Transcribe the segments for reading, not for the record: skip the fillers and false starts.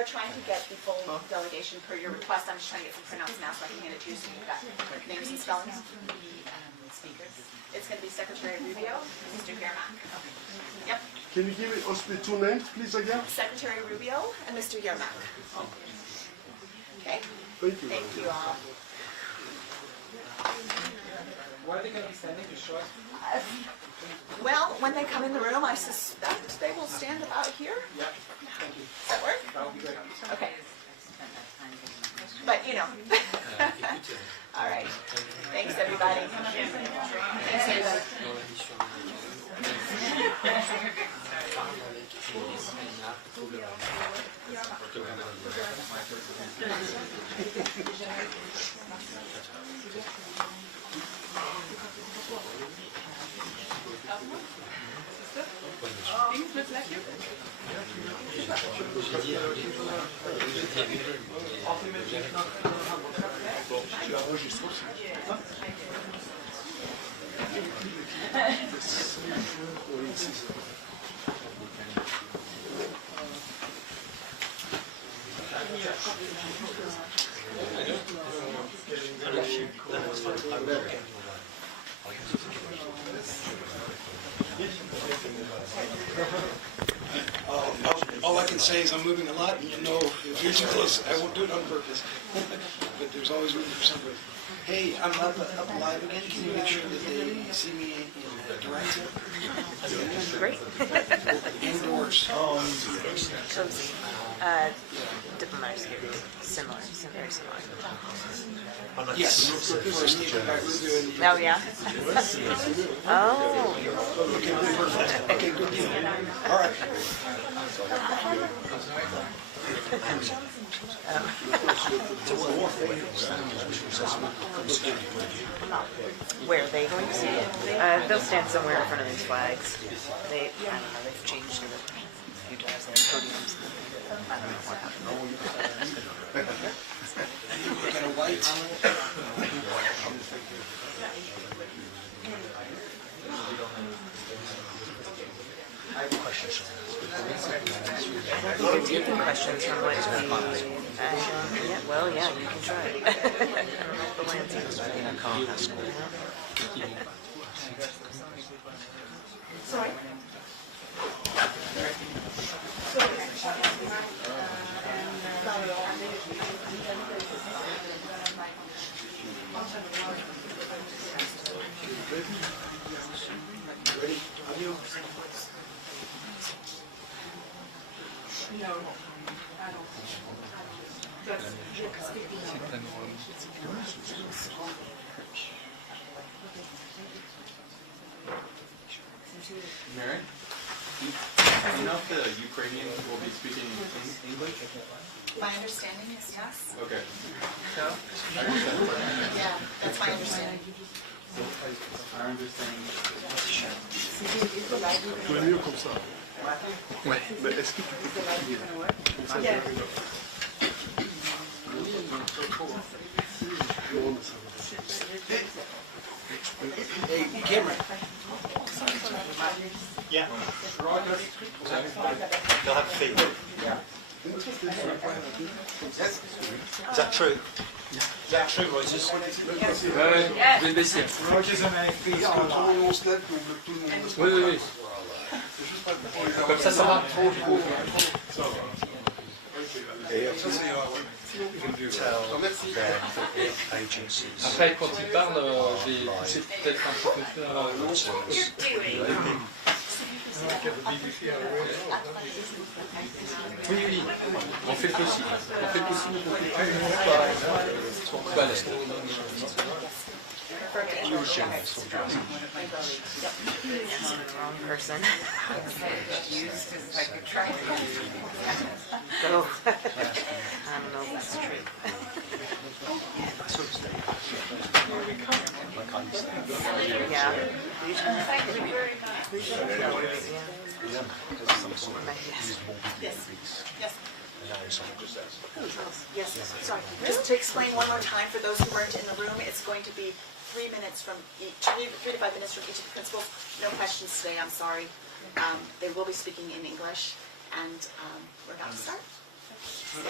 they're trying to get the full delegation per your request. I'm just trying to get some printouts now so I can hand it to you so you've got names and spellings. Speakers. It's going to be Secretary Rubio and Mr. Yermak. Yep. Can you give us the two names, please, again? Secretary Rubio and Mr. Yermak. Okay. Thank you. Thank you all. Where are they going to be standing to show us? Well, when they come in the room, I suspect they will stand about here. Yeah. Thank you. Does that work? That would be great. Okay. But, you know. All right. Thanks, everybody. Thanks, everybody. All I can say is I'm moving a lot, and you know, if you're too close, I won't do it on purpose. But there's always room for somebody. Hey, I'm up live again. Can you make sure that they see me in direct? Great. Indoors. Cozy. Diplomatic security. Similar. Very similar. Yes. For State Marco Rubio and Oh, yeah? Oh. Okay, perfect. Okay, good deal. All right. Where are they going to see it? They'll stand somewhere in front of these flags. I don't know, they've changed it a few times. They have podiums. I don't know what happened. Got a white. I have questions. You're taking questions from what we... yeah, well, yeah, you can try. I don't know if the land's even Sorry. Ready? Audio. No, I don't. That's Mary? Do you know if the Ukrainian will be speaking English? my understanding is yes. Okay. Yeah, that's my understanding. Our understanding. Tu es mieux comme ça. Ouais. Mais est-ce que tu peux continuer comme ça? Yeah. Hey, Cameron. Yeah. They'll have a fee. Is that true? Is that true, Reuters? Oui. Comme ça va. Après, quand ils parlent, c'est peut-être un peu plus Oui, on fait le possible. On fait le possible pour que tu ne pas balèze. wrong person. So, I don't know if that's true. Yeah. Yes, sorry. Just to explain one more time for those who weren't in the room, it's going to be 3 minutes from each, 3 to 5 minutes from each of the principals. No questions today, I'm sorry. They will be speaking in English, and we're about to start.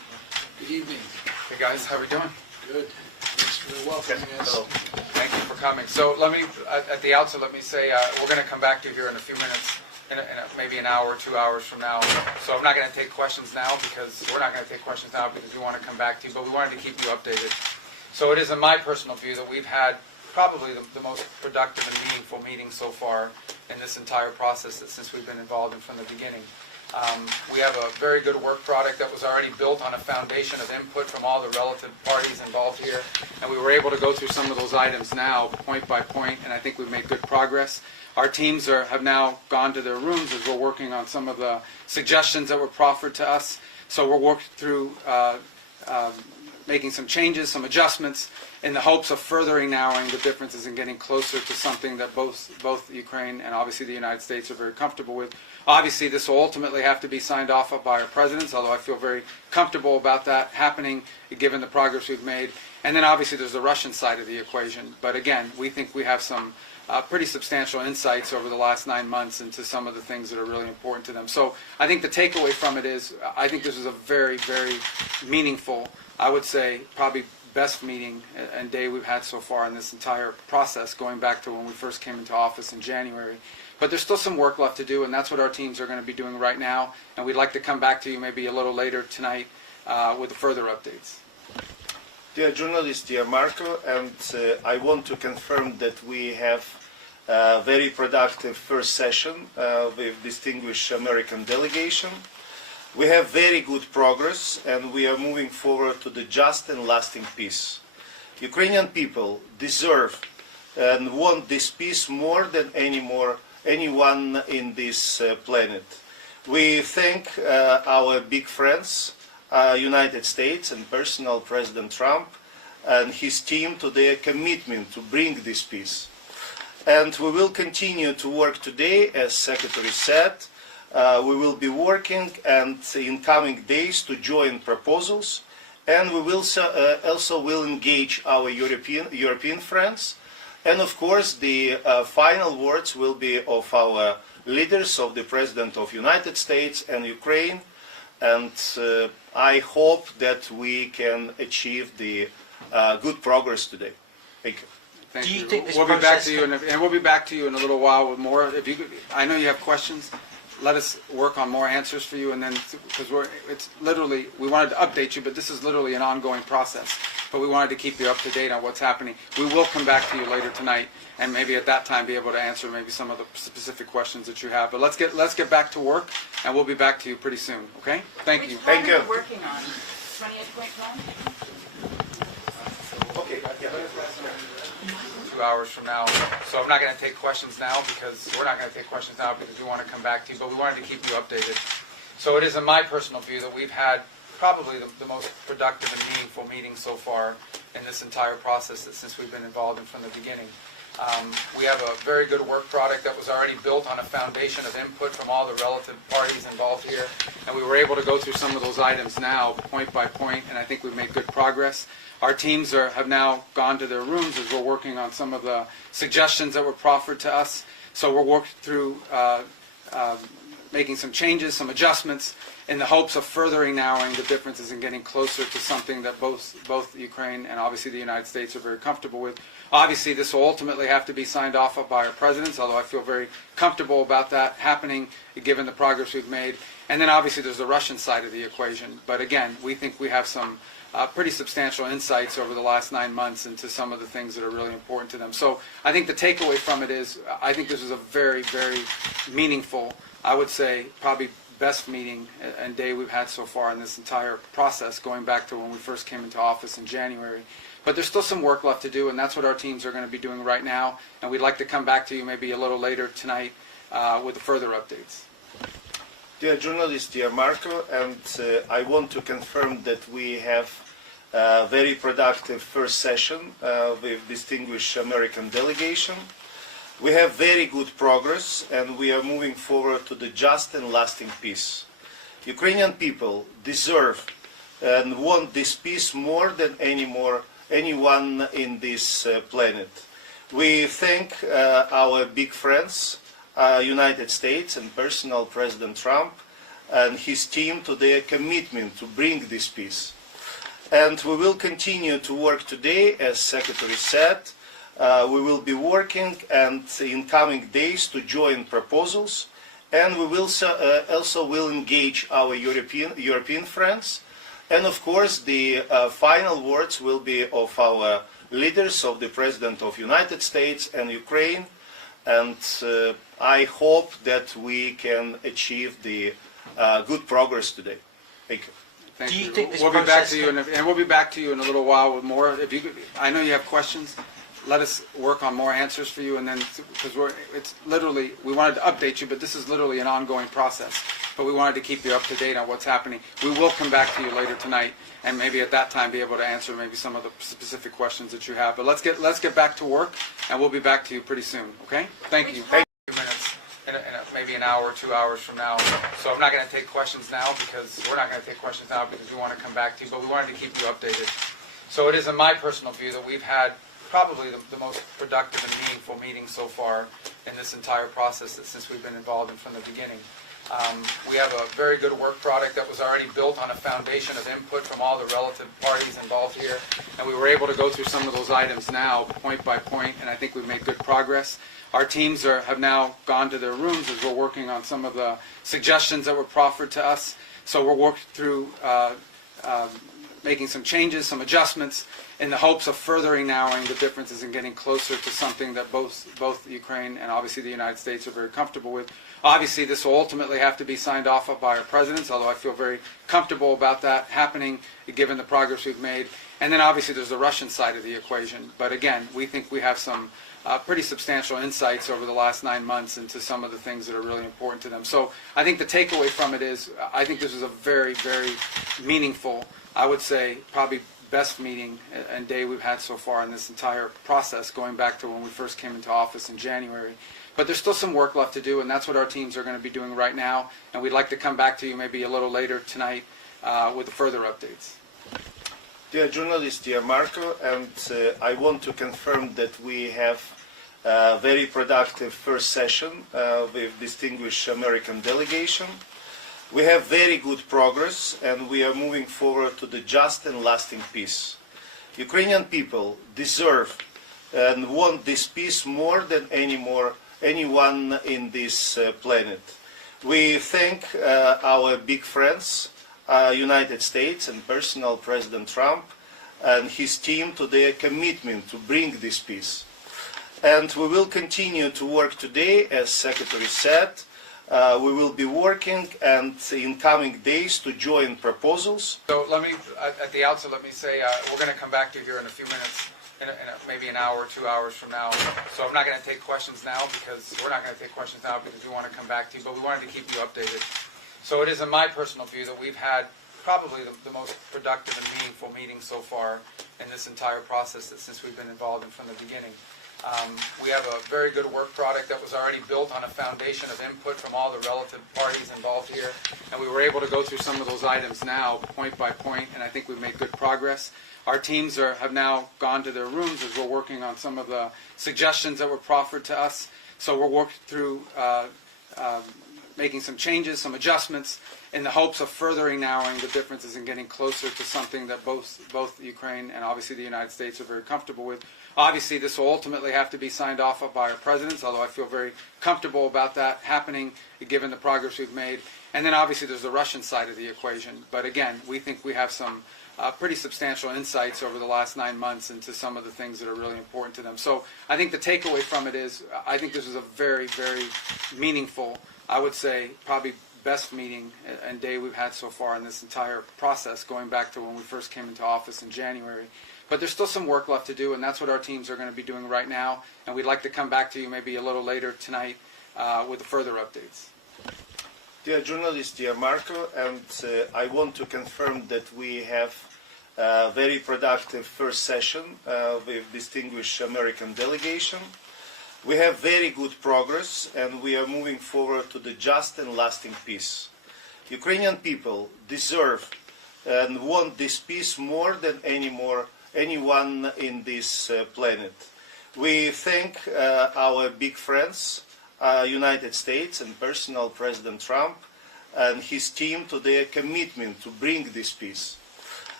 guys, how are we doing? Good. Thanks for welcoming us. Hello. Thank you for coming. So let me, at the outset, let me say we're going to come back to you here in a few minutes, maybe an hour or 2 hours from now. So I'm not going to take questions now because we're not going to take questions now because we want to come back to you, but we wanted to keep you updated. So it is in my personal view that we've had probably the most productive and meaningful meeting so far in this entire process since we've been involved in from the beginning. We have a very good work product that was already built on a foundation of input from all the relative parties involved here, and we were able to go through some of those items now, point by point, and I think we've made good progress. Our teams have now gone to their rooms as we're working on some of the suggestions that were proffered to us. So we're working through making some changes, some adjustments, in the hopes of furthering narrowing the differences and getting closer to something that both Ukraine and obviously the United States are very comfortable with. Obviously, this will ultimately have to be signed off by our presidents, although I feel very comfortable about that happening, given the progress we've made. And then obviously there's the Russian side of the equation. But again, we think we have some pretty substantial insights over the last 9 months into some of the things that are really important to them. So I think the takeaway from it is, I think this is a very, very meaningful, I would say probably best meeting and day we've had so far in this entire process, going back to when we first came into office in January. But there's still some work left to do, and that's what our teams are going to be doing right now. And we'd like to come back to you maybe a little later tonight with further updates. Dear journalist, dear Marco, and I want to confirm that we have a very productive first session with distinguished American delegation. We have very good progress, and we are moving forward to the just and lasting peace. Ukrainian people deserve and want this peace more than anyone in this planet. We thank our big friends, United States and personal President Trump and his team to their commitment to bring this peace. And we will continue to work today, as Secretary said. We will be working and in coming days to join proposals, and we will also will engage our European friends. And of course, the final words will be of our leaders, of the President of the United States and Ukraine. And I hope that we can achieve the good progress today. Thank you. Do you think this We'll be back to you, process and we'll be back to you in a little while with more. If you, I know you have questions. Let us work on more answers for you, and then because it's literally, we wanted to update you, but this is literally an ongoing process. But we wanted to keep you up to date on what's happening. We will come back to you later tonight, and maybe at that time be able to answer maybe some of the specific questions that you have. But let's get back to work, and we'll be back to you pretty soon. Okay? Thank you. Thank you. Which plan are you working on? 28-point plan? Okay. 2 hours from now. So I'm not going to take questions now because we're not going to take questions now because we want to come back to you, but we wanted to keep you updated. So it is in my personal view that we've had probably the most productive and meaningful meeting so far in this entire process since we've been involved in from the beginning. We have a very good work product that was already built on a foundation of input from all the relative parties involved here, and we were able to go through some of those items now, point by point, and I think we've made good progress. Our teams have now gone to their rooms as we're working on some of the suggestions that were proffered to us. So we're working through making some changes, some adjustments, in the hopes of furthering narrowing the differences and getting closer to something that both Ukraine and obviously the United States are very comfortable with. Obviously, this will ultimately have to be signed off by our presidents, although I feel very comfortable about that happening, given the progress we've made. And then obviously there's the Russian side of the equation. But again, we think we have some pretty substantial insights over the last 9 months into some of the things that are really important to them. So I think the takeaway from it is, I think this is a very, very meaningful, I would say probably best meeting and day we've had so far in this entire process, going back to when we first came into office in January. But there's still some work left to do, and that's what our teams are going to be doing right now. And we'd like to come back to you maybe a little later tonight with further updates. Dear journalist, dear Marco, and I want to confirm that we have a very productive first session with distinguished American delegation. We have very good progress, and we are moving forward to the just and lasting peace. Ukrainian people deserve and want this peace more than anyone in this planet. We thank our big friends, United States and personal President Trump and his team to their commitment to bring this peace. And we will continue to work today, as Secretary said. We will be working and in coming days to join proposals, and we will also will engage our European friends. And of course, the final words will be of our leaders, of the President of the United States and Ukraine. And I hope that we can achieve the good progress today. Thank you. Thank Do you you. think this We'll be back process to you, and we'll be back to you in a little while with more. If you, I know you have questions. Let us work on more answers for you, and then because it's literally we wanted to update you, but this is literally an ongoing process. But we wanted to keep you up to date on what's happening. We will come back to you later tonight, and maybe at that time be able to answer maybe some of the specific questions that you have. But let's get back to work, and we'll be back to you pretty soon. Okay? Thank you. Minutes. Maybe an hour or 2 hours from now. So I'm not going to take questions now because we're not going to take questions now because we want to come back to you, but we wanted to keep you updated. So it is in my personal view that we've had probably the most productive and meaningful meeting so far in this entire process since we've been involved in from the beginning. We have a very good work product that was already built on a foundation of input from all the relative parties involved here, and we were able to go through some of those items now, point by point, and I think we've made good progress. Our teams have now gone to their rooms as we're working on some of the suggestions that were proffered to us. So we're working through making some changes, some adjustments, in the hopes of furthering narrowing the differences and getting closer to something that both Ukraine and obviously the United States are very comfortable with. Obviously, this will ultimately have to be signed off by our presidents, although I feel very comfortable about that happening, given the progress we've made. And then obviously there's the Russian side of the equation. But again, we think we have some pretty substantial insights over the last 9 months into some of the things that are really important to them. So I think the takeaway from it is I think this is a very, very meaningful, I would say probably best meeting and day we've had so far in this entire process, going back to when we first came into office in January. But there's still some work left to do, and that's what our teams are going to be doing right now. And we'd like to come back to you maybe a little later tonight with further updates. Dear journalist, dear Marco, and I want to confirm that we have a very productive first session with distinguished American delegation. We have very good progress, and we are moving forward to the just and lasting peace. Ukrainian people deserve and want this peace more than anyone in this planet. We thank our big friends, United States and personal President Trump and his team to their commitment to bring this peace. And we will continue to work today, as Secretary said. We will be working and in coming days to join proposals. So let me, at the outset, let me say we're going to come back to you here in a few minutes, maybe an hour or 2 hours from now. So I'm not going to take questions now because we're not going to take questions now because we want to come back to you, but we wanted to keep you updated. So it is in my personal view that we've had probably the most productive and meaningful meeting so far in this entire process since we've been involved in from the beginning. We have a very good work product that was already built on a foundation of input from all the relative parties involved here, and we were able to go through some of those items now, point by point, and I think we've made good progress. Our teams have now gone to their rooms as we're working on some of the suggestions that were proffered to us. So we're working through making some changes, some adjustments, in the hopes of furthering narrowing the differences and getting closer to something that both Ukraine and obviously the United States are very comfortable with. Obviously, this will ultimately have to be signed off by our presidents, although I feel very comfortable about that happening, given the progress we've made. And then obviously there's the Russian side of the equation. But again, we think we have some pretty substantial insights over the last 9 months into some of the things that are really important to them. So I think the takeaway from it is I think this is a very, very meaningful, I would say probably best meeting and day we've had so far in this entire process, going back to when we first came into office in January. But there's still some work left to do, and that's what our teams are going to be doing right now. And we'd like to come back to you maybe a little later tonight with further updates. Dear journalist, dear Marco, and I want to confirm that we have a very productive first session with distinguished American delegation. We have very good progress, and we are moving forward to the just and lasting peace. Ukrainian people deserve and want this peace more than anyone in this planet. We thank our big friends, United States and personal President Trump and his team to their commitment to bring this peace.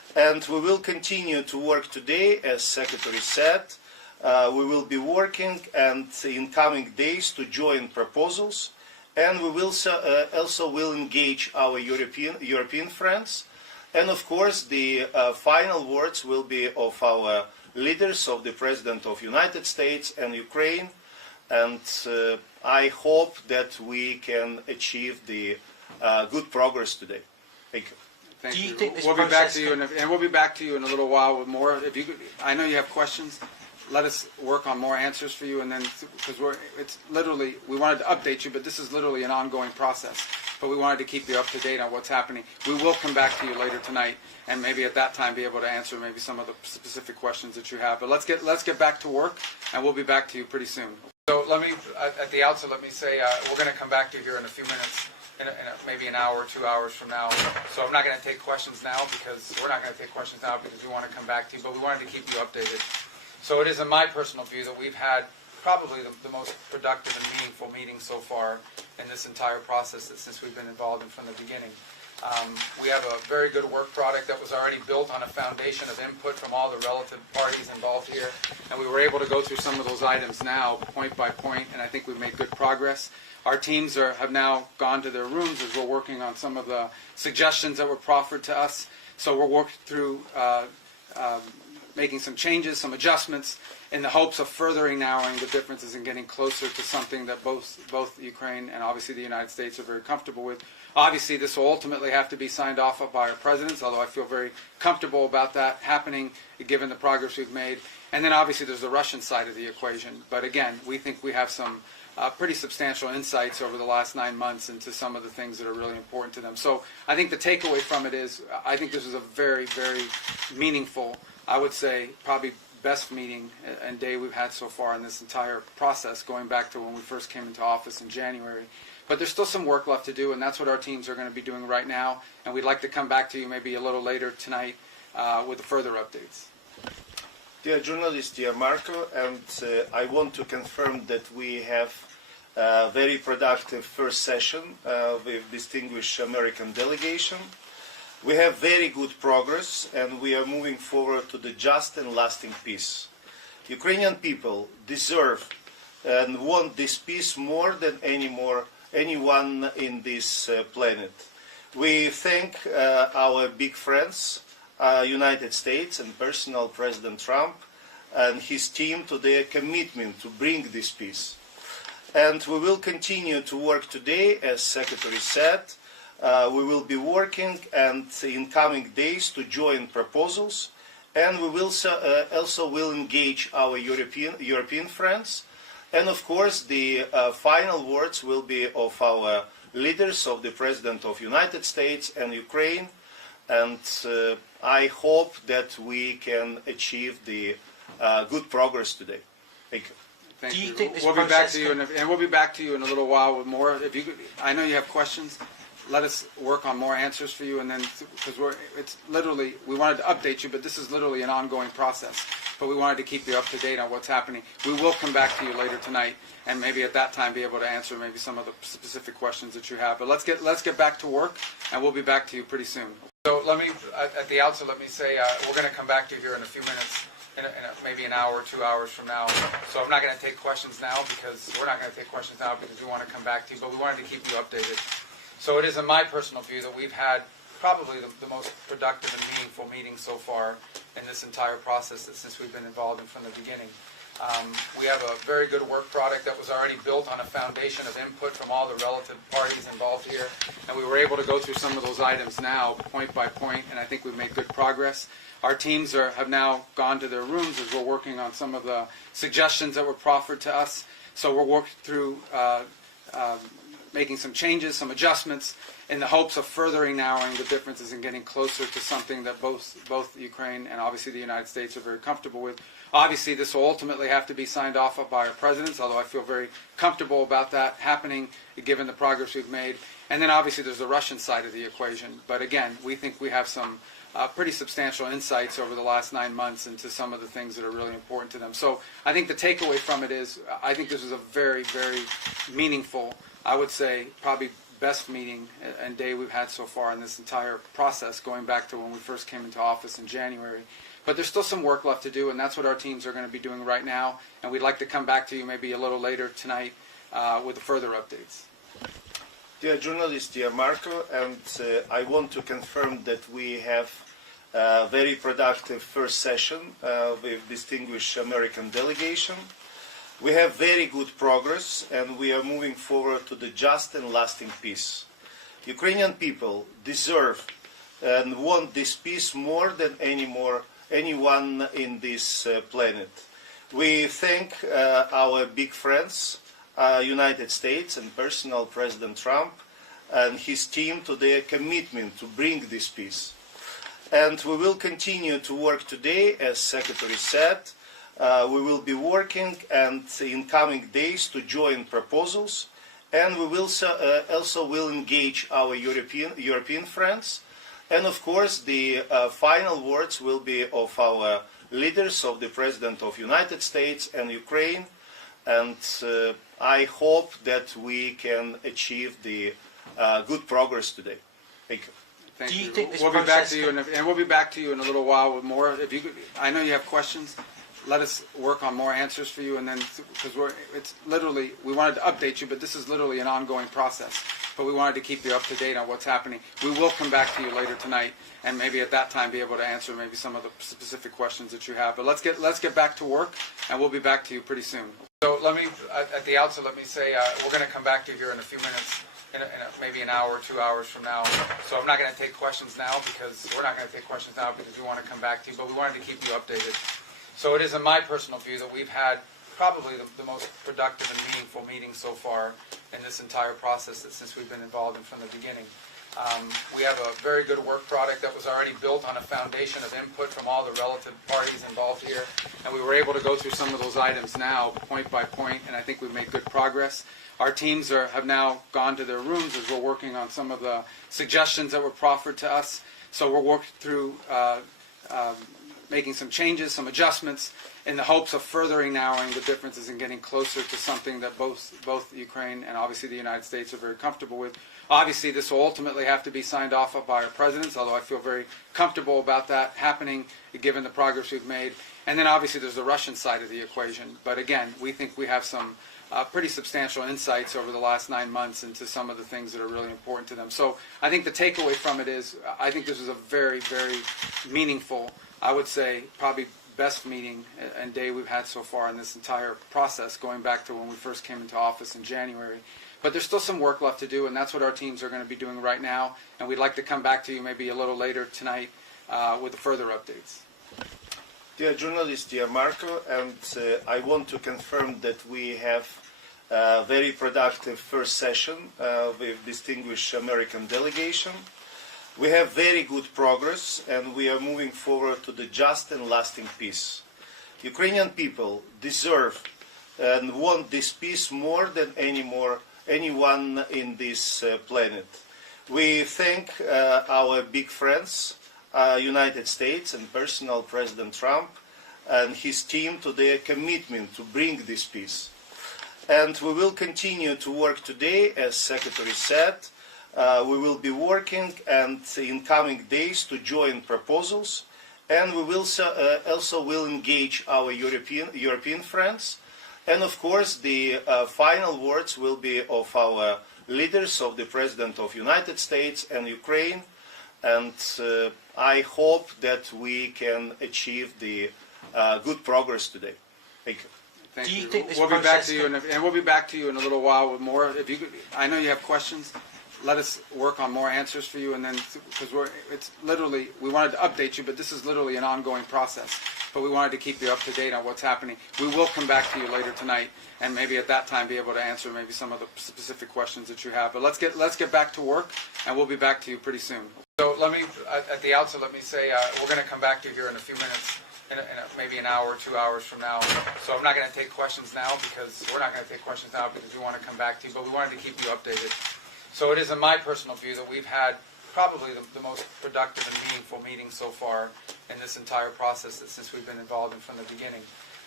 And we will continue to work today, as Secretary said. We will be working and in coming days to join proposals, and we will also will engage our European friends. And of course, the final words will be of our leaders, of the President of the United States and Ukraine. And I hope that we can achieve the good progress today. Thank you. Thank Do you you. think this We'll be back process to you, and we'll be back to you in a little while with more. If you, I know you have questions. Let us work on more answers for you, and then because it's literally we wanted to update you, but this is literally an ongoing process. But we wanted to keep you up to date on what's happening. We will come back to you later tonight, and maybe at that time be able to answer maybe some of the specific questions that you have. But let's get back to work, and we'll be back to you pretty soon. So let me, at the outset, let me say we're going to come back to you here in a few minutes. Maybe an hour, 2 hours from now. So I'm not going to take questions now because we're not going to take questions now because we want to come back to you, but we wanted to keep you updated. So it is in my personal view that we've had probably the most productive and meaningful meeting so far in this entire process since we've been involved in from the beginning. We have a very good work product that was already built on a foundation of input from all the relative parties involved here, and we were able to go through some of those items now, point by point, and I think we've made good progress. Our teams have now gone to their rooms as we're working on some of the suggestions that were proffered to us. So we're working through making some changes, some adjustments, in the hopes of furthering narrowing the differences and getting closer to something that both Ukraine and obviously the United States are very comfortable with. Obviously, this will ultimately have to be signed off by our presidents, although I feel very comfortable about that happening given the progress we've made. And then obviously there's the Russian side of the equation. But again, we think we have some pretty substantial insights over the last 9 months into some of the things that are really important to them. So I think the takeaway from it is I think this was a very, very meaningful, I would say probably best meeting and day we've had so far in this entire process, going back to when we first came into office in January. But there's still some work left to do, and that's what our teams are going to be doing right now. And we'd like to come back to you maybe a little later tonight with further updates. Dear journalist, dear Marco, and I want to confirm that we have a very productive first session with distinguished American delegation. We have very good progress, and we are moving forward to the just and lasting peace. Ukrainian people deserve and want this peace more than anyone in this planet. We thank our big friends, United States and personal President Trump and his team to their commitment to bring this peace. And we will continue to work today, as Secretary said. We will be working and in coming days to join proposals, and we will also will engage our European friends. And of course, the final words will be of our leaders, of the President of the United States and Ukraine. And I hope that we can achieve the good progress today. Thank you. Thank Do you you. think this We'll be back process to you, and we'll be back to you in a little while with more. If you, I know you have questions. Let us work on more answers for you, and then because it's literally we wanted to update you, but this is literally an ongoing process. But we wanted to keep you up to date on what's happening. We will come back to you later tonight, and maybe at that time be able to answer maybe some of the specific questions that you have. But let's get back to work, and we'll be back to you pretty soon. So let me, at the outset, let me say we're going to come back to you here in a few minutes. Maybe an hour, 2 hours from now. So I'm not going to take questions now because we're not going to take questions now because we want to come back to you, but we wanted to keep you updated. So it is in my personal view that we've had probably the most productive and meaningful meeting so far in this entire process since we've been involved in from the beginning. We have a very good work product that was already built on a foundation of input from all the relative parties involved here, and we were able to go through some of those items now, point by point, and I think we've made good progress. Our teams have now gone to their rooms as we're working on some of the suggestions that were proffered to us. So we're working through making some changes, some adjustments, in the hopes of furthering narrowing the differences and getting closer to something that both Ukraine and obviously the United States are very comfortable with. Obviously, this will ultimately have to be signed off by our presidents, although I feel very comfortable about that happening given the progress we've made. And then obviously there's the Russian side of the equation. But again, we think we have some pretty substantial insights over the last 9 months into some of the things that are really important to them. So I think the takeaway from it is I think this was a very, very meaningful, I would say probably best meeting and day we've had so far in this entire process, going back to when we first came into office in January. But there's still some work left to do, and that's what our teams are going to be doing right now. And we'd like to come back to you maybe a little later tonight with further updates. Dear journalist, dear Marco, and I want to confirm that we have a very productive first session with distinguished American delegation. We have very good progress, and we are moving forward to the just and lasting peace. Ukrainian people deserve and want this peace more than anyone in this planet. We thank our big friends, United States and personal President Trump and his team to their commitment to bring this peace. And we will continue to work today, as Secretary said. We will be working and in coming days to join proposals, and we will also will engage our European friends. And of course, the final words will be of our leaders, of the President of United States and Ukraine. And I hope that we can achieve the good progress today. Thank you. Thank Do you you. think this We'll be back process to you, and we'll be back to you in a little while with more. If you, I know you have questions. Let us work on more answers for you, and then because it's literally we wanted to update you, but this is literally an ongoing process. But we wanted to keep you up to date on what's happening. We will come back to you later tonight, and maybe at that time be able to answer maybe some of the specific questions that you have. But let's get back to work, and we'll be back to you pretty soon. So let me, at the outset, let me say we're going to come back to you here in a few minutes. Maybe an hour or 2 hours from now. So I'm not going to take questions now because we're not going to take questions now because we want to come back to you, but we wanted to keep you updated. So it is in my personal view that we've had probably the most productive and meaningful meeting so far in this entire process since we've been involved in from the beginning. We have a very good work product that was already built on a foundation of input from all the relative parties involved here, and we were able to go through some of those items now, point by point, and I think we've made good progress. Our teams have now gone to their rooms as we're working on some of the suggestions that were proffered to us. So we're working through making some changes, some adjustments, in the hopes of furthering narrowing the differences and getting closer to something that both Ukraine and obviously the United States are very comfortable with. Obviously, this will ultimately have to be signed off by our presidents, although I feel very comfortable about that happening, given the progress we've made. And then obviously there's the Russian side of the equation. But again, we think we have some pretty substantial insights over the last 9 months into some of the things that are really important to them. So I think the takeaway from it is I think this is a very, very meaningful, I would say probably best meeting and day we've had so far in this entire process, going back to when we first came into office in January. But there's still some work left to do, and that's what our teams are going to be doing right now. And we'd like to come back to you maybe a little later tonight with further updates. Dear journalist, dear Marco, and I want to confirm that we have a very productive first session with distinguished American delegation. We have very good progress, and we are moving forward to the just and lasting peace. Ukrainian people deserve and want this peace more than anyone in this planet. We thank our big friends, United States and personal President Trump and his team to their commitment to bring this peace. And we will continue to work today, as Secretary said. We will be working and in coming days to join proposals, and we will also will engage our European friends. And of course, the final words will be of our leaders, of the President of United States and Ukraine. And I hope that we can achieve the good progress today. Thank you. Thank Do you you. think this We'll be back process to you, and we'll be back to you in a little while with more. If you, I know you have questions. Let us work on more answers for you, and then because it's literally we wanted to update you, but this is literally an ongoing process. But we wanted to keep you up to date on what's happening. We will come back to you later tonight, and maybe at that time be able to answer maybe some of the specific questions that you have. But let's get back to work, and we'll be back to you pretty soon. So let me, at the outset, let me say we're going to come back to you here in a few minutes. Maybe an hour or 2 hours from now. So I'm not going to take questions now because we're not going to take questions now because we want to come back to you, but we wanted to keep you updated. So it is in my personal view that we've had probably the most productive and meaningful meeting so far in this entire process since we've been involved in from the beginning.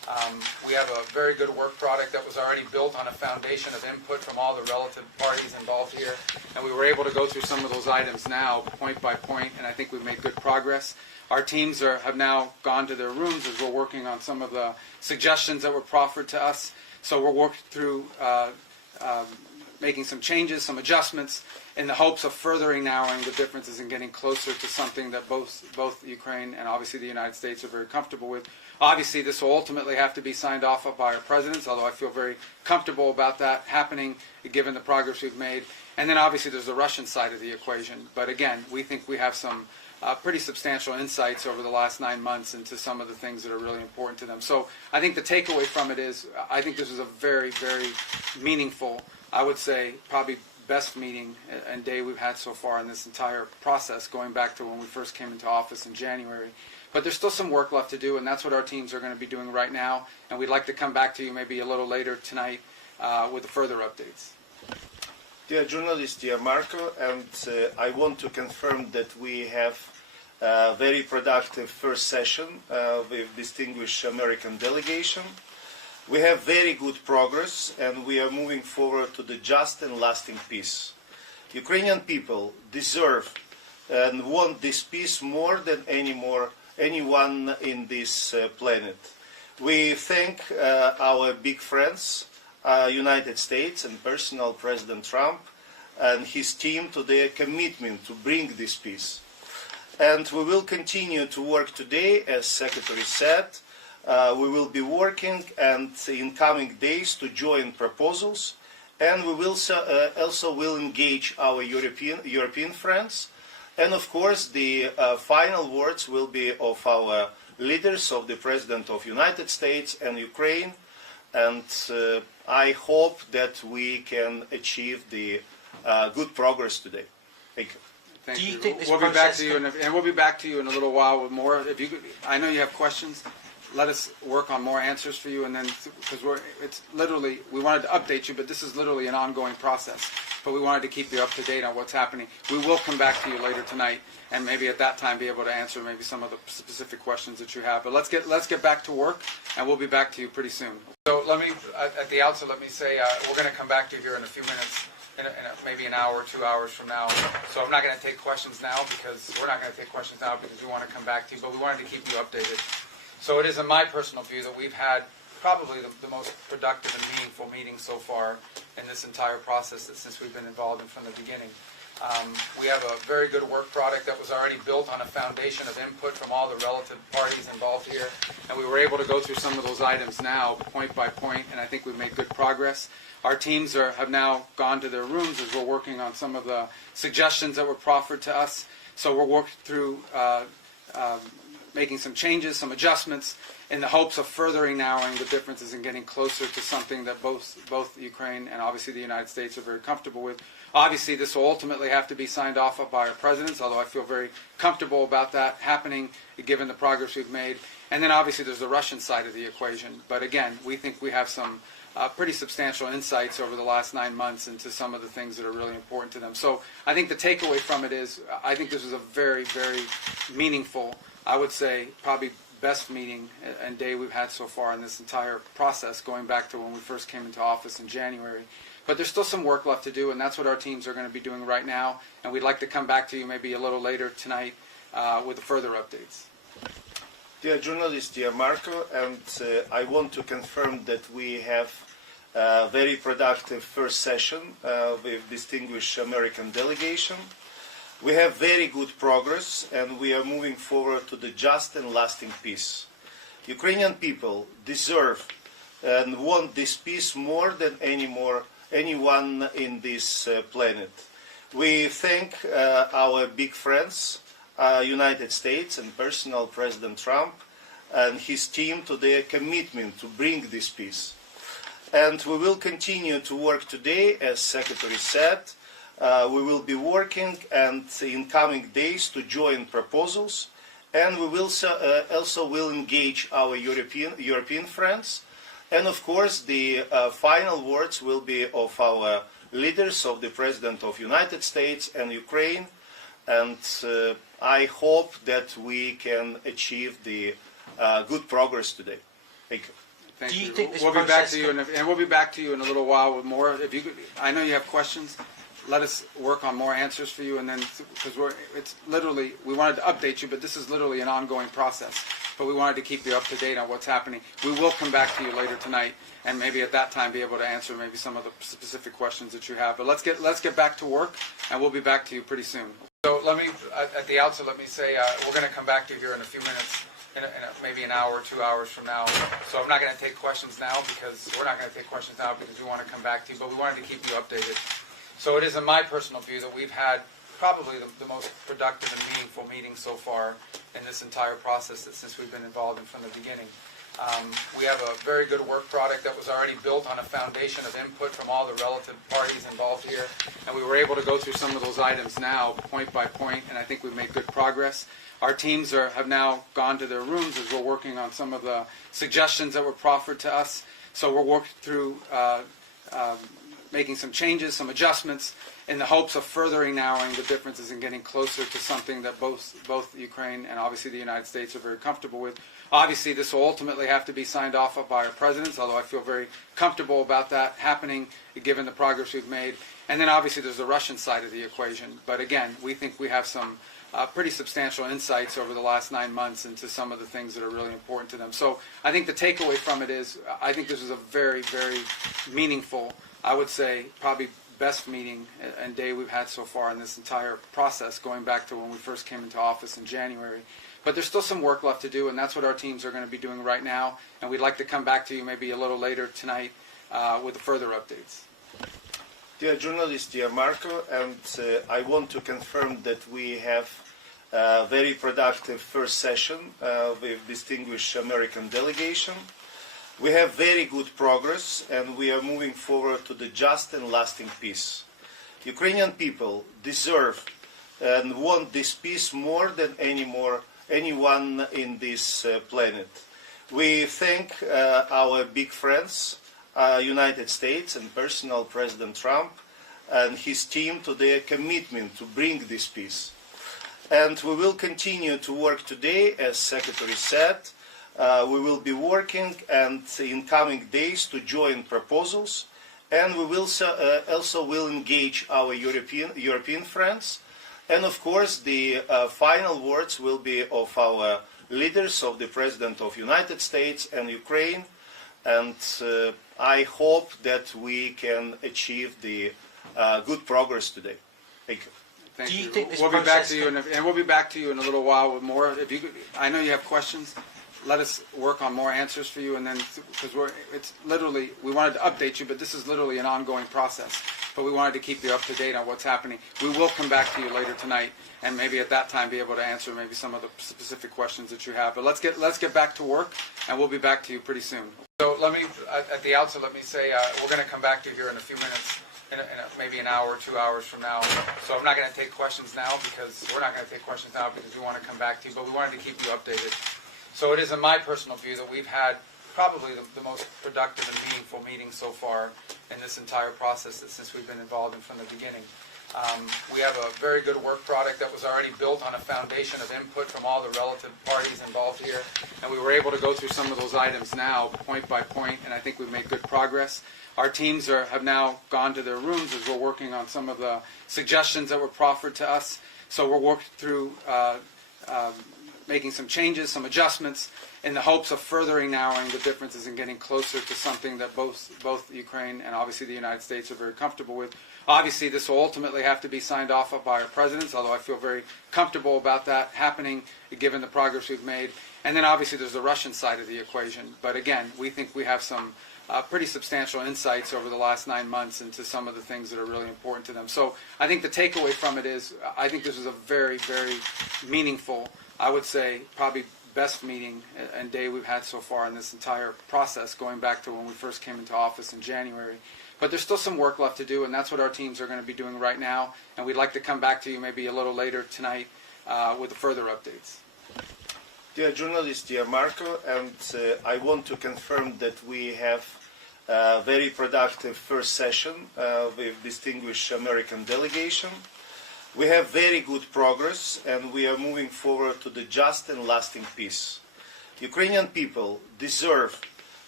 We have a very good work product that was already built on a foundation of input from all the relative parties involved here, and we were able to go through some of those items now, point by point, and I think we've made good progress. Our teams have now gone to their rooms as we're working on some of the suggestions that were proffered to us. So we're working through making some changes, some adjustments, in the hopes of furthering narrowing the differences and getting closer to something that both Ukraine and obviously the United States are very comfortable with. Obviously, this will ultimately have to be signed off by our presidents, although I feel very comfortable about that happening, given the progress we've made. And then obviously there's the Russian side of the equation. But again, we think we have some pretty substantial insights over the last 9 months into some of the things that are really important to them. So I think the takeaway from it is, I think this was a very, very meaningful, I would say probably best meeting and day we've had so far in this entire process, going back to when we first came into office in January. But there's still some work left to do, and that's what our teams are going to be doing right now. And we'd like to come back to you maybe a little later tonight with further updates. Dear journalist, dear Marco, and I want to confirm that we have a very productive first session with distinguished American delegation. We have very good progress, and we are moving forward to the just and lasting peace. Ukrainian people deserve and want this peace more than anyone in this planet. We thank our big friends, United States and personal President Trump and his team to their commitment to bring this peace. And we will continue to work today, as Secretary said. We will be working and in coming days to join proposals, and we will also will engage our European friends. And of course, the final words will be of our leaders, of the President of the United States and Ukraine. And I hope that we can achieve the good progress today. Thank you. Thank Do you you. think this We'll be back process to you, and we'll be back to you in a little while with more. If you, I know you have questions. Let us work on more answers for you, and then because it's literally, we wanted to update you, but this is literally an ongoing process. But we wanted to keep you up to date on what's happening. We will come back to you later tonight, and maybe at that time be able to answer maybe some of the specific questions that you have. But let's get back to work, and we'll be back to you pretty soon. So let me, at the outset, let me say we're going to come back to you here in a few minutes. In maybe an hour or 2 hours from now. So I'm not going to take questions now because we're not going to take questions now because we want to come back to you, but we wanted to keep you updated. So it is in my personal view that we've had probably the most productive and meaningful meeting so far in this entire process since we've been involved in from the beginning. We have a very good work product that was already built on a foundation of input from all the relative parties involved here, and we were able to go through some of those items now, point by point, and I think we've made good progress. Our teams have now gone to their rooms as we're working on some of the suggestions that were proffered to us. So we're working through making some changes, some adjustments, in the hopes of furthering narrowing the differences and getting closer to something that both Ukraine and obviously the United States are very comfortable with. Obviously, this will ultimately have to be signed off by our presidents, although I feel very comfortable about that happening, given the progress we've made. And then obviously there's the Russian side of the equation. But again, we think we have some pretty substantial insights over the last 9 months into some of the things that are really important to them. So I think the takeaway from it is, I think this was a very, very meaningful, I would say probably best meeting and day we've had so far in this entire process, going back to when we first came into office in January. But there's still some work left to do, and that's what our teams are going to be doing right now. And we'd like to come back to you maybe a little later tonight with further updates. Dear journalist, dear Marco, and I want to confirm that we have a very productive first session with distinguished American delegation. We have very good progress, and we are moving forward to the just and lasting peace. Ukrainian people deserve and want this peace more than anyone in this planet. We thank our big friends, United States and personal President Trump and his team to their commitment to bring this peace. And we will continue to work today, as Secretary said. We will be working and in coming days to join proposals, and we will also will engage our European friends. And of course, the final words will be of our leaders, of the President of the United States and Ukraine. And I hope that we can achieve the good progress today. Thank you. Thank Do you you. think this We'll be back process to you, and we'll be back to you in a little while with more. If you, I know you have questions. Let us work on more answers for you, and then because it's literally we wanted to update you, but this is literally an ongoing process. But we wanted to keep you up to date on what's happening. We will come back to you later tonight, and maybe at that time be able to answer maybe some of the specific questions that you have. But let's get back to work, and we'll be back to you pretty soon. So let me, at the outset, let me say we're going to come back to you here in a few minutes. Maybe an hour, 2 hours from now. So I'm not going to take questions now because we're not going to take questions now because we want to come back to you, but we wanted to keep you updated. So it is in my personal view that we've had probably the most productive and meaningful meeting so far in this entire process since we've been involved in from the beginning. We have a very good work product that was already built on a foundation of input from all the relative parties involved here, and we were able to go through some of those items now, point by point, and I think we've made good progress. Our teams have now gone to their rooms as we're working on some of the suggestions that were proffered to us. So we're working through making some changes, some adjustments, in the hopes of furthering narrowing the differences and getting closer to something that both Ukraine and obviously the United States are very comfortable with. Obviously, this will ultimately have to be signed off by our presidents, although I feel very comfortable about that happening, given the progress we've made. And then obviously there's the Russian side of the equation. But again, we think we have some pretty substantial insights over the last 9 months into some of the things that are really important to them. So I think the takeaway from it is I think this is a very, very meaningful, I would say probably best meeting and day we've had so far in this entire process, going back to when we first came into office in January. But there's still some work left to do, and that's what our teams are going to be doing right now. And we'd like to come back to you maybe a little later tonight with further updates. Dear journalist, dear Marco, and I want to confirm that we have a very productive first session with distinguished American delegation. We have very good progress, and we are moving forward to the just and lasting peace. Ukrainian people deserve and want this peace more than anyone in this planet. We thank our big friends, United States and personal President Trump and his team to their commitment to bring this peace. And we will continue to work today, as Secretary said. We will be working and in coming days to join proposals, and we will also will engage our European friends. And of course, the final words will be of our leaders, of the President of the United States and Ukraine. And I hope that we can achieve the good progress today. Thank you. Thank Do you you. think this We'll be back process to you, and we'll be back to you in a little while with more. If you, I know you have questions. Let us work on more answers for you, and then because it's literally we wanted to update you, but this is literally an ongoing process. But we wanted to keep you up to date on what's happening. We will come back to you later tonight, and maybe at that time be able to answer maybe some of the specific questions that you have. But let's get back to work, and we'll be back to you pretty soon. So let me, at the outset, let me say we're going to come back to you here in a few minutes. Maybe an hour, 2 hours from now. So I'm not going to take questions now because we're not going to take questions now because we want to come back to you, but we wanted to keep you updated. So it is in my personal view that we've had probably the most productive and meaningful meeting so far in this entire process since we've been involved in from the beginning. We have a very good work product that was already built on a foundation of input from all the relative parties involved here, and we were able to go through some of those items now, point by point, and I think we've made good progress. Our teams have now gone to their rooms as we're working on some of the suggestions that were proffered to us. So we're working through making some changes, some adjustments, in the hopes of furthering narrowing the differences and getting closer to something that both Ukraine and obviously the United States are very comfortable with. Obviously, this will ultimately have to be signed off by our presidents, although I feel very comfortable about that happening, given the progress we've made. And then obviously there's the Russian side of the equation. But again, we think we have some pretty substantial insights over the last 9 months into some of the things that are really important to them. So I think the takeaway from it is I think this is a very, very meaningful, I would say probably best meeting and day we've had so far in this entire process, going back to when we first came into office in January. But there's still some work left to do, and that's what our teams are going to be doing right now. And we'd like to come back to you maybe a little later tonight with further updates. Dear journalist, dear Marco, and I want to confirm that we have a very productive first session with distinguished American delegation. We have very good progress, and we are moving forward to the just and lasting peace. Ukrainian people deserve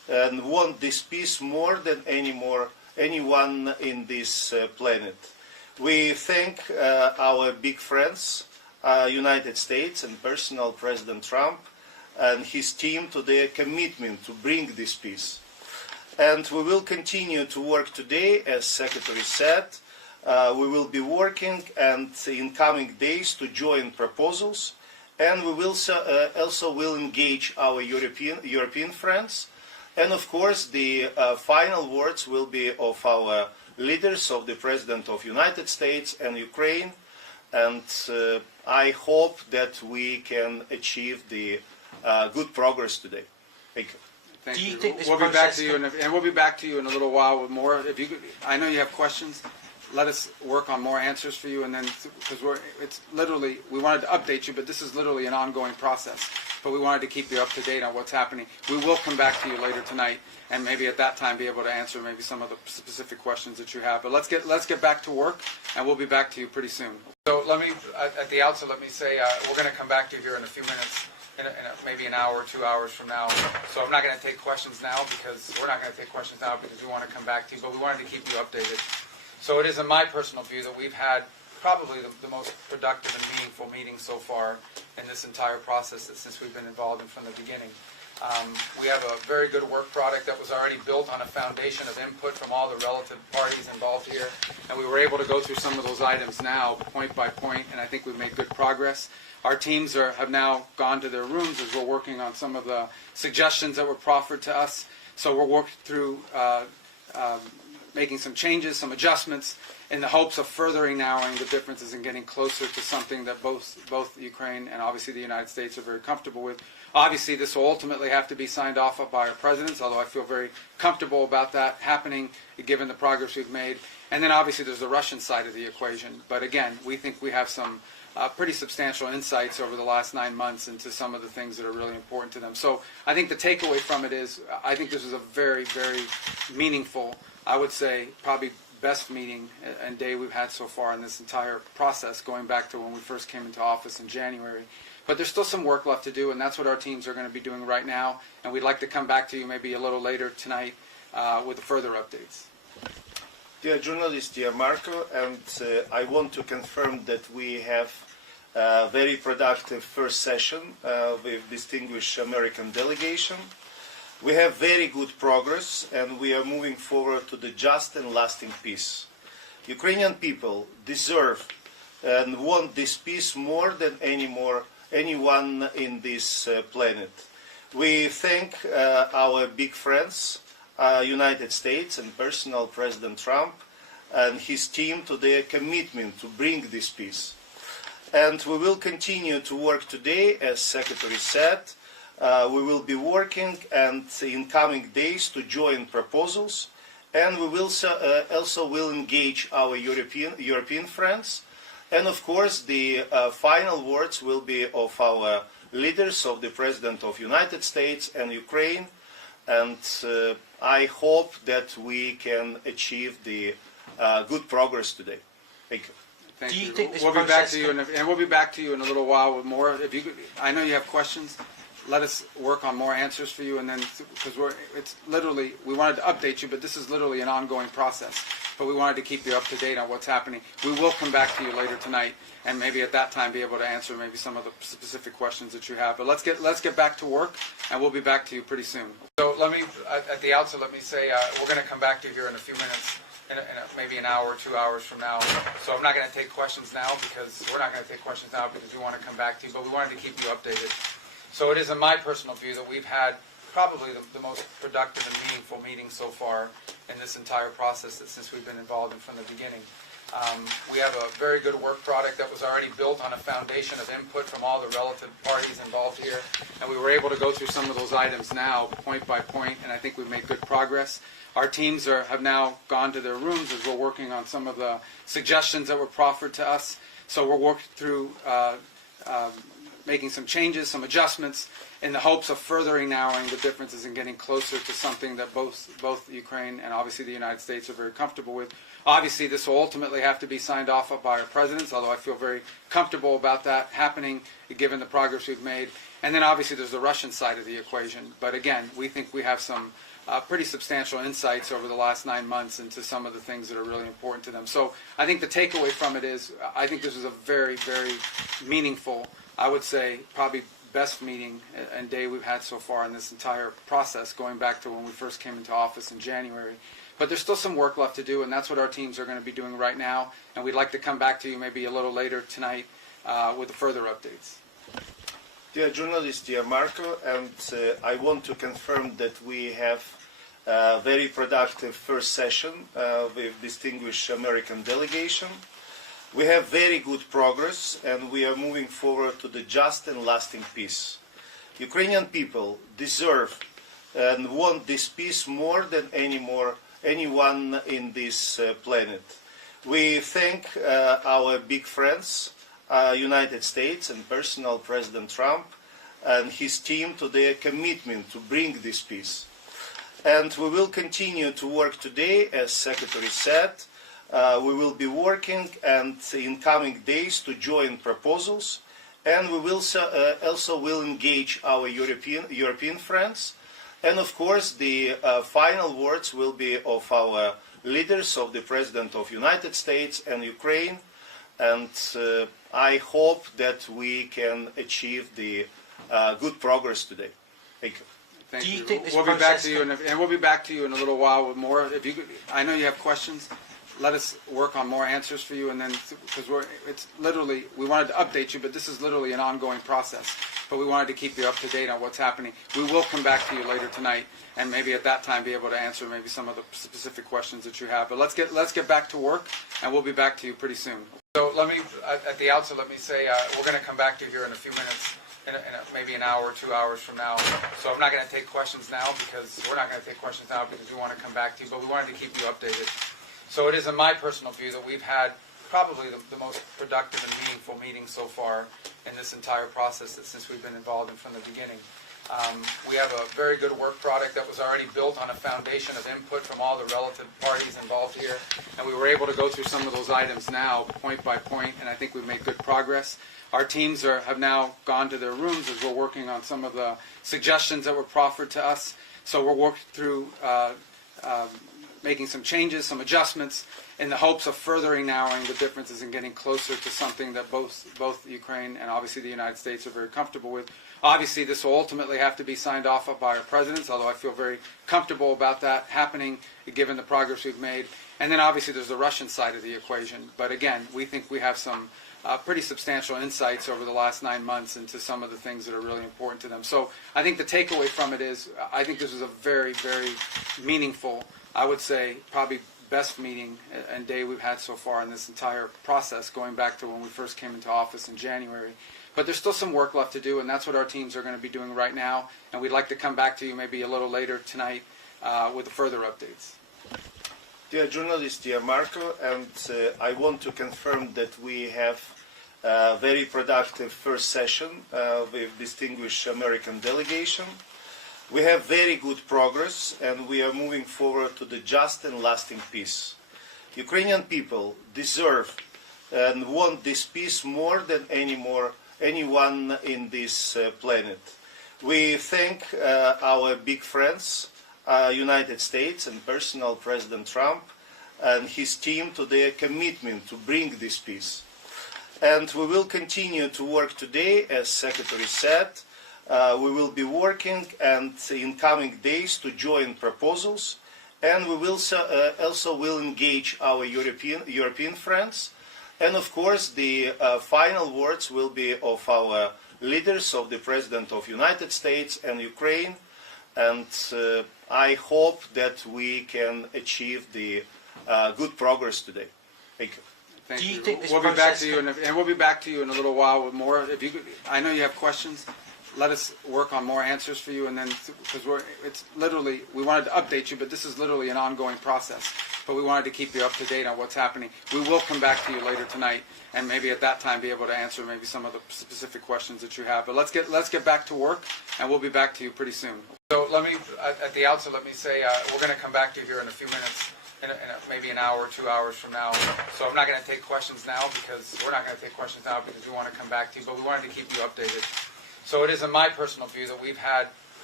and want this peace more than anyone in this planet. We thank our big friends, United States and personal President Trump and his team to their commitment to bring this peace. And we will continue to work today, as Secretary said. We will be working and in coming days to join proposals, and we will also will engage our European friends. And of course, the final words will be of our leaders, of the President of United States and Ukraine. And I hope that we can achieve the good progress today. Thank you. Thank Do you you. think this We'll be back process to you, and we'll be back to you in a little while with more. If you, I know you have questions. Let us work on more answers for you, and then because it's literally we wanted to update you, but this is literally an ongoing process. But we wanted to keep you up to date on what's happening. We will come back to you later tonight, and maybe at that time be able to answer maybe some of the specific questions that you have. But let's get back to work, and we'll be back to you pretty soon. So let me at the outset let me say we're going to come back to you here in a few minutes. Maybe an hour or 2 hours from now. So I'm not going to take questions now because we're not going to take questions now because we want to come back to you, but we wanted to keep you updated. So it is in my personal view that we've had probably the most productive and meaningful meeting so far in this entire process since we've been involved in from the beginning. We have a very good work product that was already built on a foundation of input from all the relative parties involved here, and we were able to go through some of those items now, point by point, and I think we've made good progress. Our teams have now gone to their rooms as we're working on some of the suggestions that were proffered to us. So we're working through making some changes, some adjustments, in the hopes of furthering narrowing the differences and getting closer to something that both Ukraine and obviously the United States are very comfortable with. Obviously, this will ultimately have to be signed off by our presidents, although I feel very comfortable about that happening, given the progress we've made. And then obviously there's the Russian side of the equation. But again, we think we have some pretty substantial insights over the last 9 months into some of the things that are really important to them. So I think the takeaway from it is I think this is a very, very meaningful, I would say probably best meeting and day we've had so far in this entire process, going back to when we first came into office in January. But there's still some work left to do, and that's what our teams are going to be doing right now. And we'd like to come back to you maybe a little later tonight with further updates. Dear journalist, dear Marco, and I want to confirm that we have a very productive first session with distinguished American delegation. We have very good progress, and we are moving forward to the just and lasting peace. Ukrainian people deserve and want this peace more than anyone in this planet. We thank our big friends, United States and personal President Trump and his team to their commitment to bring this peace. And we will continue to work today, as Secretary said. We will be working and in coming days to join proposals, and we will also will engage our European friends. And of course, the final words will be of our leaders, of the President of United States and Ukraine. And I hope that we can achieve the good progress today. Thank you. Thank Do you you. think this we'll be back process to you, and we'll be back to you in a little while with more. If you, I know you have questions. Let us work on more answers for you, and then because it's literally we wanted to update you, but this is literally an ongoing process. But we wanted to keep you up to date on what's happening. We will come back to you later tonight, and maybe at that time be able to answer maybe some of the specific questions that you have. But let's get back to work, and we'll be back to you pretty soon. So let me at the outset let me say we're going to come back to you here in a few minutes. Maybe an hour or 2 hours from now. So I'm not going to take questions now because we're not going to take questions now because we want to come back to you, but we wanted to keep you updated. So it is in my personal view that we've had probably the most productive and meaningful meeting so far in this entire process since we've been involved in from the beginning. We have a very good work product that was already built on a foundation of input from all the relative parties involved here, and we were able to go through some of those items now, point by point, and I think we've made good progress. Our teams have now gone to their rooms as we're working on some of the suggestions that were proffered to us. So we're working through making some changes, some adjustments, in the hopes of furthering narrowing the differences and getting closer to something that both Ukraine and obviously the United States are very comfortable with. Obviously, this will ultimately have to be signed off by our presidents, although I feel very comfortable about that happening, given the progress we've made. And then obviously there's the Russian side of the equation. But again, we think we have some pretty substantial insights over the last 9 months into some of the things that are really important to them. So I think the takeaway from it is I think this is a very, very meaningful, I would say probably best meeting and day we've had so far in this entire process, going back to when we first came into office in January. But there's still some work left to do, and that's what our teams are going to be doing right now. And we'd like to come back to you maybe a little later tonight with further updates. Dear journalist, dear Marco, and I want to confirm that we have a very productive first session with distinguished American delegation. We have very good progress, and we are moving forward to the just and lasting peace. Ukrainian people deserve and want this peace more than anyone in this planet. We thank our big friends, United States and personal President Trump and his team to their commitment to bring this peace. And we will continue to work today, as Secretary said. We will be working and in coming days to join proposals, and we will also will engage our European friends. And of course, the final words will be of our leaders, of the President of United States and Ukraine. And I hope that we can achieve the good progress today. Thank you. Thank Do you you. think this We'll be back process to you, and we'll be back to you in a little while with more. If you, I know you have questions. Let us work on more answers for you, and then because it's literally we wanted to update you, but this is literally an ongoing process. But we wanted to keep you up to date on what's happening. We will come back to you later tonight, and maybe at that time be able to answer maybe some of the specific questions that you have. But let's get back to work, and we'll be back to you pretty soon. So let me, at the outset, let me say we're going to come back to you here in a few minutes. Maybe an hour or 2 hours from now. So I'm not going to take questions now because we're not going to take questions now because we want to come back to you, but we wanted to keep you updated. So it is in my personal view that we've had probably the most productive and meaningful meeting so far in this entire process since we've been involved in from the beginning. We have a very good work product that was already built on a foundation of input from all the relative parties involved here, and we were able to go through some of those items now point by point, and I think we've made good progress. Our teams have now gone to their rooms as we're working on some of the suggestions that were proffered to us. So we're working through making some changes, some adjustments, in the hopes of furthering narrowing the differences and getting closer to something that both Ukraine and obviously the United States are very comfortable with. Obviously, this will ultimately have to be signed off by our presidents, although I feel very comfortable about that happening, given the progress we've made. And then obviously there's the Russian side of the equation. But again, we think we have some pretty substantial insights over the last 9 months into some of the things that are really important to them. So I think the takeaway from it is I think this is a very, very meaningful, I would say probably best meeting and day we've had so far in this entire process, going back to when we first came into office in January. But there's still some work left to do, and that's what our teams are going to be doing right now. And we'd like to come back to you maybe a little later tonight with further updates. Dear journalist, dear Marco, and I want to confirm that we have a very productive first session with distinguished American delegation. We have very good progress, and we are moving forward to the just and lasting peace. Ukrainian people deserve and want this peace more than anyone in this planet. We thank our big friends, United States and personal President Trump and his team to their commitment to bring this peace. And we will continue to work today, as Secretary said. We will be working and in coming days to join proposals, and we will also will engage our European friends. And of course, the final words will be of our leaders, of the President of United States and Ukraine. And I hope that we can achieve the good progress today. Thank you. Thank Do you you. think this We'll be back process to you, and we'll be back to you in a little while with more. If you, I know you have questions. Let us work on more answers for you, and then because it's literally we wanted to update you, but this is literally an ongoing process. But we wanted to keep you up to date on what's happening. We will come back to you later tonight, and maybe at that time be able to answer maybe some of the specific questions that you have. But let's get back to work, and we'll be back to you pretty soon. So let me, at the outset, let me say we're going to come back to you here in a few minutes. Maybe an hour or 2 hours from now. So I'm not going to take questions now because we're not going to take questions now because we want to come back to you, but we wanted to keep you updated. So it is in my personal view that we've had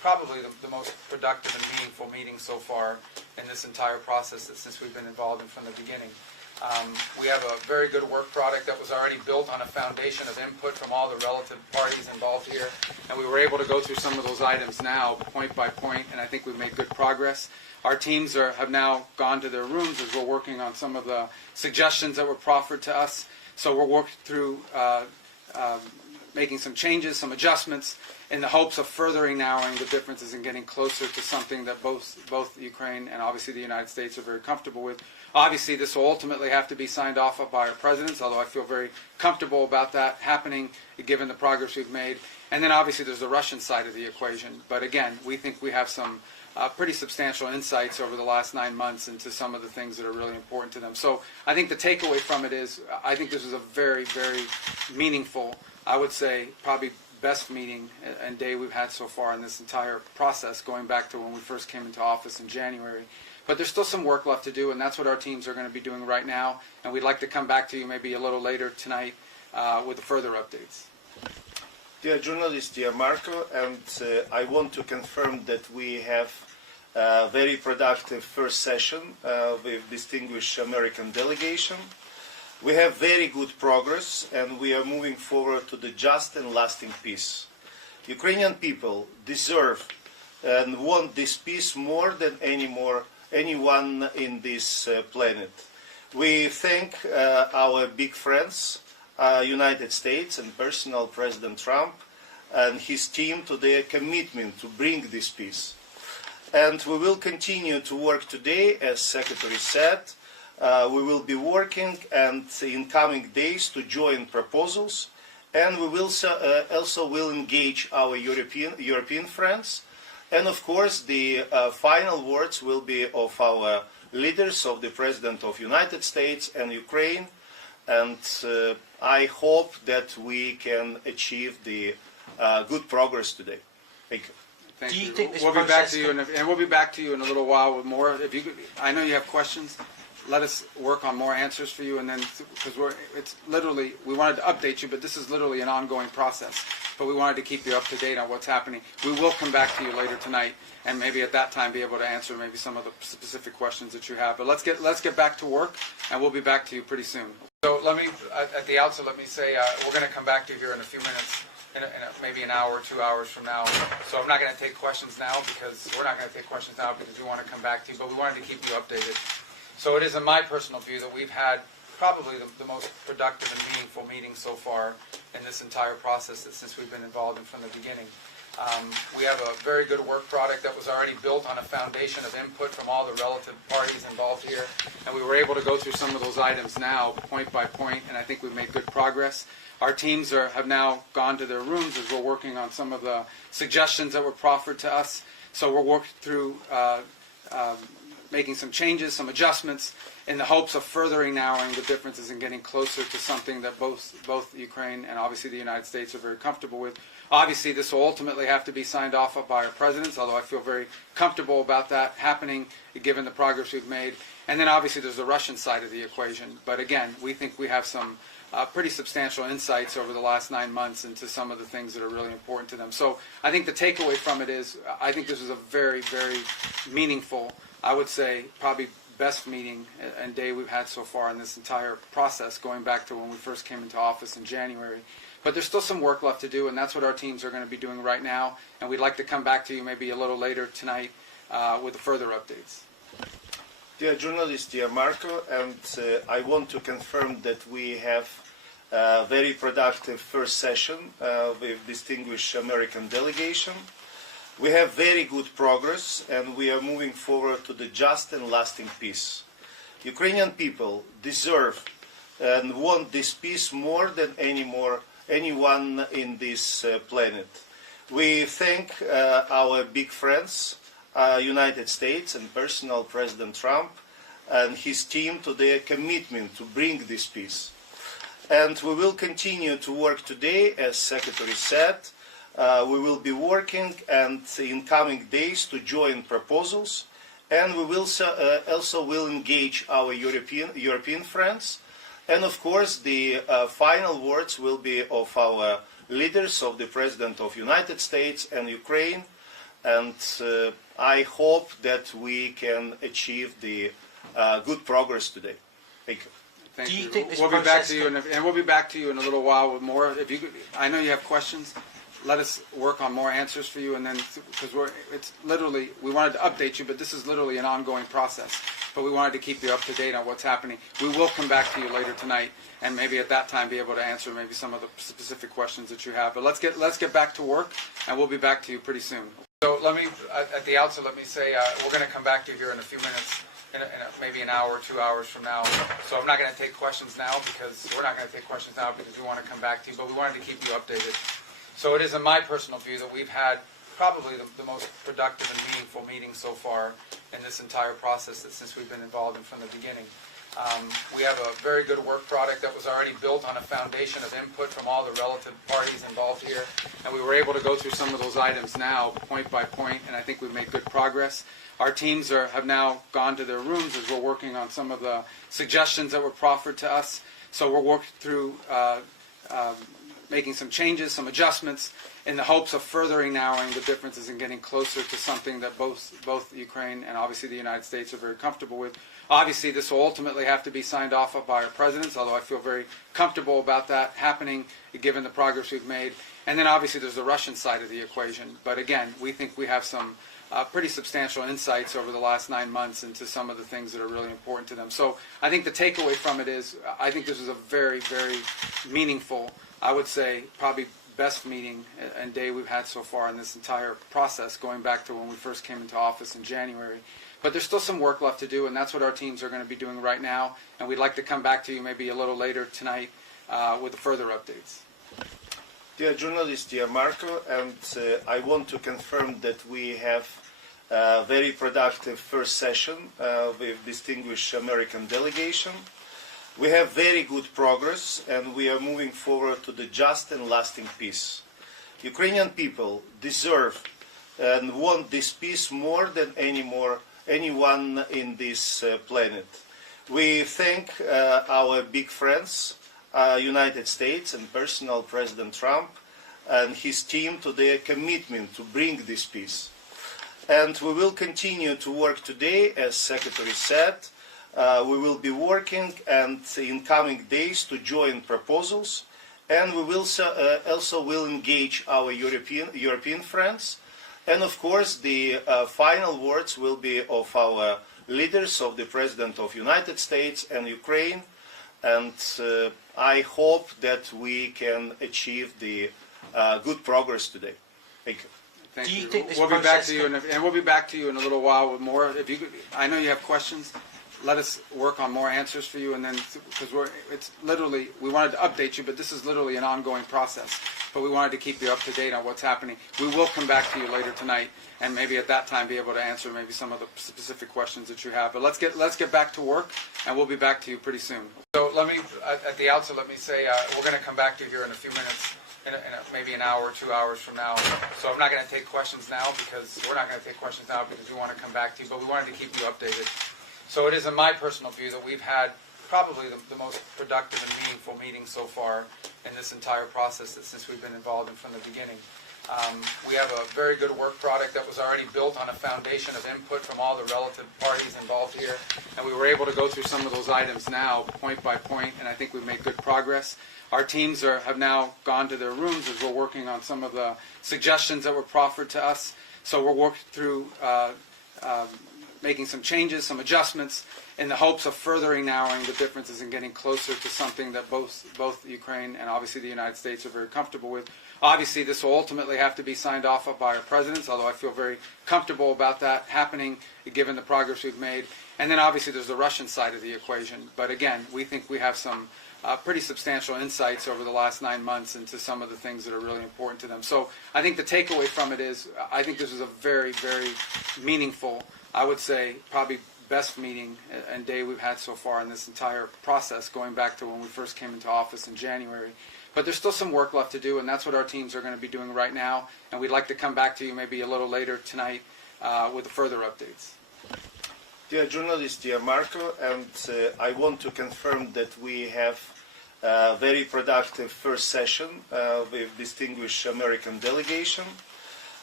probably the most productive and meaningful meeting so far in this entire process since we've been involved in from the beginning. We have a very good work product that was already built on a foundation of input from all the relative parties involved here, and we were able to go through some of those items now, point by point, and I think we've made good progress. Our teams have now gone to their rooms as we're working on some of the suggestions that were proffered to us. So we're working through making some changes, some adjustments, in the hopes of furthering narrowing the differences and getting closer to something that both Ukraine and obviously the United States are very comfortable with. Obviously, this will ultimately have to be signed off by our presidents, although I feel very comfortable about that happening, given the progress we've made. And then obviously there's the Russian side of the equation. But again, we think we have some pretty substantial insights over the last 9 months into some of the things that are really important to them. So I think the takeaway from it is, I think this is a very, very meaningful, I would say probably best meeting and day we've had so far in this entire process, going back to when we first came into office in January. But there's still some work left to do, and that's what our teams are going to be doing right now. And we'd like to come back to you maybe a little later tonight with further updates. Dear journalist, dear Marco, and I want to confirm that we have a very productive first session with distinguished American delegation. We have very good progress, and we are moving forward to the just and lasting peace. Ukrainian people deserve and want this peace more than anyone in this planet. We thank our big friends, United States and personal President Trump and his team to their commitment to bring this peace. And we will continue to work today, as Secretary said. We will be working and in coming days to join proposals, and we will also will engage our European friends. And of course, the final words will be of our leaders, of the President of United States and Ukraine. And I hope that we can achieve the good progress today. Thank you. Thank Do you you. think this We'll be back process to you, and we'll be back to you in a little while with more. If you, I know you have questions. Let us work on more answers for you, and then because it's literally, we wanted to update you, but this is literally an ongoing process. But we wanted to keep you up to date on what's happening. We will come back to you later tonight, and maybe at that time be able to answer maybe some of the specific questions that you have. But let's get back to work, and we'll be back to you pretty soon. So let me, at the outset, let me say we're going to come back to you here in a few minutes. In maybe an hour or 2 hours from now. So I'm not going to take questions now because we're not going to take questions now because we want to come back to you, but we wanted to keep you updated. So it is in my personal view that we've had probably the most productive and meaningful meeting so far in this entire process since we've been involved in from the beginning. We have a very good work product that was already built on a foundation of input from all the relative parties involved here, and we were able to go through some of those items now, point by point, and I think we've made good progress. Our teams have now gone to their rooms as we're working on some of the suggestions that were proffered to us. So we're working through making some changes, some adjustments, in the hopes of furthering narrowing the differences and getting closer to something that both Ukraine and obviously the United States are very comfortable with. Obviously, this will ultimately have to be signed off by our presidents, although I feel very comfortable about that happening, given the progress we've made. And then obviously there's the Russian side of the equation. But again, we think we have some pretty substantial insights over the last 9 months into some of the things that are really important to them. So I think the takeaway from it is, I think this is a very, very meaningful, I would say probably best meeting and day we've had so far in this entire process, going back to when we first came into office in January. But there's still some work left to do, and that's what our teams are going to be doing right now. And we'd like to come back to you maybe a little later tonight with further updates. Dear journalist, dear Marco, and I want to confirm that we have a very productive first session with distinguished American delegation. We have very good progress, and we are moving forward to the just and lasting peace. Ukrainian people deserve and want this peace more than anyone in this planet. We thank our big friends, United States and personal President Trump and his team to their commitment to bring this peace. And we will continue to work today, as Secretary said. We will be working and in coming days to join proposals, and we will also will engage our European friends. And of course, the final words will be of our leaders, of the President of United States and Ukraine. and I hope that we can achieve the good progress today. Thank you. Thank Do you you. think this We'll be back process to you, and we'll be back to you in a little while with more. If you, I know you have questions. Let us work on more answers for you, and then because it's literally we wanted to update you, but this is literally an ongoing process. But we wanted to keep you up to date on what's happening. We will come back to you later tonight, and maybe at that time be able to answer maybe some of the specific questions that you have. But let's get back to work, and we'll be back to you pretty soon. So let me, at the outset, let me say we're going to come back to you here in a few minutes. Maybe an hour or 2 hours from now. So I'm not going to take questions now because we're not going to take questions now because we want to come back to you, but we wanted to keep you updated. So it is in my personal view that we've had probably the most productive and meaningful meeting so far in this entire process since we've been involved in from the beginning. We have a very good work product that was already built on a foundation of input from all the relative parties involved here, and we were able to go through some of those items now, point by point, and I think we've made good progress. Our teams have now gone to their rooms as we're working on some of the suggestions that were proffered to us. So we're working through making some changes, some adjustments, in the hopes of furthering narrowing the differences and getting closer to something that both Ukraine and obviously the United States are very comfortable with. Obviously, this will ultimately have to be signed off by our presidents, although I feel very comfortable about that happening, given the progress we've made. And then obviously there's the Russian side of the equation. But again, we think we have some pretty substantial insights over the last 9 months into some of the things that are really important to them. So I think the takeaway from it is I think this is a very, very meaningful, I would say probably best meeting and day we've had so far in this entire process, going back to when we first came into office in January. But there's still some work left to do, and that's what our teams are going to be doing right now. And we'd like to come back to you maybe a little later tonight with further updates. Dear journalist, dear Marco, and I want to confirm that we have a very productive first session with distinguished American delegation. We have very good progress, and we are moving forward to the just and lasting peace. Ukrainian people deserve and want this peace more than anyone in this planet. We thank our big friends, United States and personal President Trump and his team to their commitment to bring this peace. And we will continue to work today, as Secretary said. We will be working and in coming days to join proposals, and we will also will engage our European friends. And of course, the final words will be of our leaders, of the President of the United States and Ukraine. And I hope that we can achieve the good progress today. Thank you. Thank Do you you. think this We'll be back process to you, and we'll be back to you in a little while with more. If you, I know you have questions. Let us work on more answers for you, and then because it's literally we wanted to update you, but this is literally an ongoing process. But we wanted to keep you up to date on what's happening. We will come back to you later tonight, and maybe at that time be able to answer maybe some of the specific questions that you have. But let's get back to work, and we'll be back to you pretty soon. So let me, at the outset, let me say we're going to come back to you here in a few minutes. Maybe an hour or 2 hours from now. So I'm not going to take questions now because we're not going to take questions now because we want to come back to you, but we wanted to keep you updated. So it is in my personal view that we've had probably the most productive and meaningful meeting so far in this entire process since we've been involved in from the beginning. We have a very good work product that was already built on a foundation of input from all the relative parties involved here, and we were able to go through some of those items now, point by point, and I think we've made good progress. Our teams have now gone to their rooms as we're working on some of the suggestions that were proffered to us. So we're working through making some changes, some adjustments, in the hopes of furthering narrowing the differences and getting closer to something that both Ukraine and obviously the United States are very comfortable with. Obviously, this will ultimately have to be signed off by our presidents, although I feel very comfortable about that happening, given the progress we've made. And then obviously there's the Russian side of the equation. But again, we think we have some pretty substantial insights over the last 9 months into some of the things that are really important to them. So I think the takeaway from it is I think this is a very, very meaningful, I would say probably best meeting and day we've had so far in this entire process, going back to when we first came into office in January. But there's still some work left to do, and that's what our teams are going to be doing right now. And we'd like to come back to you maybe a little later tonight with further updates. Dear journalist, dear Marco, and I want to confirm that we have a very productive first session with distinguished American delegation.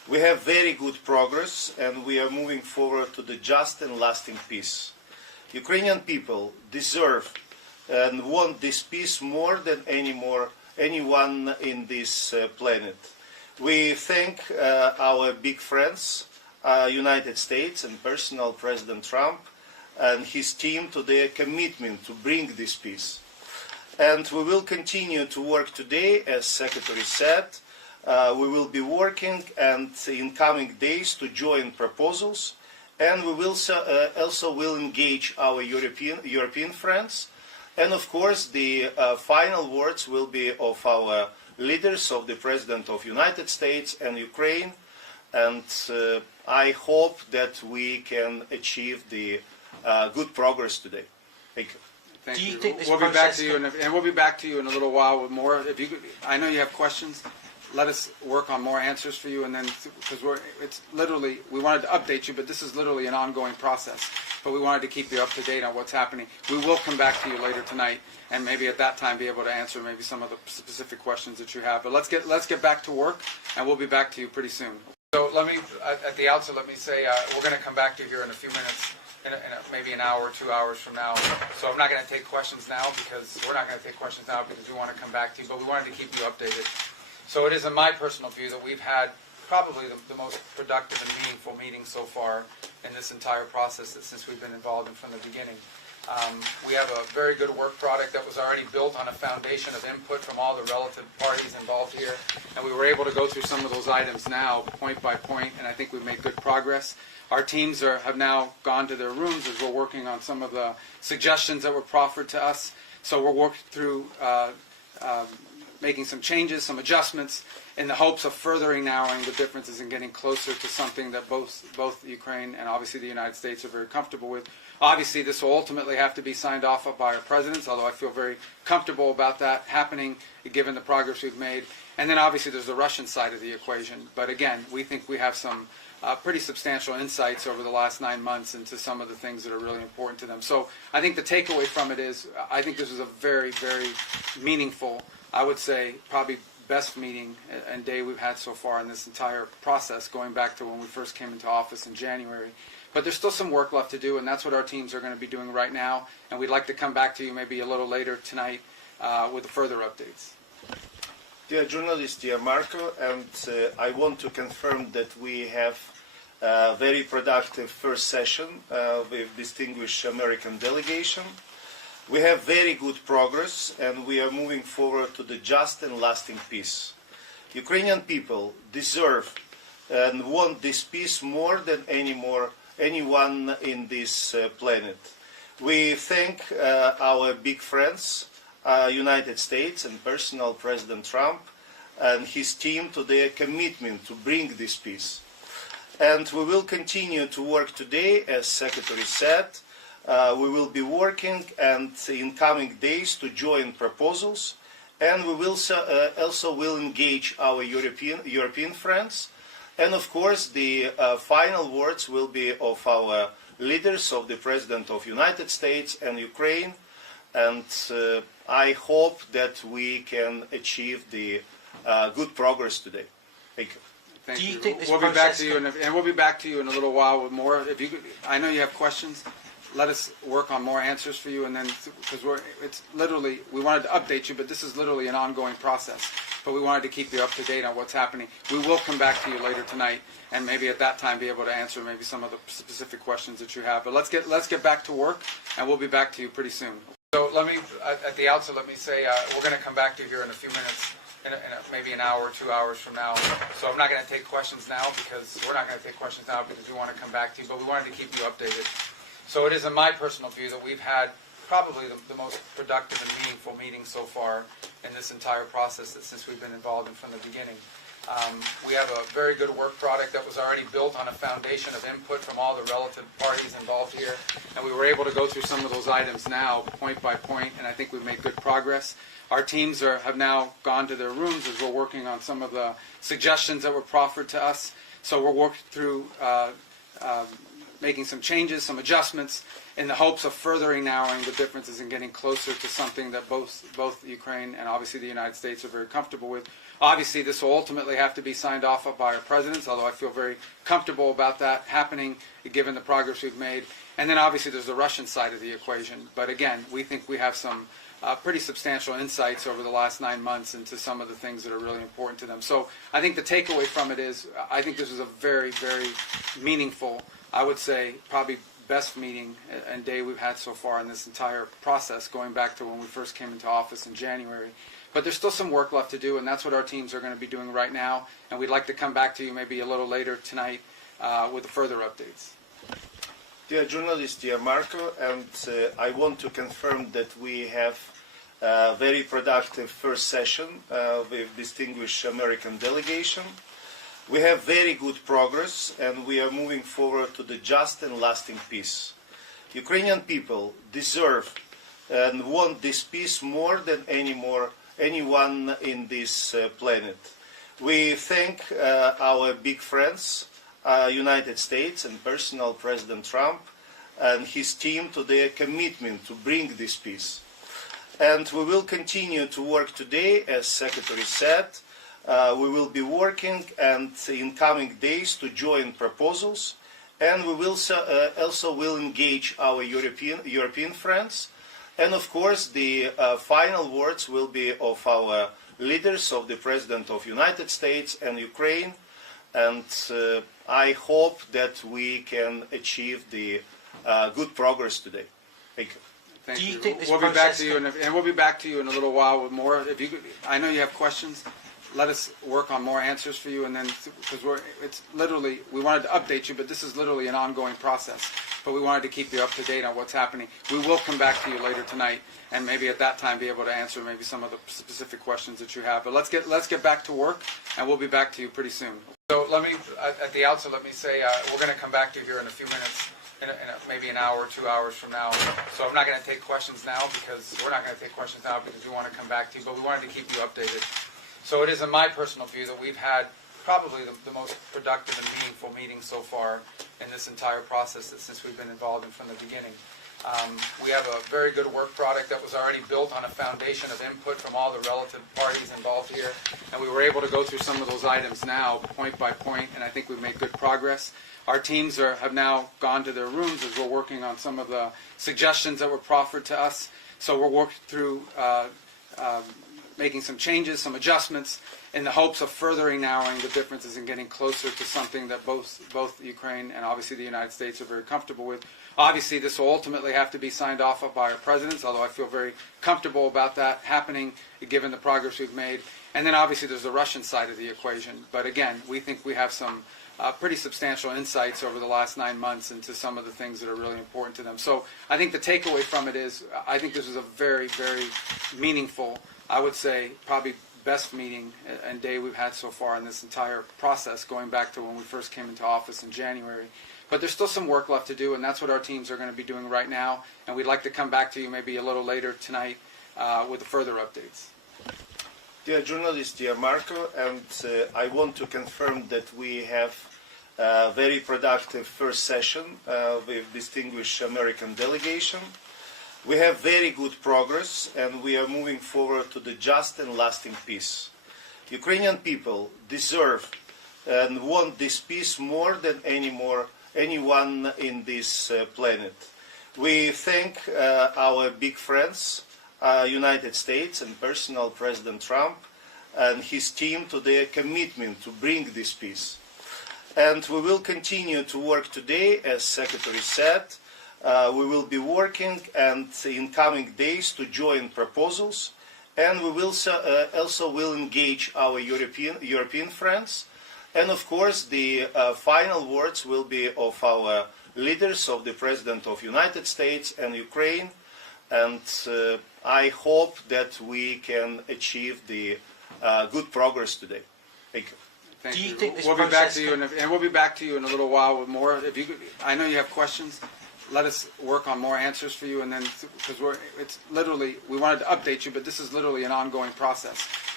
We have very good progress, and we are moving forward to the just and lasting peace. Ukrainian people deserve and want this peace more than anyone in this planet. We thank our big friends, United States and personal President Trump and his team to their commitment to bring this peace. And we will continue to work today, as Secretary said. We will be working and in coming days to join proposals, and we will also will engage our European friends. And of course, the final words will be of our leaders, of the President of United States and Ukraine. And I hope that we can achieve the good progress today. Thank you. Thank Do you you. think this We'll be back process to you, and we'll be back to you in a little while with more. If you, I know you have questions. Let us work on more answers for you, and then because it's literally we wanted to update you, but this is literally an ongoing process. But we wanted to keep you up to date on what's happening. We will come back to you later tonight, and maybe at that time be able to answer maybe some of the specific questions that you have. But let's get back to work, and we'll be back to you pretty soon. So let me, at the outset, let me say we're going to come back to you here in a few minutes. Maybe an hour or 2 hours from now. So I'm not going to take questions now because we're not going to take questions now because we want to come back to you, but we wanted to keep you updated. So it is in my personal view that we've had probably the most productive and meaningful meeting so far in this entire process since we've been involved in from the beginning. We have a very good work product that was already built on a foundation of input from all the relative parties involved here, and we were able to go through some of those items now, point by point, and I think we've made good progress. Our teams have now gone to their rooms as we're working on some of the suggestions that were proffered to us. So we're working through making some changes, some adjustments, in the hopes of furthering narrowing the differences and getting closer to something that both Ukraine and obviously the United States are very comfortable with. Obviously, this will ultimately have to be signed off by our presidents, although I feel very comfortable about that happening, given the progress we've made. And then obviously there's the Russian side of the equation. But again, we think we have some pretty substantial insights over the last 9 months into some of the things that are really important to them. So I think the takeaway from it is I think this is a very, very meaningful, I would say probably best meeting and day we've had so far in this entire process, going back to when we first came into office in January. But there's still some work left to do, and that's what our teams are going to be doing right now. And we'd like to come back to you maybe a little later tonight with further updates. Dear journalist, dear Marco, and I want to confirm that we have a very productive first session with distinguished American delegation. We have very good progress, and we are moving forward to the just and lasting peace. Ukrainian people deserve and want this peace more than anyone in this planet. We thank our big friends, United States and personal President Trump and his team to their commitment to bring this peace. And we will continue to work today, as Secretary said. We will be working and in coming days to join proposals, and we will also will engage our European friends. And of course, the final words will be of our leaders, of the President of United States and Ukraine. And I hope that we can achieve the good progress today. Thank you. Thank Do you you. think this We'll be back process to you, and we'll be back to you in a little while with more. If you, I know you have questions. Let us work on more answers for you, and then because it's literally we wanted to update you, but this is literally an ongoing process. But we wanted to keep you up to date on what's happening. We will come back to you later tonight, and maybe at that time be able to answer maybe some of the specific questions that you have. But let's get back to work, and we'll be back to you pretty soon. So let me, at the outset, let me say we're going to come back to you here in a few minutes, maybe an hour or 2 hours from now. So I'm not going to take questions now because we're not going to take questions now because we want to come back to you, but we wanted to keep you updated. So it is in my personal view that we've had probably the most productive and meaningful meeting so far in this entire process since we've been involved in from the beginning. We have a very good work product that was already built on a foundation of input from all the relative parties involved here, and we were able to go through some of those items now, point by point, and I think we've made good progress. Our teams have now gone to their rooms as we're working on some of the suggestions that were proffered to us. So we're working through making some changes, some adjustments, in the hopes of furthering narrowing the differences and getting closer to something that both Ukraine and obviously the United States are very comfortable with. Obviously, this will ultimately have to be signed off by our presidents, although I feel very comfortable about that happening, given the progress we've made. And then obviously there's the Russian side of the equation. But again, we think we have some pretty substantial insights over the last 9 months into some of the things that are really important to them. So I think the takeaway from it is, I think this is a very, very meaningful, I would say, probably best meeting and day we've had so far in this entire process, going back to when we first came into office in January. But there's still some work left to do, and that's what our teams are going to be doing right now. And we'd like to come back to you maybe a little later tonight with further updates. Dear journalist, dear Marco, and I want to confirm that we have a very productive first session with distinguished American delegation. We have very good progress, and we are moving forward to the just and lasting peace. Ukrainian people deserve and want this peace more than anyone in this planet. We thank our big friends, United States and personal President Trump and his team to their commitment to bring this peace. And we will continue to work today, as Secretary said. We will be working and in coming days to join proposals, and we will also will engage our European friends. And of course, the final words will be of our leaders, of the President of United States and Ukraine. And I hope that we can achieve the good progress today. Thank you. Thank Do you you. think this We'll be back process to you, and we'll be back to you in a little while with more. If you, I know you have questions. Let us work on more answers for you, and then because it's literally, we wanted to update you, but this is literally an ongoing process. But we wanted to keep you up to date on what's happening. We will come back to you later tonight, and maybe at that time be able to answer maybe some of the specific questions that you have. But let's get back to work, and we'll be back to you pretty soon. So let me, at the outset, let me say we're going to come back to you here in a few minutes. Maybe an hour or 2 hours from now. So I'm not going to take questions now because we're not going to take questions now because we want to come back to you, but we wanted to keep you updated. So it is in my personal view that we've had probably the most productive and meaningful meeting so far in this entire process since we've been involved in from the beginning. We have a very good work product that was already built on a foundation of input from all the relative parties involved here, and we were able to go through some of those items now, point by point, and I think we've made good progress. Our teams have now gone to their rooms as we're working on some of the suggestions that were proffered to us. So we're working through making some changes, some adjustments, in the hopes of furthering narrowing the differences and getting closer to something that both Ukraine and obviously the United States are very comfortable with. Obviously, this will ultimately have to be signed off by our presidents, although I feel very comfortable about that happening, given the progress we've made. And then obviously there's the Russian side of the equation. But again, we think we have some pretty substantial insights over the last 9 months into some of the things that are really important to them. So I think the takeaway from it is, I think this is a very, very meaningful, I would say, probably best meeting and day we've had so far in this entire process, going back to when we first came into office in January. But there's still some work left to do, and that's what our teams are going to be doing right now. And we'd like to come back to you maybe a little later tonight with further updates. Dear journalist, dear Marco, and I want to confirm that we have a very productive first session with distinguished American delegation. We have very good progress, and we are moving forward to the just and lasting peace. Ukrainian people deserve and want this peace more than anyone in this planet. We thank our big friends, United States and personal President Trump and his team to their commitment to bring this peace. And we will continue to work today, as Secretary said. We will be working and in coming days to join proposals, and we will also will engage our European friends. And of course, the final words will be of our leaders, of the President of United States and Ukraine. And I hope that we can achieve the good progress today. Thank you. Thank Do you you. think this we'll be back process to you, and we'll be back to you in a little while with more. If you, I know you have questions. Let us work on more answers for you, and then because it's literally, we wanted to update you, but this is literally an ongoing process.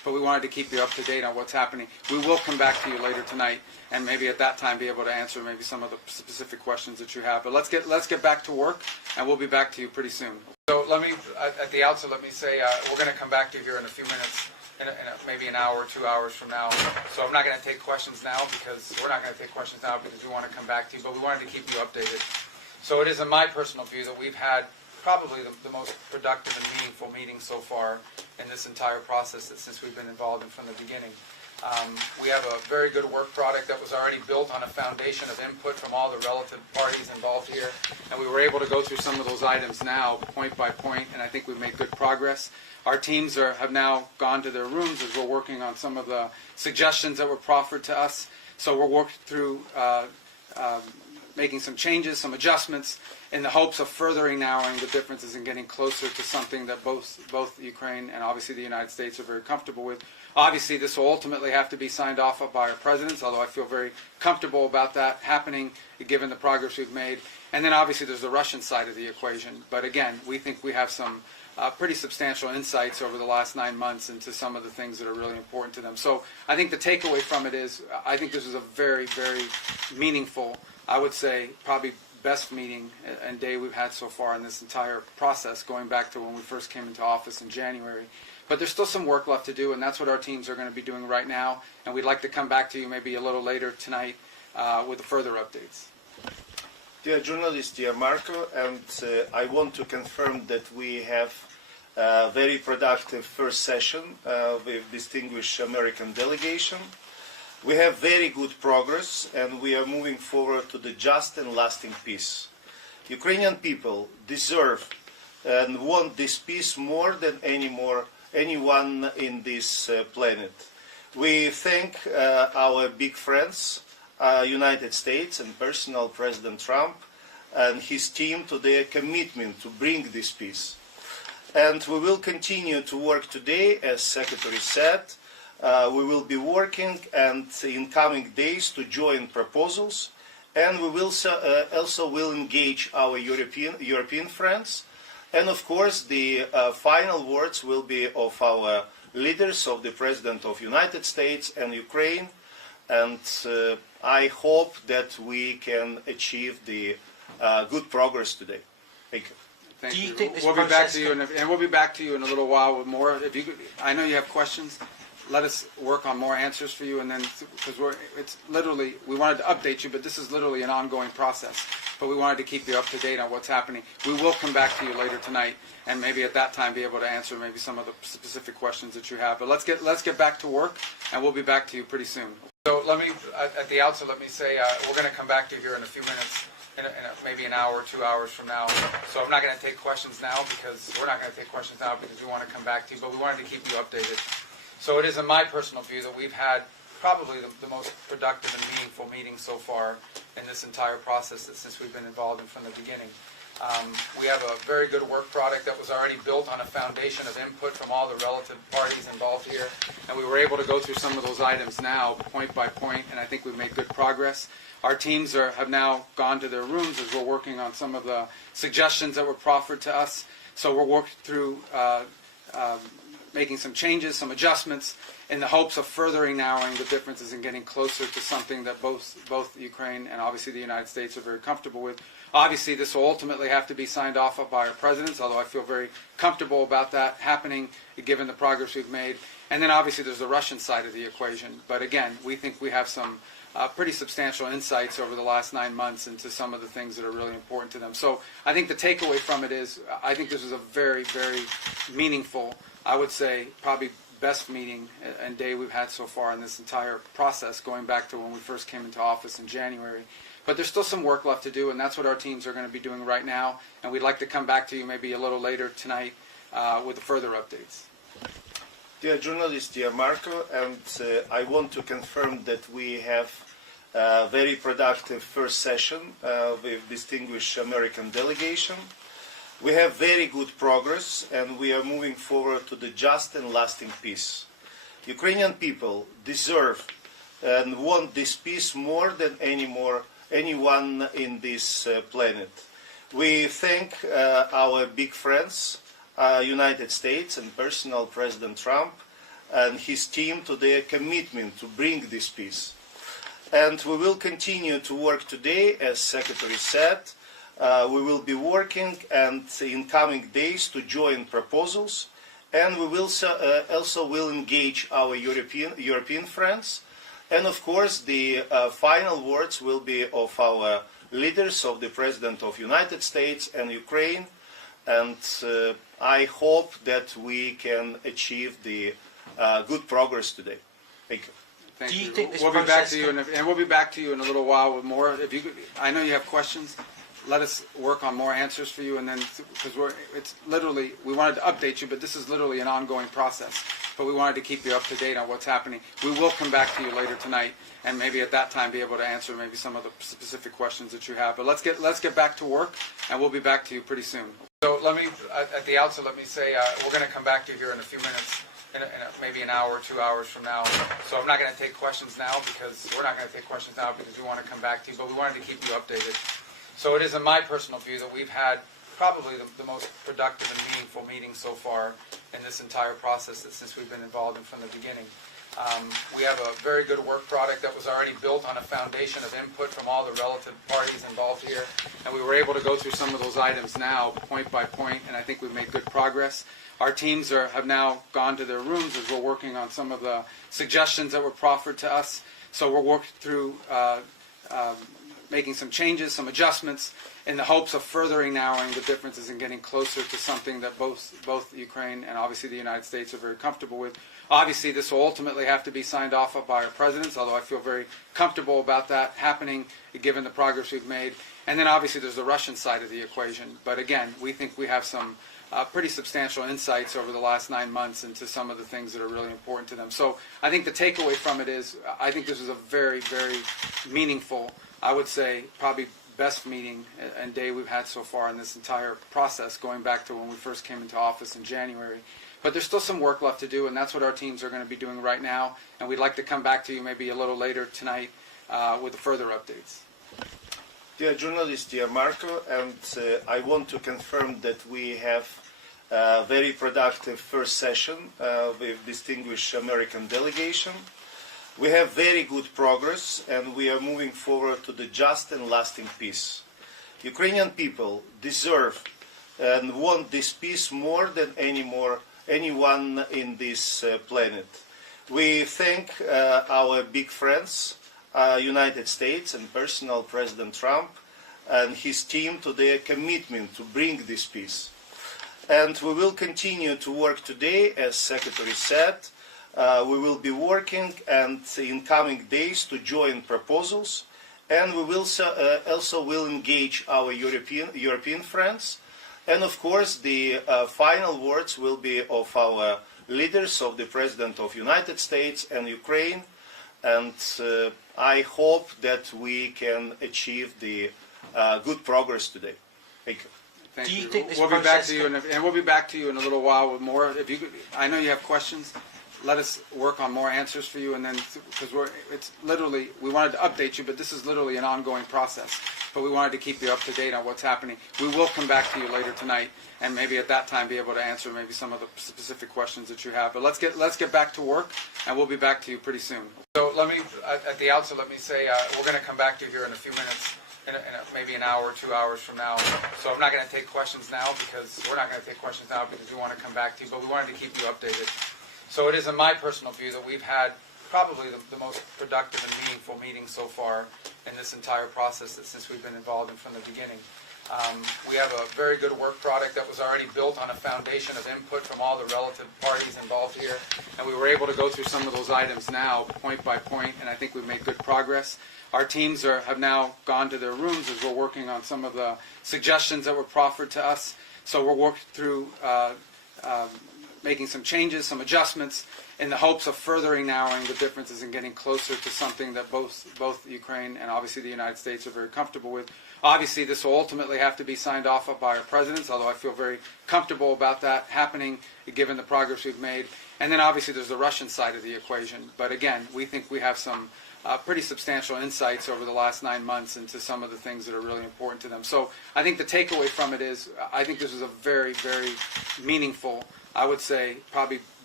but we wanted to keep you up to date on what's happening. We will come back to you later tonight, and maybe at that time be able to answer maybe some of the specific questions that you have. But let's get back to work, and we'll be back to you pretty soon. So at the outset, let me say we're going to come back to you here in a few minutes, maybe an hour or 2 hours from now. So I'm not going to take questions now because we're not going to take questions now because we want to come back to you, but we wanted to keep you updated. So it is in my personal view that we've had probably the most productive and meaningful meeting so far in this entire process since we've been involved in from the beginning. We have a very good work product that was already built on a foundation of input from all the relative parties involved here, and we were able to go through some of those items now, point by point, and I think we've made good progress. Our teams have now gone to their rooms as we're working on some of the suggestions that were proffered to us. So we're working through making some changes, some adjustments, in the hopes of furthering narrowing the differences and getting closer to something that both Ukraine and obviously the United States are very comfortable with. Obviously, this will ultimately have to be signed off by our presidents, although I feel very comfortable about that happening, given the progress we've made. And then obviously there's the Russian side of the equation. But again, we think we have some pretty substantial insights over the last 9 months into some of the things that are really important to them. So I think the takeaway from it is I think this is a very, very meaningful, I would say probably best meeting and day we've had so far in this entire process, going back to when we first came into office in January. But there's still some work left to do, and that's what our teams are going to be doing right now. And we'd like to come back to you maybe a little later tonight with further updates. Dear journalist, dear Marco, and I want to confirm that we have a very productive first session with distinguished American delegation. We have very good progress, and we are moving forward to the just and lasting peace. Ukrainian people deserve and want this peace more than anyone in this planet. We thank our big friends, United States and personal President Trump and his team to their commitment to bring this peace. And we will continue to work today, as Secretary said. We will be working and in coming days to join proposals, and we will also will engage our European friends. And of course, the final words will be of our leaders, of the President of United States and Ukraine. And I hope that we can achieve the good progress today. Thank you. Thank Do you you. think this We'll be back process to you, and we'll be back to you in a little while with more. If you, I know you have questions. Let us work on more answers for you, and then because it's literally we wanted to update you, but this is literally an ongoing process. But we wanted to keep you up to date on what's happening. We will come back to you later tonight, and maybe at that time be able to answer maybe some of the specific questions that you have. But let's get back to work, and we'll be back to you pretty soon. So at the outset, let me say we're going to come back to you here in a few minutes, maybe an hour or 2 hours from now. So I'm not going to take questions now because we're not going to take questions now because we want to come back to you, but we wanted to keep you updated. So it is in my personal view that we've had probably the most productive and meaningful meeting so far in this entire process since we've been involved in from the beginning. We have a very good work product that was already built on a foundation of input from all the relative parties involved here, and we were able to go through some of those items now, point by point, and I think we've made good progress. Our teams have now gone to their rooms as we're working on some of the suggestions that were proffered to us. So we're working through making some changes, some adjustments, in the hopes of furthering narrowing the differences and getting closer to something that both Ukraine and obviously the United States are very comfortable with. Obviously, this will ultimately have to be signed off by our presidents, although I feel very comfortable about that happening, given the progress we've made. And then obviously there's the Russian side of the equation. But again, we think we have some pretty substantial insights over the last 9 months into some of the things that are really important to them. So I think the takeaway from it is I think this is a very, very meaningful, I would say probably best meeting and day we've had so far in this entire process, going back to when we first came into office in January. But there's still some work left to do, and that's what our teams are going to be doing right now. And we'd like to come back to you maybe a little later tonight with further updates. Dear journalist, dear Marco, and I want to confirm that we have a very productive first session with distinguished American delegation. We have very good progress, and we are moving forward to the just and lasting peace. Ukrainian people deserve and want this peace more than anyone in this planet. We thank our big friends, United States and personal President Trump and his team to their commitment to bring this peace. And we will continue to work today, as Secretary said. We will be working and in coming days to join proposals, and we will also will engage our European friends. And of course, the final words will be of our leaders, of the President of the United States and Ukraine. And I hope that we can achieve the good progress today. Thank you. Thank Do you you. think this We'll be back process to you, and we'll be back to you in a little while with more. If you, I know you have questions. Let us work on more answers for you, and then because it's literally we wanted to update you, but this is literally an ongoing process. But we wanted to keep you up to date on what's happening. We will come back to you later tonight, and maybe at that time be able to answer maybe some of the specific questions that you have. But let's get back to work, and we'll be back to you pretty soon. So let me, at the outset, let me say we're going to come back to you here in a few minutes. Maybe an hour or 2 hours from now. So I'm not going to take questions now because we're not going to take questions now because we want to come back to you, but we wanted to keep you updated. So it is in my personal view that we've had probably the most productive and meaningful meeting so far in this entire process since we've been involved in from the beginning. We have a very good work product that was already built on a foundation of input from all the relative parties involved here, and we were able to go through some of those items now, point by point, and I think we've made good progress. Our teams have now gone to their rooms as we're working on some of the suggestions that were proffered to us. So we're working through making some changes, some adjustments, in the hopes of furthering narrowing the differences and getting closer to something that both Ukraine and obviously the United States are very comfortable with. Obviously, this will ultimately have to be signed off by our presidents, although I feel very comfortable about that happening, given the progress we've made. And then obviously there's the Russian side of the equation. But again, we think we have some pretty substantial insights over the last 9 months into some of the things that are really important to them. So I think the takeaway from it is I think this is a very, very meaningful, I would say probably best meeting and day we've had so far in this entire process, going back to when we first came into office in January. But there's still some work left to do, and that's what our teams are going to be doing right now. And we'd like to come back to you maybe a little later tonight with further updates. Dear journalist, dear Marco, and I want to confirm that we have a very productive first session with distinguished American delegation. We have very good progress, and we are moving forward to the just and lasting peace. Ukrainian people deserve and want this peace more than anyone in this planet. We thank our big friends, United States and personal President Trump and his team to their commitment to bring this peace. And we will continue to work today, as Secretary said. We will be working and in coming days to join proposals, and we will also will engage our European friends. And of course, the final words will be of our leaders, of the President of the United States and Ukraine. And I hope that we can achieve the good progress today. Thank you. Thank Do you you. think this We'll be back process to you, and we'll be back to you in a little while with more. If you, I know you have questions. Let us work on more answers for you, and then because it's literally we wanted to update you, but this is literally an ongoing process. But we wanted to keep you up to date on what's happening. We will come back to you later tonight, and maybe at that time be able to answer maybe some of the specific questions that you have. But let's get back to work, and we'll be back to you pretty soon. So let me, at the outset, let me say we're going to come back to you here in a few minutes. Maybe an hour or 2 hours from now. So I'm not going to take questions now because we're not going to take questions now because we want to come back to you, but we wanted to keep you updated. So it is in my personal view that we've had probably the most productive and meaningful meeting so far in this entire process since we've been involved in from the beginning. We have a very good work product that was already built on a foundation of input from all the relative parties involved here, and we were able to go through some of those items now, point by point, and I think we've made good progress. Our teams have now gone to their rooms as we're working on some of the suggestions that were proffered to us. So we're working through making some changes, some adjustments, in the hopes of furthering narrowing the differences and getting closer to something that both Ukraine and obviously the United States are very comfortable with. Obviously, this will ultimately have to be signed off by our presidents, although I feel very comfortable about that happening, given the progress we've made. And then obviously there's the Russian side of the equation. But again, we think we have some pretty substantial insights over the last 9 months into some of the things that are really important to them. So I think the takeaway from it is I think this is a very, very meaningful, I would say probably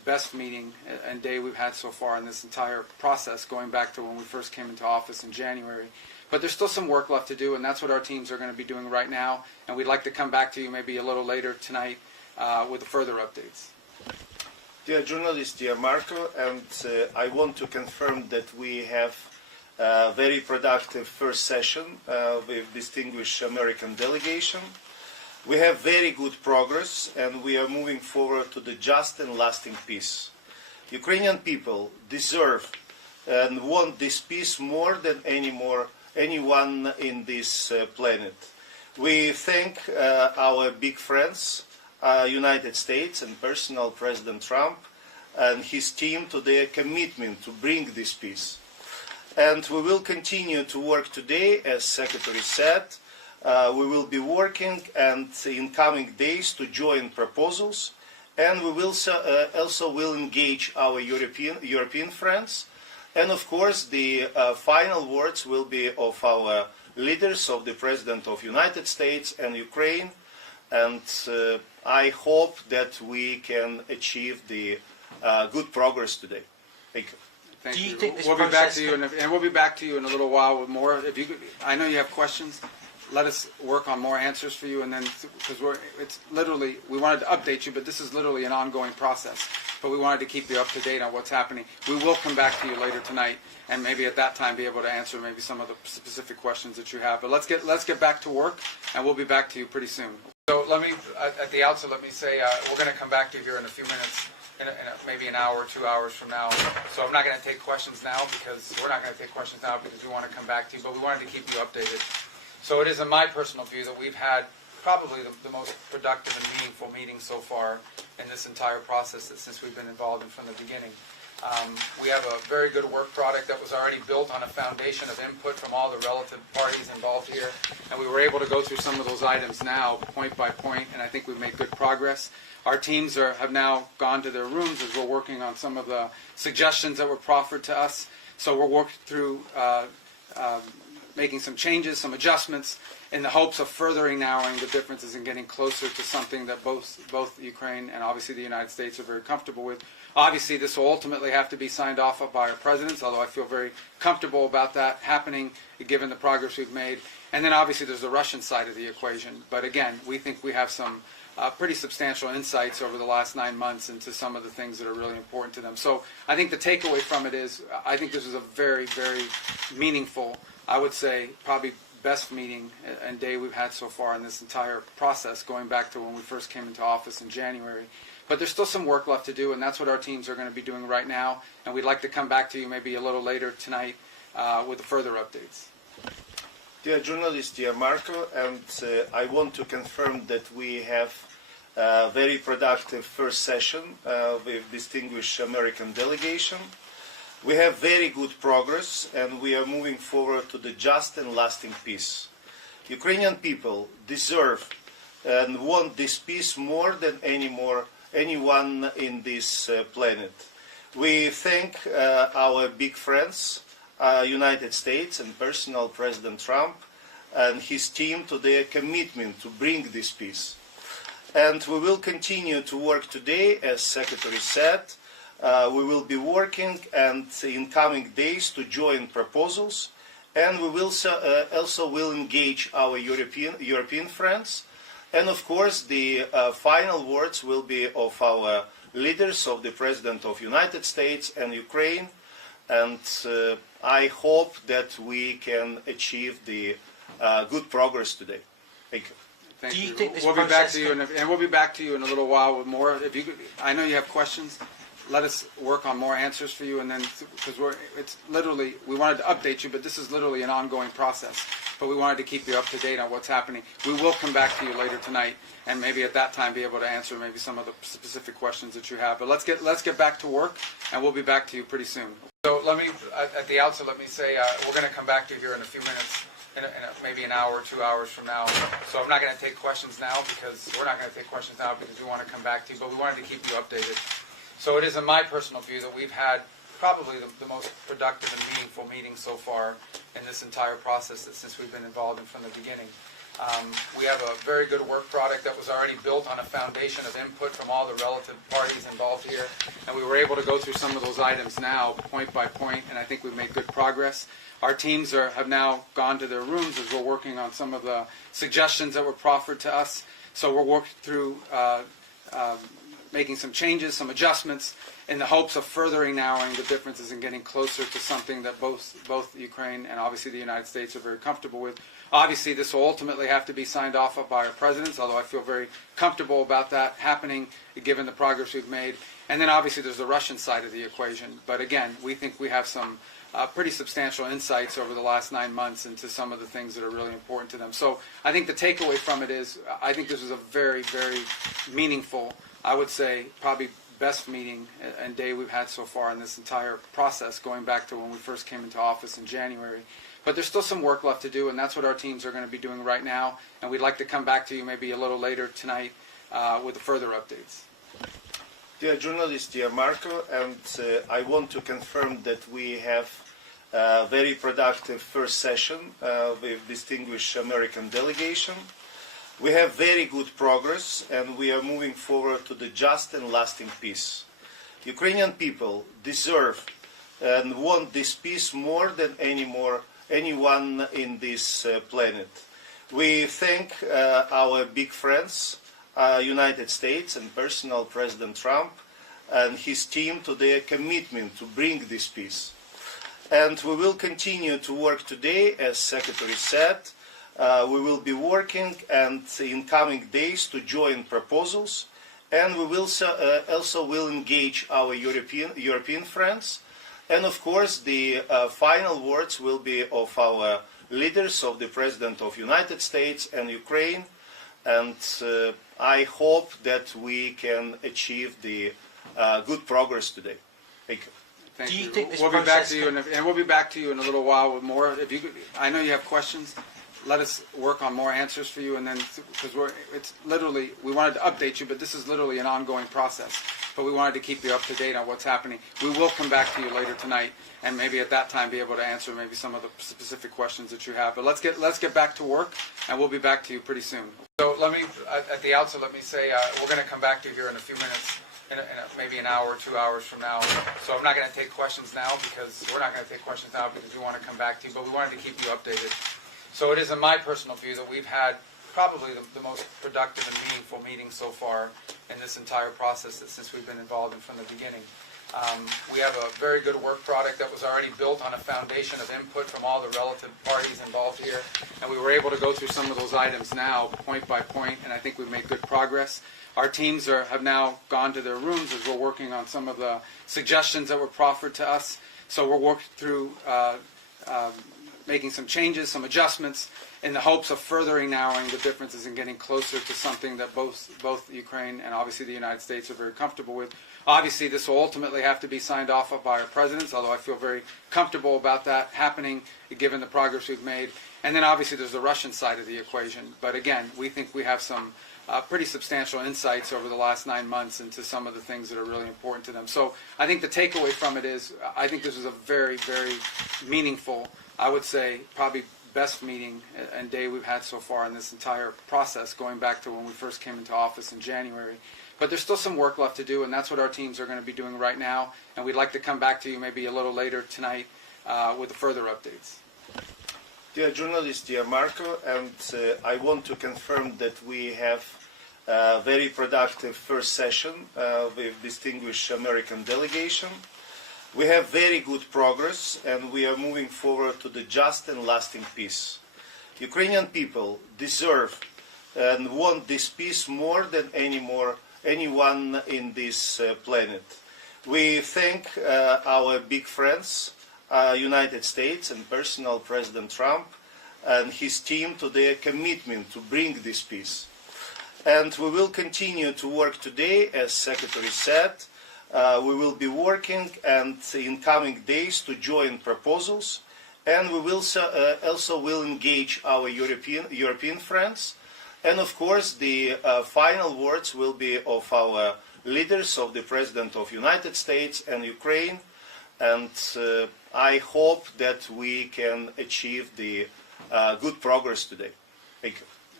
best meeting and day we've had so far in this entire process, going back to when we first came into office in January. But there's still some work left to do, and that's what our teams are going to be doing right now. And we'd like to come back to you maybe a little later tonight with further updates. Dear journalist, dear Marco, and I want to confirm that we have a very productive first session with distinguished American delegation. We have very good progress, and we are moving forward to the just and lasting peace. Ukrainian people deserve and want this peace more than anyone in this planet. We thank our big friends, United States and personal President Trump and his team to their commitment to bring this peace. And we will continue to work today, as Secretary said. We will be working and in coming days to join proposals, and we will also will engage our European friends. And of course, the final words will be of our leaders, of the President of United States and Ukraine. And I hope that we can achieve the good progress today. Thank you. Thank Do you you. think this We'll be back process to you, and we'll be back to you in a little while with more. If you, I know you have questions. Let us work on more answers for you, and then because it's literally we wanted to update you, but this is literally an ongoing process. But we wanted to keep you up to date on what's happening. We will come back to you later tonight, and maybe at that time be able to answer maybe some of the specific questions that you have. But let's get back to work, and we'll be back to you pretty soon. So let me, at the outset, let me say we're going to come back to you here in a few minutes. In maybe an hour or 2 hours from now. So I'm not going to take questions now because we're not going to take questions now because we want to come back to you, but we wanted to keep you updated. So it is in my personal view that we've had probably the most productive and meaningful meeting so far in this entire process since we've been involved in from the beginning. We have a very good work product that was already built on a foundation of input from all the relative parties involved here, and we were able to go through some of those items now, point by point, and I think we've made good progress. Our teams have now gone to their rooms as we're working on some of the suggestions that were proffered to us. So we're working through making some changes, some adjustments, in the hopes of furthering narrowing the differences and getting closer to something that both Ukraine and obviously the United States are very comfortable with. Obviously, this will ultimately have to be signed off by our presidents, although I feel very comfortable about that happening, given the progress we've made. And then obviously there's the Russian side of the equation. But again, we think we have some pretty substantial insights over the last 9 months into some of the things that are really important to them. So I think the takeaway from it is I think this is a very, very meaningful, I would say probably best meeting and day we've had so far in this entire process, going back to when we first came into office in January. But there's still some work left to do, and that's what our teams are going to be doing right now. And we'd like to come back to you maybe a little later tonight with further updates. Dear journalist, dear Marco, and I want to confirm that we have a very productive first session with distinguished American delegation. We have very good progress, and we are moving forward to the just and lasting peace. Ukrainian people deserve and want this peace more than anyone in this planet. We thank our big friends, United States and personal President Trump and his team to their commitment to bring this peace. And we will continue to work today, as Secretary said. We will be working and in coming days to join proposals, and we will also will engage our European friends. And of course, the final words will be of our leaders, of the President of United States and Ukraine. And I hope that we can achieve the good progress today. Thank you. Thank Do you you. think this We'll be back process to you, and we'll be back to you in a little while with more. If you, I know you have questions. Let us work on more answers for you, and then because it's literally we wanted to update you, but this is literally an ongoing process. But we wanted to keep you up to date on what's happening. We will come back to you later tonight, and maybe at that time be able to answer maybe some of the specific questions that you have. But let's get back to work, and we'll be back to you pretty soon. So let me, at the outset, let me say we're going to come back to you here in a few minutes. In maybe an hour or 2 hours from now. So I'm not going to take questions now because we're not going to take questions now because we want to come back to you, but we wanted to keep you updated. So it is in my personal view that we've had probably the most productive and meaningful meeting so far in this entire process since we've been involved in from the beginning. We have a very good work product that was already built on a foundation of input from all the relative parties involved here, and we were able to go through some of those items now, point by point, and I think we've made good progress. Our teams have now gone to their rooms as we're working on some of the suggestions that were proffered to us. So we're working through making some changes, some adjustments, in the hopes of furthering narrowing the differences and getting closer to something that both Ukraine and obviously the United States are very comfortable with. Obviously, this will ultimately have to be signed off by our presidents, although I feel very comfortable about that happening, given the progress we've made. And then obviously there's the Russian side of the equation. But again, we think we have some pretty substantial insights over the last 9 months into some of the things that are really important to them. So I think the takeaway from it is, I think this was a very, very meaningful, I would say probably best meeting and day we've had so far in this entire process, going back to when we first came into office in January. But there's still some work left to do, and that's what our teams are going to be doing right now. And we'd like to come back to you maybe a little later tonight with further updates. Dear journalist, dear Marco, and I want to confirm that we have a very productive first session with distinguished American delegation. We have very good progress, and we are moving forward to the just and lasting peace. Ukrainian people deserve and want this peace more than anyone in this planet. We thank our big friends, United States and personal President Trump and his team to their commitment to bring this peace. And we will continue to work today, as Secretary said. We will be working and in coming days to join proposals, and we will also will engage our European friends. And of course, the final words will be of our leaders, of the President of United States and Ukraine. And I hope that we can achieve the good progress today. Thank you. Thank Do you you. think this We'll be back process to you, and we'll be back to you in a little while with more. If you, I know you have questions. Let us work on more answers for you, and then because it's literally, we wanted to update you, but this is literally an ongoing process. But we wanted to keep you up to date on what's happening. We will come back to you later tonight, and maybe at that time be able to answer maybe some of the specific questions that you have. But let's get back to work, and we'll be back to you pretty soon. So let me, at the outset, let me say we're going to come back to you here in a few minutes. In maybe an hour or 2 hours from now. So I'm not going to take questions now because we're not going to take questions now because we want to come back to you, but we wanted to keep you updated. So it is in my personal view that we've had probably the most productive and meaningful meeting so far in this entire process since we've been involved in from the beginning. We have a very good work product that was already built on a foundation of input from all the relative parties involved here, and we were able to go through some of those items now, point by point, and I think we've made good progress. Our teams have now gone to their rooms as we're working on some of the suggestions that were proffered to us. So we're working through making some changes, some adjustments, in the hopes of furthering narrowing the differences and getting closer to something that both Ukraine and obviously the United States are very comfortable with. Obviously, this will ultimately have to be signed off by our presidents, although I feel very comfortable about that happening, given the progress we've made. And then obviously there's the Russian side of the equation. But again, we think we have some pretty substantial insights over the last 9 months into some of the things that are really important to them. So I think the takeaway from it is, I think this was a very, very meaningful, I would say probably best meeting and day we've had so far in this entire process, going back to when we first came into office in January. But there's still some work left to do, and that's what our teams are going to be doing right now. And we'd like to come back to you maybe a little later tonight with further updates. Dear journalist, dear Marco, and I want to confirm that we have a very productive first session with distinguished American delegation. We have very good progress, and we are moving forward to the just and lasting peace. Ukrainian people deserve and want this peace more than anyone in this planet. We thank our big friends, United States and personal President Trump and his team to their commitment to bring this peace. And we will continue to work today, as Secretary said. We will be working and in coming days to join proposals, and we will also will engage our European friends. And of course, the final words will be of our leaders, of the President of United States and Ukraine. And I hope that we can achieve the good progress today. Thank you.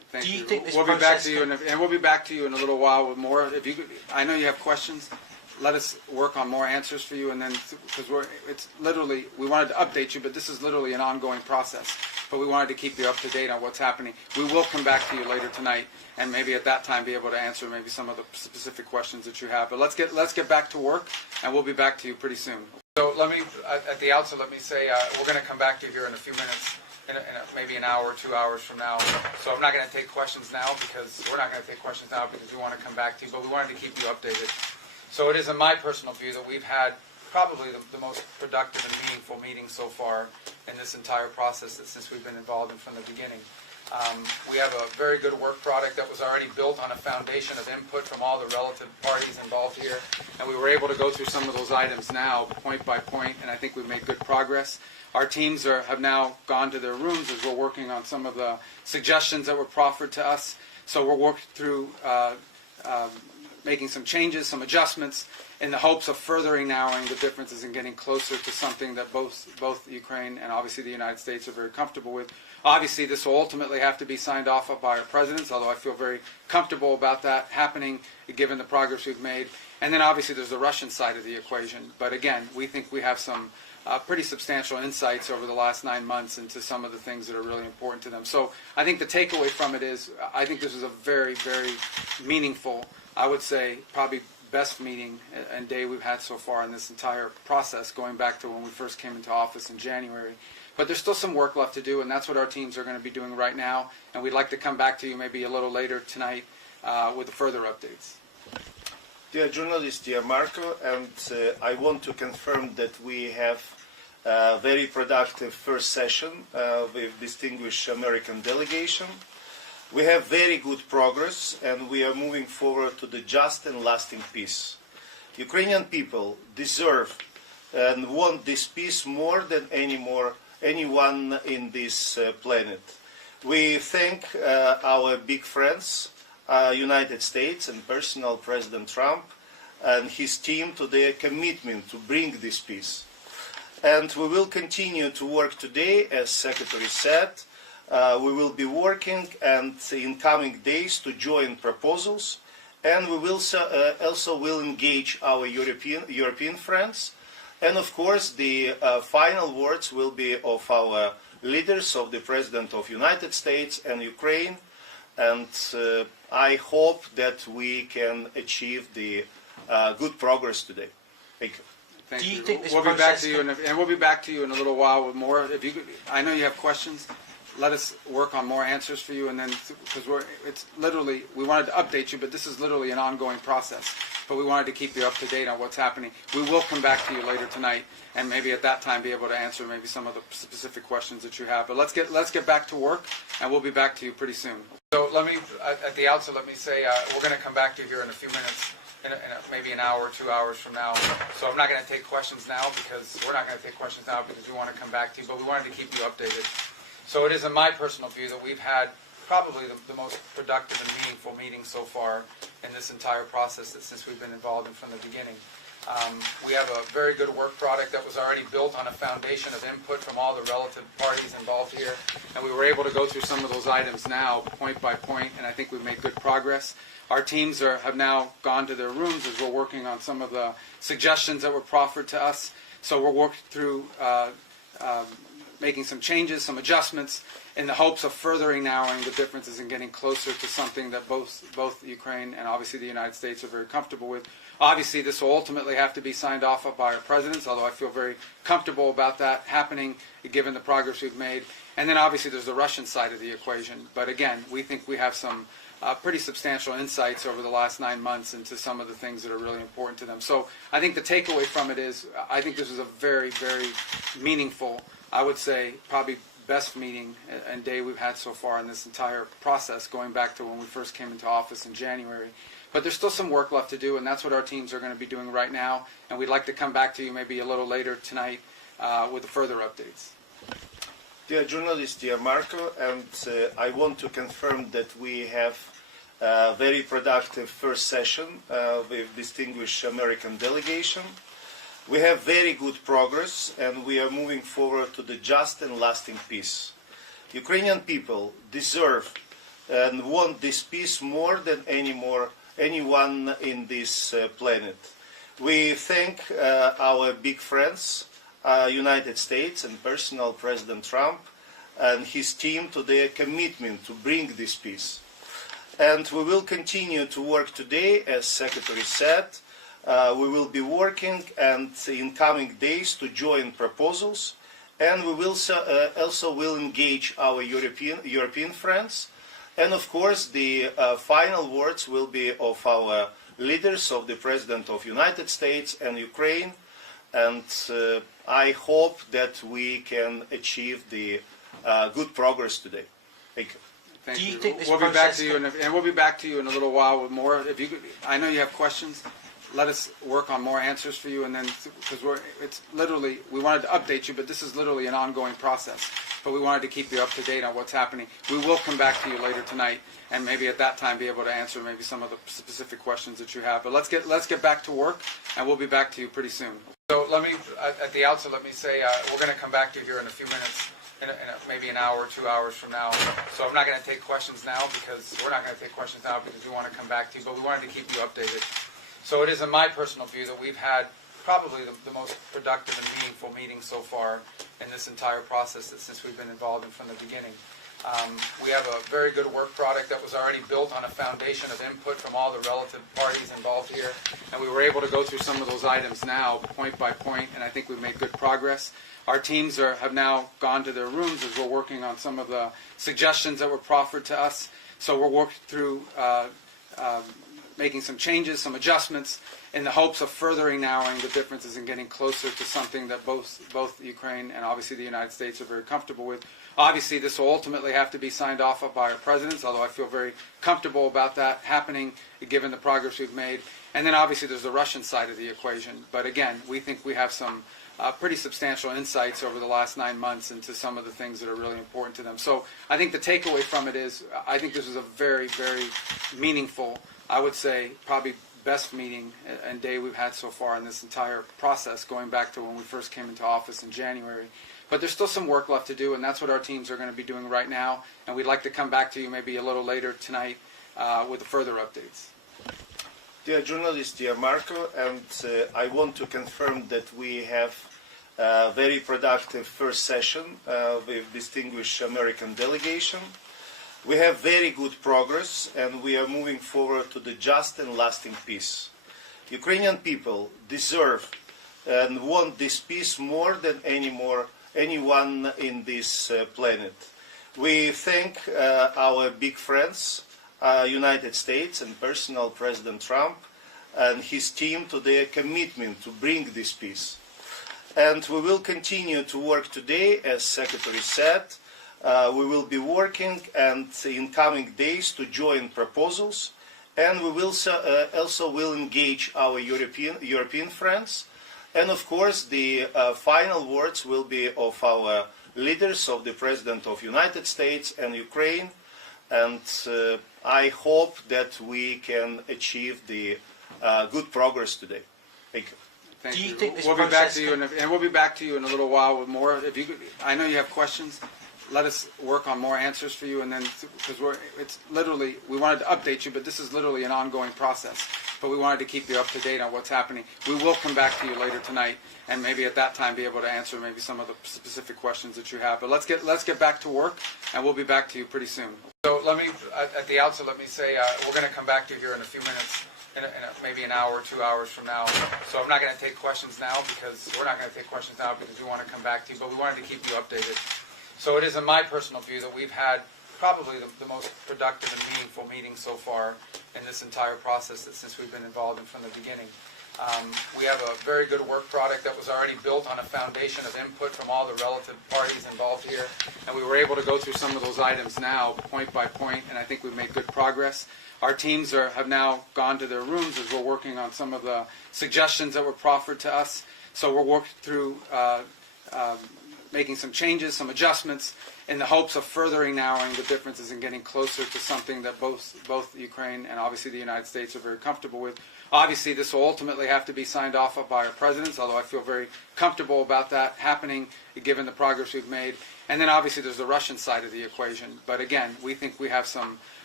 Thank Do you you. think this We'll be back process to you, and we'll be back to you in a little while with more. If you, I know you have questions. Let us work on more answers for you, and then because it's literally we wanted to update you, but this is literally an ongoing process. But we wanted to keep you up to date on what's happening. We will come back to you later tonight, and maybe at that time be able to answer maybe some of the specific questions that you have. But let's get back to work, and we'll be back to you pretty soon. So let me, at the outset, let me say we're going to come back to you here in a few minutes. Maybe an hour or 2 hours from now. So I'm not going to take questions now because we're not going to take questions now because we want to come back to you, but we wanted to keep you updated. So it is in my personal view that we've had probably the most productive and meaningful meeting so far in this entire process since we've been involved in from the beginning. We have a very good work product that was already built on a foundation of input from all the relative parties involved here, and we were able to go through some of those items now, point by point, and I think we've made good progress. Our teams have now gone to their rooms as we're working on some of the suggestions that were proffered to us. So we're working through making some changes, some adjustments, in the hopes of furthering narrowing the differences and getting closer to something that both Ukraine and obviously the United States are very comfortable with. Obviously, this will ultimately have to be signed off by our presidents, although I feel very comfortable about that happening given the progress we've made. And then obviously there's the Russian side of the equation. But again, we think we have some pretty substantial insights over the last 9 months into some of the things that are really important to them. So I think the takeaway from it is I think this is a very, very meaningful, I would say probably best meeting and day we've had so far in this entire process, going back to when we first came into office in January. But there's still some work left to do, and that's what our teams are going to be doing right now. And we'd like to come back to you maybe a little later tonight with further updates. Dear journalist, dear Marco, and I want to confirm that we have a very productive first session with distinguished American delegation. We have very good progress, and we are moving forward to the just and lasting peace. Ukrainian people deserve and want this peace more than anyone in this planet. We thank our big friends, United States and personal President Trump and his team to their commitment to bring this peace. And we will continue to work today, as Secretary said. We will be working and in coming days to join proposals, and we will also will engage our European friends. And of course, the final words will be of our leaders, of the President of United States and Ukraine. And I hope that we can achieve the good progress today. Thank you. Thank Do you you. think this we'll be back process to you, and we'll be back to you in a little while with more. If you, I know you have questions. Let us work on more answers for you, and then because it's literally we wanted to update you, but this is literally an ongoing process. But we wanted to keep you up to date on what's happening. We will come back to you later tonight, and maybe at that time be able to answer maybe some of the specific questions that you have. But let's get back to work, and we'll be back to you pretty soon. So let me, at the outset, let me say we're going to come back to you here in a few minutes. Maybe an hour or 2 hours from now. So I'm not going to take questions now because we're not going to take questions now because we want to come back to you, but we wanted to keep you updated. So it is in my personal view that we've had probably the most productive and meaningful meeting so far in this entire process since we've been involved in from the beginning. We have a very good work product that was already built on a foundation of input from all the relative parties involved here, and we were able to go through some of those items now, point by point, and I think we've made good progress. Our teams have now gone to their rooms as we're working on some of the suggestions that were proffered to us. So we're working through making some changes, some adjustments, in the hopes of furthering narrowing the differences and getting closer to something that both Ukraine and obviously the United States are very comfortable with. Obviously, this will ultimately have to be signed off by our presidents, although I feel very comfortable about that happening given the progress we've made. And then obviously there's the Russian side of the equation. But again, we think we have some pretty substantial insights over the last 9 months into some of the things that are really important to them. So I think the takeaway from it is I think this is a very, very meaningful, I would say probably best meeting and day we've had so far in this entire process, going back to when we first came into office in January. But there's still some work left to do, and that's what our teams are going to be doing right now. And we'd like to come back to you maybe a little later tonight with further updates. Dear journalist, dear Marco, and I want to confirm that we have a very productive first session with distinguished American delegation. We have very good progress, and we are moving forward to the just and lasting peace. Ukrainian people deserve and want this peace more than anyone in this planet. We thank our big friends, United States and personal President Trump and his team to their commitment to bring this peace. And we will continue to work today, as Secretary said. We will be working and in coming days to join proposals, and we will also will engage our European friends. And of course, the final words will be of our leaders, of the President of United States and Ukraine. And I hope that we can achieve the good progress today. Thank you. Thank Do you you. think this We'll be back process to you, and we'll be back to you in a little while with more. If you, I know you have questions. Let us work on more answers for you, and then because it's literally we wanted to update you, but this is literally an ongoing process. But we wanted to keep you up to date on what's happening. We will come back to you later tonight, and maybe at that time be able to answer maybe some of the specific questions that you have. But let's get back to work, and we'll be back to you pretty soon. So let me, at the outset, let me say we're going to come back to you here in a few minutes. Maybe an hour or 2 hours from now. So I'm not going to take questions now because we're not going to take questions now because we want to come back to you, but we wanted to keep you updated. So it is in my personal view that we've had probably the most productive and meaningful meeting so far in this entire process since we've been involved in from the beginning. We have a very good work product that was already built on a foundation of input from all the relative parties involved here, and we were able to go through some of those items now, point by point, and I think we've made good progress. Our teams have now gone to their rooms as we're working on some of the suggestions that were proffered to us. So we're working through making some changes, some adjustments, in the hopes of furthering narrowing the differences and getting closer to something that both Ukraine and obviously the United States are very comfortable with. Obviously, this will ultimately have to be signed off by our presidents, although I feel very comfortable about that happening, given the progress we've made. And then obviously there's the Russian side of the equation. But again, we think we have some pretty substantial insights over the last 9 months into some of the things that are really important to them. So I think the takeaway from it is I think this is a very, very meaningful, I would say probably best meeting and day we've had so far in this entire process, going back to when we first came into office in January. But there's still some work left to do, and that's what our teams are going to be doing right now. And we'd like to come back to you maybe a little later tonight with further updates. Dear journalist, dear Marco, and I want to confirm that we have a very productive first session with distinguished American delegation. We have very good progress, and we are moving forward to the just and lasting peace. Ukrainian people deserve and want this peace more than anyone in this planet. We thank our big friends, United States and personal President Trump and his team to their commitment to bring this peace. And we will continue to work today, as Secretary said. We will be working and in coming days to join proposals, and we will also will engage our European friends. And of course, the final words will be of our leaders, of the President of United States and Ukraine. And I hope that we can achieve the good progress today. Thank you. Thank Do you you. think this We'll be back process to you, and we'll be back to you in a little while with more. If you, I know you have questions. Let us work on more answers for you, and then because it's literally we wanted to update you, but this is literally an ongoing process. But we wanted to keep you up to date on what's happening. We will come back to you later tonight, and maybe at that time be able to answer maybe some of the specific questions that you have. But let's get back to work, and we'll be back to you pretty soon. So let me, at the outset, let me say we're going to come back to you here in a few minutes, maybe an hour or 2 hours from now. So I'm not going to take questions now because we're not going to take questions now because we want to come back to you, but we wanted to keep you updated. So it is in my personal view that we've had probably the most productive and meaningful meeting so far in this entire process since we've been involved in from the beginning. We have a very good work product that was already built on a foundation of input from all the relative parties involved here, and we were able to go through some of those items now, point by point, and I think we've made good progress. Our teams have now gone to their rooms as we're working on some of the suggestions that were proffered to us. So we're working through making some changes, some adjustments, in the hopes of furthering narrowing the differences and getting closer to something that both Ukraine and obviously the United States are very comfortable with. Obviously, this will ultimately have to be signed off by our presidents, although I feel very comfortable about that happening, given the progress we've made. And then obviously there's the Russian side of the equation. But again, we think we have some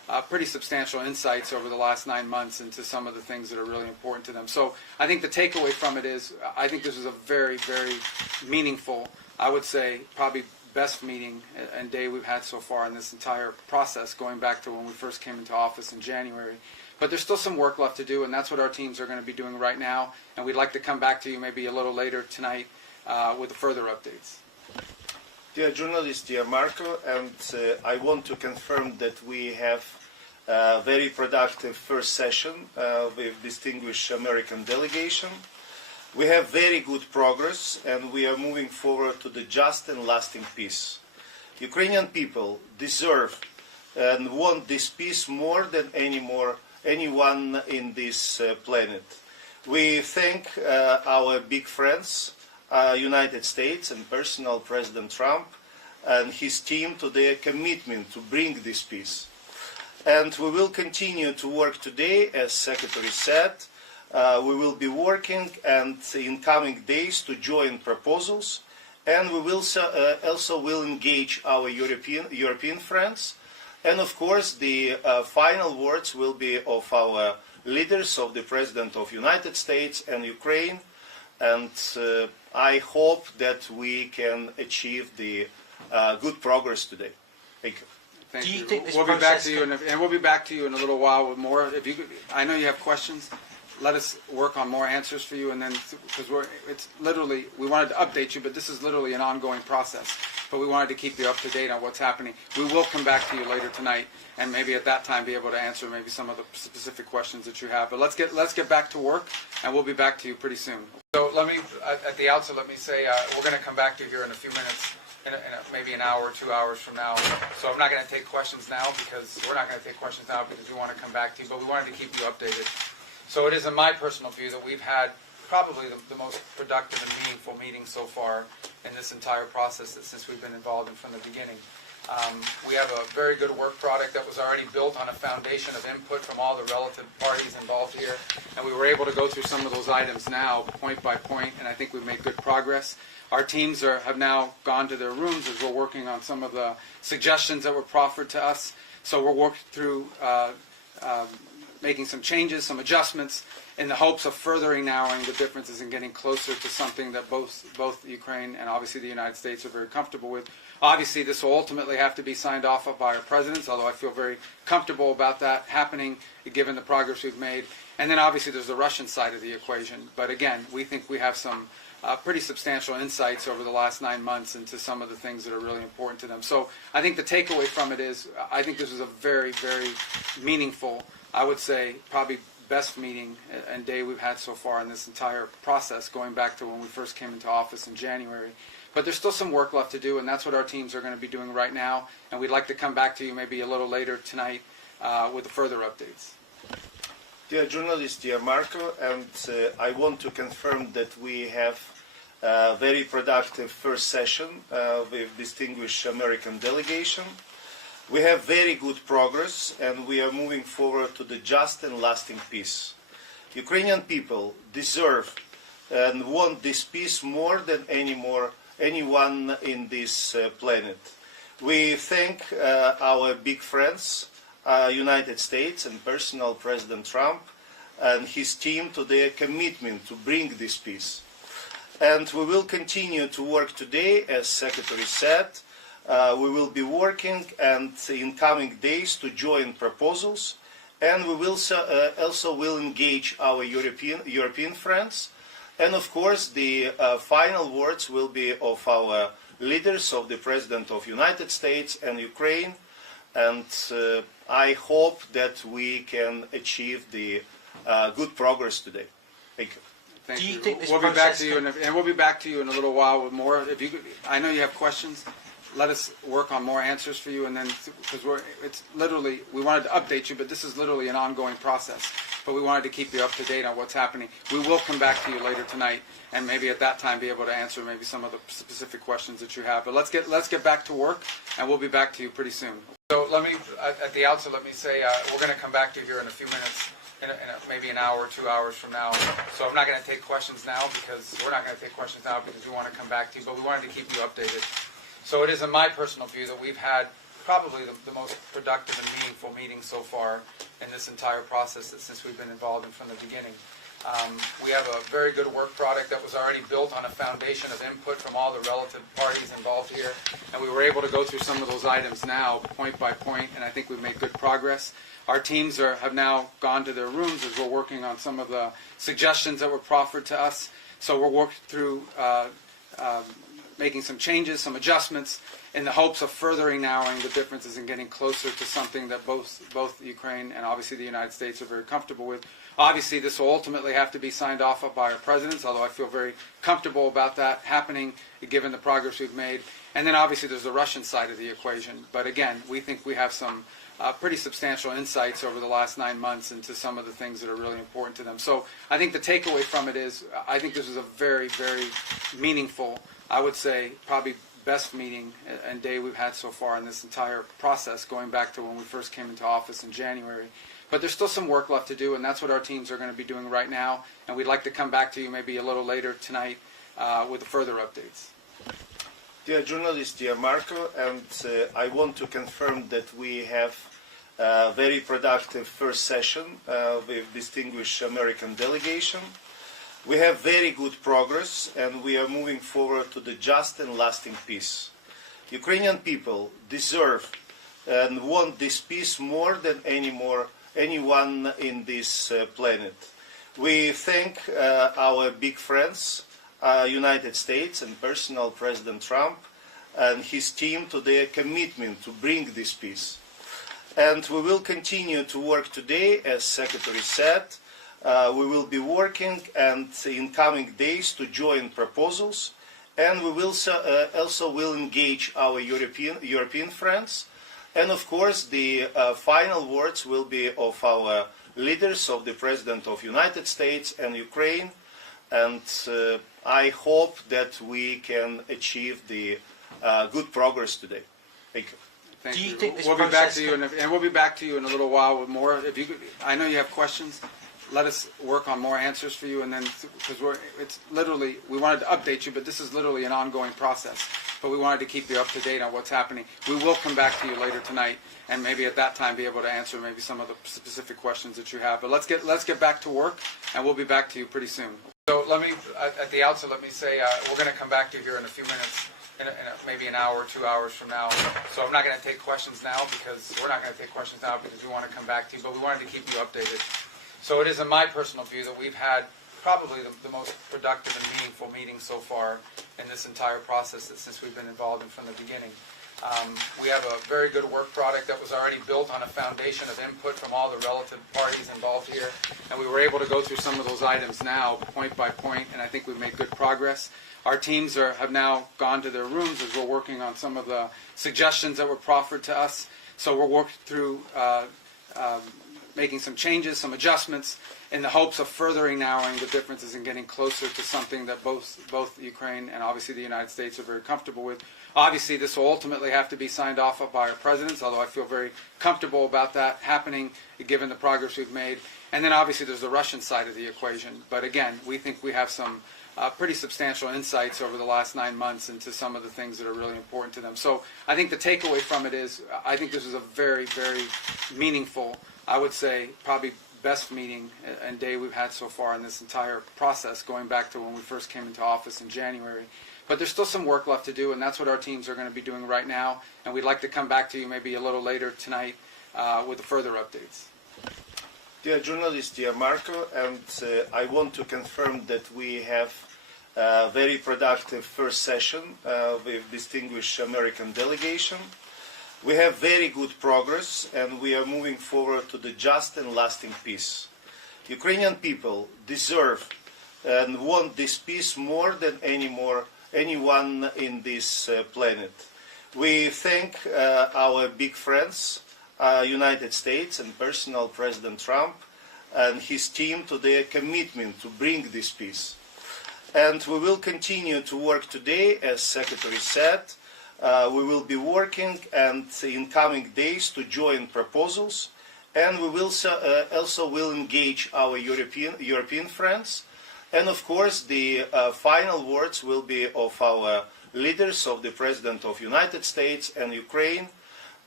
pretty substantial insights over the last 9 months into some of the things that are really important to them. So I think the takeaway from it is I think this is a very, very meaningful, I would say probably best meeting and day we've had so far in this entire process, going back to when we first came into office in January. But there's still some work left to do, and that's what our teams are going to be doing right now. And we'd like to come back to you maybe a little later tonight with further updates. Dear journalist, dear Marco, and I want to confirm that we have a very productive first session with distinguished American delegation. We have very good progress, and we are moving forward to the just and lasting peace. Ukrainian people deserve and want this peace more than anyone in this planet. We thank our big friends, United States and personal President Trump and his team to their commitment to bring this peace. And we will continue to work today, as Secretary said. We will be working and in coming days to join proposals, and we will also will engage our European friends. And of course, the final words will be of our leaders, of the President of United States and Ukraine. And I hope that we can achieve the good progress today. Thank you. Thank Do you you. think this We'll be back process to you, and we'll be back to you in a little while with more. If you, I know you have questions. Let us work on more answers for you, and then because it's literally we wanted to update you, but this is literally an ongoing process. But we wanted to keep you up to date on what's happening. We will come back to you later tonight, and maybe at that time be able to answer maybe some of the specific questions that you have. But let's get back to work, and we'll be back to you pretty soon. So let me at the outset let me say we're going to come back to you here in a few minutes. Maybe an hour or 2 hours from now. So I'm not going to take questions now because we're not going to take questions now because we want to come back to you, but we wanted to keep you updated. So it is in my personal view that we've had probably the most productive and meaningful meeting so far in this entire process since we've been involved in from the beginning. We have a very good work product that was already built on a foundation of input from all the relative parties involved here, and we were able to go through some of those items now point by point, and I think we've made good progress. Our teams have now gone to their rooms as we're working on some of the suggestions that were proffered to us. So we're working through making some changes, some adjustments, in the hopes of furthering narrowing the differences and getting closer to something that both Ukraine and obviously the United States are very comfortable with. Obviously, this will ultimately have to be signed off by our presidents, although I feel very comfortable about that happening, given the progress we've made. And then obviously there's the Russian side of the equation. But again, we think we have some pretty substantial insights over the last 9 months into some of the things that are really important to them. So I think the takeaway from it is I think this is a very, very meaningful, I would say probably best meeting and day we've had so far in this entire process, going back to when we first came into office in January. But there's still some work left to do, and that's what our teams are going to be doing right now. And we'd like to come back to you maybe a little later tonight with further updates. Dear journalist, dear Marco, and I want to confirm that we have a very productive first session with distinguished American delegation. We have very good progress, and we are moving forward to the just and lasting peace. Ukrainian people deserve and want this peace more than anyone in this planet. We thank our big friends, United States and personal President Trump and his team to their commitment to bring this peace. And we will continue to work today, as Secretary said. We will be working and in coming days to join proposals, and we will also will engage our European friends. And of course, the final words will be of our leaders, of the President of United States and Ukraine. And I hope that we can achieve the good progress today. Thank you. Thank Do you you. think this We'll be back process to you, and we'll be back to you in a little while with more. If you, I know you have questions. Let us work on more answers for you, and then because it's literally we wanted to update you, but this is literally an ongoing process. But we wanted to keep you up to date on what's happening. We will come back to you later tonight, and maybe at that time be able to answer maybe some of the specific questions that you have. But let's get back to work, and we'll be back to you pretty soon. So let me at the outset let me say we're going to come back to you here in a few minutes. Maybe an hour or 2 hours from now. So I'm not going to take questions now because we're not going to take questions now because we want to come back to you, but we wanted to keep you updated. So it is in my personal view that we've had probably the most productive and meaningful meeting so far in this entire process since we've been involved from the beginning. We have a very good work product that was already built on a foundation of input from all the relative parties involved here, and we were able to go through some of those items now, point by point, and I think we've made good progress. Our teams have now gone to their rooms as we're working on some of the suggestions that were proffered to us. So we're working through making some changes, some adjustments, in the hopes of furthering narrowing the differences and getting closer to something that both Ukraine and obviously the United States are very comfortable with. Obviously, this will ultimately have to be signed off by our presidents, although I feel very comfortable about that happening, given the progress we've made. And then obviously there's the Russian side of the equation. But again, we think we have some pretty substantial insights over the last 9 months into some of the things that are really important to them. So I think the takeaway from it is, I think this is a very, very meaningful, I would say, probably best meeting and day we've had so far in this entire process, going back to when we first came into office in January. But there's still some work left to do, and that's what our teams are going to be doing right now. And we'd like to come back to you maybe a little later tonight with further updates. Dear journalist, dear Marco, and I want to confirm that we have a very productive first session with distinguished American delegation. We have very good progress, and we are moving forward to the just and lasting peace. Ukrainian people deserve and want this peace more than anyone in this planet. We thank our big friends, United States and personal President Trump and his team to their commitment to bring this peace. And we will continue to work today, as Secretary said. We will be working and in coming days to join proposals, and we will also will engage our European friends. And of course, the final words will be of our leaders, of the President of United States and Ukraine. And I hope that we can achieve the good progress today. Thank you. Thank Do you you. think this We'll be back process to you, and we'll be back to you in a little while with more. If you, I know you have questions. Let us work on more answers for you, and then because it's literally, we wanted to update you, but this is literally an ongoing process. But we wanted to keep you up to date on what's happening. We will come back to you later tonight, and maybe at that time be able to answer maybe some of the specific questions that you have. But let's get back to work, and we'll be back to you pretty soon. So let me, at the outset, let me say we're going to come back to you here in a few minutes. Maybe an hour or 2 hours from now. So I'm not going to take questions now because we're not going to take questions now because we want to come back to you, but we wanted to keep you updated. So it is in my personal view that we've had probably the most productive and meaningful meeting so far in this entire process since we've been involved from the beginning. We have a very good work product that was already built on a foundation of input from all the relative parties involved here, and we were able to go through some of those items now, point by point, and I think we've made good progress. Our teams have now gone to their rooms as we're working on some of the suggestions that were proffered to us. So we're working through making some changes, some adjustments, in the hopes of furthering narrowing the differences and getting closer to something that both Ukraine and obviously the United States are very comfortable with. Obviously, this will ultimately have to be signed off by our presidents, although I feel very comfortable about that happening, given the progress we've made. And then obviously there's the Russian side of the equation. But again, we think we have some pretty substantial insights over the last 9 months into some of the things that are really important to them. So I think the takeaway from it is, I think this is a very, very meaningful, I would say, probably best meeting and day we've had so far in this entire process, going back to when we first came into office in January. But there's still some work left to do, and that's what our teams are going to be doing right now. And we'd like to come back to you maybe a little later tonight with further updates. Dear journalist, dear Marco, and I want to confirm that we have a very productive first session with distinguished American delegation. We have very good progress, and we are moving forward to the just and lasting peace. Ukrainian people deserve and want this peace more than anyone in this planet. We thank our big friends, United States and personal President Trump and his team to their commitment to bring this peace. And we will continue to work today, as Secretary said. We will be working and in coming days to join proposals, and we will also will engage our European friends. And of course, the final words will be of our leaders, of the President of United States and Ukraine.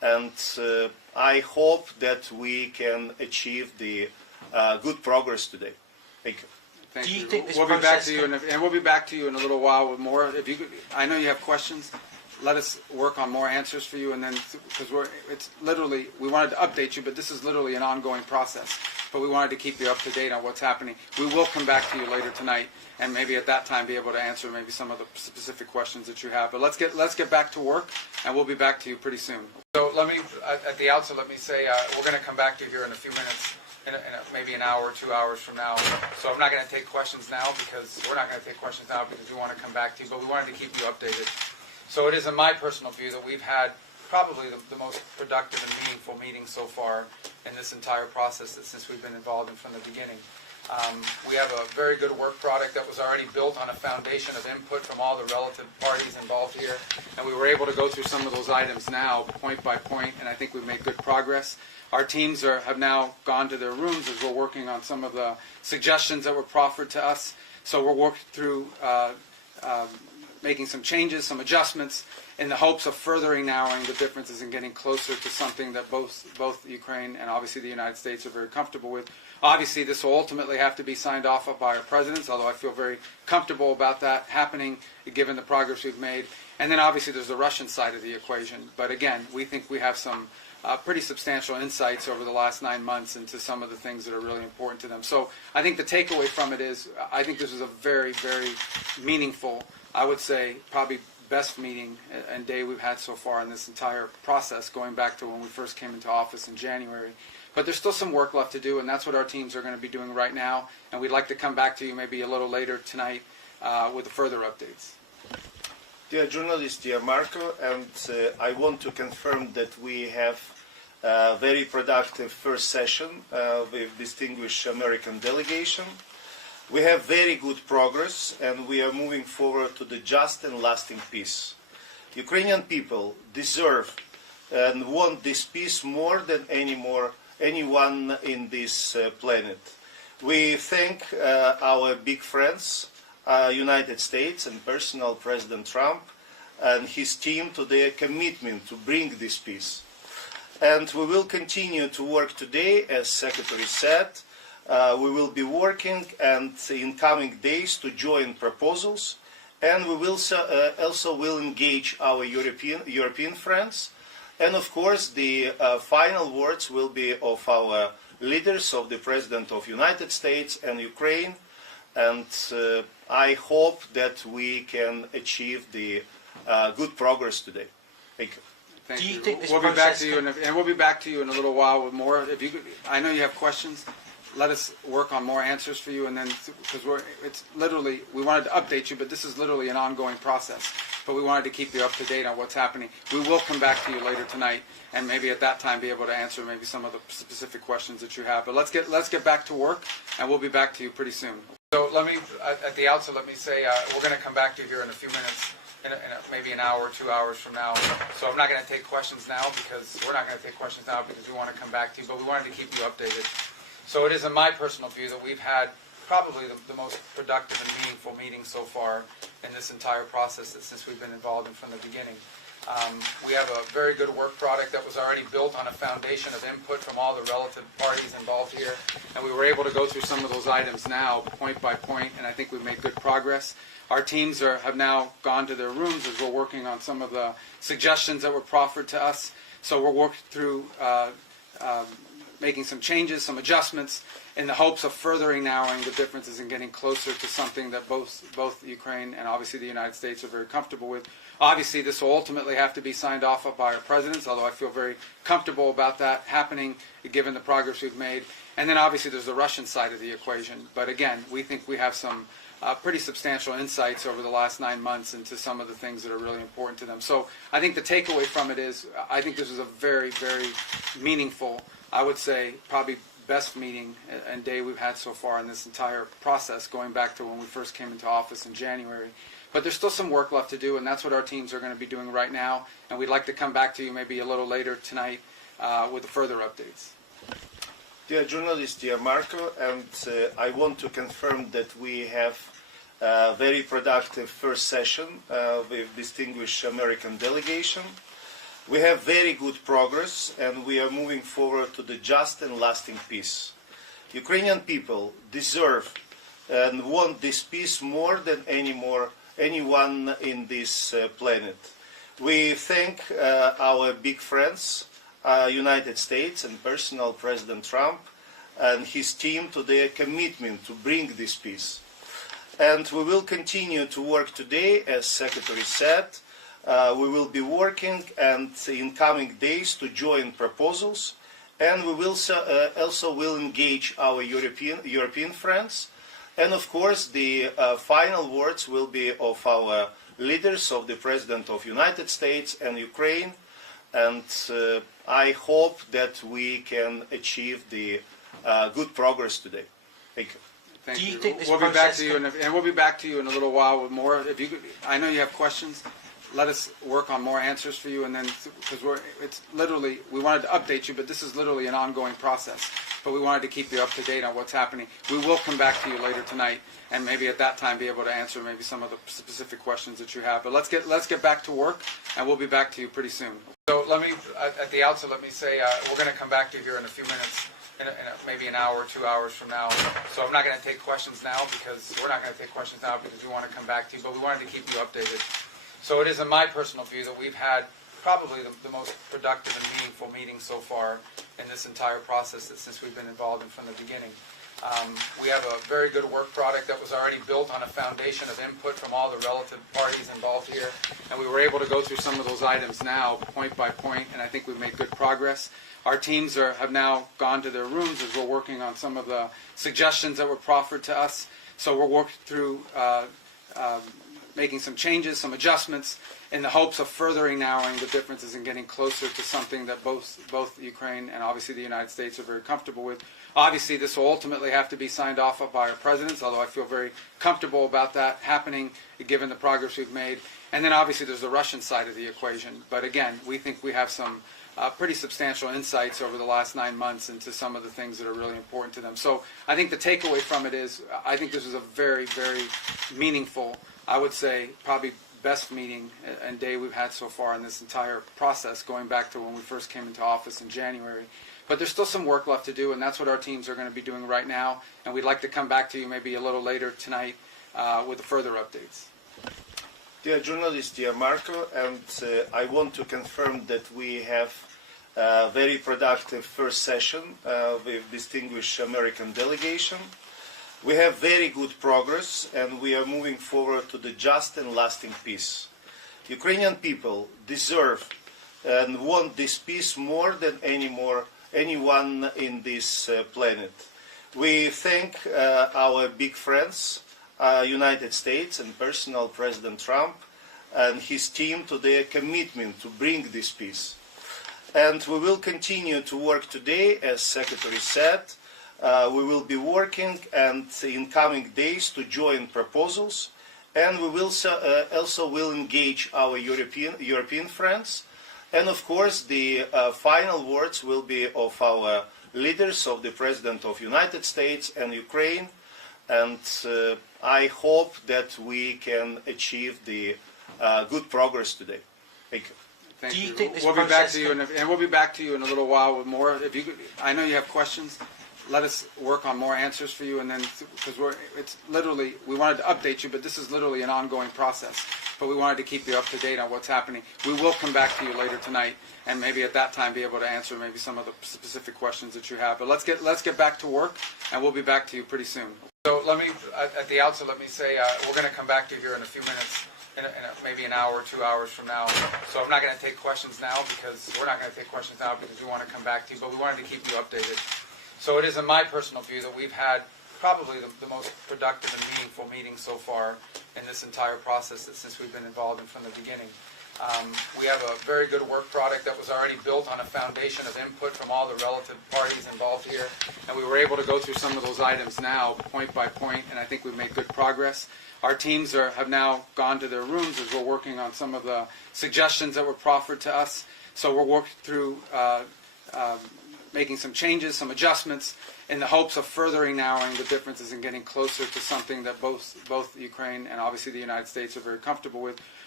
and I hope that we can achieve the good progress today. Thank you. Thank Do you you. think this We'll be back process to you, and we'll be back to you in a little while with more. If you, I know you have questions. Let us work on more answers for you, and then because it's literally we wanted to update you, but this is literally an ongoing process. But we wanted to keep you up to date on what's happening. We will come back to you later tonight, and maybe at that time be able to answer maybe some of the specific questions that you have. But let's get back to work, and we'll be back to you pretty soon. So let me, at the outset, let me say we're going to come back to you here in a few minutes. Maybe an hour or 2 hours from now. So I'm not going to take questions now because we're not going to take questions now because we want to come back to you, but we wanted to keep you updated. So it is in my personal view that we've had probably the most productive and meaningful meeting so far in this entire process since we've been involved in from the beginning. We have a very good work product that was already built on a foundation of input from all the relative parties involved here, and we were able to go through some of those items now, point by point, and I think we've made good progress. Our teams have now gone to their rooms as we're working on some of the suggestions that were proffered to us. So we're working through making some changes, some adjustments, in the hopes of furthering narrowing the differences and getting closer to something that both Ukraine and obviously the United States are very comfortable with. Obviously, this will ultimately have to be signed off by our presidents, although I feel very comfortable about that happening given the progress we've made. And then obviously there's the Russian side of the equation. But again, we think we have some pretty substantial insights over the last 9 months into some of the things that are really important to them. So I think the takeaway from it is I think this was a very, very meaningful, I would say probably best meeting and day we've had so far in this entire process, going back to when we first came into office in January. But there's still some work left to do, and that's what our teams are going to be doing right now. And we'd like to come back to you maybe a little later tonight with further updates. Dear journalist, dear Marco, and I want to confirm that we have a very productive first session with distinguished American delegation. We have very good progress, and we are moving forward to the just and lasting peace. Ukrainian people deserve and want this peace more than anyone in this planet. We thank our big friends, United States and personal President Trump and his team to their commitment to bring this peace. And we will continue to work today, as Secretary said. We will be working and in coming days to join proposals, and we will also will engage our European friends. And of course, the final words will be of our leaders, of the President of the United States and Ukraine. And I hope that we can achieve the good progress today. Thank you. Thank Do you you. think this We'll be back process to you, and we'll be back to you in a little while with more. If you, I know you have questions. Let us work on more answers for you, and then because it's literally we wanted to update you, but this is literally an ongoing process. But we wanted to keep you up to date on what's happening. We will come back to you later tonight, and maybe at that time be able to answer maybe some of the specific questions that you have. But let's get back to work, and we'll be back to you pretty soon. So let me, at the outset, let me say we're going to come back to you here in a few minutes. Maybe an hour or 2 hours from now. So I'm not going to take questions now because we're not going to take questions now because we want to come back to you, but we wanted to keep you updated. So it is in my personal view that we've had probably the most productive and meaningful meeting so far in this entire process since we've been involved in from the beginning. We have a very good work product that was already built on a foundation of input from all the relative parties involved here, and we were able to go through some of those items now, point by point, and I think we've made good progress. Our teams have now gone to their rooms as we're working on some of the suggestions that were proffered to us. So we're working through making some changes, some adjustments, in the hopes of furthering narrowing the differences and getting closer to something that both Ukraine and obviously the United States are very comfortable with. Obviously, this will ultimately have to be signed off by our presidents, although I feel very comfortable about that happening given the progress we've made. And then obviously there's the Russian side of the equation. But again, we think we have some pretty substantial insights over the last 9 months into some of the things that are really important to them. So I think the takeaway from it is I think this was a very, very meaningful, I would say probably best meeting and day we've had so far in this entire process, going back to when we first came into office in January. But there's still some work left to do, and that's what our teams are going to be doing right now. And we'd like to come back to you maybe a little later tonight with further updates. Dear journalist, dear Marco, and I want to confirm that we have a very productive first session with distinguished American delegation. We have very good progress, and we are moving forward to the just and lasting peace. Ukrainian people deserve and want this peace more than anyone in this planet. We thank our big friends, United States and personal President Trump and his team to their commitment to bring this peace. And we will continue to work today, as Secretary said. We will be working and in coming days to join proposals, and we will also will engage our European friends. And of course, the final words will be of our leaders, of the President of United States and Ukraine. And I hope that we can achieve the good progress today. Thank you. Thank Do you you. think this We'll be back process to you, and we'll be back to you in a little while with more. If you, I know you have questions. Let us work on more answers for you, and then because it's literally we wanted to update you, but this is literally an ongoing process. But we wanted to keep you up to date on what's happening. We will come back to you later tonight, and maybe at that time be able to answer maybe some of the specific questions that you have. But let's get back to work, and we'll be back to you pretty soon. So let me at the outset let me say we're going to come back to you here in a few minutes. Maybe an hour or 2 hours from now. So I'm not going to take questions now because we're not going to take questions now because we want to come back to you, but we wanted to keep you updated. So it is in my personal view that we've had probably the most productive and meaningful meeting so far in this entire process since we've been involved in from the beginning. We have a very good work product that was already built on a foundation of input from all the relative parties involved here, and we were able to go through some of those items now, point by point, and I think we've made good progress. Our teams have now gone to their rooms as we're working on some of the suggestions that were proffered to us. So we're working through making some changes, some adjustments, in the hopes of furthering narrowing the differences and getting closer to something that both Ukraine and obviously the United States are very comfortable with. Obviously, this will ultimately have to be signed off by our presidents, although I feel very comfortable about that happening, given the progress we've made. And then obviously there's the Russian side of the equation. But again, we think we have some pretty substantial insights over the last 9 months into some of the things that are really important to them. So I think the takeaway from it is I think this is a very, very meaningful, I would say probably best meeting and day we've had so far in this entire process, going back to when we first came into office in January. But there's still some work left to do, and that's what our teams are going to be doing right now. And we'd like to come back to you maybe a little later tonight with further updates. Dear journalist, dear Marco, and I want to confirm that we have a very productive first session with distinguished American delegation. We have very good progress, and we are moving forward to the just and lasting peace. Ukrainian people deserve and want this peace more than anyone in this planet. We thank our big friends, United States and personal President Trump and his team to their commitment to bring this peace. And we will continue to work today, as Secretary said. We will be working and in coming days to join proposals, and we will also will engage our European friends. And of course, the final words will be of our leaders, of the President of United States and Ukraine. And I hope that we can achieve the good progress today. Thank you. Thank Do you you. think this We'll be back process to you, and we'll be back to you in a little while with more. If you, I know you have questions. Let us work on more answers for you, and then because it's literally we wanted to update you, but this is literally an ongoing process. But we wanted to keep you up to date on what's happening. We will come back to you later tonight, and maybe at that time be able to answer maybe some of the specific questions that you have. But let's get back to work, and we'll be back to you pretty soon. So let me at the outset let me say we're going to come back to you here in a few minutes. Maybe an hour or 2 hours from now. So I'm not going to take questions now because we're not going to take questions now because we want to come back to you, but we wanted to keep you updated. So it is in my personal view that we've had probably the most productive and meaningful meeting so far in this entire process since we've been involved in from the beginning. We have a very good work product that was already built on a foundation of input from all the relative parties involved here, and we were able to go through some of those items now, point by point, and I think we've made good progress. Our teams have now gone to their rooms as we're working on some of the suggestions that were proffered to us. So we're working through making some changes, some adjustments, in the hopes of furthering narrowing the differences and getting closer to something that both Ukraine and obviously the United States are very comfortable with.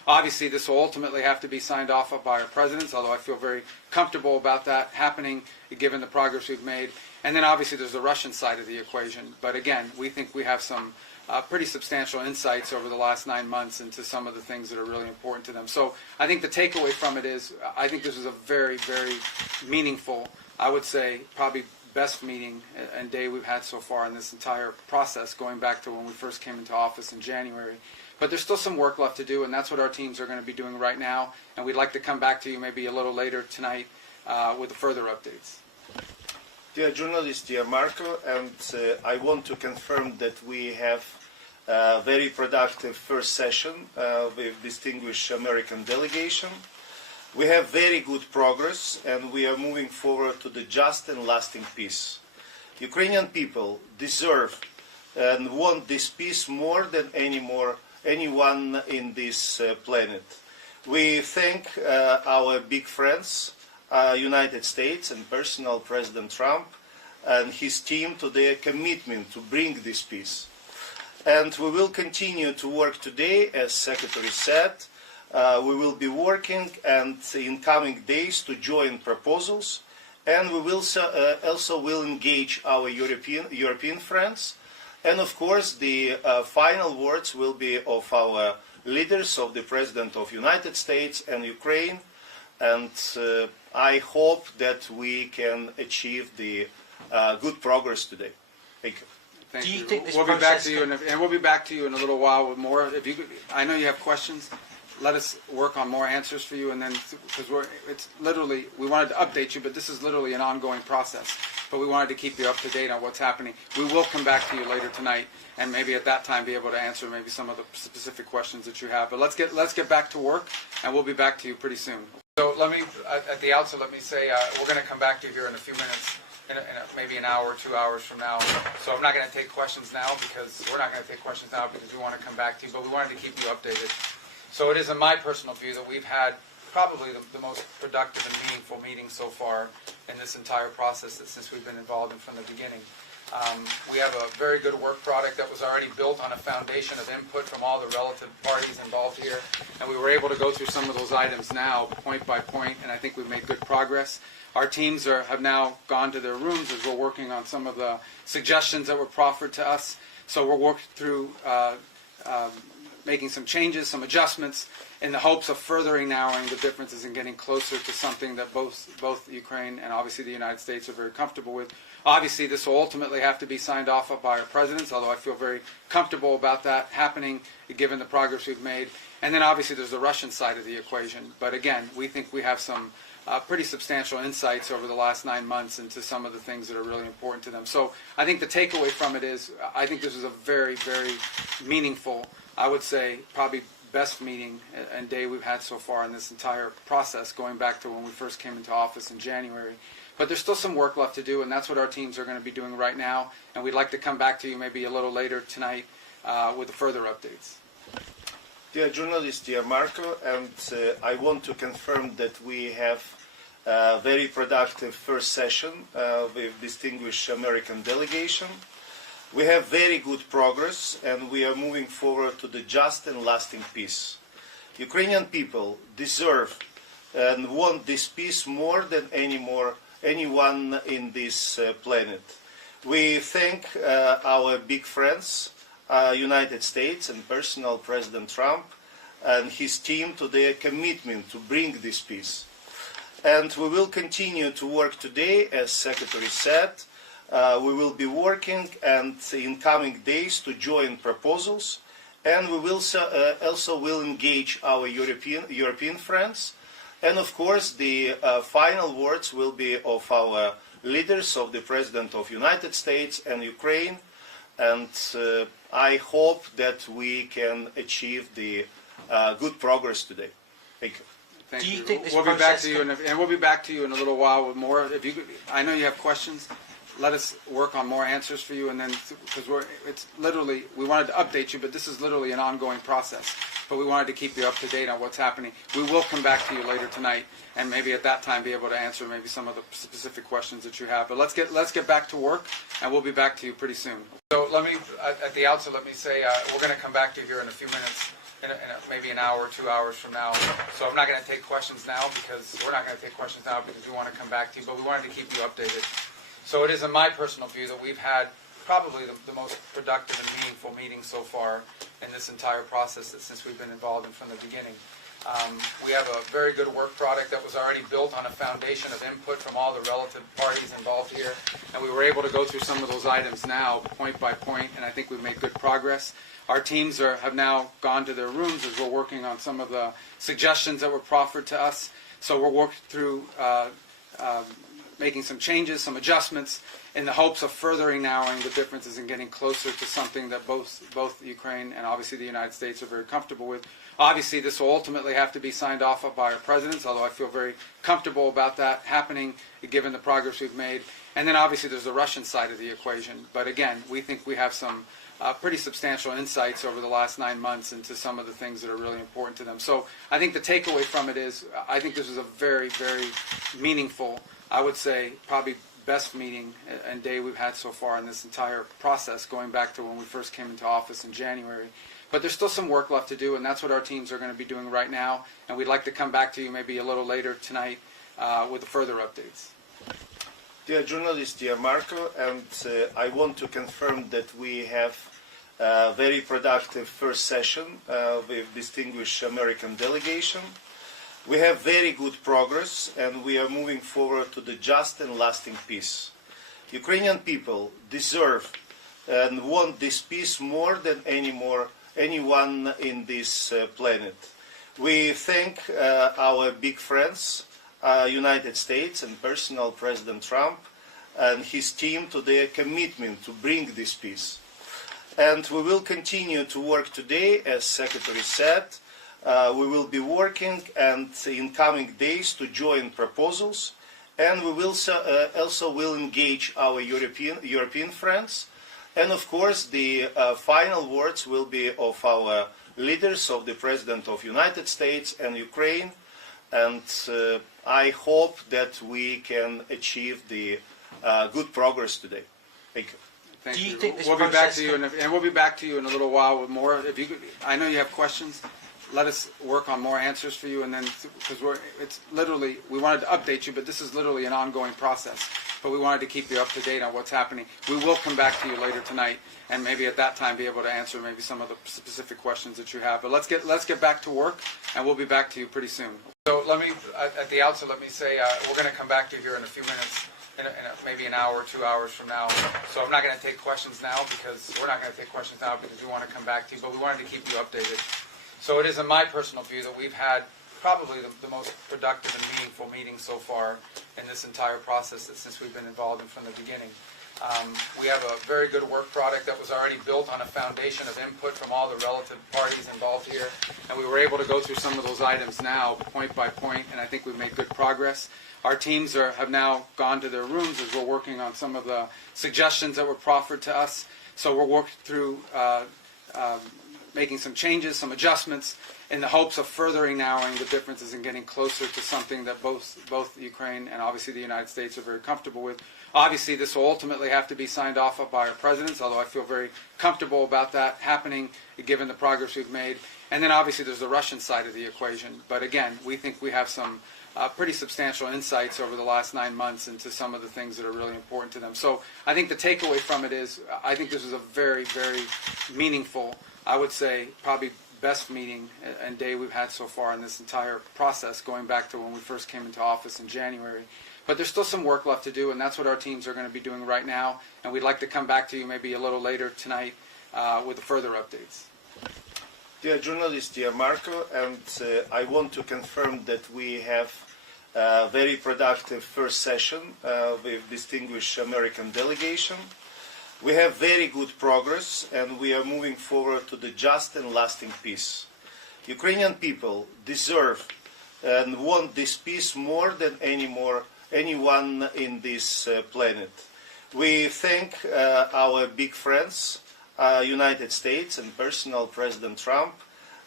Obviously, this will ultimately have to be signed off by our presidents, although I feel very comfortable about that happening, given the progress we've made. And then obviously there's the Russian side of the equation. But again, we think we have some pretty substantial insights over the last 9 months into some of the things that are really important to them. So I think the takeaway from it is, I think this was a very, very meaningful, I would say probably best meeting and day we've had so far in this entire process, going back to when we first came into office in January. But there's still some work left to do, and that's what our teams are going to be doing right now. And we'd like to come back to you maybe a little later tonight with further updates. Dear journalist, dear Marco, and I want to confirm that we have a very productive first session with distinguished American delegation. We have very good progress, and we are moving forward to the just and lasting peace. Ukrainian people deserve and want this peace more than anyone in this planet. We thank our big friends, United States and personal President Trump and his team to their commitment to bring this peace. And we will continue to work today, as Secretary said. We will be working and in coming days to join proposals, and we will also will engage our European friends. And of course, the final words will be of our leaders, of the President of the United States and Ukraine. And I hope that we can achieve the good progress today. Thank you. Thank Do you you. think this We'll be back process to you, and we'll be back to you in a little while with more. If you, I know you have questions. Let us work on more answers for you, and then because it's literally, we wanted to update you, but this is literally an ongoing process. But we wanted to keep you up to date on what's happening. We will come back to you later tonight, and maybe at that time be able to answer maybe some of the specific questions that you have. But let's get back to work, and we'll be back to you pretty soon. So let me, at the outset, let me say we're going to come back to you here in a few minutes. Maybe an hour or 2 hours from now. So I'm not going to take questions now because we're not going to take questions now because we want to come back to you, but we wanted to keep you updated. So it is in my personal view that we've had probably the most productive and meaningful meeting so far in this entire process since we've been involved in from the beginning. We have a very good work product that was already built on a foundation of input from all the relative parties involved here, and we were able to go through some of those items now, point by point, and I think we've made good progress. Our teams have now gone to their rooms as we're working on some of the suggestions that were proffered to us. So we're working through making some changes, some adjustments, in the hopes of furthering narrowing the differences and getting closer to something that both Ukraine and obviously the United States are very comfortable with. Obviously, this will ultimately have to be signed off by our presidents, although I feel very comfortable about that happening, given the progress we've made. And then obviously there's the Russian side of the equation. But again, we think we have some pretty substantial insights over the last 9 months into some of the things that are really important to them. So I think the takeaway from it is, I think this was a very, very meaningful, I would say probably best meeting and day we've had so far in this entire process, going back to when we first came into office in January. But there's still some work left to do, and that's what our teams are going to be doing right now. And we'd like to come back to you maybe a little later tonight with further updates. Dear journalist, dear Marco, and I want to confirm that we have a very productive first session with distinguished American delegation. We have very good progress, and we are moving forward to the just and lasting peace. Ukrainian people deserve and want this peace more than anyone in this planet. We thank our big friends, United States and personal President Trump and his team to their commitment to bring this peace. And we will continue to work today, as Secretary said. We will be working and in coming days to join proposals, and we will also will engage our European friends. And of course, the final words will be of our leaders, of the President of the United States and Ukraine. And I hope that we can achieve the good progress today. Thank you. Thank Do you you. think this we'll be back process to you, and we'll be back to you in a little while with more. If you, I know you have questions. Let us work on more answers for you, and then because it's literally, we wanted to update you, but this is literally an ongoing process. but we wanted to keep you up to date on what's happening. We will come back to you later tonight, and maybe at that time be able to answer maybe some of the specific questions that you have. But let's get back to work, and we'll be back to you pretty soon. So at the outset, let me say we're going to come back to you here in a few minutes, maybe an hour, 2 hours from now. So I'm not going to take questions now because we're not going to take questions now because we want to come back to you, but we wanted to keep you updated. So it is in my personal view that we've had probably the most productive and meaningful meeting so far in this entire process since we've been involved in from the beginning. We have a very good work product that was already built on a foundation of input from all the relative parties involved here, and we were able to go through some of those items now, point by point, and I think we've made good progress. Our teams have now gone to their rooms as we're working on some of the suggestions that were proffered to us. So we're working through making some changes, some adjustments, in the hopes of furthering narrowing the differences and getting closer to something that both Ukraine and obviously the United States are very comfortable with. Obviously, this will ultimately have to be signed off by our presidents, although I feel very comfortable about that happening, given the progress we've made. And then obviously there's the Russian side of the equation. But again, we think we have some pretty substantial insights over the last 9 months into some of the things that are really important to them. So I think the takeaway from it is I think this is a very, very meaningful, I would say probably best meeting and day we've had so far in this entire process, going back to when we first came into office in January. But there's still some work left to do, and that's what our teams are going to be doing right now. And we'd like to come back to you maybe a little later tonight with further updates. Dear journalist, dear Marco, and I want to confirm that we have a very productive first session with distinguished American delegation. We have very good progress, and we are moving forward to the just and lasting peace. Ukrainian people deserve and want this peace more than anyone in this planet. We thank our big friends, United States and personal President Trump and his team to their commitment to bring this peace. And we will continue to work today, as Secretary said. We will be working and in coming days to join proposals, and we will also will engage our European friends. And of course, the final words will be of our leaders, of the President of United States and Ukraine. And I hope that we can achieve the good progress today. Thank you. Thank Do you you. think this We'll be back process to you, and we'll be back to you in a little while with more. If you, I know you have questions. Let us work on more answers for you, and then because it's literally we wanted to update you, but this is literally an ongoing process. But we wanted to keep you up to date on what's happening. We will come back to you later tonight, and maybe at that time be able to answer maybe some of the specific questions that you have. But let's get back to work, and we'll be back to you pretty soon. So at the outset, let me say we're going to come back to you here in a few minutes, maybe an hour, 2 hours from now. So I'm not going to take questions now because we're not going to take questions now because we want to come back to you, but we wanted to keep you updated. So it is in my personal view that we've had probably the most productive and meaningful meeting so far in this entire process since we've been involved in from the beginning. We have a very good work product that was already built on a foundation of input from all the relative parties involved here, and we were able to go through some of those items now, point by point, and I think we've made good progress. Our teams have now gone to their rooms as we're working on some of the suggestions that were proffered to us. So we're working through making some changes, some adjustments, in the hopes of furthering narrowing the differences and getting closer to something that both Ukraine and obviously the United States are very comfortable with. Obviously, this will ultimately have to be signed off by our presidents, although I feel very comfortable about that happening, given the progress we've made. And then obviously there's the Russian side of the equation. But again, we think we have some pretty substantial insights over the last 9 months into some of the things that are really important to them. So I think the takeaway from it is I think this is a very, very meaningful, I would say probably best meeting and day we've had so far in this entire process, going back to when we first came into office in January. But there's still some work left to do, and that's what our teams are going to be doing right now. And we'd like to come back to you maybe a little later tonight with further updates. Dear journalist, dear Marco, and I want to confirm that we have a very productive first session with distinguished American delegation. We have very good progress, and we are moving forward to the just and lasting peace. Ukrainian people deserve and want this peace more than anyone in this planet. We thank our big friends, United States and personal President Trump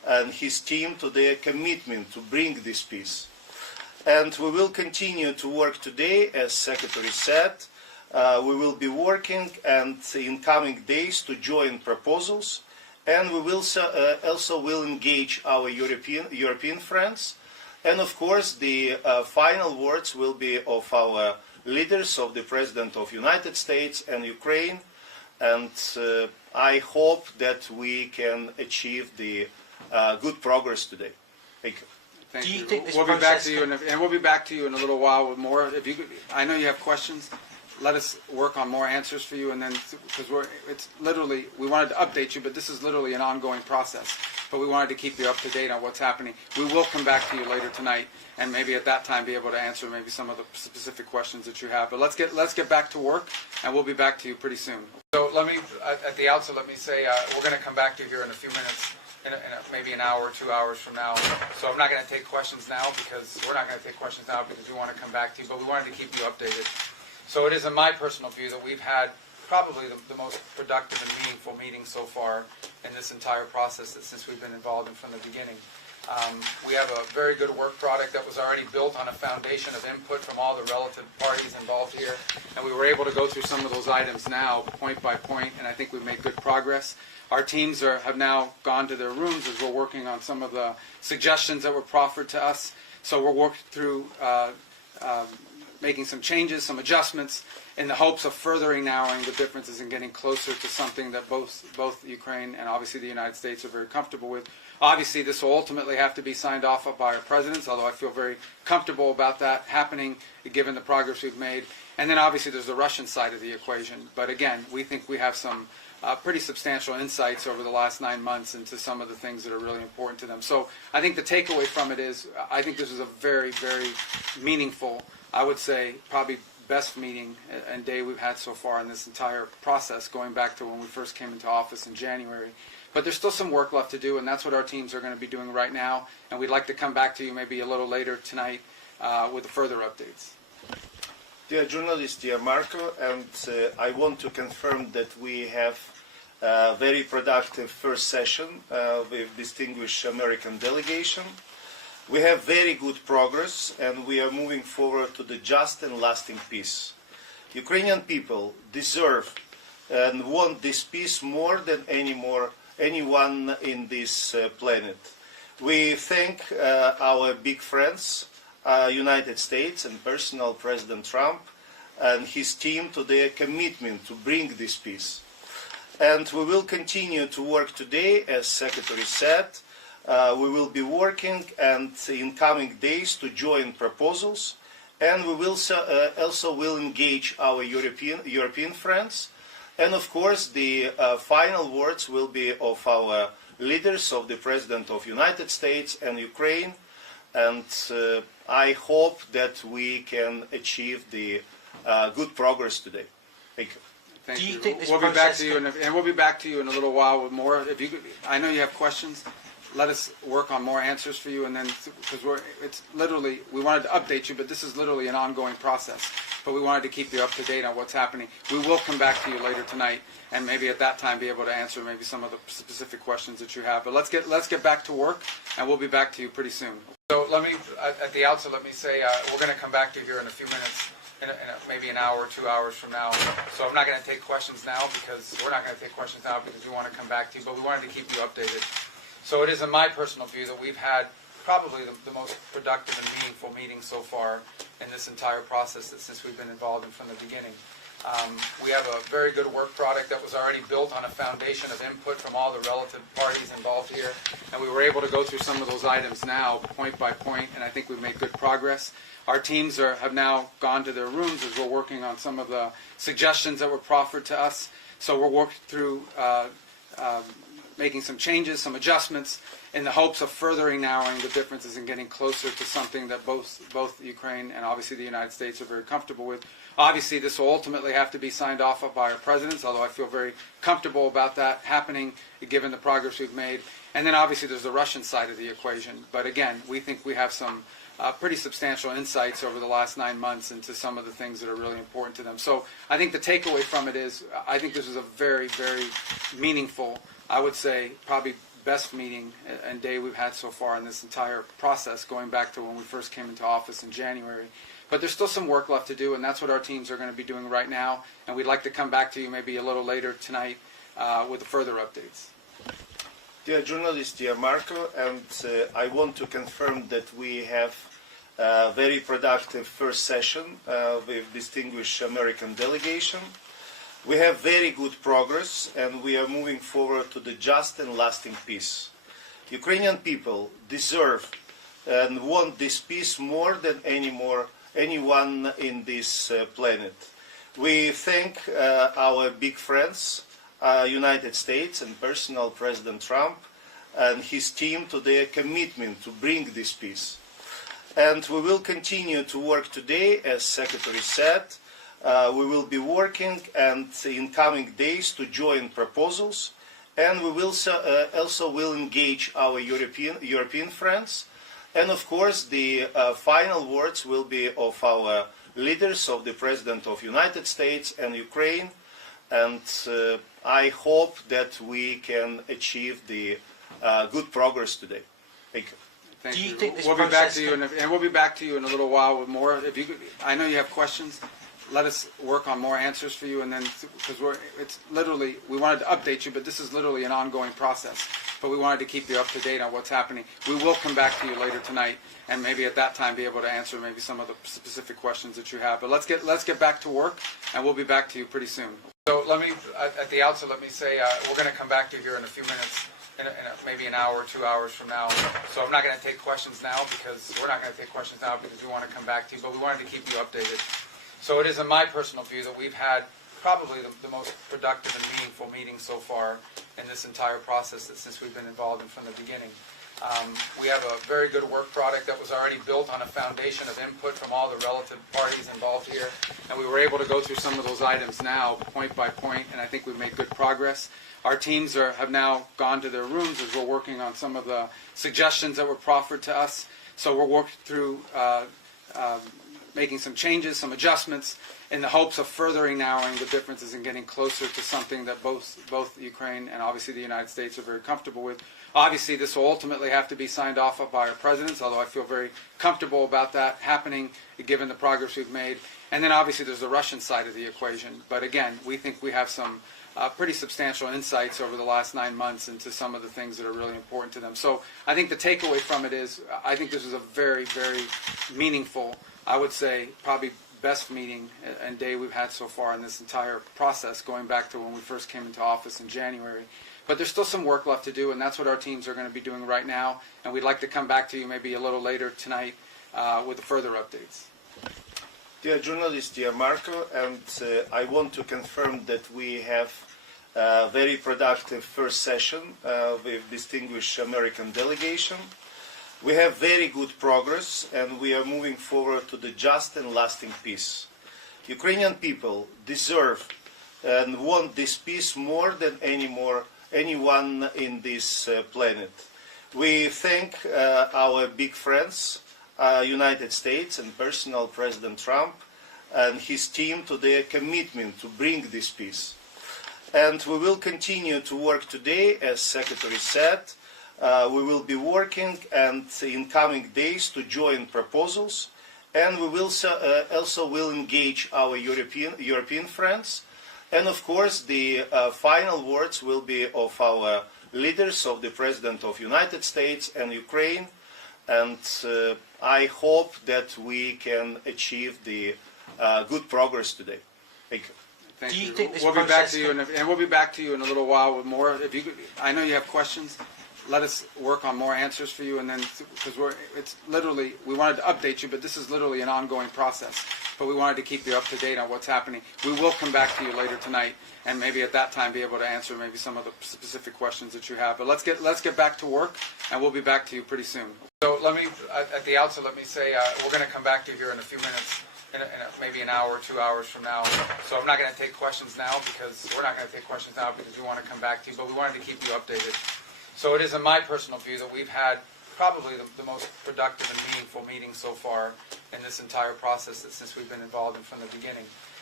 and his team to their commitment to bring this peace. And we will continue to work today, as Secretary said. We will be working and in coming days to join proposals, and we will also will engage our European friends. And of course, the final words will be of our leaders, of the President of the United States and Ukraine. And I hope that we can achieve the good progress today. Thank you. Thank Do you you. think this We'll be back process to you, and we'll be back to you in a little while with more. If you, I know you have questions. Let us work on more answers for you, and then because it's literally we wanted to update you, but this is literally an ongoing process. But we wanted to keep you up to date on what's happening. We will come back to you later tonight, and maybe at that time be able to answer maybe some of the specific questions that you have. But let's get back to work, and we'll be back to you pretty soon. So let me at the outset let me say we're going to come back to you here in a few minutes. Maybe an hour or 2 hours from now. So I'm not going to take questions now because we're not going to take questions now because we want to come back to you, but we wanted to keep you updated. So it is in my personal view that we've had probably the most productive and meaningful meeting so far in this entire process since we've been involved in from the beginning. We have a very good work product that was already built on a foundation of input from all the relative parties involved here, and we were able to go through some of those items now, point by point, and I think we've made good progress. Our teams have now gone to their rooms as we're working on some of the suggestions that were proffered to us. So we're working through making some changes, some adjustments, in the hopes of furthering narrowing the differences and getting closer to something that both Ukraine and obviously the United States are very comfortable with. Obviously, this will ultimately have to be signed off by our presidents, although I feel very comfortable about that happening, given the progress we've made. And then obviously there's the Russian side of the equation. But again, we think we have some pretty substantial insights over the last 9 months into some of the things that are really important to them. So I think the takeaway from it is I think this is a very, very meaningful, I would say probably best meeting and day we've had so far in this entire process, going back to when we first came into office in January. But there's still some work left to do, and that's what our teams are going to be doing right now. And we'd like to come back to you maybe a little later tonight with further updates. Dear journalist, dear Marco, and I want to confirm that we have a very productive first session with distinguished American delegation. We have very good progress, and we are moving forward to the just and lasting peace. Ukrainian people deserve and want this peace more than anyone in this planet. We thank our big friends, United States and personal President Trump and his team to their commitment to bring this peace. And we will continue to work today, as Secretary said. We will be working and in coming days to join proposals, and we will also will engage our European friends. And of course, the final words will be of our leaders, of the President of the United States and Ukraine. And I hope that we can achieve the good progress today. Thank you. Thank Do you you. think this we'll be back process to you, and we'll be back to you in a little while with more. If you, I know you have questions. Let us work on more answers for you, and then because it's literally we wanted to update you, but this is literally an ongoing process. But we wanted to keep you up to date on what's happening. We will come back to you later tonight, and maybe at that time be able to answer maybe some of the specific questions that you have. But let's get back to work, and we'll be back to you pretty soon. So let me at the outset let me say we're going to come back to you here in a few minutes. Maybe an hour or 2 hours from now. So I'm not going to take questions now because we're not going to take questions now because we want to come back to you, but we wanted to keep you updated. So it is in my personal view that we've had probably the most productive and meaningful meeting so far in this entire process since we've been involved in from the beginning. We have a very good work product that was already built on a foundation of input from all the relative parties involved here, and we were able to go through some of those items now, point by point, and I think we've made good progress. Our teams have now gone to their rooms as we're working on some of the suggestions that were proffered to us. So we're working through making some changes, some adjustments, in the hopes of furthering narrowing the differences and getting closer to something that both Ukraine and obviously the United States are very comfortable with. Obviously, this will ultimately have to be signed off by our presidents, although I feel very comfortable about that happening, given the progress we've made. And then obviously there's the Russian side of the equation. But again, we think we have some pretty substantial insights over the last 9 months into some of the things that are really important to them. So I think the takeaway from it is I think this is a very, very meaningful, I would say probably best meeting and day we've had so far in this entire process, going back to when we first came into office in January. But there's still some work left to do, and that's what our teams are going to be doing right now. And we'd like to come back to you maybe a little later tonight with further updates. Dear journalist, dear Marco, and I want to confirm that we have a very productive first session with distinguished American delegation. We have very good progress, and we are moving forward to the just and lasting peace. Ukrainian people deserve and want this peace more than anyone in this planet. We thank our big friends, United States and personal President Trump and his team to their commitment to bring this peace. And we will continue to work today, as Secretary said. We will be working and in coming days to join proposals, and we will also will engage our European friends. And of course, the final words will be of our leaders, of the President of United States and Ukraine. And I hope that we can achieve the good progress today. Thank you. Thank Do you you. think this we'll be back process to you, and we'll be back to you in a little while with more. If you, I know you have questions. Let us work on more answers for you, and then because it's literally we wanted to update you, but this is literally an ongoing process. But we wanted to keep you up to date on what's happening. We will come back to you later tonight, and maybe at that time be able to answer maybe some of the specific questions that you have. But let's get back to work, and we'll be back to you pretty soon. So let me at the outset let me say we're going to come back to you here in a few minutes. Maybe an hour or 2 hours from now. So I'm not going to take questions now because we're not going to take questions now because we want to come back to you, but we wanted to keep you updated. So it is in my personal view that we've had probably the most productive and meaningful meeting so far in this entire process since we've been involved in from the beginning. We have a very good work product that was already built on a foundation of input from all the relative parties involved here, and we were able to go through some of those items now, point by point, and I think we've made good progress. Our teams have now gone to their rooms as we're working on some of the suggestions that were proffered to us. So we're working through making some changes, some adjustments, in the hopes of furthering narrowing the differences and getting closer to something that both Ukraine and obviously the United States are very comfortable with. Obviously, this will ultimately have to be signed off by our presidents, although I feel very comfortable about that happening, given the progress we've made. And then obviously there's the Russian side of the equation. But again, we think we have some pretty substantial insights over the last 9 months into some of the things that are really important to them. So I think the takeaway from it is I think this is a very, very meaningful, I would say probably best meeting and day we've had so far in this entire process, going back to when we first came into office in January. But there's still some work left to do, and that's what our teams are going to be doing right now. And we'd like to come back to you maybe a little later tonight with further updates. Dear journalist, dear Marco, and I want to confirm that we have a very productive first session with distinguished American delegation. We have very good progress, and we are moving forward to the just and lasting peace. Ukrainian people deserve and want this peace more than anyone in this planet. We thank our big friends, United States and personal President Trump and his team to their commitment to bring this peace. And we will continue to work today, as Secretary said. We will be working and in coming days to join proposals, and we will also will engage our European friends. And of course, the final words will be of our leaders, of the President of United States and Ukraine. And I hope that we can achieve the good progress today. Thank you. Thank Do you you. think this we'll be back process to you, and we'll be back to you in a little while with more. If you, I know you have questions. Let us work on more answers for you, and then because it's literally we wanted to update you, but this is literally an ongoing process. But we wanted to keep you up to date on what's happening. We will come back to you later tonight, and maybe at that time be able to answer maybe some of the specific questions that you have. But let's get back to work, and we'll be back to you pretty soon. So let me at the outset let me say we're going to come back to you here in a few minutes. Maybe an hour or 2 hours from now. So I'm not going to take questions now because we're not going to take questions now because we want to come back to you, but we wanted to keep you updated. So it is in my personal view that we've had probably the most productive and meaningful meeting so far in this entire process since we've been involved in from the beginning.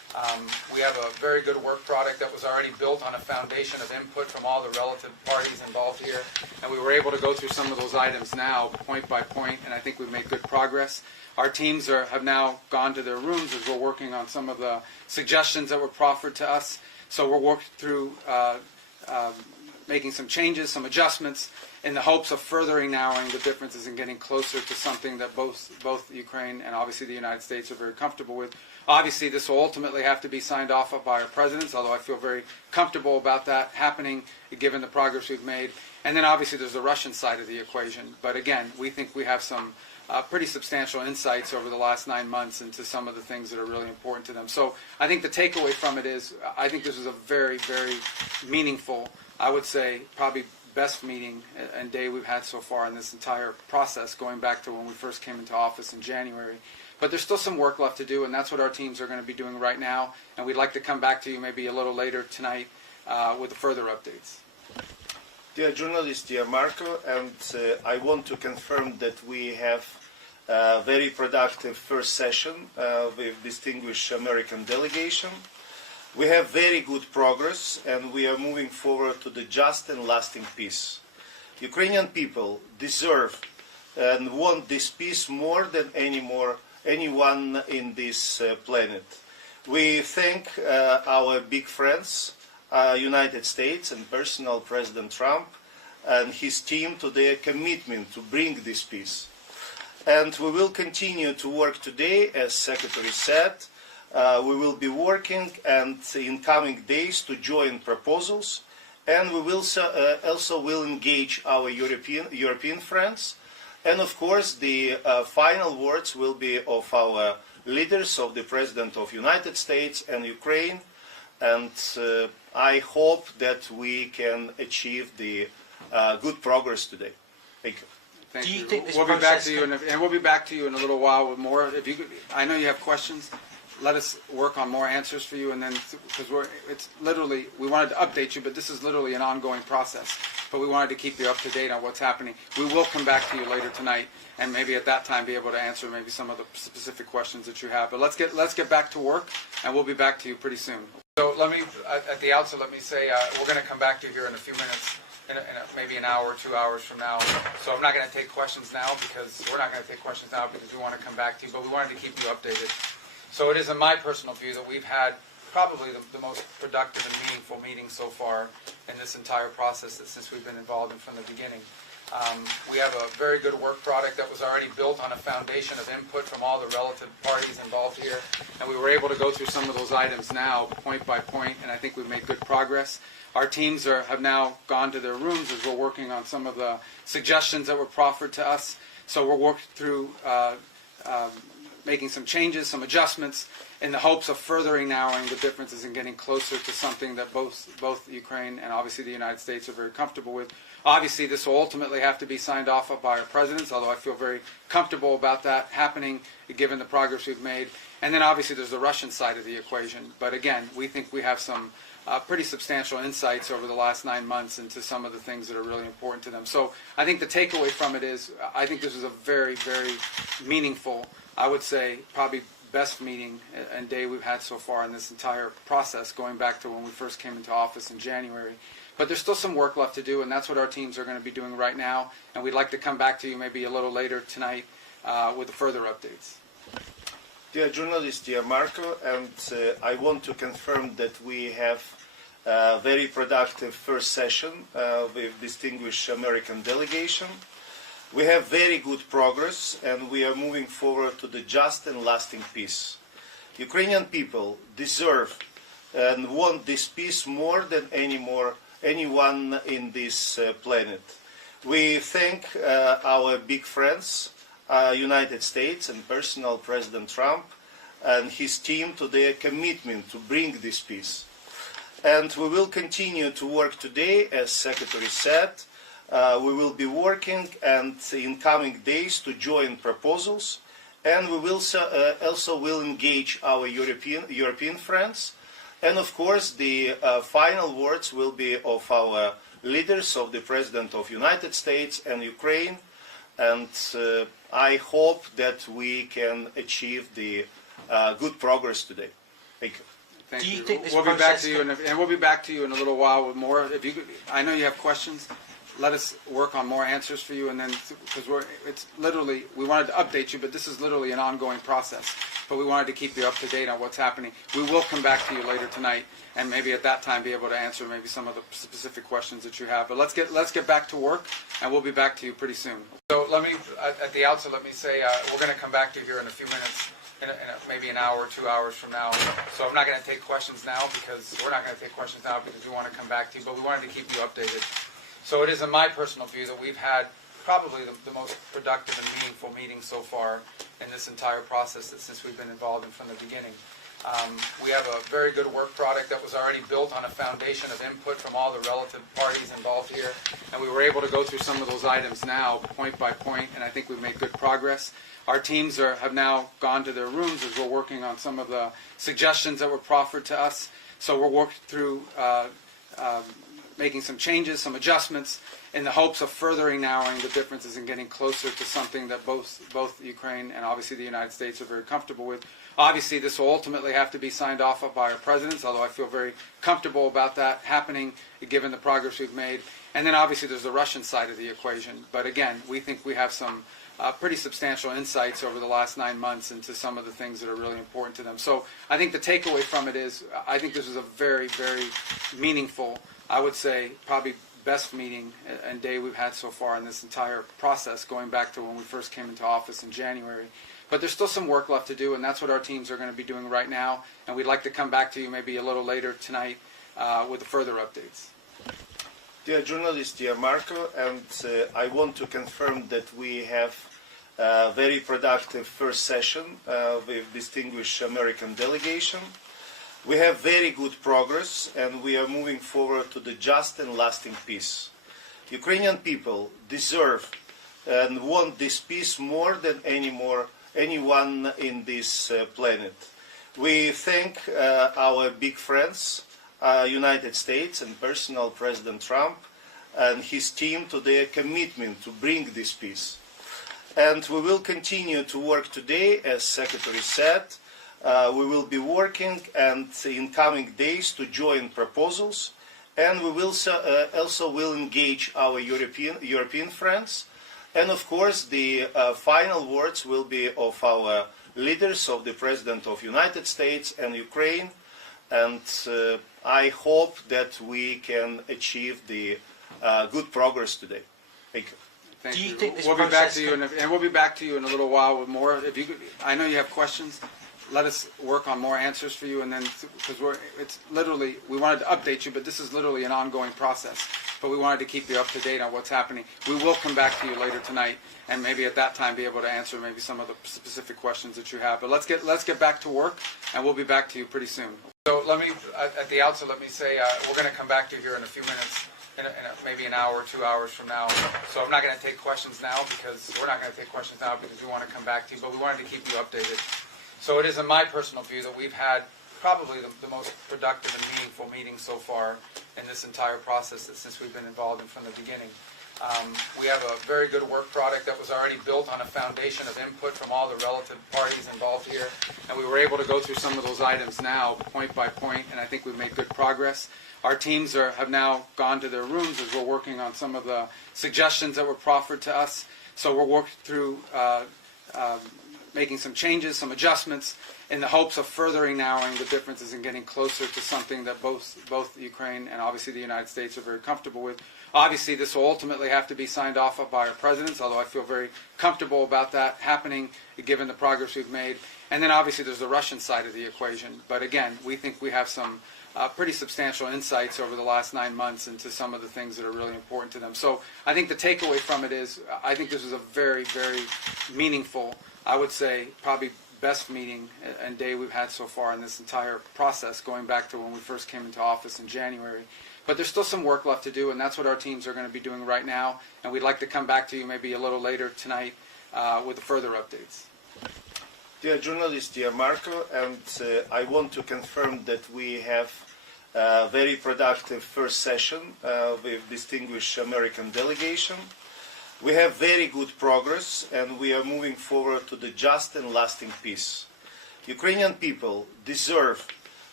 We have a very good work product that was already built on a foundation of input from all the relative parties involved here, and we were able to go through some of those items now, point by point, and I think we've made good progress. Our teams have now gone to their rooms as we're working on some of the suggestions that were proffered to us. So we're working through making some changes, some adjustments, in the hopes of furthering narrowing the differences and getting closer to something that both Ukraine and obviously the United States are very comfortable with. Obviously, this will ultimately have to be signed off by our presidents, although I feel very comfortable about that happening, given the progress we've made. And then obviously there's the Russian side of the equation. But again, we think we have some pretty substantial insights over the last 9 months into some of the things that are really important to them. So I think the takeaway from it is, I think this was a very, very meaningful, I would say probably best meeting and day we've had so far in this entire process, going back to when we first came into office in January. But there's still some work left to do, and that's what our teams are going to be doing right now. And we'd like to come back to you maybe a little later tonight with further updates. Dear journalist, dear Marco, and I want to confirm that we have a very productive first session with distinguished American delegation. We have very good progress, and we are moving forward to the just and lasting peace. Ukrainian people deserve and want this peace more than anyone in this planet. We thank our big friends, United States and personal President Trump and his team to their commitment to bring this peace. And we will continue to work today, as Secretary said. We will be working and in coming days to join proposals, and we will also will engage our European friends. And of course, the final words will be of our leaders, of the President of the United States and Ukraine. And I hope that we can achieve the good progress today. Thank you. Thank Do you you. think this We'll be back process to you, and we'll be back to you in a little while with more. If you, I know you have questions. Let us work on more answers for you, and then because it's literally, we wanted to update you, but this is literally an ongoing process. But we wanted to keep you up to date on what's happening. We will come back to you later tonight, and maybe at that time be able to answer maybe some of the specific questions that you have. But let's get back to work, and we'll be back to you pretty soon. So let me, at the outset, let me say we're going to come back to you here in a few minutes. Maybe an hour or 2 hours from now. So I'm not going to take questions now because we're not going to take questions now because we want to come back to you, but we wanted to keep you updated. So it is in my personal view that we've had probably the most productive and meaningful meeting so far in this entire process since we've been involved in from the beginning. We have a very good work product that was already built on a foundation of input from all the relative parties involved here, and we were able to go through some of those items now, point by point, and I think we've made good progress. Our teams have now gone to their rooms as we're working on some of the suggestions that were proffered to us. So we're working through making some changes, some adjustments, in the hopes of furthering narrowing the differences and getting closer to something that both Ukraine and obviously the United States are very comfortable with. Obviously, this will ultimately have to be signed off by our presidents, although I feel very comfortable about that happening, given the progress we've made. And then obviously there's the Russian side of the equation. But again, we think we have some pretty substantial insights over the last 9 months into some of the things that are really important to them. So I think the takeaway from it is, I think this was a very, very meaningful, I would say probably best meeting and day we've had so far in this entire process, going back to when we first came into office in January. But there's still some work left to do, and that's what our teams are going to be doing right now. And we'd like to come back to you maybe a little later tonight with further updates. Dear journalist, dear Marco, and I want to confirm that we have a very productive first session with distinguished American delegation. We have very good progress, and we are moving forward to the just and lasting peace. Ukrainian people deserve and want this peace more than anyone in this planet. We thank our big friends, United States and personal President Trump and his team to their commitment to bring this peace. And we will continue to work today, as Secretary said. We will be working and in coming days to join proposals, and we will also will engage our European friends. And of course, the final words will be of our leaders, of the President of the United States and Ukraine. And I hope that we can achieve the good progress today. Thank you. Thank Do you you. think this We'll be back process to you, and we'll be back to you in a little while with more. If you, I know you have questions. Let us work on more answers for you, and then because it's literally we wanted to update you, but this is literally an ongoing process. But we wanted to keep you up to date on what's happening. We will come back to you later tonight, and maybe at that time be able to answer maybe some of the specific questions that you have. But let's get back to work, and we'll be back to you pretty soon. So let me, at the outset, let me say we're going to come back to you here in a few minutes. Maybe an hour, 2 hours from now. So I'm not going to take questions now because we're not going to take questions now because we want to come back to you, but we wanted to keep you updated. So it is in my personal view that we've had probably the most productive and meaningful meeting so far in this entire process since we've been involved in from the beginning. We have a very good work product that was already built on a foundation of input from all the relative parties involved here, and we were able to go through some of those items now, point by point, and I think we've made good progress. Our teams have now gone to their rooms as we're working on some of the suggestions that were proffered to us. So we're working through making some changes, some adjustments, in the hopes of furthering narrowing the differences and getting closer to something that both Ukraine and obviously the United States are very comfortable with. Obviously, this will ultimately have to be signed off by our presidents, although I feel very comfortable about that happening given the progress we've made. And then obviously there's the Russian side of the equation. But again, we think we have some pretty substantial insights over the last 9 months into some of the things that are really important to them. So I think the takeaway from it is I think this was a very, very meaningful, I would say probably best meeting and day we've had so far in this entire process, going back to when we first came into office in January. But there's still some work left to do, and that's what our teams are going to be doing right now. And we'd like to come back to you maybe a little later tonight with further updates. Dear journalist, dear Marco, and I want to confirm that we have a very productive first session with distinguished American delegation. We have very good progress, and we are moving forward to the just and lasting peace. Ukrainian people deserve and want this peace more than anyone in this planet. We thank our big friends, United States and personal President Trump and his team to their commitment to bring this peace. And we will continue to work today, as Secretary said. We will be working and in coming days to join proposals, and we will also will engage our European friends. And of course, the final words will be of our leaders, of the President of the United States and Ukraine. And I hope that we can achieve the good progress today. Thank you. Thank Do you you. think this we'll be back process to you, and we'll be back to you in a little while with more. If you, I know you have questions. Let us work on more answers for you, and then because it's literally we wanted to update you, but this is literally an ongoing process. But we wanted to keep you up to date on what's happening. We will come back to you later tonight, and maybe at that time be able to answer maybe some of the specific questions that you have. But let's get back to work, and we'll be back to you pretty soon. So let me, at the outset, let me say we're going to come back to you here in a few minutes. Maybe an hour, 2 hours from now. So I'm not going to take questions now because we're not going to take questions now because we want to come back to you, but we wanted to keep you updated. So it is in my personal view that we've had probably the most productive and meaningful meeting so far in this entire process since we've been involved in from the beginning. We have a very good work product that was already built on a foundation of input from all the relative parties involved here, and we were able to go through some of those items now, point by point, and I think we've made good progress. Our teams have now gone to their rooms as we're working on some of the suggestions that were proffered to us. So we're working through making some changes, some adjustments, in the hopes of furthering narrowing the differences and getting closer to something that both Ukraine and obviously the United States are very comfortable with. Obviously, this will ultimately have to be signed off by our presidents, although I feel very comfortable about that happening given the progress we've made. And then obviously there's the Russian side of the equation. But again, we think we have some pretty substantial insights over the last 9 months into some of the things that are really important to them. So I think the takeaway from it is I think this was a very, very meaningful, I would say probably best meeting and day we've had so far in this entire process, going back to when we first came into office in January. But there's still some work left to do, and that's what our teams are going to be doing right now. And we'd like to come back to you maybe a little later tonight with further updates. Dear journalist, dear Marco, and I want to confirm that we have a very productive first session with distinguished American delegation. We have very good progress, and we are moving forward to the just and lasting peace. Ukrainian people deserve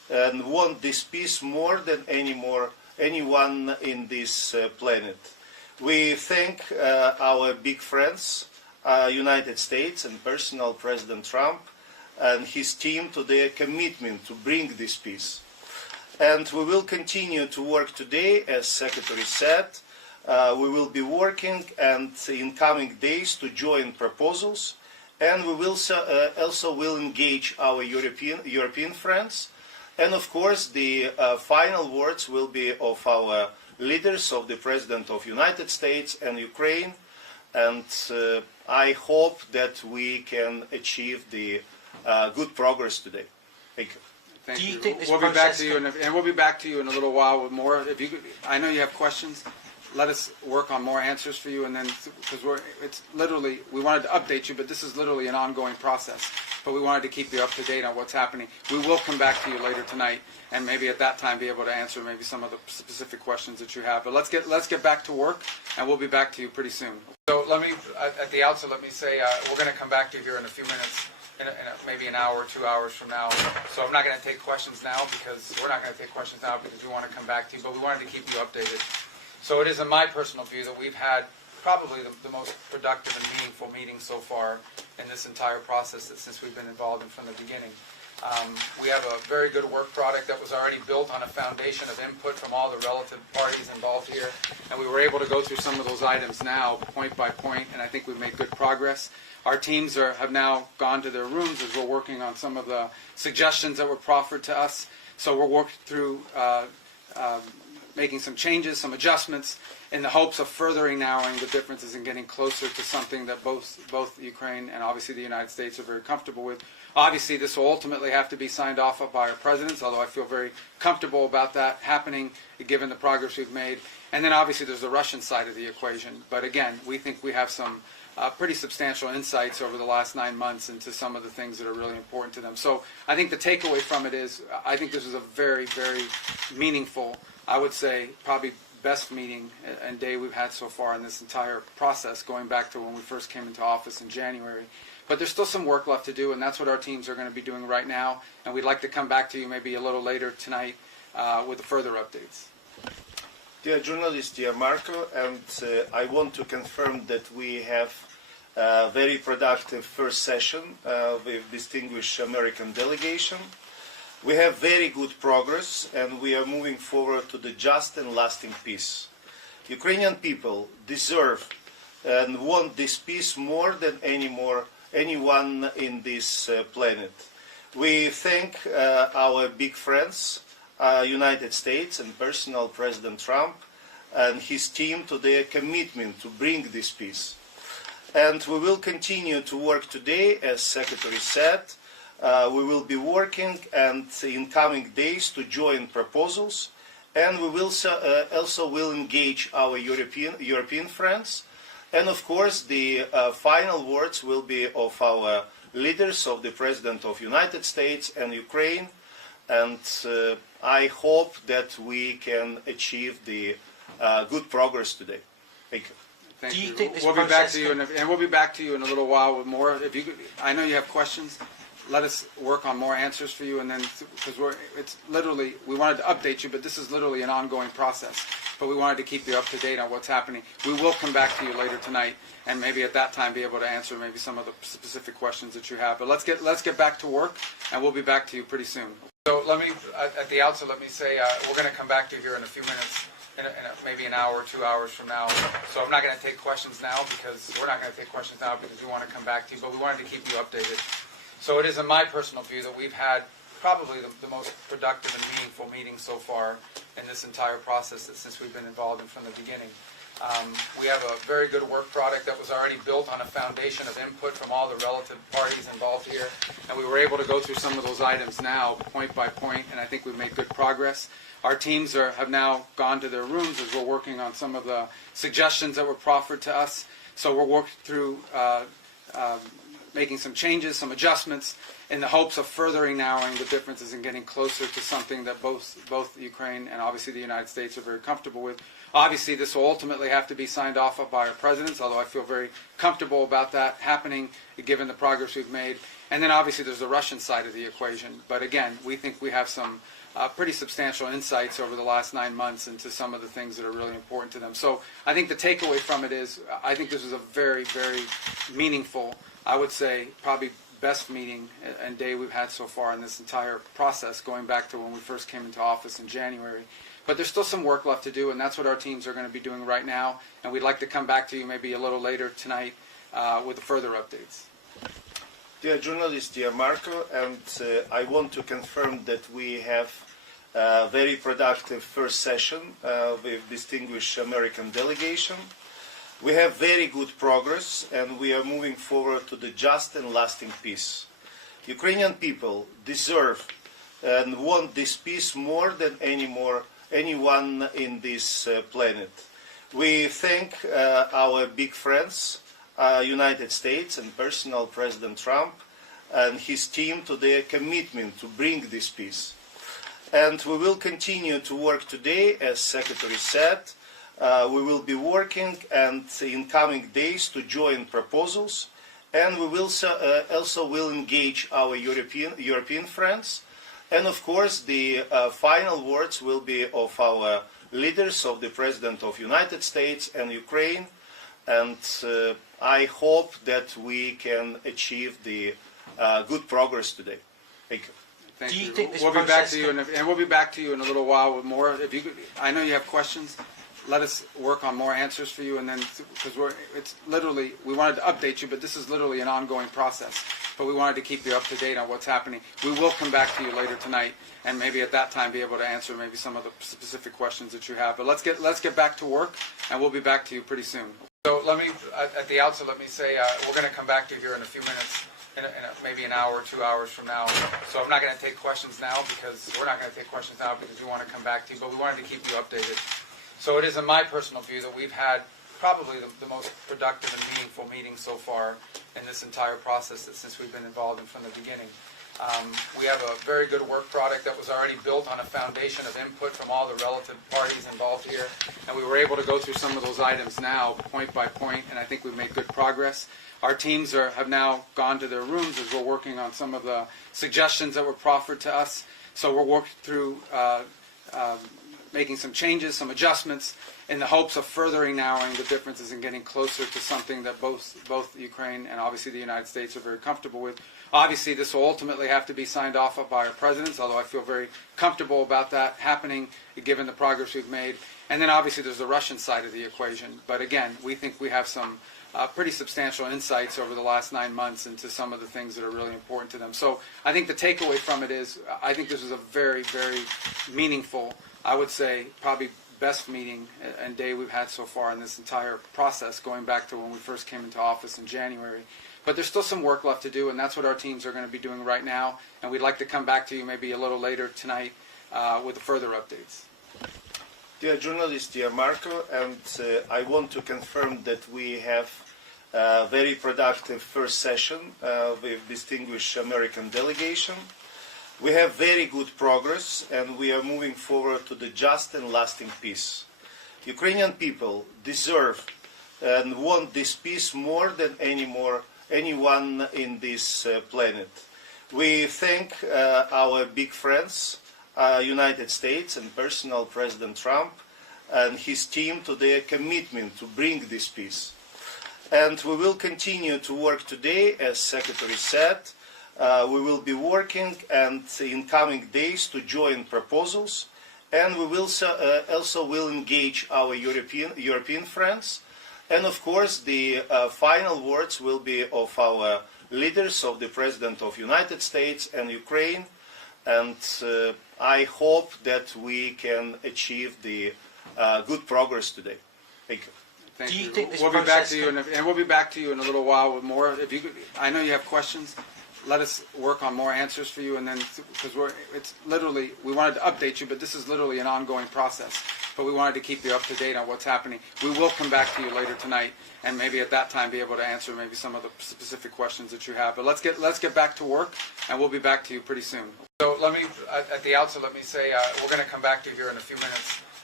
and want this peace more than anyone in this planet. We thank our big friends, United States and personal President Trump and his team to their commitment to bring this peace. And we will continue to work today, as Secretary said. We will be working and in coming days to join proposals, and we will also will engage our European friends. And of course, the final words will be of our leaders, of the President of United States and Ukraine. And I hope that we can achieve the good progress today. Thank you. Thank Do you you. think this We'll be back process to you, and we'll be back to you in a little while with more. If you, I know you have questions. Let us work on more answers for you, and then because it's literally we wanted to update you, but this is literally an ongoing process. But we wanted to keep you up to date on what's happening. We will come back to you later tonight, and maybe at that time be able to answer maybe some of the specific questions that you have. But let's get back to work, and we'll be back to you pretty soon. So let me, at the outset, let me say we're going to come back to you here in a few minutes. Maybe an hour or 2 hours from now. So I'm not going to take questions now because we're not going to take questions now because we want to come back to you, but we wanted to keep you updated. So it is in my personal view that we've had probably the most productive and meaningful meeting so far in this entire process since we've been involved in from the beginning. We have a very good work product that was already built on a foundation of input from all the relative parties involved here, and we were able to go through some of those items now, point by point, and I think we've made good progress. Our teams have now gone to their rooms as we're working on some of the suggestions that were proffered to us. So we're working through making some changes, some adjustments, in the hopes of furthering narrowing the differences and getting closer to something that both Ukraine and obviously the United States are very comfortable with. Obviously, this will ultimately have to be signed off by our presidents, although I feel very comfortable about that happening, given the progress we've made. And then obviously there's the Russian side of the equation. But again, we think we have some pretty substantial insights over the last 9 months into some of the things that are really important to them. So I think the takeaway from it is I think this is a very, very meaningful, I would say probably best meeting and day we've had so far in this entire process, going back to when we first came into office in January. But there's still some work left to do, and that's what our teams are going to be doing right now. And we'd like to come back to you maybe a little later tonight with further updates. Dear journalist, dear Marco, and I want to confirm that we have a very productive first session with distinguished American delegation. We have very good progress, and we are moving forward to the just and lasting peace. Ukrainian people deserve and want this peace more than anyone in this planet. We thank our big friends, United States and personal President Trump and his team to their commitment to bring this peace. And we will continue to work today, as Secretary said. We will be working and in coming days to join proposals, and we will also will engage our European friends. And of course, the final words will be of our leaders, of the President of United States and Ukraine. And I hope that we can achieve the good progress today. Thank you. Thank Do you you. think this We'll be back process to you, and we'll be back to you in a little while with more. If you, I know you have questions. Let us work on more answers for you, and then because it's literally we wanted to update you, but this is literally an ongoing process. But we wanted to keep you up to date on what's happening. We will come back to you later tonight, and maybe at that time be able to answer maybe some of the specific questions that you have. But let's get back to work, and we'll be back to you pretty soon. So let me, at the outset, let me say we're going to come back to you here in a few minutes. Maybe an hour or 2 hours from now. So I'm not going to take questions now because we're not going to take questions now because we want to come back to you, but we wanted to keep you updated. So it is in my personal view that we've had probably the most productive and meaningful meeting so far in this entire process since we've been involved in from the beginning. We have a very good work product that was already built on a foundation of input from all the relative parties involved here, and we were able to go through some of those items now, point by point, and I think we've made good progress. Our teams have now gone to their rooms as we're working on some of the suggestions that were proffered to us. So we're working through making some changes, some adjustments, in the hopes of furthering narrowing the differences and getting closer to something that both Ukraine and obviously the United States are very comfortable with. Obviously, this will ultimately have to be signed off by our presidents, although I feel very comfortable about that happening, given the progress we've made. And then obviously there's the Russian side of the equation. But again, we think we have some pretty substantial insights over the last 9 months into some of the things that are really important to them. So I think the takeaway from it is, I think this was a very, very meaningful, I would say, probably best meeting and day we've had so far in this entire process, going back to when we first came into office in January. But there's still some work left to do, and that's what our teams are going to be doing right now. And we'd like to come back to you maybe a little later tonight with further updates. Dear journalist, dear Marco, and I want to confirm that we have a very productive first session with distinguished American delegation. We have very good progress, and we are moving forward to the just and lasting peace. Ukrainian people deserve and want this peace more than anyone in this planet. We thank our big friends, United States and personal President Trump and his team to their commitment to bring this peace. And we will continue to work today, as Secretary said. We will be working and in coming days to join proposals, and we will also will engage our European friends. And of course, the final words will be of our leaders, of the President of the United States and Ukraine. And I hope that we can achieve the good progress today. Thank you. Thank Do you you. think this We'll be back process to you, and we'll be back to you in a little while with more. If you, I know you have questions. Let us work on more answers for you, and then because it's literally, we wanted to update you, but this is literally an ongoing process. But we wanted to keep you up to date on what's happening. We will come back to you later tonight, and maybe at that time be able to answer maybe some of the specific questions that you have. But let's get back to work, and we'll be back to you pretty soon. So let me, at the outset, let me say we're going to come back to you here in a few minutes. Maybe an hour or 2 hours from now. So I'm not going to take questions now because we're not going to take questions now because we want to come back to you, but we wanted to keep you updated. So it is in my personal view that we've had probably the most productive and meaningful meeting so far in this entire process since we've been involved in from the beginning. We have a very good work product that was already built on a foundation of input from all the relative parties involved here, and we were able to go through some of those items now, point by point, and I think we've made good progress. Our teams have now gone to their rooms as we're working on some of the suggestions that were proffered to us. So we're working through making some changes, some adjustments, in the hopes of furthering narrowing the differences and getting closer to something that both Ukraine and obviously the United States are very comfortable with. Obviously, this will ultimately have to be signed off by our presidents, although I feel very comfortable about that happening, given the progress we've made. And then obviously there's the Russian side of the equation. But again, we think we have some pretty substantial insights over the last 9 months into some of the things that are really important to them. So I think the takeaway from it is, I think this was a very, very meaningful, I would say, probably best meeting and day we've had so far in this entire process, going back to when we first came into office in January. But there's still some work left to do, and that's what our teams are going to be doing right now. And we'd like to come back to you maybe a little later tonight with further updates. Dear journalist, dear Marco, and I want to confirm that we have a very productive first session with distinguished American delegation. We have very good progress, and we are moving forward to the just and lasting peace. Ukrainian people deserve and want this peace more than anyone in this planet. We thank our big friends, United States and personal President Trump and his team to their commitment to bring this peace. And we will continue to work today, as Secretary said. We will be working and in coming days to join proposals, and we will also will engage our European friends. And of course, the final words will be of our leaders, of the President of the United States and Ukraine. And I hope that we can achieve the good progress today. Thank you. Thank Do you you. think this we'll be back process to you, and we'll be back to you in a little while with more. If you, I know you have questions. Let us work on more answers for you, and then because it's literally, we wanted to update you, but this is literally an ongoing process. But we wanted to keep you up to date on what's happening. We will come back to you later tonight, and maybe at that time be able to answer maybe some of the specific questions that you have. But let's get back to work, and we'll be back to you pretty soon. So let me, at the outset, let me say we're going to come back to you here in a few minutes.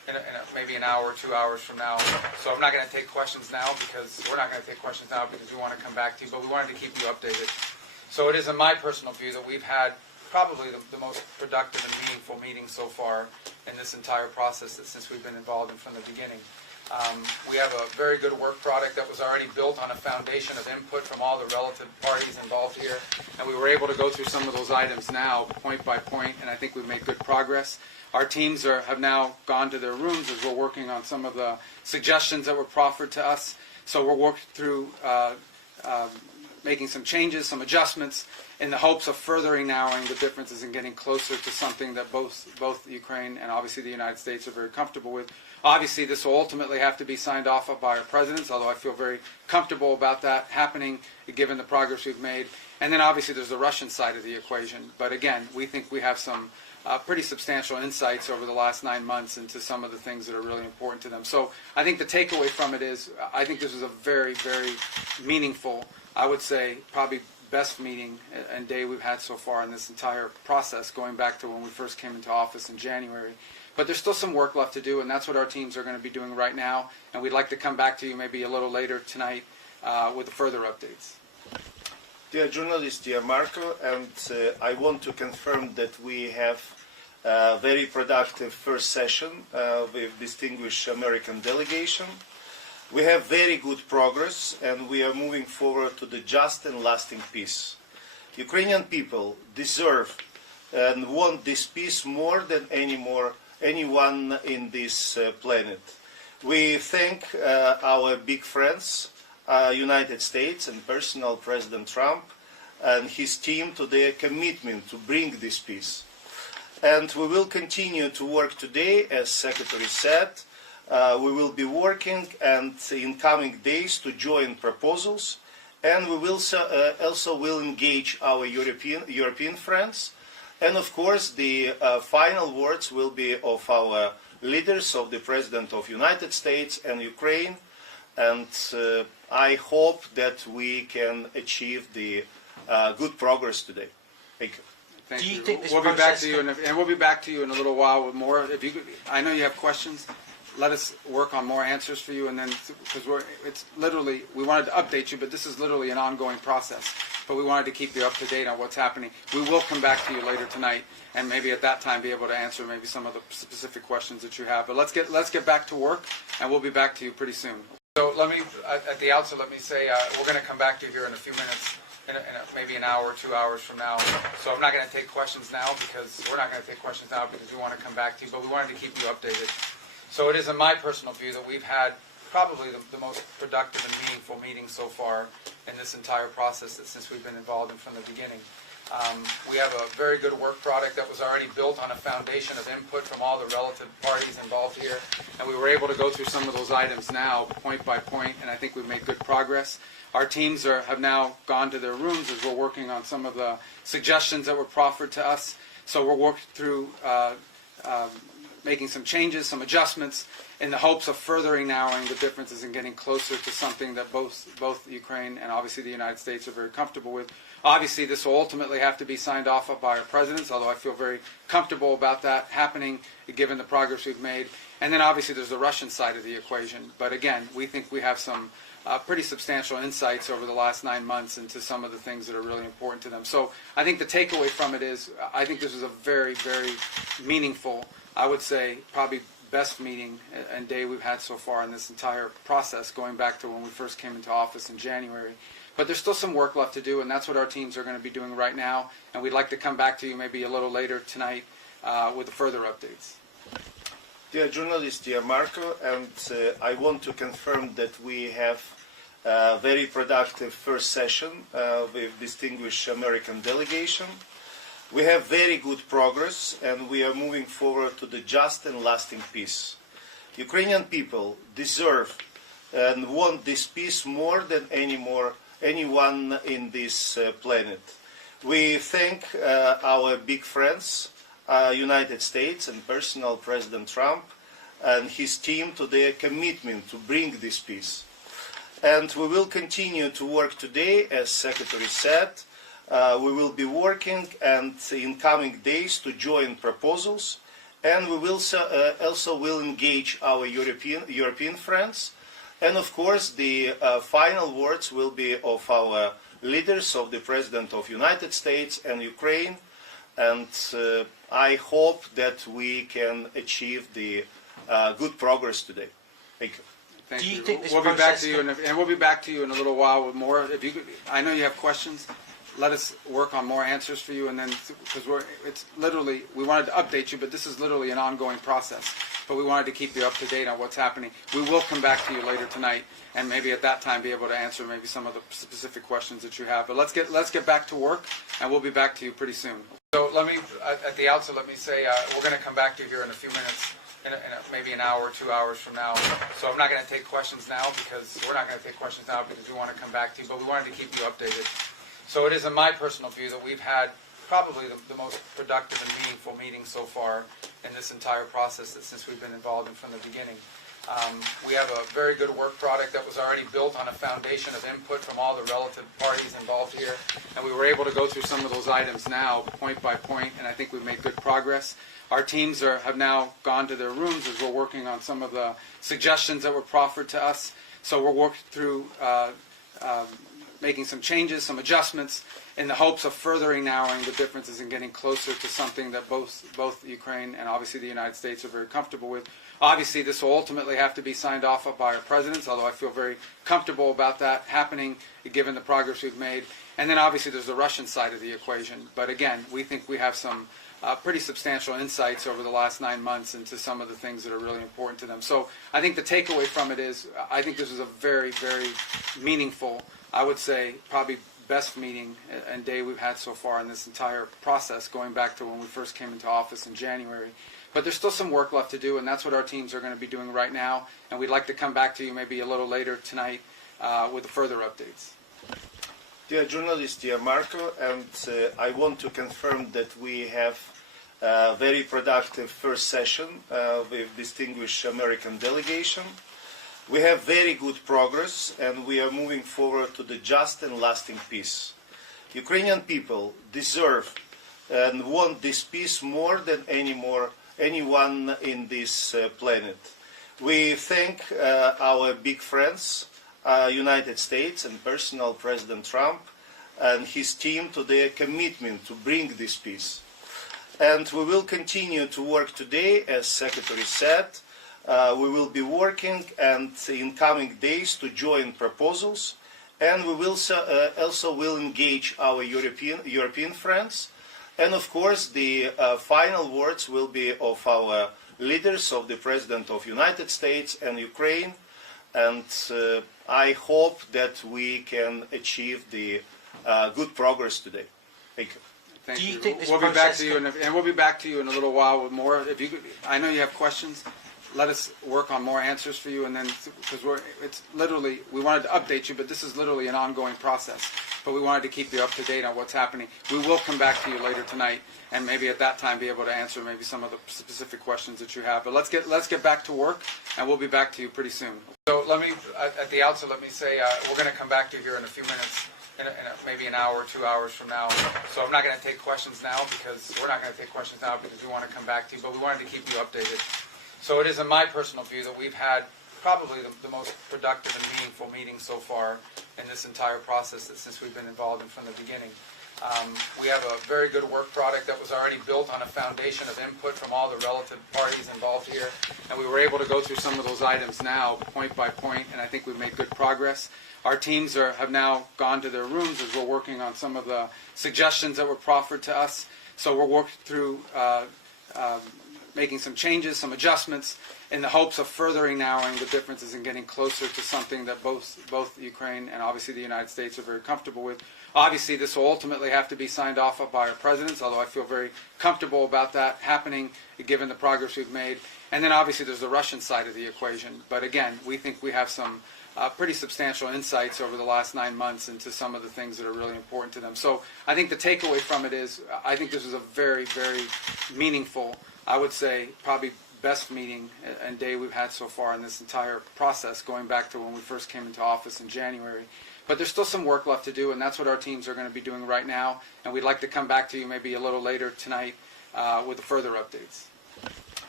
maybe an hour or 2 hours from now. So I'm not going to take questions now because we're not going to take questions now because we want to come back to you, but we wanted to keep you updated. So it is in my personal view that we've had probably the most productive and meaningful meeting so far in this entire process since we've been involved in from the beginning. We have a very good work product that was already built on a foundation of input from all the relative parties involved here, and we were able to go through some of those items now, point by point, and I think we've made good progress. Our teams have now gone to their rooms as we're working on some of the suggestions that were proffered to us. So we're working through making some changes, some adjustments, in the hopes of furthering narrowing the differences and getting closer to something that both Ukraine and obviously the United States are very comfortable with. Obviously, this will ultimately have to be signed off by our presidents, although I feel very comfortable about that happening, given the progress we've made. And then obviously there's the Russian side of the equation. But again, we think we have some pretty substantial insights over the last 9 months into some of the things that are really important to them. So I think the takeaway from it is, I think this is a very, very meaningful, I would say, probably best meeting and day we've had so far in this entire process, going back to when we first came into office in January. But there's still some work left to do, and that's what our teams are going to be doing right now. And we'd like to come back to you maybe a little later tonight with further updates. Dear journalist, dear Marco, and I want to confirm that we have a very productive first session with distinguished American delegation. We have very good progress, and we are moving forward to the just and lasting peace. Ukrainian people deserve and want this peace more than anyone in this planet. We thank our big friends, United States and personal President Trump and his team to their commitment to bring this peace. And we will continue to work today, as Secretary said. We will be working and in coming days to join proposals, and we will also will engage our European friends. And of course, the final words will be of our leaders, of the President of United States and Ukraine. And I hope that we can achieve the good progress today. Thank you. Thank Do you you. think this We'll be back process to you, and we'll be back to you in a little while with more. If you, I know you have questions. Let us work on more answers for you, and then because it's literally, we wanted to update you, but this is literally an ongoing process. But we wanted to keep you up to date on what's happening. We will come back to you later tonight, and maybe at that time be able to answer maybe some of the specific questions that you have. But let's get back to work, and we'll be back to you pretty soon. So let me, at the outset, let me say we're going to come back to you here in a few minutes, maybe an hour or 2 hours from now. So I'm not going to take questions now because we're not going to take questions now because we want to come back to you, but we wanted to keep you updated. So it is in my personal view that we've had probably the most productive and meaningful meeting so far in this entire process since we've been involved in from the beginning. We have a very good work product that was already built on a foundation of input from all the relative parties involved here, and we were able to go through some of those items now, point by point, and I think we've made good progress. Our teams have now gone to their rooms as we're working on some of the suggestions that were proffered to us. So we're working through making some changes, some adjustments, in the hopes of furthering narrowing the differences and getting closer to something that both Ukraine and obviously the United States are very comfortable with. Obviously, this will ultimately have to be signed off by our presidents, although I feel very comfortable about that happening, given the progress we've made. And then obviously there's the Russian side of the equation. But again, we think we have some pretty substantial insights over the last 9 months into some of the things that are really important to them. So I think the takeaway from it is, I think this is a very, very meaningful, I would say, probably best meeting and day we've had so far in this entire process, going back to when we first came into office in January. But there's still some work left to do, and that's what our teams are going to be doing right now. And we'd like to come back to you maybe a little later tonight with further updates. Dear journalist, dear Marco, and I want to confirm that we have a very productive first session with distinguished American delegation. We have very good progress, and we are moving forward to the just and lasting peace. Ukrainian people deserve and want this peace more than anyone in this planet. We thank our big friends, United States and personal President Trump and his team to their commitment to bring this peace. And we will continue to work today, as Secretary said. We will be working and in coming days to join proposals, and we will also will engage our European friends. And of course, the final words will be of our leaders, of the President of United States and Ukraine. And I hope that we can achieve the good progress today. Thank you. Thank Do you you. think this We'll be back process to you, and we'll be back to you in a little while with more. If you, I know you have questions. Let us work on more answers for you, and then because it's literally we wanted to update you, but this is literally an ongoing process. But we wanted to keep you up to date on what's happening. We will come back to you later tonight, and maybe at that time be able to answer maybe some of the specific questions that you have. But let's get back to work, and we'll be back to you pretty soon. So let me, at the outset, let me say we're going to come back to you here in a few minutes. Maybe an hour or 2 hours from now. So I'm not going to take questions now because we're not going to take questions now because we want to come back to you, but we wanted to keep you updated. So it is in my personal view that we've had probably the most productive and meaningful meeting so far in this entire process since we've been involved in from the beginning. We have a very good work product that was already built on a foundation of input from all the relative parties involved here, and we were able to go through some of those items now, point by point, and I think we've made good progress. Our teams have now gone to their rooms as we're working on some of the suggestions that were proffered to us. So we're working through making some changes, some adjustments, in the hopes of furthering narrowing the differences and getting closer to something that both Ukraine and obviously the United States are very comfortable with. Obviously, this will ultimately have to be signed off by our presidents, although I feel very comfortable about that happening given the progress we've made. And then obviously there's the Russian side of the equation. But again, we think we have some pretty substantial insights over the last 9 months into some of the things that are really important to them. So I think the takeaway from it is I think this is a very, very meaningful, I would say probably best meeting and day we've had so far in this entire process, going back to when we first came into office in January. But there's still some work left to do, and that's what our teams are going to be doing right now. And we'd like to come back to you maybe a little later tonight with further updates. Dear journalist, dear Marco, and I want to confirm that we have a very productive first session with distinguished American delegation. We have very good progress, and we are moving forward to the just and lasting peace. Ukrainian people deserve and want this peace more than anyone in this planet. We thank our big friends, United States and personal President Trump and his team to their commitment to bring this peace. And we will continue to work today, as Secretary said. We will be working and in coming days to join proposals, and we will also will engage our European friends. And of course, the final words will be of our leaders, of the President of United States and Ukraine. And I hope that we can achieve the good progress today. Thank you. Thank Do you you. think this We'll be back process to you, and we'll be back to you in a little while with more. If you, I know you have questions. Let us work on more answers for you, and then because it's literally we wanted to update you, but this is literally an ongoing process. But we wanted to keep you up to date on what's happening. We will come back to you later tonight, and maybe at that time be able to answer maybe some of the specific questions that you have. But let's get back to work, and we'll be back to you pretty soon. So let me, at the outset, let me say we're going to come back to you here in a few minutes. Maybe an hour or 2 hours from now. So I'm not going to take questions now because we're not going to take questions now because we want to come back to you, but we wanted to keep you updated. So it is in my personal view that we've had probably the most productive and meaningful meeting so far in this entire process since we've been involved in from the beginning. We have a very good work product that was already built on a foundation of input from all the relative parties involved here, and we were able to go through some of those items now, point by point, and I think we've made good progress. Our teams have now gone to their rooms as we're working on some of the suggestions that were proffered to us. So we're working through making some changes, some adjustments, in the hopes of furthering narrowing the differences and getting closer to something that both Ukraine and obviously the United States are very comfortable with. Obviously, this will ultimately have to be signed off by our presidents, although I feel very comfortable about that happening given the progress we've made. And then obviously there's the Russian side of the equation. But again, we think we have some pretty substantial insights over the last 9 months into some of the things that are really important to them. So I think the takeaway from it is I think this is a very, very meaningful, I would say probably best meeting and day we've had so far in this entire process, going back to when we first came into office in January. But there's still some work left to do, and that's what our teams are going to be doing right now. And we'd like to come back to you maybe a little later tonight with further updates.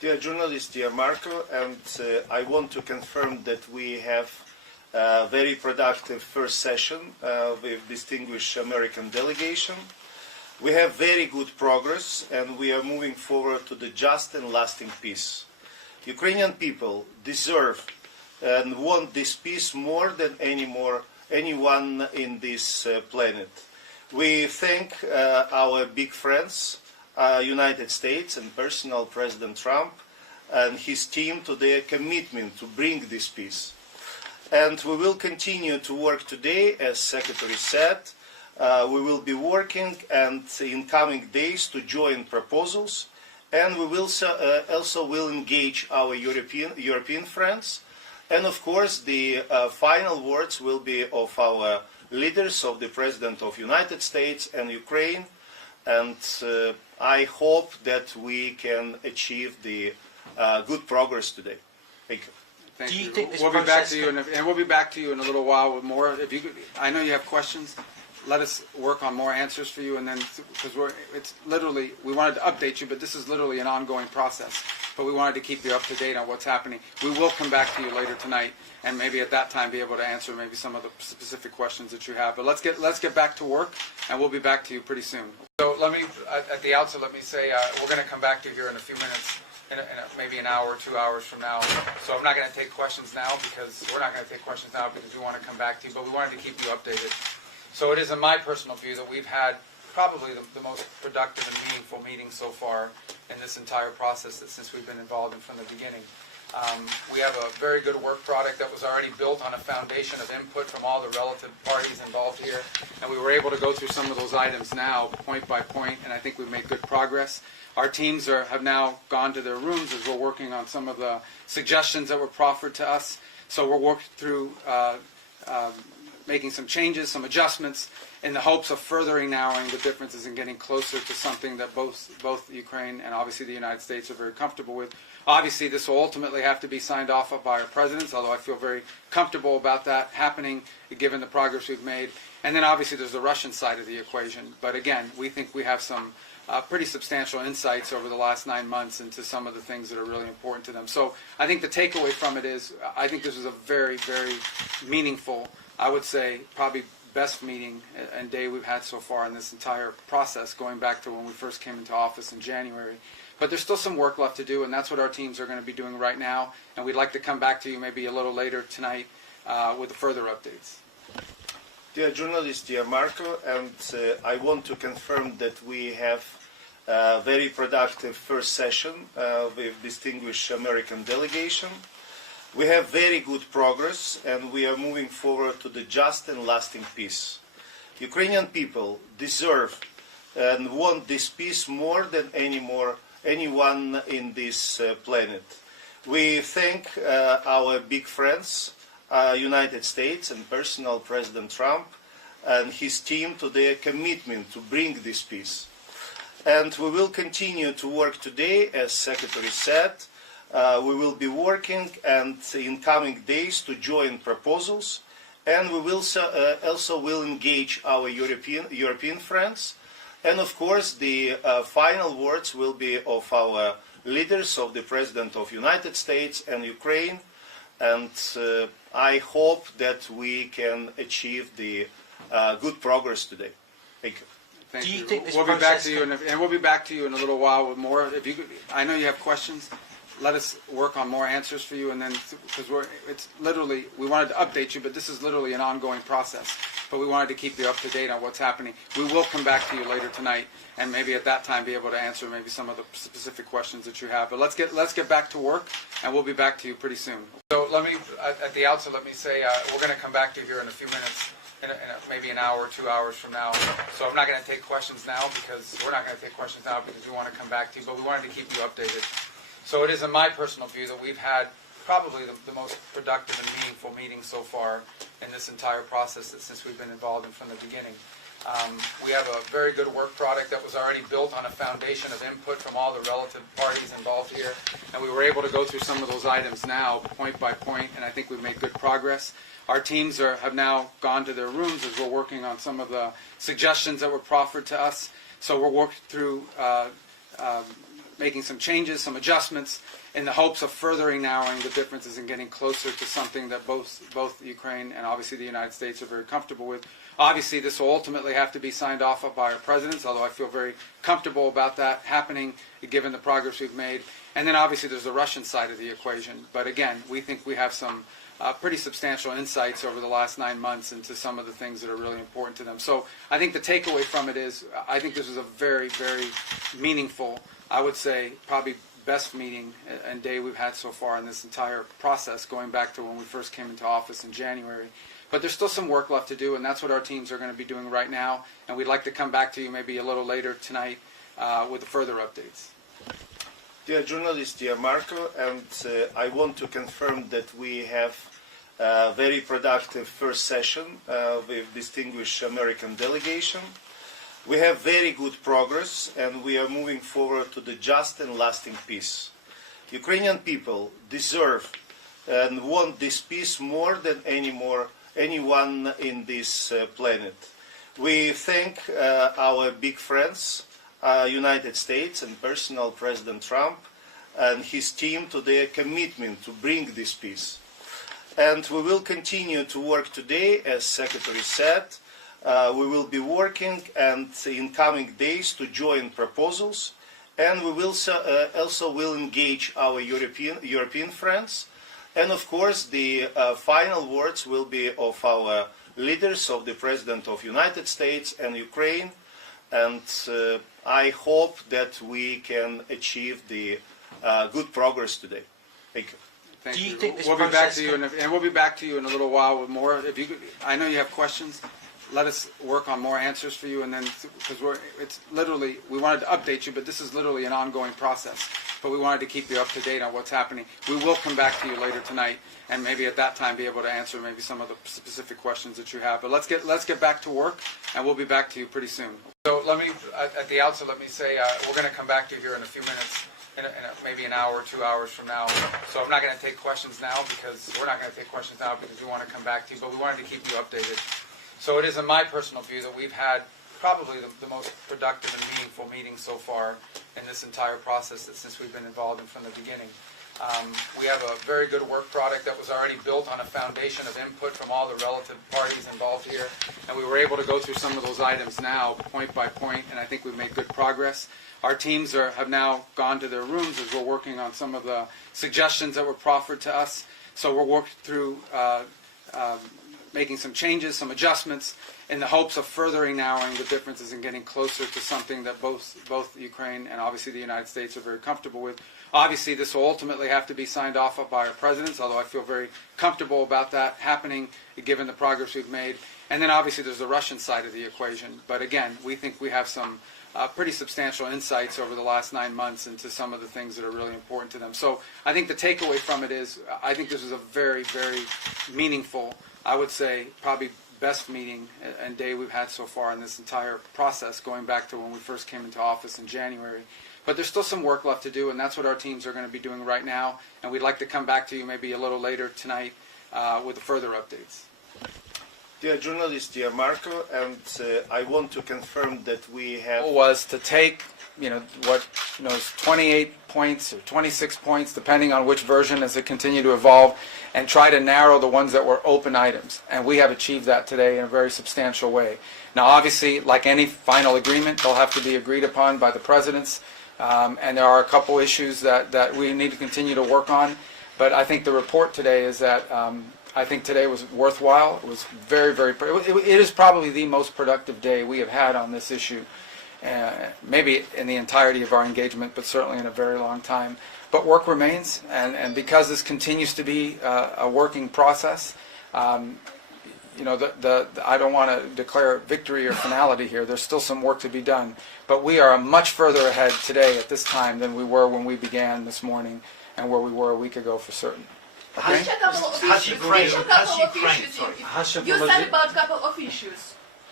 Dear journalist, dear Marco, and I want to confirm that we have a very productive first session with distinguished American delegation. We have very good progress and we are moving forward to the just and lasting peace. Ukrainian people deserve and want this peace more than anyone in this planet. We thank our big friends, United States and personal President Trump and his team to their commitment to bring this peace. And we will continue to work today, as Secretary said. We will be working and in coming days to join proposals, and we will also will engage our European friends. And of course, the final words will be of our leaders, of the President of United States and Ukraine. And I hope that we can achieve the good progress today. Thank you. Thank Do you you. think this We'll be back process to you, and we'll be back to you in a little while with more. If you could, I know you have questions. Let us work on more answers for you, and then because it's literally we wanted to update you, but this is literally an ongoing process. But we wanted to keep you up to date on what's happening. We will come back to you later tonight, and maybe at that time be able to answer maybe some of the specific questions that you have. But let's get back to work, and we'll be back to you pretty soon. So let me at the outset let me say we're going to come back to you here in a few minutes. Maybe an hour or 2 hours from now. So I'm not going to take questions now because we're not going to take questions now because we want to come back to you, but we wanted to keep you updated. So it is in my personal view that we've had probably the most productive and meaningful meeting so far in this entire process since we've been involved in from the beginning. We have a very good work product that was already built on a foundation of input from all the relative parties involved here, and we were able to go through some of those items now, point by point, and I think we've made good progress. Our teams have now gone to their rooms as we're working on some of the suggestions that were proffered to us. So we're working through making some changes, some adjustments, in the hopes of furthering narrowing the differences and getting closer to something that both Ukraine and obviously the United States are very comfortable with. Obviously, this will ultimately have to be signed off by our presidents, although I feel very comfortable about that happening, given the progress we've made. And then obviously there's the Russian side of the equation. But again, we think we have some pretty substantial insights over the last 9 months into some of the things that are really important to them. So I think the takeaway from it is I think this was a very, very meaningful, I would say probably best meeting and day we've had so far in this entire process, going back to when we first came into office in January. But there's still some work left to do, and that's what our teams are going to be doing right now. And we'd like to come back to you maybe a little later tonight with further updates. Dear journalist, dear Marco, and I want to confirm that we have a very productive first session with distinguished American delegation. We have very good progress and we are moving forward to the just and lasting peace. Ukrainian people deserve and want this peace more than anyone in this planet. We thank our big friends, United States and personal President Trump and his team to their commitment to bring this peace. And we will continue to work today, as Secretary said. We will be working and in coming days to join proposals, and we will also will engage our European friends. And of course, the final words will be of our leaders, of the President of United States and Ukraine. And I hope that we can achieve the good progress today. Thank you. Thank Do you you. think this we'll be back process to you, and we'll be back to you in a little while with more. If you could, I know you have questions. Let us work on more answers for you, and then because it's literally we wanted to update you, but this is literally an ongoing process. But we wanted to keep you up to date on what's happening. We will come back to you later tonight, and maybe at that time be able to answer maybe some of the specific questions that you have. But let's get back to work, and we'll be back to you pretty soon. So let me at the outset let me say we're going to come back to you here in a few minutes. Maybe an hour or 2 hours from now. So I'm not going to take questions now because we're not going to take questions now because we want to come back to you, but we wanted to keep you updated. So it is in my personal view that we've had probably the most productive and meaningful meeting so far in this entire process since we've been involved in from the beginning. We have a very good work product that was already built on a foundation of input from all the relative parties involved here, and we were able to go through some of those items now, point by point, and I think we've made good progress. Our teams have now gone to their rooms as we're working on some of the suggestions that were proffered to us. So we're working through making some changes, some adjustments, in the hopes of furthering narrowing the differences and getting closer to something that both Ukraine and obviously the United States are very comfortable with. Obviously, this will ultimately have to be signed off by our presidents, although I feel very comfortable about that happening, given the progress we've made. And then obviously there's the Russian side of the equation. But again, we think we have some pretty substantial insights over the last 9 months into some of the things that are really important to them. So I think the takeaway from it is, I think this was a very, very meaningful, I would say probably best meeting and day we've had so far in this entire process, going back to when we first came into office in January. But there's still some work left to do, and that's what our teams are going to be doing right now. And we'd like to come back to you maybe a little later tonight with further updates. Dear journalist, dear Marco, and I want to confirm that we have a very productive first session with distinguished American delegation. We have very good progress, and we are moving forward to the just and lasting peace. Ukrainian people deserve and want this peace more than anyone in this planet. We thank our big friends, United States and personal President Trump and his team to their commitment to bring this peace. And we will continue to work today, as Secretary said. We will be working and in coming days to join proposals, and we will also will engage our European friends. And of course, the final words will be of our leaders, of the President of the United States and Ukraine. And I hope that we can achieve the good progress today. Thank you. Thank Do you you. think this We'll be back process to you, and we'll be back to you in a little while with more. If you, I know you have questions. Let us work on more answers for you, and then because it's literally, we wanted to update you, but this is literally an ongoing process. But we wanted to keep you up to date on what's happening. We will come back to you later tonight, and maybe at that time be able to answer maybe some of the specific questions that you have. But let's get back to work, and we'll be back to you pretty soon. So let me, at the outset, let me say we're going to come back to you here in a few minutes. In maybe an hour or 2 hours from now. So I'm not going to take questions now because we're not going to take questions now because we want to come back to you, but we wanted to keep you updated. So it is in my personal view that we've had probably the most productive and meaningful meeting so far in this entire process since we've been involved in from the beginning. We have a very good work product that was already built on a foundation of input from all the relative parties involved here, and we were able to go through some of those items now, point by point, and I think we've made good progress. Our teams have now gone to their rooms as we're working on some of the suggestions that were proffered to us. So we're working through making some changes, some adjustments, in the hopes of furthering narrowing the differences and getting closer to something that both Ukraine and obviously the United States are very comfortable with. Obviously, this will ultimately have to be signed off by our presidents, although I feel very comfortable about that happening, given the progress we've made. And then obviously there's the Russian side of the equation. But again, we think we have some pretty substantial insights over the last 9 months into some of the things that are really important to them. So I think the takeaway from it is, I think this was a very, very meaningful, I would say probably best meeting and day we've had so far in this entire process, going back to when we first came into office in January. But there's still some work left to do, and that's what our teams are going to be doing right now. And we'd like to come back to you maybe a little later tonight with further updates. Dear journalist, dear Marco, and I want to confirm that we have... ...was to take, what, is 28 points or 26 points, depending on which version as it continued to evolve, and try to narrow the ones that were open items. And we have achieved that today in a very substantial way. Now, obviously, like any final agreement, they'll have to be agreed upon by the presidents, and there are a couple issues that we need to continue to work on. But I think the report today is that I think today was worthwhile. It was very, very, it is probably the most productive day we have had on this issue, maybe in the entirety of our engagement, but certainly in a very long time. But work remains, and because this continues to be a working process, I don't want to declare victory or finality here. There's still some work to be done, but we are much further ahead today at this time than we were when we began this morning and where we were a week ago for certain. Okay? Has Ukraine, You said about a couple of issues.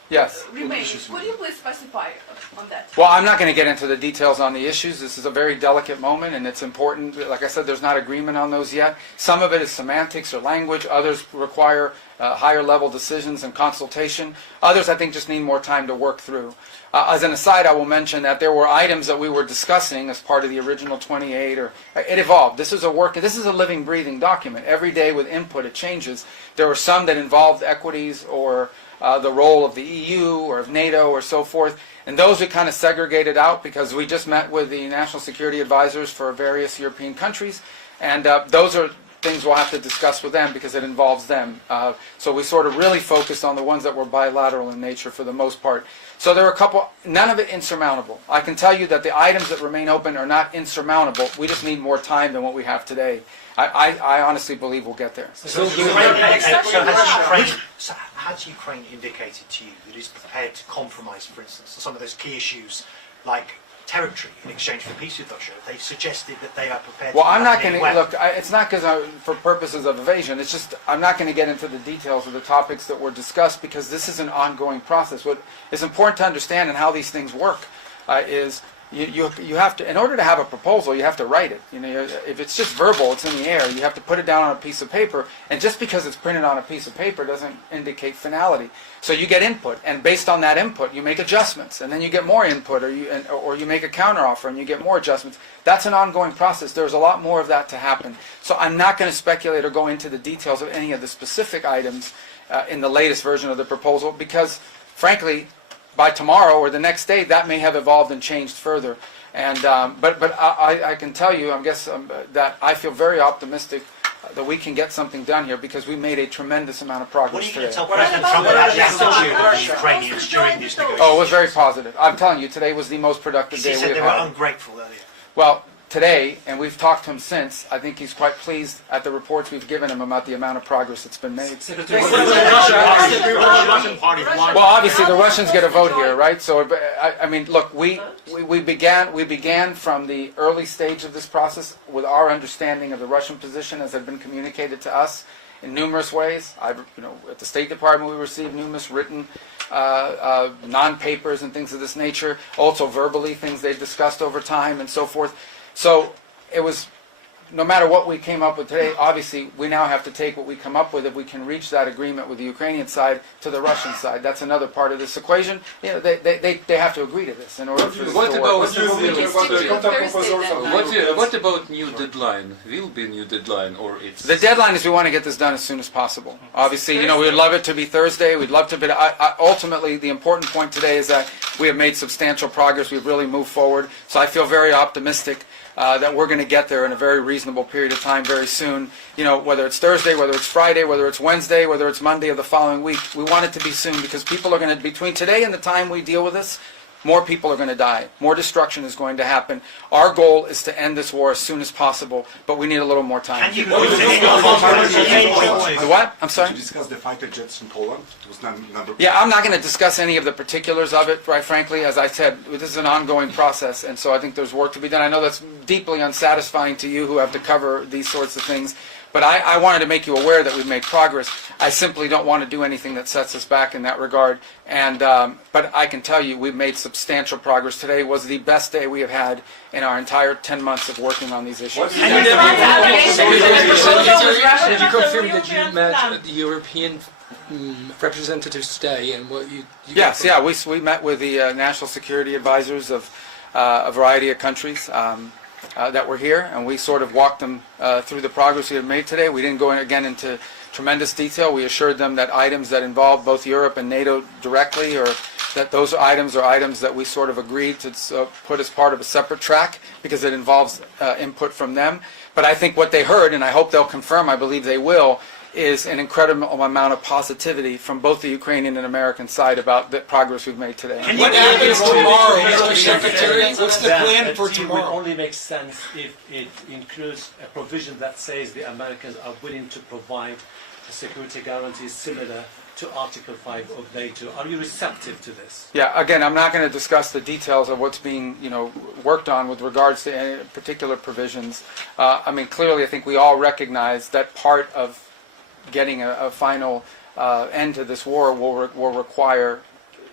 Yes. remain. Could you please specify on that? Well, I'm not going to get into the details on the issues. This is a very delicate moment, and it's important. Like I said, there's not agreement on those yet. Some of it is semantics or language. Others require higher level decisions and consultation. Others, I think, just need more time to work through. As an aside, I will mention that there were items that we were discussing as part of the original 28, or it evolved. This is a living, breathing document. Every day with input, it changes. There were some that involved equities or the role of the EU or of NATO or so forth. And those we kind of segregated out because we just met with the national security advisors for various European countries. And those are things we'll have to discuss with them because it involves them. So we sort of really focused on the ones that were bilateral in nature for the most part. So there are a couple, none of it insurmountable. I can tell you that the items that remain open are not insurmountable. We just need more time than what we have today. I honestly believe we'll get there. So has Ukraine indicated to you that it's prepared to compromise, for instance, on some of those key issues like territory in exchange for peace with Russia? They suggested that they are prepared Well, to... I'm not going to, look, it's not because for purposes of evasion, it's just, I'm not going to get into the details of the topics that were discussed because this is an ongoing process. What is important to understand and how these things work is you have to, in order to have a proposal, you have to write it. You know, if it's just verbal, it's in the air. You have to put it down on a piece of paper, and just because it's printed on a piece of paper doesn't indicate finality. So you get input, and based on that input, you make adjustments, and then you get more input, or you make a counteroffer, and you get more adjustments. That's an ongoing process. There's a lot more of that to happen. So I'm not going to speculate or go into the details of any of the specific items in the latest version of the proposal, because, frankly, by tomorrow or the next day, that may have evolved and changed further. And but I can tell you, that I feel very optimistic that we can get something done here because we made a tremendous amount of progress What are you today. going to tell President Trump about the attitude of the Ukrainians during these negotiations? Oh, it was very positive. I'm telling you, today was the most productive day He we said have they were had. ungrateful earlier. Well, today, and we've talked to him since, I think he's quite pleased at the reports we've given him about the amount of progress that's been made. Well, obviously the Russians get a vote here, right? So, I mean, look, we began from the early stage of this process with our understanding of the Russian position as had been communicated to us in numerous ways. At the State Department we received numerous written non-papers and things of this nature, also verbally, things they've discussed over time and so forth. So it was, no matter what we came up with today, obviously we now have to take what we come up with if we can reach that agreement with the Ukrainian side to the Russian side. That's another part of this equation. You know, they have to agree to this in order for this to work. What about new deadline? Will be new deadline or it's... The deadline is we want to get this done as soon as possible. Obviously, we would love it to be Thursday. We'd love to be... ultimately, the important point today is that we have made substantial progress. We've really moved forward. So I feel very optimistic that we're going to get there in a very reasonable period of time very soon. Whether it's Thursday, whether it's Friday, whether it's Wednesday, whether it's Monday of the following week, we want it to be soon because people are going to, between today and the time we deal with this, more people are going to die. More destruction is going to happen. Our goal is to end this war as soon as possible, but we need a little more time. What? I'm sorry? Did you discuss the fighter jets in Poland? It was number... Yeah, I'm not going to discuss any of the particulars of it, right, frankly. As I said, this is an ongoing process, and so I think there's work to be done. I know that's deeply unsatisfying to you who have to cover these sorts of things, but I wanted to make you aware that we've made progress. I simply don't want to do anything that sets us back in that regard. And but I can tell you we've made substantial progress. Today was the best day we have had in our entire 10 months of working on these issues. Did you confirm that you met the European representatives today and what you Yes, yeah, we met with the national security advisors of a variety of countries that were here, and we sort of walked them through the progress we have made today. We didn't go again into tremendous detail. We assured them that items that involve both Europe and NATO directly, or that those items are items that we sort of agreed to put as part of a separate track because it involves input from them. But I think what they heard, and I hope they'll confirm, I believe they will, is an incredible amount of positivity from both the Ukrainian and American side about the progress we've made today. What happens tomorrow, Mr. Secretary? What's the plan for tomorrow? It will only make sense if it includes a provision that says the Americans are willing to provide security guarantees similar to Article 5 of NATO. Are you receptive to this? Yeah, again, I'm not going to discuss the details of what's being, worked on with regards to any particular provisions. Clearly, I think we all recognize that part of getting a final end to this war will require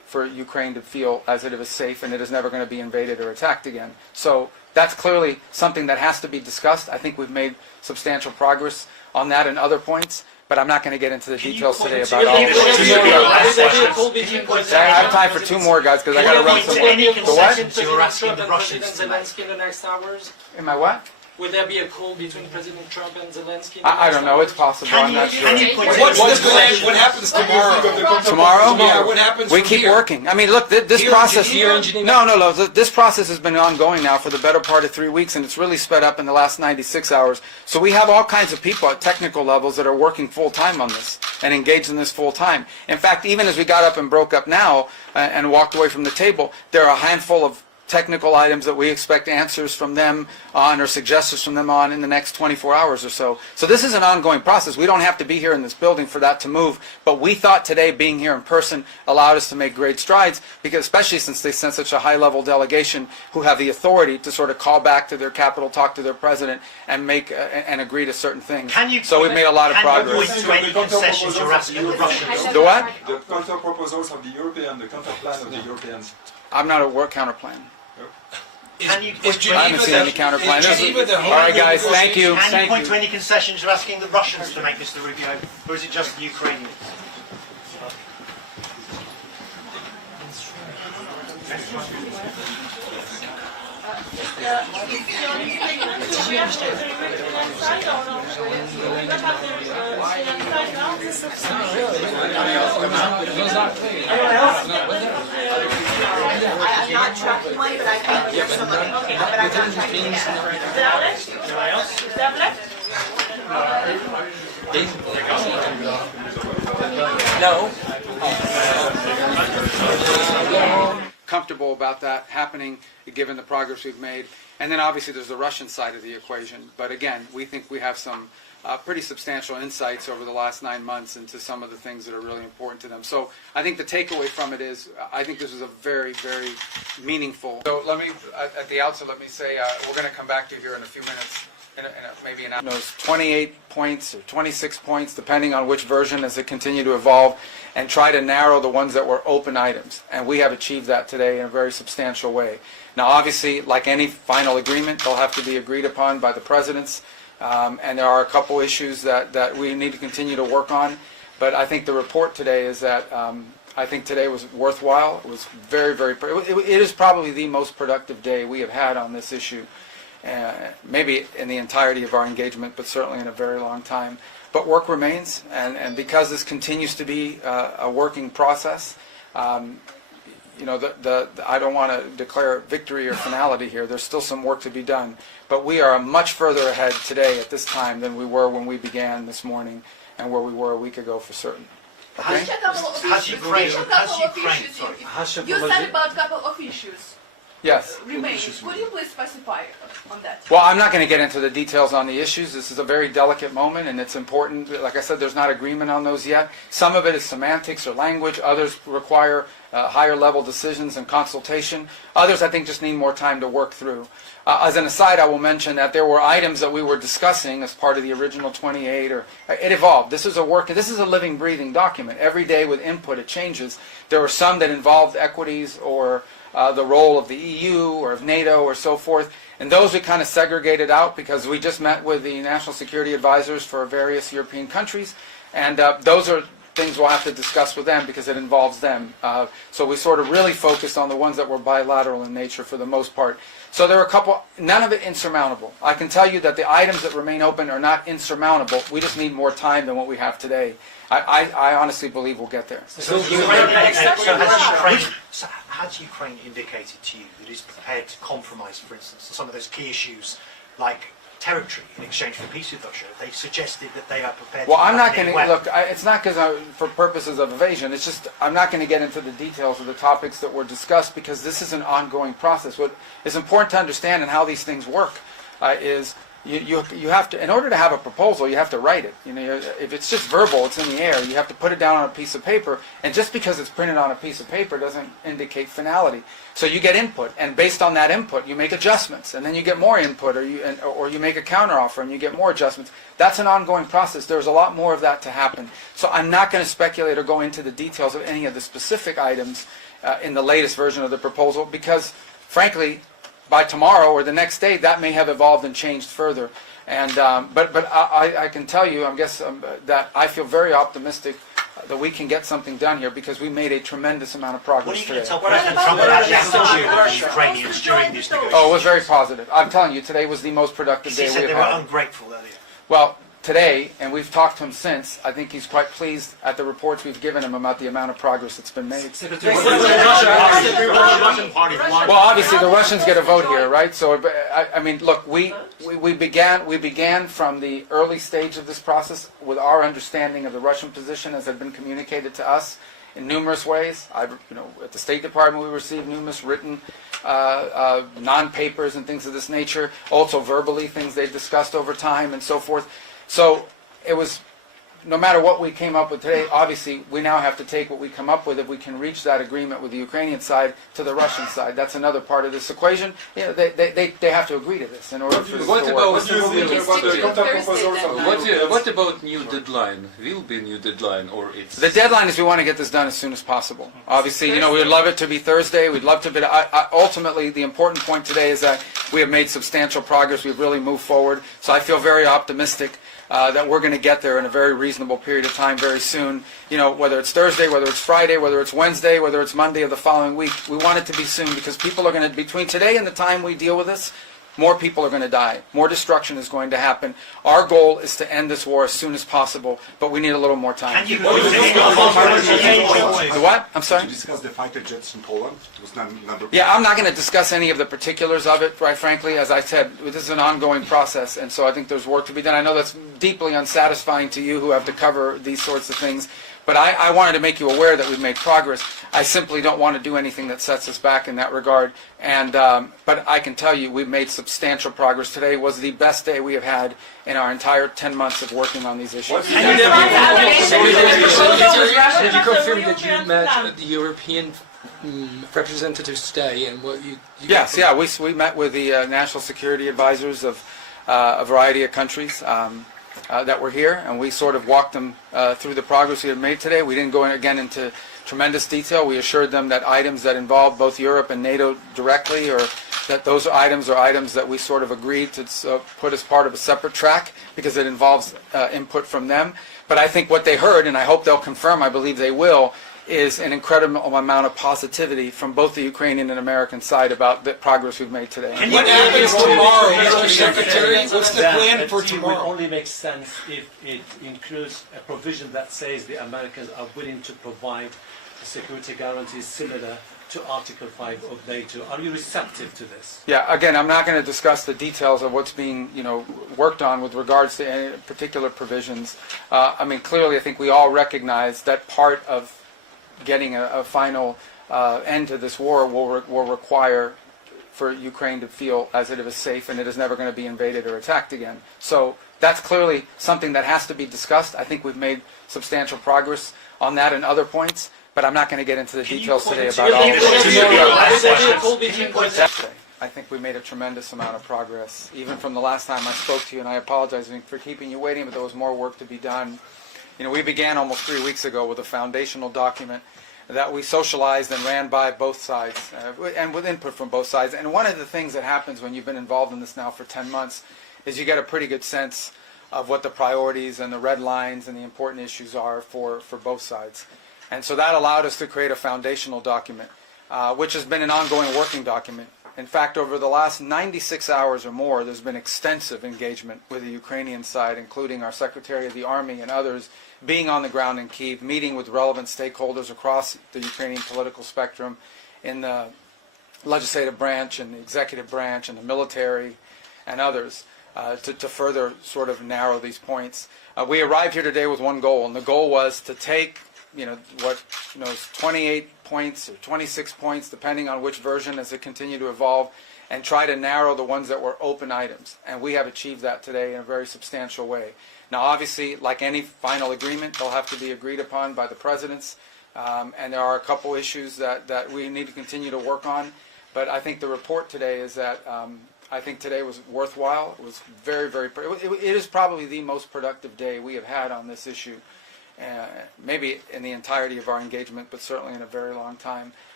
for Ukraine to feel as it is safe and it is never going to be invaded or attacked again. So that's clearly something that has to be discussed. I think we've made substantial progress on that and other points, but I'm not going to get into the details today about all of it. I have time for two more, guys, because I got to run some more. The what? You're asking the Russians to make. Zelensky in the next hours? Am I what? Would there be a call between President Trump and Zelensky? I don't know. It's possible. I'm not sure. What happens tomorrow? Tomorrow? Yeah, what happens We from keep here? working. I mean, look, this Here, process. here? No. This process has been ongoing now for the better part of 3 weeks, and it's really sped up in the last 96 hours. So we have all kinds of people at technical levels that are working full time on this and engaged in this full time. In fact, even as we got up and broke up now and walked away from the table, there are a handful of technical items that we expect answers from them on or suggestions from them on in the next 24 hours or so. So this is an ongoing process. We don't have to be here in this building for that to move, but we thought today being here in person allowed us to make great strides, because especially since they sent such a high-level delegation who have the authority to sort of call back to their capital, talk to their president, and make and agree to certain things. So we've made a lot of progress. Can you point to any concessions you're asking the Russians? The what? The counter proposals of the European, the counter plan of the Europeans. I'm not a work counter plan. I haven't seen any counter plan. All right, guys, thank you. Can you point to any concessions you're asking the Russians to make, Mr. Rubio, or is it just the Ukrainians? I'm not tracking one, but I can give some money. But I'm not tracking it. Comfortable about that happening, given the progress we've made. And then obviously there's the Russian side of the equation. But again, we think we have some pretty substantial insights over the last 9 months into some of the things that are really important to them. So I think the takeaway from it is, I think this is a very, very meaningful. So let me, at the outset, let me say we're going to come back to you here in a few minutes. Maybe an hour. 28 points or 26 points, depending on which version as it continue to evolve, and try to narrow the ones that were open items. And we have achieved that today in a very substantial way. Now, obviously, like any final agreement, they'll have to be agreed upon by the presidents. And there are a couple issues that we need to continue to work on. But I think the report today is that I think today was worthwhile. It was very, very, it is probably the most productive day we have had on this issue. Maybe in the entirety of our engagement, but certainly in a very long time. But work remains, and because this continues to be a working process, you know, I don't want to declare victory or finality here. There's still some work to be done, but we are much further ahead today at this time than we were when we began this morning, and where we were a week ago for certain. Okay? You said about a couple of issues. Yes. Remaining. Could you please specify on that? Well, I'm not going to get into the details on the issues. This is a very delicate moment, and it's important. Like I said, there's not agreement on those yet. Some of it is semantics or language. Others require higher level decisions and consultation. Others, I think, just need more time to work through. As an aside, I will mention that there were items that we were discussing as part of the original 28, or it evolved. This is a living, breathing document. Every day with input, it changes. There were some that involved equities or the role of the EU or of NATO or so forth. And those we kind of segregated out because we just met with the national security advisors for various European countries. And those are things we'll have to discuss with them because it involves them. So we sort of really focused on the ones that were bilateral in nature for the most part. So there are a couple, none of it insurmountable. I can tell you that the items that remain open are not insurmountable. We just need more time than what we have today. I honestly believe we'll get there. Has Ukraine indicated to you that it's prepared to compromise, for instance, some of those key issues like territory in exchange for peace with Russia? They've suggested that they are prepared Well, to... I'm not going to, look, it's not because for purposes of evasion, it's just, I'm not going to get into the details of the topics that were discussed because this is an ongoing process. What is important to understand and how these things work is you have to, in order to have a proposal, you have to write it. You know, if it's just verbal, it's in the air. You have to put it down on a piece of paper, and just because it's printed on a piece of paper doesn't indicate finality. So you get input, and based on that input, you make adjustments, and then you get more input, or you make a counteroffer, and you get more adjustments. That's an ongoing process. There's a lot more of that to happen. So I'm not going to speculate or go into the details of any of the specific items in the latest version of the proposal, because frankly, by tomorrow or the next day, that may have evolved and changed further. And but I can tell you, that I feel very optimistic that we can get something done here, because we made a tremendous amount of progress What are you going today. to tell President Trump about the attitude of the Ukrainians during these negotiations? Oh, it was very positive. I'm telling you, today was the most productive He day said we they have were had. ungrateful earlier. Well, today, and we've talked to him since, I think he's quite pleased at the reports we've given him about the amount of progress that's been made. Well, obviously the Russians get a vote here, right? So, I mean, look, we began from the early stage of this process with our understanding of the Russian position as had been communicated to us in numerous ways. At the State Department we received numerous written non-papers and things of this nature, also verbally, things they've discussed over time and so forth. So it was, no matter what we came up with today, obviously we now have to take what we come up with, if we can reach that agreement with the Ukrainian side, to the Russian side. That's another part of this equation. They have to agree to this in order for this to work. What about new deadline? Will be new deadline, or it's... The deadline is we want to get this done as soon as possible. Obviously, we would love it to be Thursday. We'd love to be... ultimately, the important point today is that we have made substantial progress. We've really moved forward. So I feel very optimistic that we're going to get there in a very reasonable period of time very soon. Whether it's Thursday, whether it's Friday, whether it's Wednesday, whether it's Monday of the following week, we want it to be soon, because people are going to, between today and the time we deal with this, more people are going to die. More destruction is going to happen. Our goal is to end this war as soon as possible, but we need a little more time. Can you The what? I'm sorry? Did you discuss the fighter jets in Poland? It was number... Yeah, I'm not going to discuss any of the particulars of it, quite frankly. As I said, this is an ongoing process, and so I think there's work to be done. I know that's deeply unsatisfying to you who have to cover these sorts of things, but I wanted to make you aware that we've made progress. I simply don't want to do anything that sets us back in that regard. And but I can tell you we've made substantial progress. Today was the best day we have had in our entire 10 months of working on these issues. Did you confirm that you met the European representatives today, and what you Yes, yeah, we met with the national security advisors of a variety of countries that were here, and we sort of walked them through the progress we have made today. We didn't go again into tremendous detail. We assured them that items that involve both Europe and NATO directly, or that those items are items that we sort of agreed to put as part of a separate track, because it involves input from them. But I think what they heard, and I hope they'll confirm, I believe they will, is an incredible amount of positivity from both the Ukrainian and American side about the progress we've made today. What happens tomorrow, Mr. Secretary? What's the plan for tomorrow? It will only make sense if it includes a provision that says the Americans are willing to provide security guarantees similar to Article 5 of NATO. Are you receptive to this? Yeah, again, I'm not going to discuss the details of what's being, worked on with regards to any particular provisions. Clearly, I think we all recognize that part of getting a final end to this war will require for Ukraine to feel as it is safe and it is never going to be invaded or attacked again. So that's clearly something that has to be discussed. I think we've made substantial progress on that and other points, but I'm not going to get into the details today about all of it. I think we made a tremendous amount of progress, even from the last time I spoke to you, and I apologize for keeping you waiting, but there was more work to be done. We began almost 3 weeks ago with a foundational document that we socialized and ran by both sides, and with input from both sides. And one of the things that happens when you've been involved in this now for 10 months is you get a pretty good sense of what the priorities and the red lines and the important issues are for both sides. And so that allowed us to create a foundational document, which has been an ongoing working document. In fact, over the last 96 hours or more, there's been extensive engagement with the Ukrainian side, including our Secretary of the Army and others, being on the ground in Kyiv, meeting with relevant stakeholders across the Ukrainian political spectrum, in the legislative branch and the executive branch and the military and others, to further sort of narrow these points. We arrived here today with one goal, and the goal was to take what is 28 points or 26 points, depending on which version as it continued to evolve, and try to narrow the ones that were open items. And we have achieved that today in a very substantial way. Now, obviously, like any final agreement, they'll have to be agreed upon by the presidents, and there are a couple issues that we need to continue to work on. But I think the report today is that I think today was worthwhile. It was very, very. It is probably the most productive day we have had on this issue. Maybe in the entirety of our engagement, but certainly in a very long time.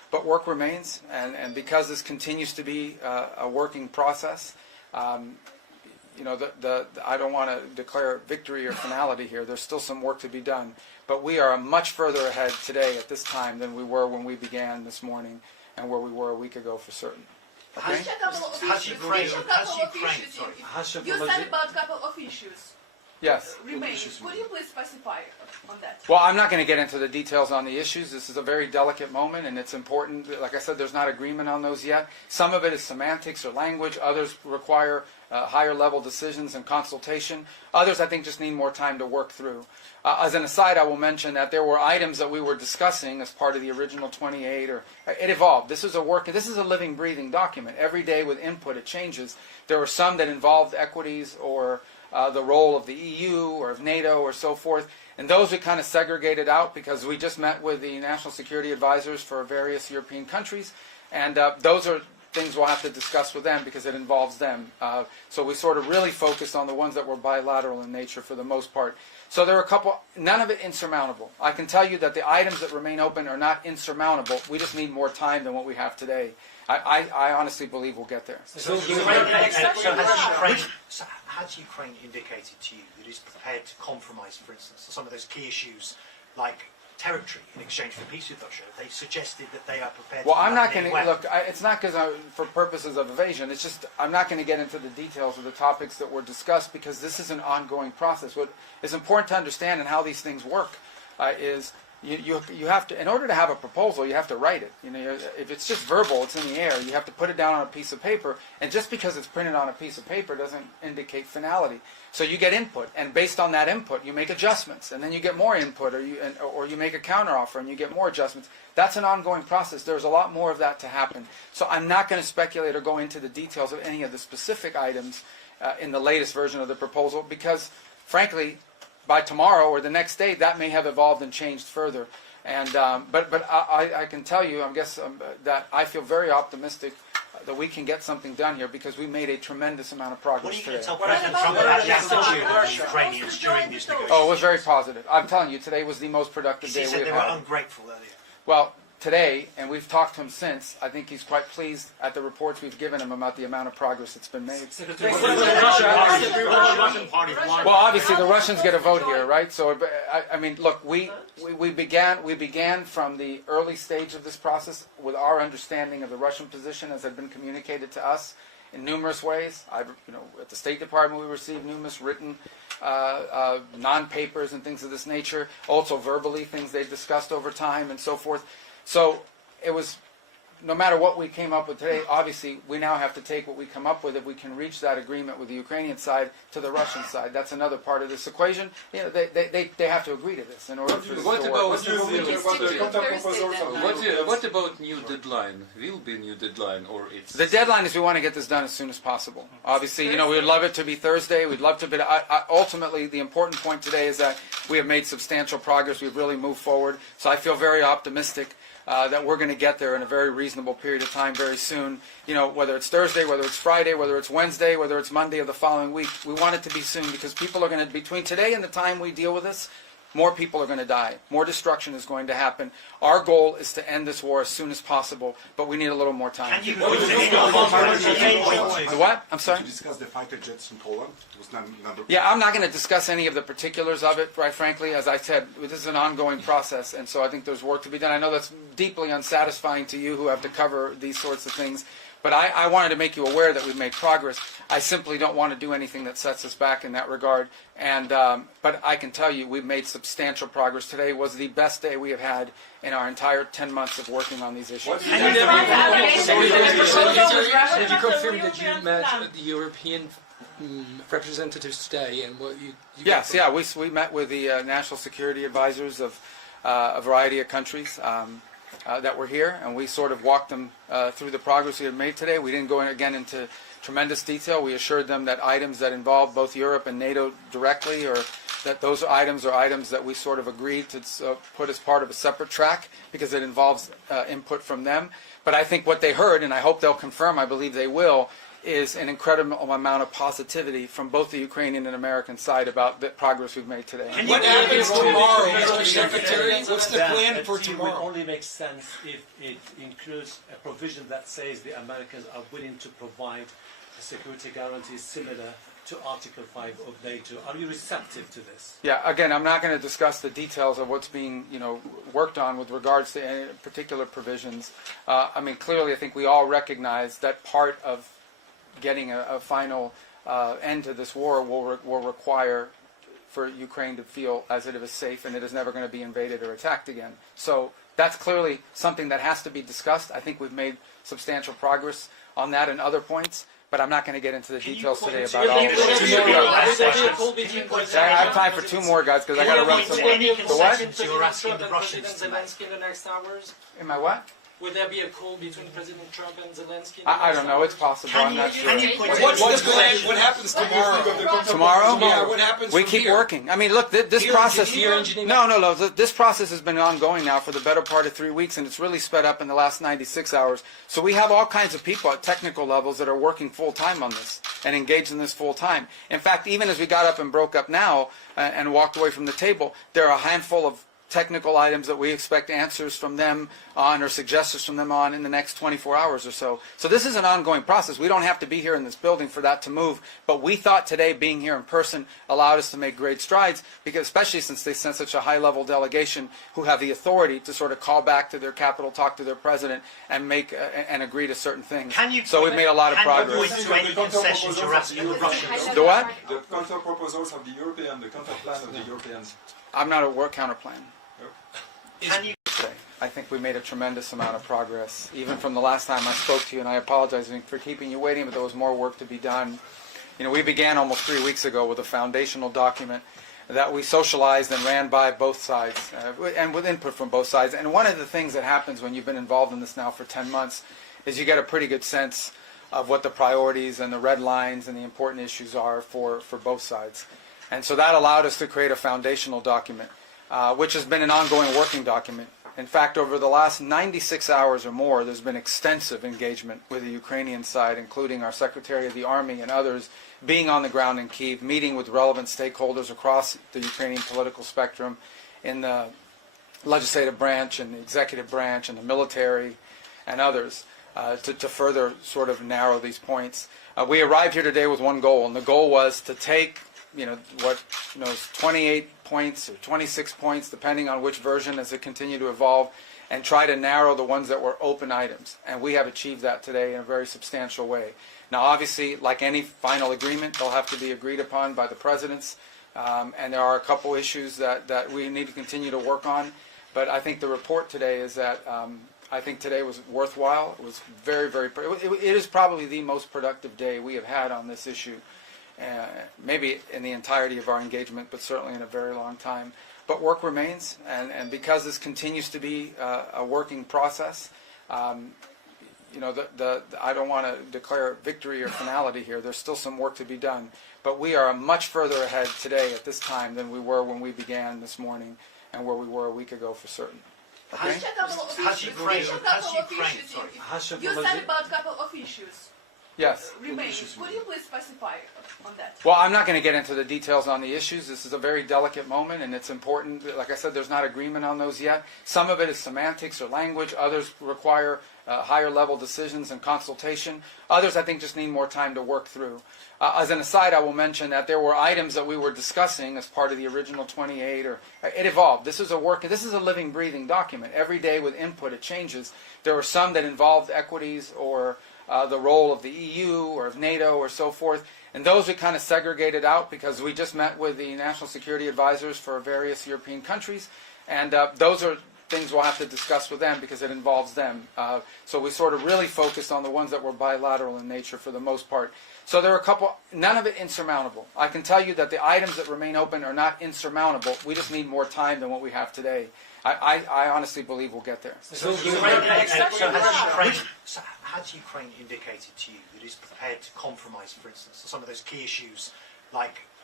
but work remains, and because this continues to be a working process, you know, I don't want to declare victory or finality here. There's still some work to be done, but we are much further ahead today at this time than we were when we began this morning and where we were a week ago for certain. Okay? You said about a couple of issues Yes. remain. Could you please specify on that? Well, I'm not going to get into the details on the issues. This is a very delicate moment, and it's important. Like I said, there's not agreement on those yet. Some of it is semantics or language. Others require higher level decisions and consultation. Others, I think, just need more time to work through. As an aside, I will mention that there were items that we were discussing as part of the original 28, or it evolved. This is a living, breathing document. Every day with input, it changes. There were some that involved equities or the role of the EU or of NATO or so forth. And those we kind of segregated out because we just met with the national security advisors for various European countries. And those are things we'll have to discuss with them because it involves them. So we sort of really focused on the ones that were bilateral in nature for the most part. So there are a couple, none of it insurmountable. I can tell you that the items that remain open are not insurmountable. We just need more time than what we have today. I honestly believe we'll get there. So has Ukraine indicated to you that it's prepared to compromise, for instance, some of those key issues like territory in exchange for peace with Russia? They suggested that they are prepared Well, to I'm not going to, anyway. look, it's not because for purposes of evasion, it's just, I'm not going to get into the details of the topics that were discussed because this is an ongoing process. What is important to understand and how these things work is you have to, in order to have a proposal, you have to write it. You know, if it's just verbal, it's in the air. You have to put it down on a piece of paper, and just because it's printed on a piece of paper doesn't indicate finality. So you get input, and based on that input, you make adjustments, and then you get more input, or you make a counteroffer, and you get more adjustments. That's an ongoing process. There's a lot more of that to happen. So I'm not going to speculate or go into the details of any of the specific items in the latest version of the proposal, because, frankly, by tomorrow or the next day, that may have evolved and changed further. And but I can tell you, that I feel very optimistic that we can get something done here because we made a tremendous amount of progress What are you today. going to tell President Trump about the attitude of the Ukrainians during these negotiations? Oh, it was very positive. I'm telling you, today was the most productive day He we've said had. they were ungrateful earlier. Well, today, and we've talked to him since, I think he's quite pleased at the reports we've given him about the amount of progress that's been made. Well, obviously the Russians get a vote here, right? So, I mean, look, we began from the early stage of this process with our understanding of the Russian position as had been communicated to us in numerous ways. At the State Department we received numerous written non-papers and things of this nature, also verbally, things they've discussed over time and so forth. So it was, no matter what we came up with today, obviously we now have to take what we come up with if we can reach that agreement with the Ukrainian side to the Russian side. That's another part of this equation. You know, they have to agree to this in order for this to work. What about new deadline? Will be new deadline or it's... The deadline is we want to get this done as soon as possible. Obviously, we would love it to be Thursday. We'd love to be... ultimately, the important point today is that we have made substantial progress. We've really moved forward. So I feel very optimistic that we're going to get there in a very reasonable period of time very soon. Whether it's Thursday, whether it's Friday, whether it's Wednesday, whether it's Monday of the following week, we want it to be soon because people are going to, between today and the time we deal with this, more people are going to die. More destruction is going to happen. Our goal is to end this war as soon as possible, but we need a little more time. What? I'm sorry? Did you discuss the fighter jets in Poland? It was number... Yeah, I'm not going to discuss any of the particulars of it, quite frankly. As I said, this is an ongoing process, and so I think there's work to be done. I know that's deeply unsatisfying to you who have to cover these sorts of things, but I wanted to make you aware that we've made progress. I simply don't want to do anything that sets us back in that regard. And but I can tell you we've made substantial progress. Today was the best day we have had in our entire 10 months of working on these issues. Did you confirm that you met the European representatives today and what you Yes, yeah, we met with the national security advisors of a variety of countries that were here, and we sort of walked them through the progress we had made today. We didn't go again into tremendous detail. We assured them that items that involve both Europe and NATO directly, or that those items are items that we sort of agreed to put as part of a separate track because it involves input from them. But I think what they heard, and I hope they'll confirm, I believe they will, is an incredible amount of positivity from both the Ukrainian and American side about the progress we've made today. What happens tomorrow, Mr. Secretary? What's the plan for It will tomorrow? only make sense if it includes a provision that says the Americans are willing to provide a security guarantee similar to Article 5 of NATO. Are you receptive to this? Yeah, again, I'm not going to discuss the details of what's being, worked on with regards to any particular provisions. I mean, clearly, I think we all recognize that part of getting a final end to this war will require for Ukraine to feel as it is safe and it is never going to be invaded or attacked again. So that's clearly something that has to be discussed. I think we've made substantial progress on that and other points, but I'm not going to get into the details today about all of them. I have time for two more, guys, because I got to run some. The what? You're asking the Russians to make. Zelensky in the next hours? Am I what? Would there be a call between President Trump and Zelensky? I don't know. It's possible. I'm not sure. What's the plan? What happens tomorrow? Tomorrow? Yeah, what happens We from keep here? working. I mean, look, this Here in process. Geneva? No. This process has been ongoing now for the better part of 3 weeks, and it's really sped up in the last 96 hours. So we have all kinds of people at technical levels that are working full time on this and engaged in this full time. In fact, even as we got up and broke up now and walked away from the table, there are a handful of technical items that we expect answers from them on or suggestions from them on in the next 24 hours or so. So this is an ongoing process. We don't have to be here in this building for that to move, but we thought today being here in person allowed us to make great strides, because especially since they sent such a high-level delegation who have the authority to sort of call back to their capital, talk to their president, and make and agree to certain things. So we've made a lot of progress. Can you point to any concessions you're asking the Russians? The what? The counter proposals of the European, the counter plan of the Europeans. I'm not a work counter plan. Can you? I think we made a tremendous amount of progress, even from the last time I spoke to you, and I apologize for keeping you waiting, but there was more work to be done. We began almost 3 weeks ago with a foundational document that we socialized and ran by both sides, and with input from both sides. And one of the things that happens when you've been involved in this now for 10 months is you get a pretty good sense of what the priorities and the red lines and the important issues are for both sides. And so that allowed us to create a foundational document, which has been an ongoing working document. In fact, over the last 96 hours or more, there's been extensive engagement with the Ukrainian side, including our Secretary of the Army and others being on the ground in Kyiv, meeting with relevant stakeholders across the Ukrainian political spectrum in the legislative branch and the executive branch and the military and others to further sort of narrow these points. We arrived here today with one goal, and the goal was to take 28 points or 26 points, depending on which version as it continued to evolve, and try to narrow the ones that were open items. And we have achieved that today in a very substantial way. Now, obviously, like any final agreement, they'll have to be agreed upon by the presidents, and there are a couple issues that we need to continue to work on. But I think the report today is that I think today was worthwhile. It was very, very. It is probably the most productive day we have had on this issue. Maybe in the entirety of our engagement, but certainly in a very long time. But work remains, and because this continues to be a working process, I don't want to declare victory or finality here. There's still some work to be done. But we are much further ahead today at this time than we were when we began this morning and where we were a week ago for certain. Okay? You said about a couple of issues. Yes. Remaining. Could you please specify on that? Well, I'm not going to get into the details on the issues. This is a very delicate moment, and it's important. Like I said, there's not agreement on those yet. Some of it is semantics or language. Others require higher-level decisions and consultation. Others, I think, just need more time to work through. As an aside, I will mention that there were items that we were discussing as part of the original 28. It evolved. This is a living, breathing document. Every day with input, it changes. There were some that involved equities or the role of the EU or of NATO or so forth. And those we kind of segregated out because we just met with the national security advisors for various European countries. And those are things we'll have to discuss with them because it involves them. So we sort of really focused on the ones that were bilateral in nature for the most part. So there are a couple, none of it insurmountable. I can tell you that the items that remain open are not insurmountable. We just need more time than what we have today. I honestly believe we'll get there. Has Ukraine indicated to you that it's prepared to compromise, for instance, some of those key issues like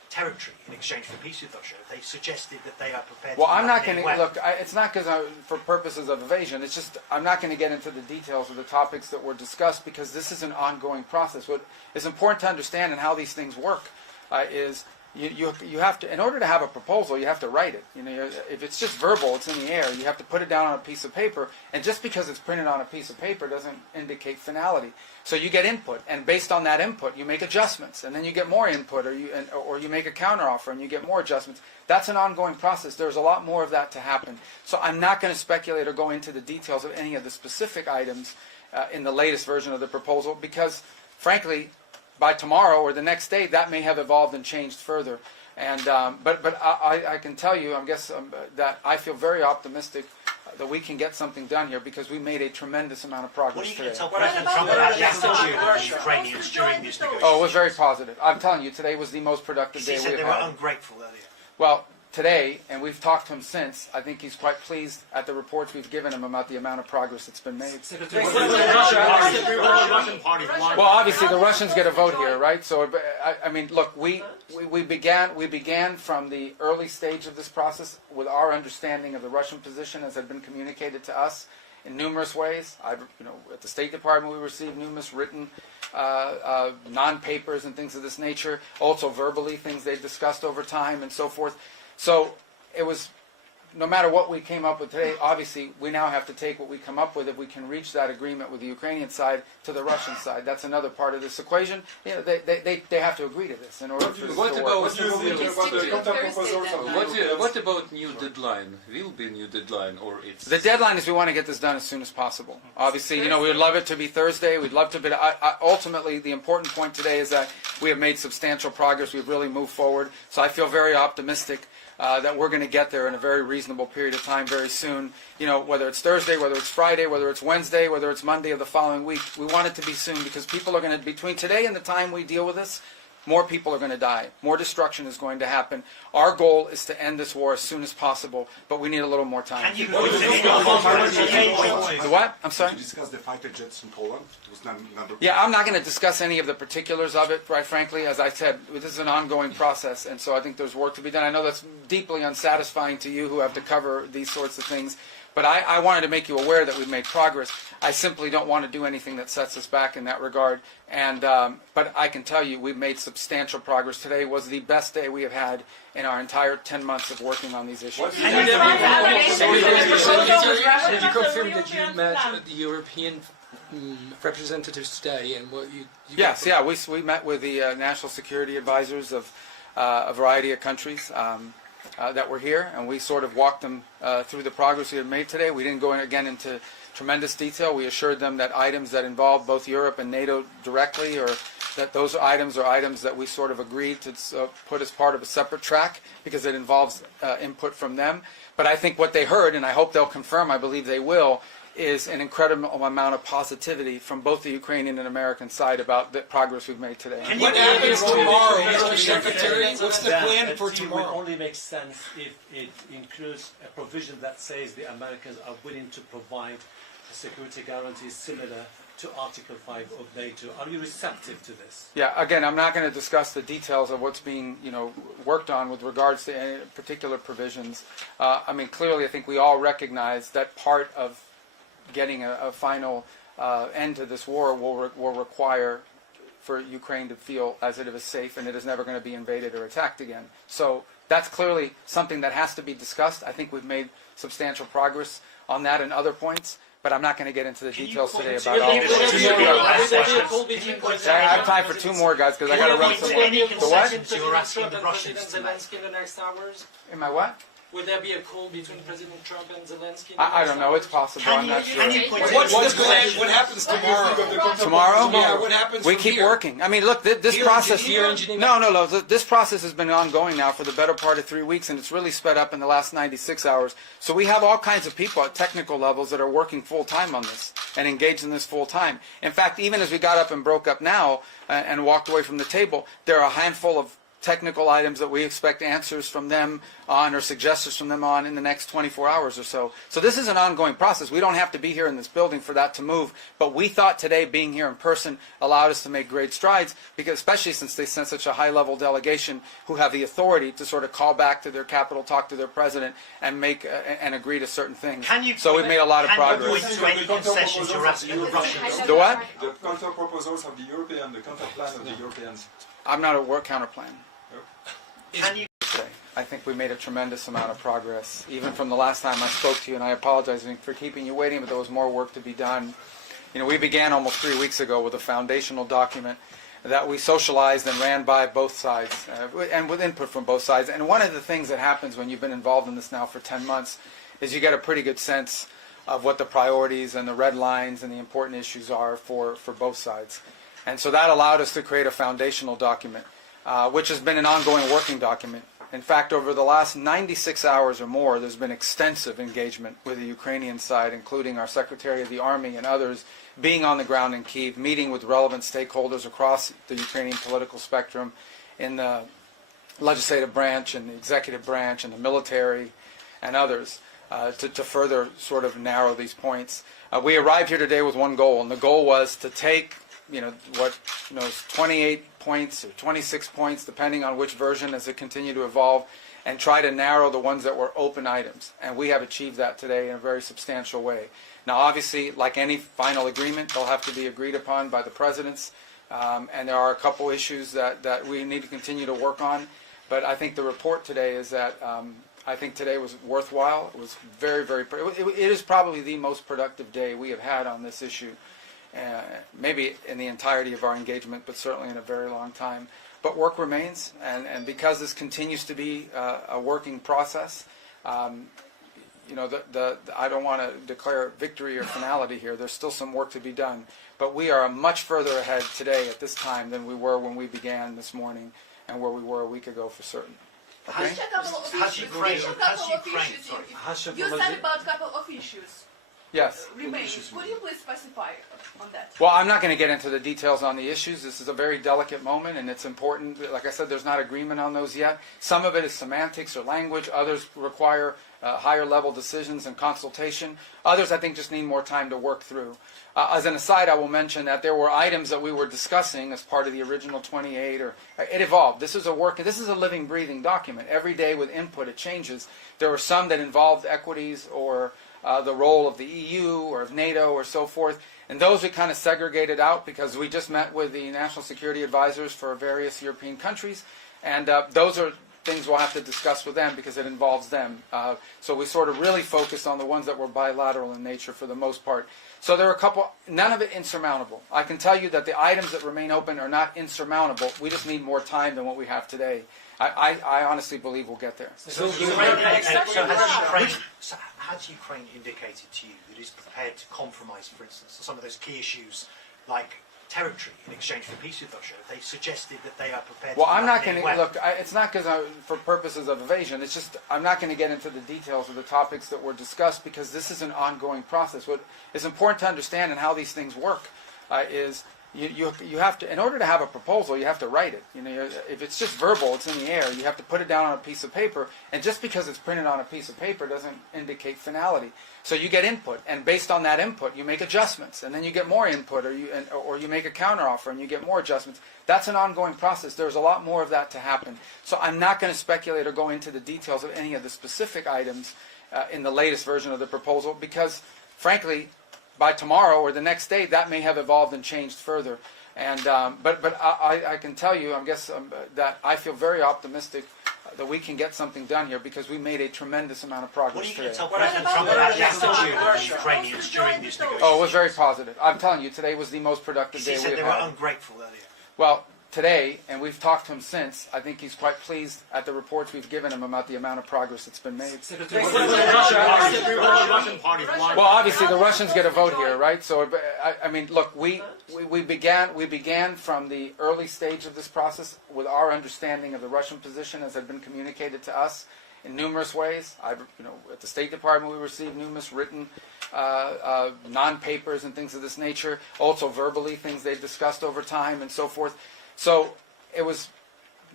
territory in exchange for peace with Russia, they suggested that they are prepared Well, to... I'm not do going that to, anyway. look, it's not because for purposes of evasion, it's just, I'm not going to get into the details of the topics that were discussed because this is an ongoing process. What is important to understand and how these things work is you have to, in order to have a proposal, you have to write it. You know, if it's just verbal, it's in the air, you have to put it down on a piece of paper, and just because it's printed on a piece of paper doesn't indicate finality. So you get input, and based on that input, you make adjustments, and then you get more input, or you make a counteroffer, and you get more adjustments. That's an ongoing process. There's a lot more of that to happen. So I'm not going to speculate or go into the details of any of the specific items in the latest version of the proposal, because, frankly, by tomorrow or the next day, that may have evolved and changed further. And but I can tell you, that I feel very optimistic that we can get something done here because we made a tremendous amount of progress What are you today. going to tell President Trump about the attitude of the Ukrainians during these negotiations? Oh, it was very positive. I'm telling you, today was the most productive day He we said have they were had. ungrateful earlier. Well, today, and we've talked to him since, I think he's quite pleased at the reports we've given him about the amount of progress that's been made. Well, obviously the Russians get a vote here, right? So, I mean, look, we began from the early stage of this process with our understanding of the Russian position as had been communicated to us in numerous ways. At the State Department, we received numerous written non-papers and things of this nature, also verbally, things they've discussed over time and so forth. So it was, no matter what we came up with today, obviously we now have to take what we come up with if we can reach that agreement with the Ukrainian side to the Russian side. That's another part of this equation. You know, they have to agree to this in order for this to work. What about new deadline? Will be new deadline or it's... The deadline is we want to get this done as soon as possible. Obviously, we would love it to be Thursday. We'd love to be... ultimately, the important point today is that we have made substantial progress. We've really moved forward. So I feel very optimistic that we're going to get there in a very reasonable period of time very soon. You know, whether it's Thursday, whether it's Friday, whether it's Wednesday, whether it's Monday of the following week, we want it to be soon because people are going to, between today and the time we deal with this, more people are going to die. More destruction is going to happen. Our goal is to end this war as soon as possible, but we need a little more time. The what? I'm sorry? Did you discuss the fighter jets in Poland? It was number... Yeah, I'm not going to discuss any of the particulars of it, quite frankly. As I said, this is an ongoing process, and so I think there's work to be done. I know that's deeply unsatisfying to you who have to cover these sorts of things, but I wanted to make you aware that we've made progress. I simply don't want to do anything that sets us back in that regard. And but I can tell you we've made substantial progress. Today was the best day we have had in our entire 10 months of working on these issues. Did you confirm that you met the European representatives today and what you Yes, yeah, we met with the national security advisors of a variety of countries that were here, and we sort of walked them through the progress we had made today. We didn't go again into tremendous detail. We assured them that items that involve both Europe and NATO directly, or that those items are items that we sort of agreed to put as part of a separate track because it involves input from them. But I think what they heard, and I hope they'll confirm, I believe they will, is an incredible amount of positivity from both the Ukrainian and American side about the progress we've made today. What happens tomorrow, Mr. Secretary? What's the plan for It tomorrow? will only make sense if it includes a provision that says the Americans are willing to provide security guarantees similar to Article 5 of NATO. Are you receptive to this? Yeah, again, I'm not going to discuss the details of what's being, worked on with regards to any particular provisions. I mean, clearly, I think we all recognize that part of getting a final end to this war will require for Ukraine to feel as it is safe and it is never going to be invaded or attacked again. So that's clearly something that has to be discussed. I think we've made substantial progress on that and other points, but I'm not going to get into the details today about all of it. I have time for two more, guys, because I got to run some more. Any The what? concessions you were asking the Russians Zelensky in the next hours? Am I what? Will there be a call between President Trump and Zelensky? I don't know. It's possible. I'm not sure. What's the plan? What happens tomorrow? Tomorrow? Yeah, what happens We from keep here? working. I mean, look, this process... No. This process has been ongoing now for the better part of 3 weeks, and it's really sped up in the last 96 hours. So we have all kinds of people at technical levels that are working full-time on this and engaged in this full-time. In fact, even as we got up and broke up now and walked away from the table, there are a handful of technical items that we expect answers from them on or suggestions from them on in the next 24 hours or so. So this is an ongoing process. We don't have to be here in this building for that to move, but we thought today being here in person allowed us to make great strides, because especially since they sent such a high-level delegation who have the authority to sort of call back to their capital, talk to their president, and make and agree to certain things. So we've made a lot of progress. The what? The counter proposals of the European, the counter plan of the Europeans. I'm not a counter plan. I think we made a tremendous amount of progress, even from the last time I spoke to you, and I apologize for keeping you waiting, but there was more work to be done. You know, we began almost 3 weeks ago with a foundational document that we socialized and ran by both sides, and with input from both sides. And one of the things that happens when you've been involved in this now for 10 months is you get a pretty good sense of what the priorities and the red lines and the important issues are for both sides. And so that allowed us to create a foundational document, which has been an ongoing working document. In fact, over the last 96 hours or more, there's been extensive engagement with the Ukrainian side, including our Secretary of the Army and others being on the ground in Kyiv, meeting with relevant stakeholders across the Ukrainian political spectrum in the legislative branch and the executive branch and the military and others to further sort of narrow these points. We arrived here today with one goal, and the goal was to take is 28 points or 26 points, depending on which version as it continued to evolve, and try to narrow the ones that were open items. And we have achieved that today in a very substantial way. Now, obviously, like any final agreement, they'll have to be agreed upon by the presidents, and there are a couple issues that we need to continue to work on. But I think the report today is that I think today was worthwhile. It was very, it is probably the most productive day we have had on this issue. Maybe in the entirety of our engagement, but certainly in a very long time. But work remains, and because this continues to be a working process, I don't want to declare victory or finality here. There's still some work to be done, but we are much further ahead today at this time than we were when we began this morning, and where we were a week ago for certain. Okay? You said about a couple of issues. Yes. Remain. Could you please specify on that? Well, I'm not going to get into the details on the issues. This is a very delicate moment, and it's important. Like I said, there's not agreement on those yet. Some of it is semantics or language. Others require higher level decisions and consultation. Others, I think, just need more time to work through. As an aside, I will mention that there were items that we were discussing as part of the original 28, it evolved. This is a living, breathing document. Every day with input, it changes. There were some that involved equities or the role of the EU or of NATO or so forth. And those we kind of segregated out because we just met with the national security advisors for various European countries. And those are things we'll have to discuss with them because it involves them. So we sort of really focused on the ones that were bilateral in nature for the most part. So there are a couple, none of it insurmountable. I can tell you that the items that remain open are not insurmountable. We just need more time than what we have today. I honestly believe we'll get there. Has Ukraine indicated to you that it's prepared to compromise, for instance, some of those key issues like territory in exchange for peace with Russia? They suggested that they are prepared Well, to... I'm not going to, look, it's not because for purposes of evasion, it's just, I'm not going to get into the details of the topics that were discussed because this is an ongoing process. What is important to understand and how these things work is you have to, in order to have a proposal, you have to write it. If it's just verbal, it's in the air. You have to put it down on a piece of paper, and just because it's printed on a piece of paper doesn't indicate finality. So you get input, and based on that input, you make adjustments, and then you get more input, or you make a counteroffer, and you get more adjustments. That's an ongoing process. There's a lot more of that to happen. So I'm not going to speculate or go into the details of any of the specific items in the latest version of the proposal, because, frankly, by tomorrow or the next day, that may have evolved and changed further. And but I can tell you, that I feel very optimistic that we can get something done here because we made a tremendous amount of progress today. What are you going to tell President Trump about the attitude of the Ukrainians during these negotiations? Oh, it was very positive. I'm telling you, today was the most productive day we have had. He said they were ungrateful earlier. Well, today, and we've talked to him since, I think he's quite pleased at the reports we've given him about the amount of progress that's been made. Well, obviously the Russians get a vote here, right? So, I mean, look, we began from the early stage of this process with our understanding of the Russian position as had been communicated to us in numerous ways. At the State Department we received numerous written non-papers and things of this nature, also verbally, things they've discussed over time and so forth. So it was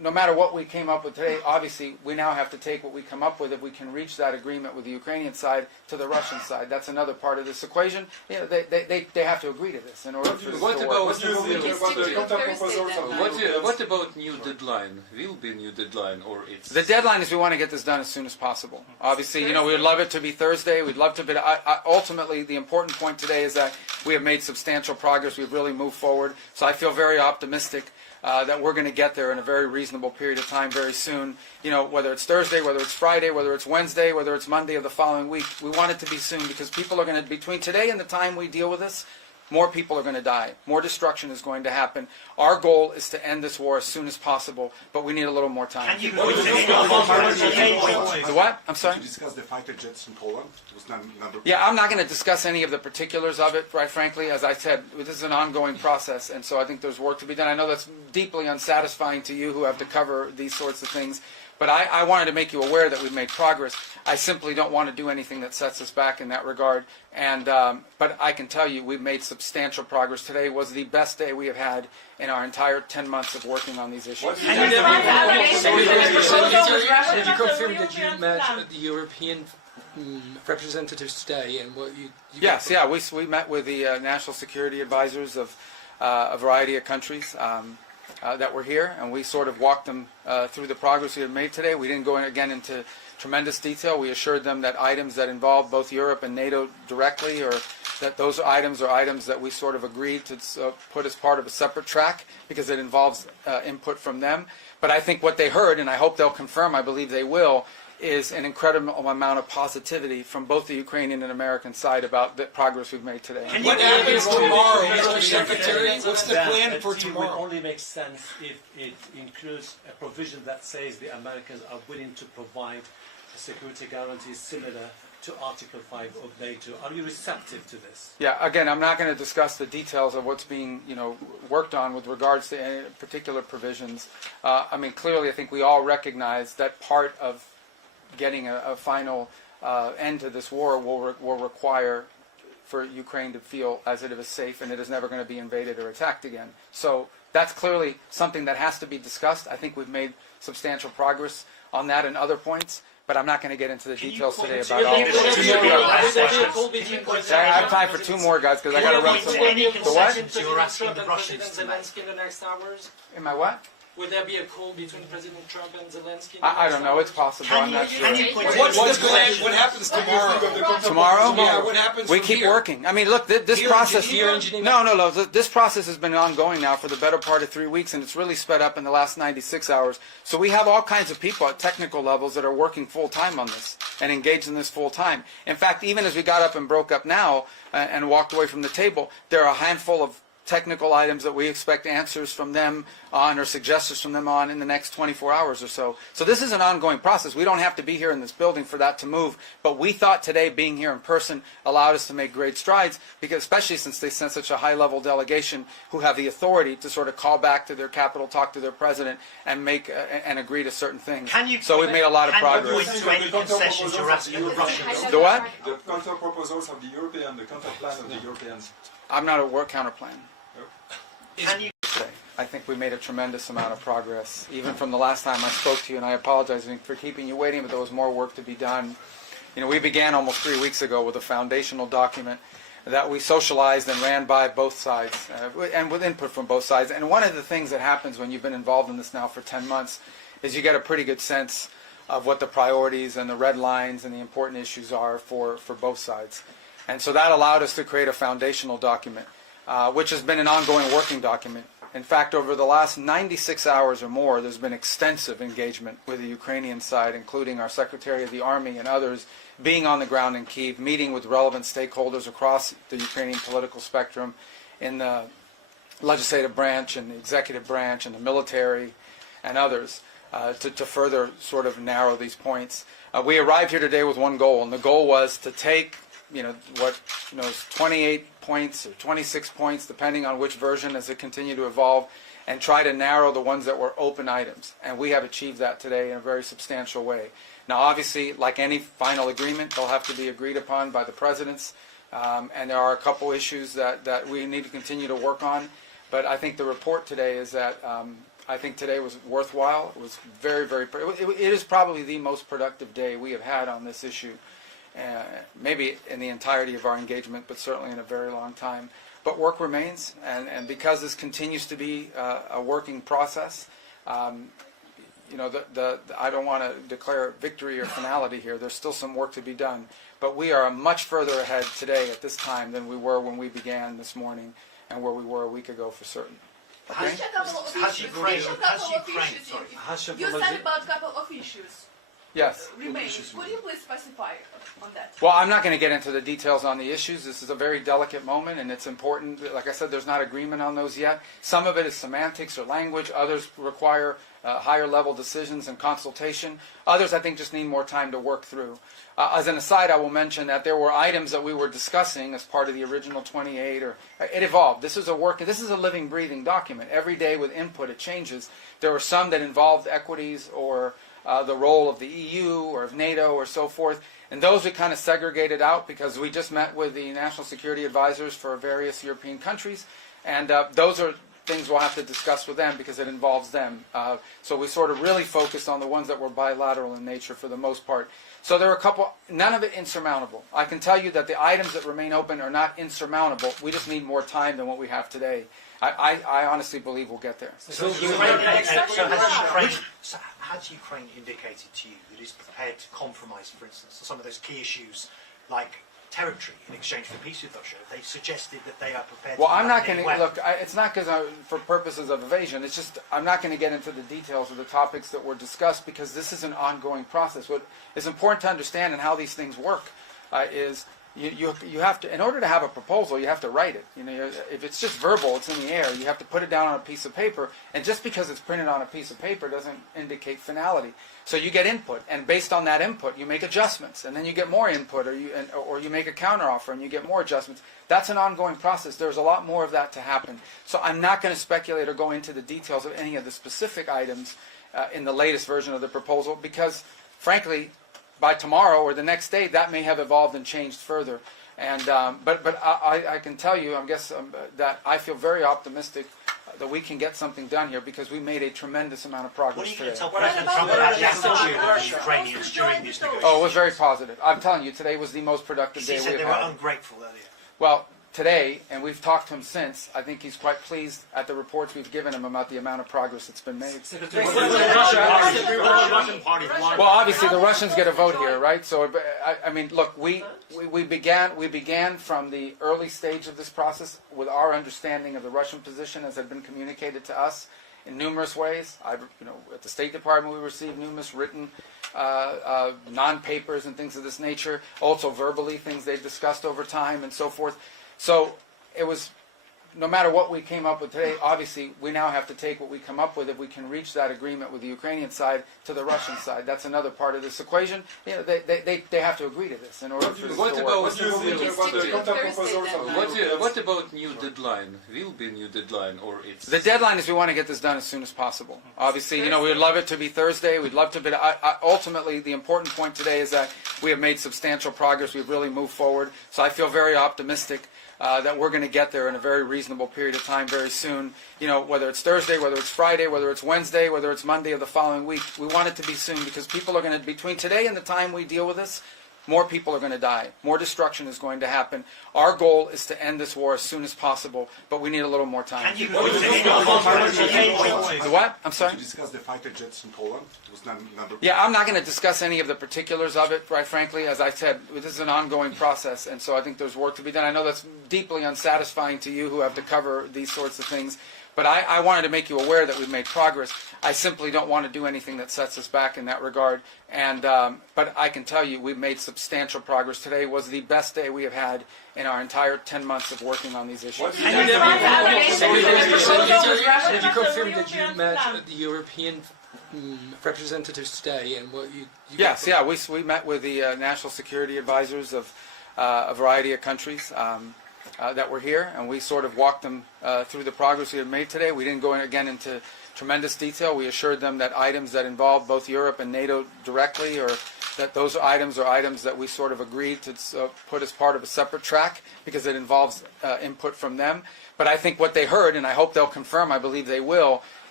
no matter what we came up with today, obviously, we now have to take what we come up with. If we can reach that agreement with the Ukrainian side to the Russian side, that's another part of this equation. You know, they have to agree to this in order for this What to about work. what about new deadline? Will be new deadline, or it's The deadline is we want to get this done as soon as possible. Obviously, you know, we would love it to be Thursday. We'd love to be. Ultimately, the important point today is that we have made substantial progress. We've really moved forward. So I feel very optimistic that we're going to get there in a very reasonable period of time very soon. You know, whether it's Thursday, whether it's Friday, whether it's Wednesday, whether it's Monday of the following week, we want it to be soon because people are going to, between today and the time we deal with this, more people are going to die. More destruction is going to happen. Our goal is to end this war as soon as possible, but we need a little more time. Can you The what? I'm sorry? Did you discuss the fighter jets in Poland? It was number. Yeah, I'm not going to discuss any of the particulars of it, right, frankly. As I said, this is an ongoing process, and so I think there's work to be done. I know that's deeply unsatisfying to you who have to cover these sorts of things, but I wanted to make you aware that we've made progress. I simply don't want to do anything that sets us back in that regard. And but I can tell you we've made substantial progress. Today was the best day we have had in our entire 10 months of working on these issues. Did you confirm that you met the European representatives today and what you Yes, yeah, we met with the national security advisors of a variety of countries that were here, and we sort of walked them through the progress we have made today. We didn't go again into tremendous detail. We assured them that items that involve both Europe and NATO directly, or that those items are items that we sort of agreed to put as part of a separate track because it involves input from them. But I think what they heard, and I hope they'll confirm, I believe they will, is an incredible amount of positivity from both the Ukrainian and American side about the progress we've made today. What happens tomorrow, Mr. Secretary? What's the plan for It tomorrow? will only make sense if it includes a provision that says the Americans are willing to provide security guarantees similar to Article 5 of NATO. Are you receptive to this? Yeah, again, I'm not going to discuss the details of what's being, worked on with regards to any particular provisions. I mean, clearly, I think we all recognize that part of getting a final end to this war will require for Ukraine to feel as it is safe and it is never going to be invaded or attacked again. So that's clearly something that has to be discussed. I think we've made substantial progress on that and other points, but I'm not going to get into the details today about all of it. I have time for two more, guys, because I got to run some more. Any The what? concessions you're asking the Russians to make in the next hours? Am I what? Will there be a call between President Trump and Zelensky? I don't know. It's possible. I'm not sure. What's the plan? What happens tomorrow? Tomorrow? Yeah, what happens We from keep here? working. I mean, look, this Here process. engineering? No. This process has been ongoing now for the better part of 3 weeks, and it's really sped up in the last 96 hours. So we have all kinds of people at technical levels that are working full time on this and engaged in this full time. In fact, even as we got up and broke up now and walked away from the table, there are a handful of technical items that we expect answers from them on or suggestions from them on in the next 24 hours or so. So this is an ongoing process. We don't have to be here in this building for that to move, but we thought today being here in person allowed us to make great strides, because especially since they sent such a high-level delegation who have the authority to sort of call back to their capital, talk to their president, and make and agree to certain things. So we've made a lot of progress. The what? The counter proposals of the European, the counter plan of the Europeans. I'm not a war counter plan. Can you I think we made a tremendous amount of progress, even from the last time I spoke to you, and I apologize for keeping you waiting, but there was more work to be done. We began almost 3 weeks ago with a foundational document that we socialized and ran by both sides, and with input from both sides. And one of the things that happens when you've been involved in this now for 10 months is you get a pretty good sense of what the priorities and the red lines and the important issues are for both sides. And so that allowed us to create a foundational document, which has been an ongoing working document. In fact, over the last 96 hours or more, there's been extensive engagement with the Ukrainian side, including our Secretary of the Army and others, being on the ground in Kyiv, meeting with relevant stakeholders across the Ukrainian political spectrum, in the legislative branch and the executive branch and the military and others, to further sort of narrow these points. We arrived here today with one goal, and the goal was to take is 28 points or 26 points, depending on which version as it continued to evolve, and try to narrow the ones that were open items. And we have achieved that today in a very substantial way. Now, obviously, like any final agreement, they'll have to be agreed upon by the presidents, and there are a couple issues that we need to continue to work on. But I think the report today is that I think today was worthwhile. It was very, very, it is probably the most productive day we have had on this issue, maybe in the entirety of our engagement, but certainly in a very long time. But work remains, and because this continues to be a working process, you know, I don't want to declare victory or finality here. There's still some work to be done. But we are much further ahead today at this time than we were when we began this morning and where we were a week ago for certain. Okay? You said about a couple of issues. Yes. Remain. Could you please specify on that? Well, I'm not going to get into the details on the issues. This is a very delicate moment, and it's important. Like I said, there's not agreement on those yet. Some of it is semantics or language. Others require higher level decisions and consultation. Others, I think, just need more time to work through. As an aside, I will mention that there were items that we were discussing as part of the original 28, or it evolved. This is a living, breathing document. Every day with input, it changes. There were some that involved equities or the role of the EU or of NATO or so forth. And those we kind of segregated out because we just met with the national security advisors for various European countries. And those are things we'll have to discuss with them because it involves them. So we sort of really focused on the ones that were bilateral in nature for the most part. So there are a couple, none of it insurmountable. I can tell you that the items that remain open are not insurmountable. We just need more time than what we have today. I honestly believe we'll get there. Has Ukraine indicated to you that it's prepared to compromise, for instance, on some of those key issues like territory in exchange for peace with Russia? They suggested that they are prepared to... Well, I'm not going to... Look, it's not because for purposes of evasion. It's just I'm not going to get into the details of the topics that were discussed because this is an ongoing process. What is important to understand and how these things work is... You have to, in order to have a proposal, you have to write it. You know, if it's just verbal, it's in the air. You have to put it down on a piece of paper, and just because it's printed on a piece of paper doesn't indicate finality. So you get input, and based on that input, you make adjustments, and then you get more input, or you make a counteroffer, and you get more adjustments. That's an ongoing process. There's a lot more of that to happen. So I'm not going to speculate or go into the details of any of the specific items in the latest version of the proposal, because, frankly, by tomorrow or the next day, that may have evolved and changed further. And but I can tell you, that I feel very optimistic that we can get something done here because we made a tremendous amount of progress today. What are you going to tell President Trump about the attitude of the Ukrainians during these negotiations? Oh, it was very positive. I'm telling you, today was the most productive day we have had. He said they were ungrateful earlier. Well, today, and we've talked to him since, I think he's quite pleased at the reports we've given him about the amount of progress that's been made. Well, obviously the Russians get a vote here, right? So, I mean, look, we began from the early stage of this process with our understanding of the Russian position as had been communicated to us in numerous ways. At the State Department we received numerous written non-papers and things of this nature, also verbally, things they've discussed over time and so forth. So it was, no matter what we came up with today, obviously we now have to take what we come up with if we can reach that agreement with the Ukrainian side to the Russian side. That's another part of this equation. You know, they have to agree to this in order for this to work. What about new deadline? Will be new deadline or it's... The deadline is we want to get this done as soon as possible. Obviously, you know, we would love it to be Thursday. We'd love to be... ultimately, the important point today is that we have made substantial progress. We've really moved forward. So I feel very optimistic that we're going to get there in a very reasonable period of time very soon. You know, whether it's Thursday, whether it's Friday, whether it's Wednesday, whether it's Monday of the following week, we want it to be soon because people are going to, between today and the time we deal with this, more people are going to die. More destruction is going to happen. Our goal is to end this war as soon as possible, but we need a little more time. Can you what? I'm sorry? Did you discuss the fighter jets in Poland? It was number... Yeah, I'm not going to discuss any of the particulars of it, right frankly. As I said, this is an ongoing process, and so I think there's work to be done. I know that's deeply unsatisfying to you who have to cover these sorts of things. But I wanted to make you aware that we've made progress. I simply don't want to do anything that sets us back in that regard. And but I can tell you we've made substantial progress. Today was the best day we have had in our entire 10 months of working on these issues. Did you confirm that you met the European representatives today and what you Yes, yeah, we met with the national security advisors of a variety of countries. That were here, and we sort of walked them through the progress we have made today. We didn't go into tremendous detail. We assured them that items that involve both Europe and NATO directly, or that those items are items that we sort of agreed to put as part of a separate track because it involves input from them. But I think what they heard, and I hope they'll confirm, I believe they will,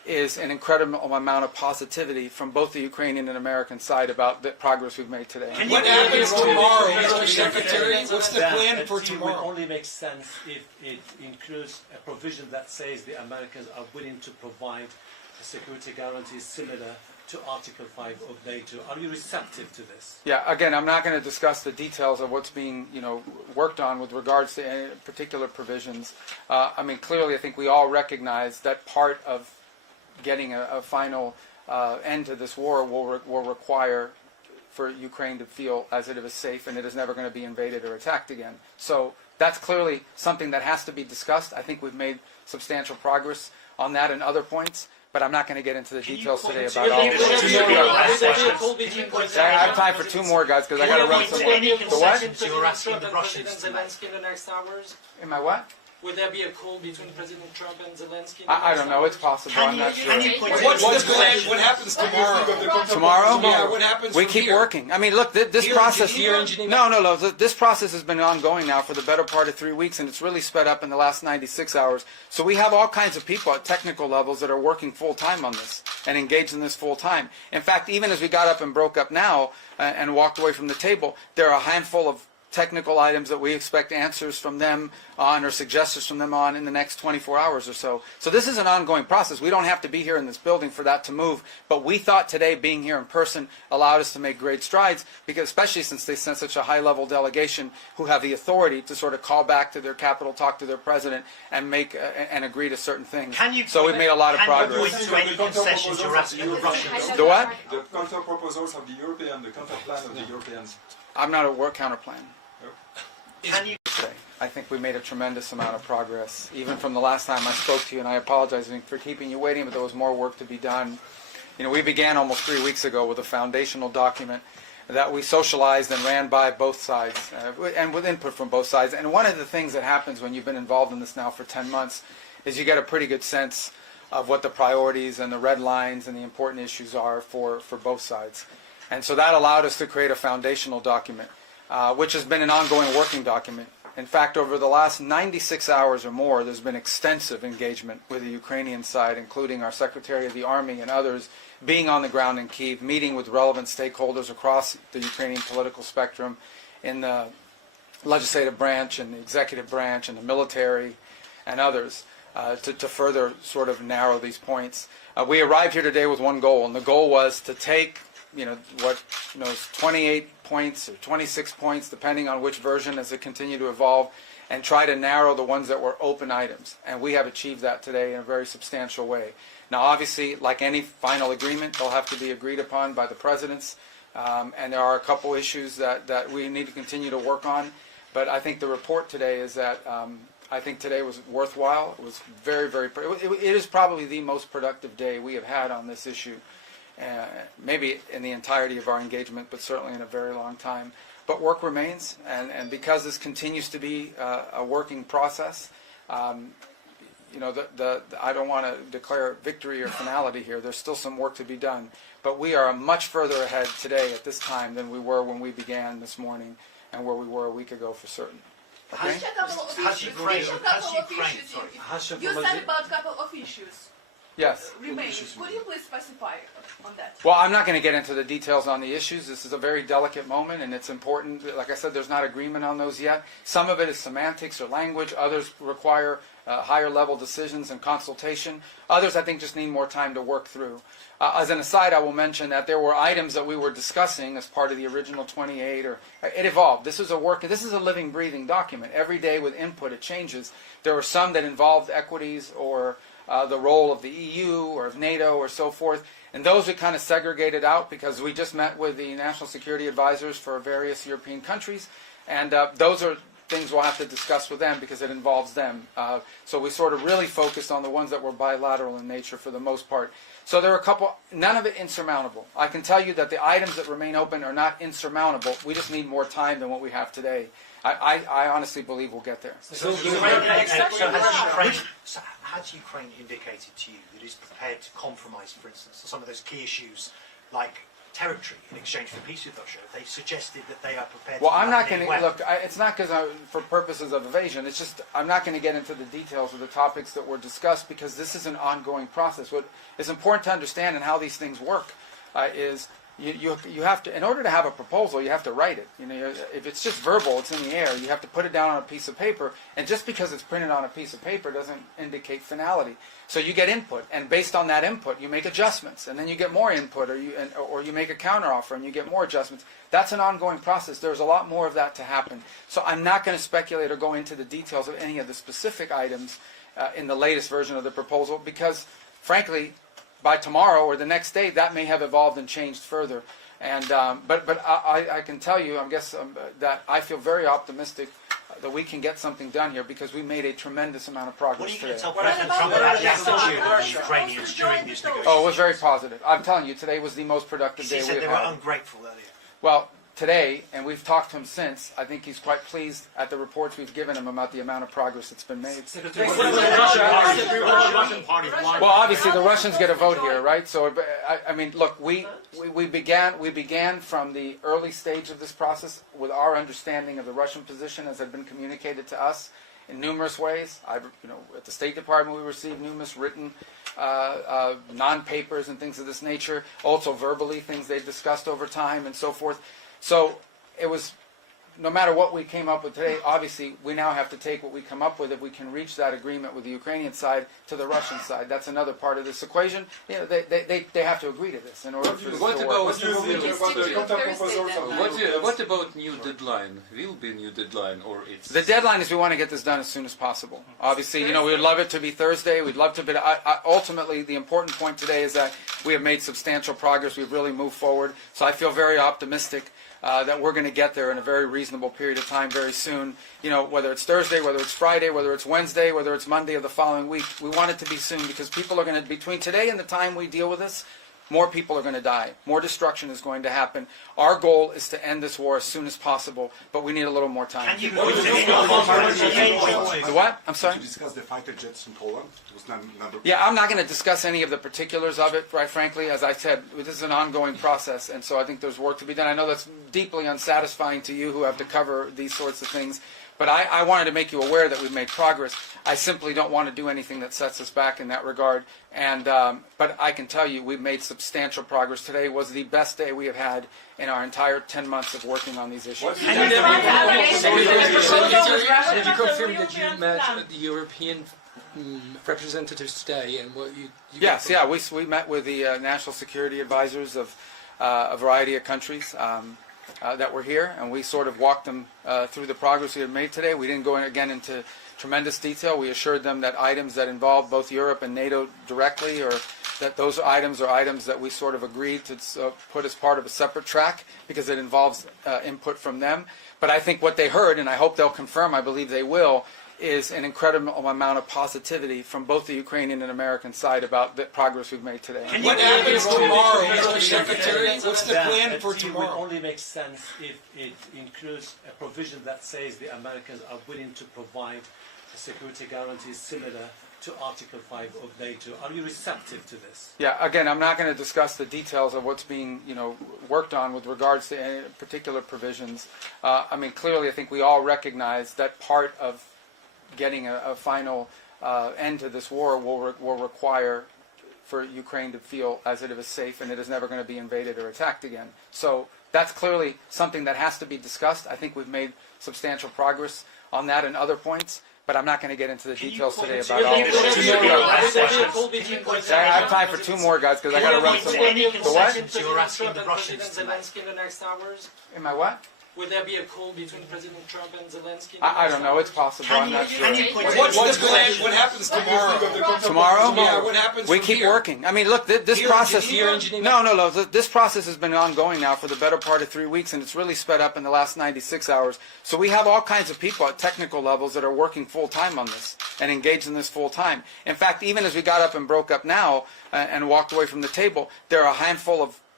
is an incredible amount of positivity from both the Ukrainian and American side about the progress we've made today. What happens tomorrow, Mr. Secretary? What's the plan for It tomorrow? will only make sense if it includes a provision that says the Americans are willing to provide security guarantees similar to Article 5 of NATO. Are you receptive to this? Yeah, again, I'm not going to discuss the details of what's being, worked on with regards to any particular provisions. I mean, clearly, I think we all recognize that part of getting a final end to this war will require for Ukraine to feel as it is safe and it is never going to be invaded or attacked again. So that's clearly something that has to be discussed. I think we've made substantial progress on that and other points. But I'm not going to get into the details today about all of it. I have time for two more, guys, because I got to run some more. The what? you're asking the Russians Zelensky in the next hours? Am I what? Would there be a call between President Trump and Zelensky? I don't know. It's possible. I'm not sure. What's the plan? What happens tomorrow? Tomorrow? Yeah, what happens We from keep here? working. I mean, look, this process. No. This process has been ongoing now for the better part of 3 weeks, and it's really sped up in the last 96 hours. So we have all kinds of people at technical levels that are working full time on this and engaged in this full time. In fact, even as we got up and broke up now and walked away from the table, there are a handful of technical items that we expect answers from them on or suggestions from them on in the next 24 hours or so. So this is an ongoing process. We don't have to be here in this building for that to move, but we thought today being here in person allowed us to make great strides, because especially since they sent such a high-level delegation who have the authority to sort of call back to their capital, talk to their president, and make and agree to certain things. So we've made a lot of progress. Can you point to any concessions you're asking the Russians? The what? The counter proposals of the European, the counter plan of the Europeans. I'm not a war counter plan. Can you I think we made a tremendous amount of progress, even from the last time I spoke to you, and I apologize for keeping you waiting, but there was more work to be done. We began almost 3 weeks ago with a foundational document that we socialized and ran by both sides, and with input from both sides. And one of the things that happens when you've been involved in this now for 10 months is you get a pretty good sense of what the priorities and the red lines and the important issues are for both sides. And so that allowed us to create a foundational document, which has been an ongoing working document. In fact, over the last 96 hours or more, there's been extensive engagement with the Ukrainian side, including our Secretary of the Army and others being on the ground in Kyiv, meeting with relevant stakeholders across the Ukrainian political spectrum in the legislative branch and the executive branch and the military and others to further sort of narrow these points. We arrived here today with one goal, and the goal was to take what 28 points or 26 points, depending on which version as it continued to evolve, and try to narrow the ones that were open items. And we have achieved that today in a very substantial way. Now, obviously, like any final agreement, they'll have to be agreed upon by the presidents, and there are a couple issues that we need to continue to work on. But I think the report today is that I think today was worthwhile. It was very, very. It is probably the most productive day we have had on this issue. Maybe in the entirety of our engagement, but certainly in a very long time. But work remains, and because this continues to be a working process, I don't want to declare victory or finality here. There's still some work to be done. But we are much further ahead today at this time than we were when we began this morning and where we were a week ago for certain. Okay? You said about a couple of issues. Yes. Remaining. Could you please specify on that? Well, I'm not going to get into the details on the issues. This is a very delicate moment, and it's important. Like I said, there's not agreement on those yet. Some of it is semantics or language. Others require higher-level decisions and consultation. Others, I think, just need more time to work through. As an aside, I will mention that there were items that we were discussing as part of the original 28, or it evolved. This is a living, breathing document. Every day with input, it changes. There were some that involved equities or the role of the EU or of NATO or so forth. And those we kind of segregated out because we just met with the national security advisors for various European countries. And those are things we'll have to discuss with them because it involves them. So we sort of really focused on the ones that were bilateral in nature for the most part. So there are a couple, none of it insurmountable. I can tell you that the items that remain open are not insurmountable. We just need more time than what we have today. I honestly believe we'll get there. Has Ukraine indicated to you that it's prepared to compromise, for instance, on some of those key issues like territory in exchange for peace with Russia, they suggested that they are prepared Well, to I'm not provide going any to, weapons. look, it's not because for purposes of evasion, it's just, I'm not going to get into the details of the topics that were discussed because this is an ongoing process. What is important to understand and how these things work is you have to, in order to have a proposal, you have to write it. You know, if it's just verbal, it's in the air, you have to put it down on a piece of paper, and just because it's printed on a piece of paper doesn't indicate finality. So you get input, and based on that input, you make adjustments, and then you get more input, or you make a counteroffer, and you get more adjustments. That's an ongoing process. There's a lot more of that to happen. So I'm not going to speculate or go into the details of any of the specific items in the latest version of the proposal, because, frankly, by tomorrow or the next day, that may have evolved and changed further. And but I can tell you, I guess that I feel very optimistic that we can get something done here because we made a tremendous amount of progress What are you today. going to tell President Trump about the attitude of the Ukrainians during these negotiations? Oh, it was very positive. I'm telling you, today was the most productive He day said we've they were had. ungrateful earlier. Well, today, and we've talked to him since, I think he's quite pleased at the reports we've given him about the amount of progress that's been made. Well, obviously the Russians get a vote here, right? So, I mean, look, we began from the early stage of this process with our understanding of the Russian position as had been communicated to us in numerous ways. At the State Department, we received numerous written non-papers and things of this nature, also verbally, things they've discussed over time and so forth. So it was, no matter what we came up with today, obviously we now have to take what we come up with if we can reach that agreement with the Ukrainian side to the Russian side. That's another part of this equation. You know, they have to agree to this in order for this to work. What about new deadline? Will be new deadline or it's... The deadline is we want to get this done as soon as possible. Obviously, you know, we would love it to be Thursday. We'd love to be... ultimately, the important point today is that we have made substantial progress. We've really moved forward. So I feel very optimistic that we're going to get there in a very reasonable period of time very soon. You know, whether it's Thursday, whether it's Friday, whether it's Wednesday, whether it's Monday of the following week, we want it to be soon because people are going to, between today and the time we deal with this, more people are going to die. More destruction is going to happen. Our goal is to end this war as soon as possible, but we need a little more time. Can you The what? I'm sorry? Did you discuss the fighter jets in Poland? It was number... Yeah, I'm not going to discuss any of the particulars of it, quite frankly. As I said, this is an ongoing process, and so I think there's work to be done. I know that's deeply unsatisfying to you who have to cover these sorts of things, but I wanted to make you aware that we've made progress. I simply don't want to do anything that sets us back in that regard. And but I can tell you we've made substantial progress. Today was the best day we have had in our entire 10 months of working on these issues. Did you confirm that you met the European representatives today and what you Yes, yeah, we met with the national security advisors of a variety of countries that were here, and we sort of walked them through the progress we had made today. We didn't go again into tremendous detail. We assured them that items that involve both Europe and NATO directly, or that those items are items that we sort of agreed to put as part of a separate track because it involves input from them. But I think what they heard, and I hope they'll confirm, I believe they will, is an incredible amount of positivity from both the Ukrainian and American side about the progress we've made today. What happens tomorrow, Mr. Secretary? What's the plan for It tomorrow? will only make sense if it includes a provision that says the Americans are willing to provide security guarantees similar to Article 5 of NATO. Are you receptive to this? Yeah, again, I'm not going to discuss the details of what's being, worked on with regards to any particular provisions. I mean, clearly, I think we all recognize that part of getting a final end to this war will require for Ukraine to feel as it is safe and it is never going to be invaded or attacked again. So that's clearly something that has to be discussed. I think we've made substantial progress on that and other points, but I'm not going to get into the details today about all of it. I have time for two more, guys, because I got to run some more. Any The what? concessions you're asking the Russians Zelensky in the next hours? Am I what? Will there be a call between President Trump and Zelensky? I don't know. It's possible. I'm not sure. What's the plan? What happens tomorrow? Tomorrow? Yeah, what happens We from keep here? working. I mean, look, this Here process... engineering? No. This process has been ongoing now for the better part of 3 weeks, and it's really sped up in the last 96 hours. So we have all kinds of people at technical levels that are working full-time on this and engaged in this full-time. In fact, even as we got up and broke up now and walked away from the table, there are a handful of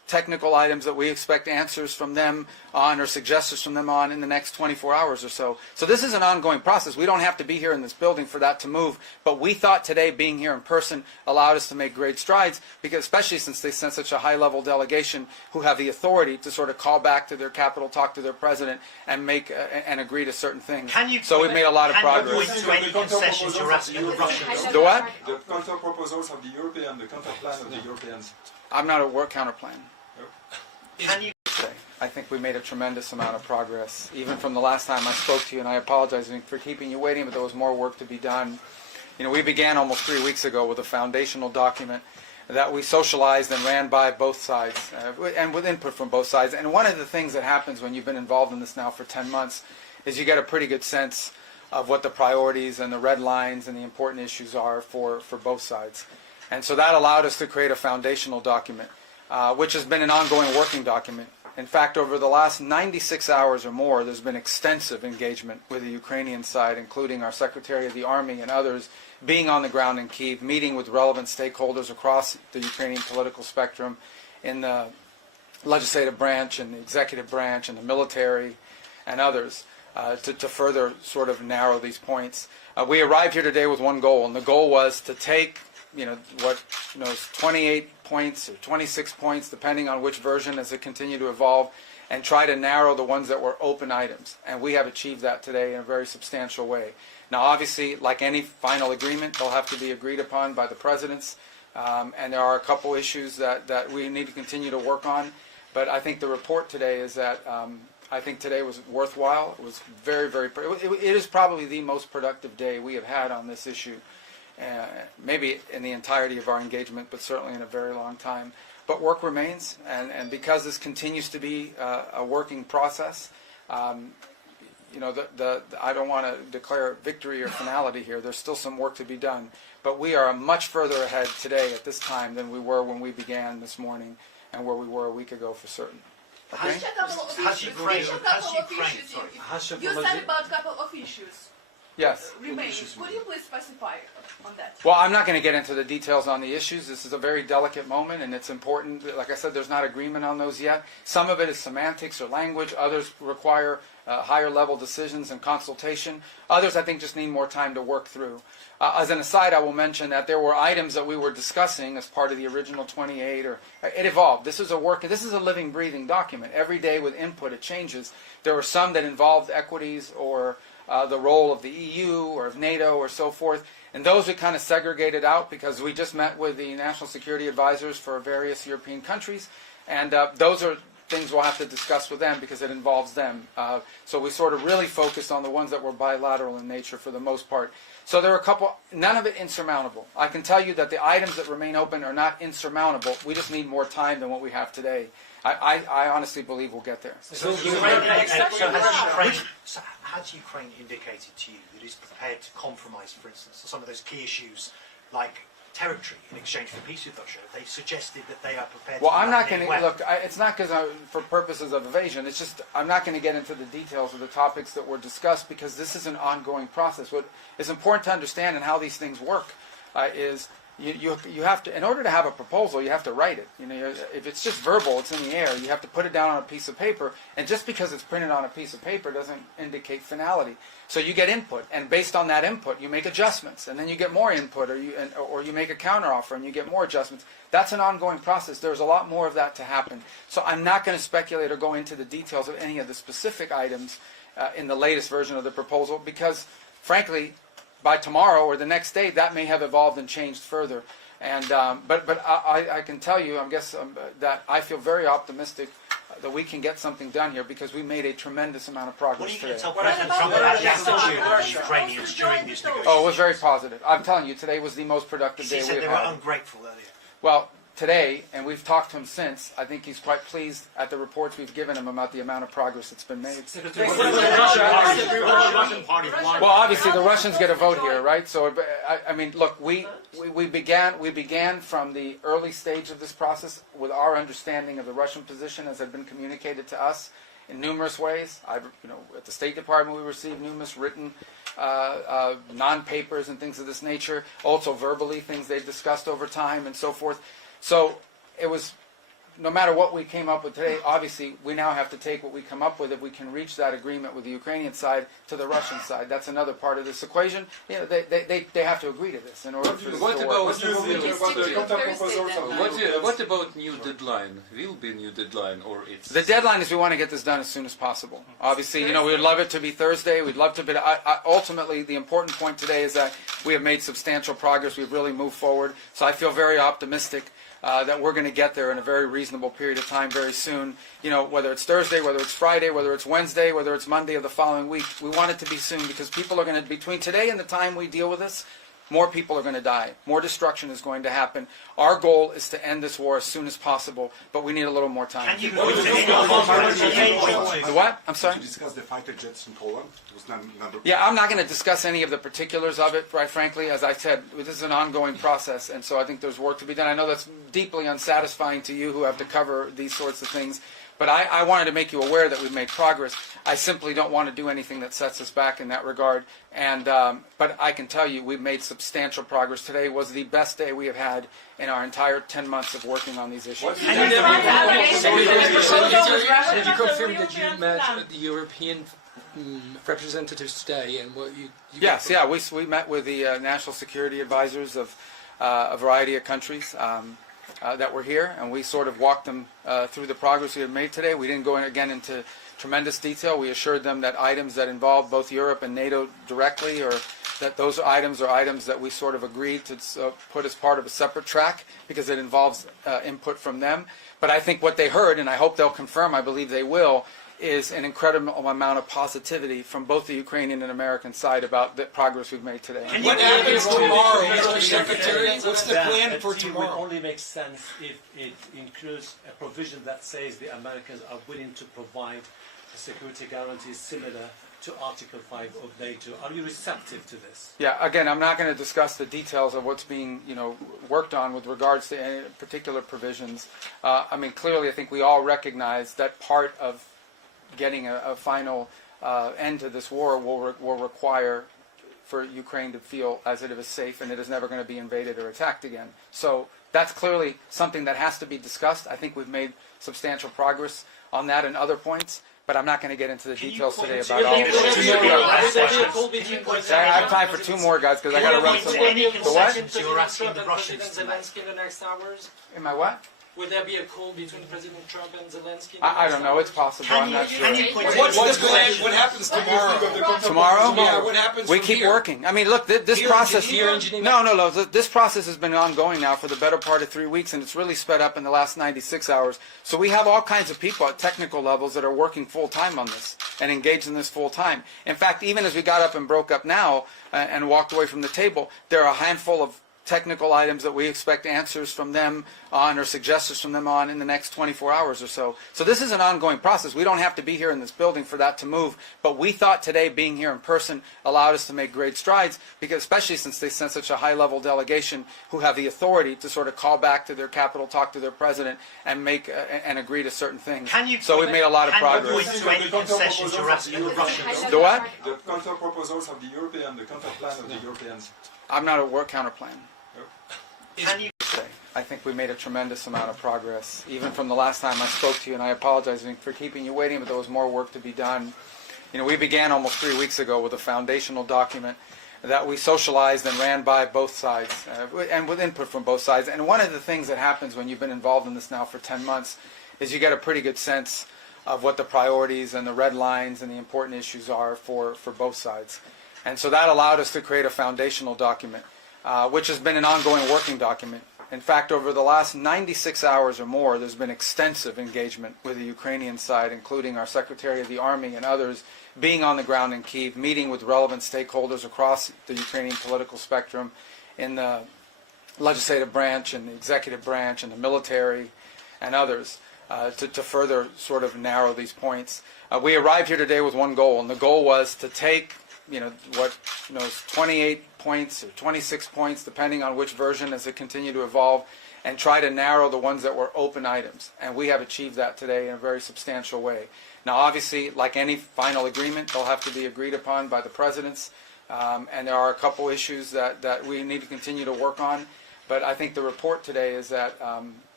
technical items that we expect answers from them on or suggestions from them on in the next 24 hours or so. So this is an ongoing process. We don't have to be here in this building for that to move, but we thought today being here in person allowed us to make great strides, because especially since they sent such a high-level delegation who have the authority to sort of call back to their capital, talk to their president, and make and agree to certain things. So we've made a lot of progress. The what? The counter proposals of the European, the counter plan of the Europeans. I'm not a counter plan. I think we made a tremendous amount of progress, even from the last time I spoke to you, and I apologize for keeping you waiting, but there was more work to be done. You know, we began almost 3 weeks ago with a foundational document that we socialized and ran by both sides, and with input from both sides. And one of the things that happens when you've been involved in this now for 10 months is you get a pretty good sense of what the priorities and the red lines and the important issues are for both sides. And so that allowed us to create a foundational document, which has been an ongoing working document. In fact, over the last 96 hours or more, there's been extensive engagement with the Ukrainian side, including our Secretary of the Army and others being on the ground in Kyiv, meeting with relevant stakeholders across the Ukrainian political spectrum, in the legislative branch and the executive branch and the military and others, to further sort of narrow these points. We arrived here today with one goal, and the goal was to take 28 points or 26 points, depending on which version as it continued to evolve, and try to narrow the ones that were open items. And we have achieved that today in a very substantial way. Now, obviously, like any final agreement, they'll have to be agreed upon by the presidents, and there are a couple issues that we need to continue to work on. But I think the report today is that I think today was worthwhile. It was very, very. It is probably the most productive day we have had on this issue. Maybe in the entirety of our engagement, but certainly in a very long time. But work remains, and because this continues to be a working process, I don't want to declare victory or finality here. There's still some work to be done, but we are much further ahead today at this time than we were when we began this morning, and where we were a week ago for certain. Okay? You said about a couple of issues. Yes. Remaining. Could you please specify on that? Well, I'm not going to get into the details on the issues. This is a very delicate moment, and it's important. Like I said, there's not agreement on those yet. Some of it is semantics or language. Others require higher level decisions and consultation. Others, I think, just need more time to work through. As an aside, I will mention that there were items that we were discussing as part of the original 28, it evolved. This is a living, breathing document. Every day with input, it changes. There were some that involved equities or the role of the EU or of NATO or so forth. And those we kind of segregated out because we just met with the national security advisors for various European countries. And those are things we'll have to discuss with them because it involves them. So we sort of really focused on the ones that were bilateral in nature for the most part. So there are a couple, none of it insurmountable. I can tell you that the items that remain open are not insurmountable. We just need more time than what we have today. I honestly believe we'll get there. Has Ukraine indicated to you that it's prepared to compromise, for instance, on some of those key issues like territory in exchange for peace with Russia? Have they suggested that they are prepared to... Well, I'm not going to... Look, it's not because for purposes of evasion. It's just I'm not going to get into the details of the topics that were discussed because this is an ongoing process. What is important to understand and how these things work is... You have to, in order to have a proposal, you have to write it. If it's just verbal, it's in the air. You have to put it down on a piece of paper, and just because it's printed on a piece of paper doesn't indicate finality. So you get input, and based on that input, you make adjustments, and then you get more input, or you make a counteroffer, and you get more adjustments. That's an ongoing process. There's a lot more of that to happen. So I'm not going to speculate or go into the details of any of the specific items in the latest version of the proposal, because, frankly, by tomorrow or the next day, that may have evolved and changed further. And but I can tell you, that I feel very optimistic that we can get something done here because we made a tremendous amount of progress today. What are you going to tell President Trump about the attitude of the Ukrainians during these negotiations? Oh, it was very positive. I'm telling you, today was the most productive day we've had. He said they were ungrateful earlier. Well, today, and we've talked to him since, I think he's quite pleased at the reports we've given him about the amount of progress that's been made. Well, obviously the Russians get a vote here, right? So, I mean, look, we began from the early stage of this process with our understanding of the Russian position as had been communicated to us in numerous ways. At the State Department we received numerous written non-papers and things of this nature, also verbally things they've discussed over time and so forth. So it was no matter what we came up with today, obviously, we now have to take what we come up with. If we can reach that agreement with the Ukrainian side to the Russian side, that's another part of this equation. You know, they have to agree to this in order for this What to about work. what about new deadline? Will be new deadline, or it's The deadline is we want to get this done as soon as possible. Obviously, you know, we would love it to be Thursday. We'd love to, but ultimately, the important point today is that we have made substantial progress. We've really moved forward. So I feel very optimistic that we're going to get there in a very reasonable period of time very soon. You know, whether it's Thursday, whether it's Friday, whether it's Wednesday, whether it's Monday of the following week, we want it to be soon because people are going to, between today and the time we deal with this, more people are going to die. More destruction is going to happen. Our goal is to end this war as soon as possible, but we need a little more time. The what? I'm sorry? To discuss the fighter jets in Poland. It was number. Yeah, I'm not going to discuss any of the particulars of it, quite frankly. As I said, this is an ongoing process, and so I think there's work to be done. I know that's deeply unsatisfying to you who have to cover these sorts of things, but I wanted to make you aware that we've made progress. I simply don't want to do anything that sets us back in that regard. And but I can tell you we've made substantial progress. Today was the best day we have had in our entire 10 months of working on these issues. Did you confirm that you met the European representatives today and what you Yes, yeah, we met with the national security advisors of a variety of countries that were here, and we sort of walked them through the progress we have made today. We didn't go into tremendous detail. We assured them that items that involve both Europe and NATO directly, or that those items are items that we sort of agreed to put as part of a separate track because it involves input from them. But I think what they heard, and I hope they'll confirm, I believe they will, is an incredible amount of positivity from both the Ukrainian and American side about the progress we've made today. What happens tomorrow, Mr. Secretary? What's the plan for It tomorrow? will only make sense if it includes a provision that says the Americans are willing to provide security guarantees similar to Article 5 of NATO. Are you receptive to this? Yeah, again, I'm not going to discuss the details of what's being, worked on with regards to any particular provisions. I mean, clearly, I think we all recognize that part of getting a final end to this war will require for Ukraine to feel as if it is safe and it is never going to be invaded or attacked again. So that's clearly something that has to be discussed. I think we've made substantial progress on that and other points, but I'm not going to get into the details today about all of it. I have time for two more, guys, because I got to run some more. The what? You're asking the Russians Zelensky in the next hours? Am I what? Will there be a call between President Trump and Zelensky? I don't know. It's possible. I'm not sure. What's the plan? What happens tomorrow? Tomorrow? Yeah, what happens We from keep here? working. I mean, look, this Here process. in Geneva? No. This process has been ongoing now for the better part of 3 weeks, and it's really sped up in the last 96 hours. So we have all kinds of people at technical levels that are working full time on this and engaged in this full time. In fact, even as we got up and broke up now and walked away from the table, there are a handful of technical items that we expect answers from them on or suggestions from them on in the next 24 hours or so. So this is an ongoing process. We don't have to be here in this building for that to move, but we thought today being here in person allowed us to make great strides, because especially since they sent such a high-level delegation who have the authority to sort of call back to their capital, talk to their president, and make and agree to certain things. So we've made a lot of progress. The what? The counter proposals of the European, the counter plan of the Europeans. I'm not a counter plan. I think we made a tremendous amount of progress, even from the last time I spoke to you, and I apologize for keeping you waiting, but there was more work to be done. We began almost 3 weeks ago with a foundational document that we socialized and ran by both sides, and with input from both sides. And one of the things that happens when you've been involved in this now for 10 months is you get a pretty good sense of what the priorities and the red lines and the important issues are for both sides. And so that allowed us to create a foundational document, which has been an ongoing working document. In fact, over the last 96 hours or more, there's been extensive engagement with the Ukrainian side, including our Secretary of the Army and others being on the ground in Kyiv, meeting with relevant stakeholders across the Ukrainian political spectrum in the legislative branch and the executive branch and the military and others to further sort of narrow these points. We arrived here today with one goal, and the goal was to take 28 points or 26 points, depending on which version as it continued to evolve, and try to narrow the ones that were open items. And we have achieved that today in a very substantial way. Now, obviously, like any final agreement, they'll have to be agreed upon by the presidents, and there are a couple issues that we need to continue to work on. But I think the report today is that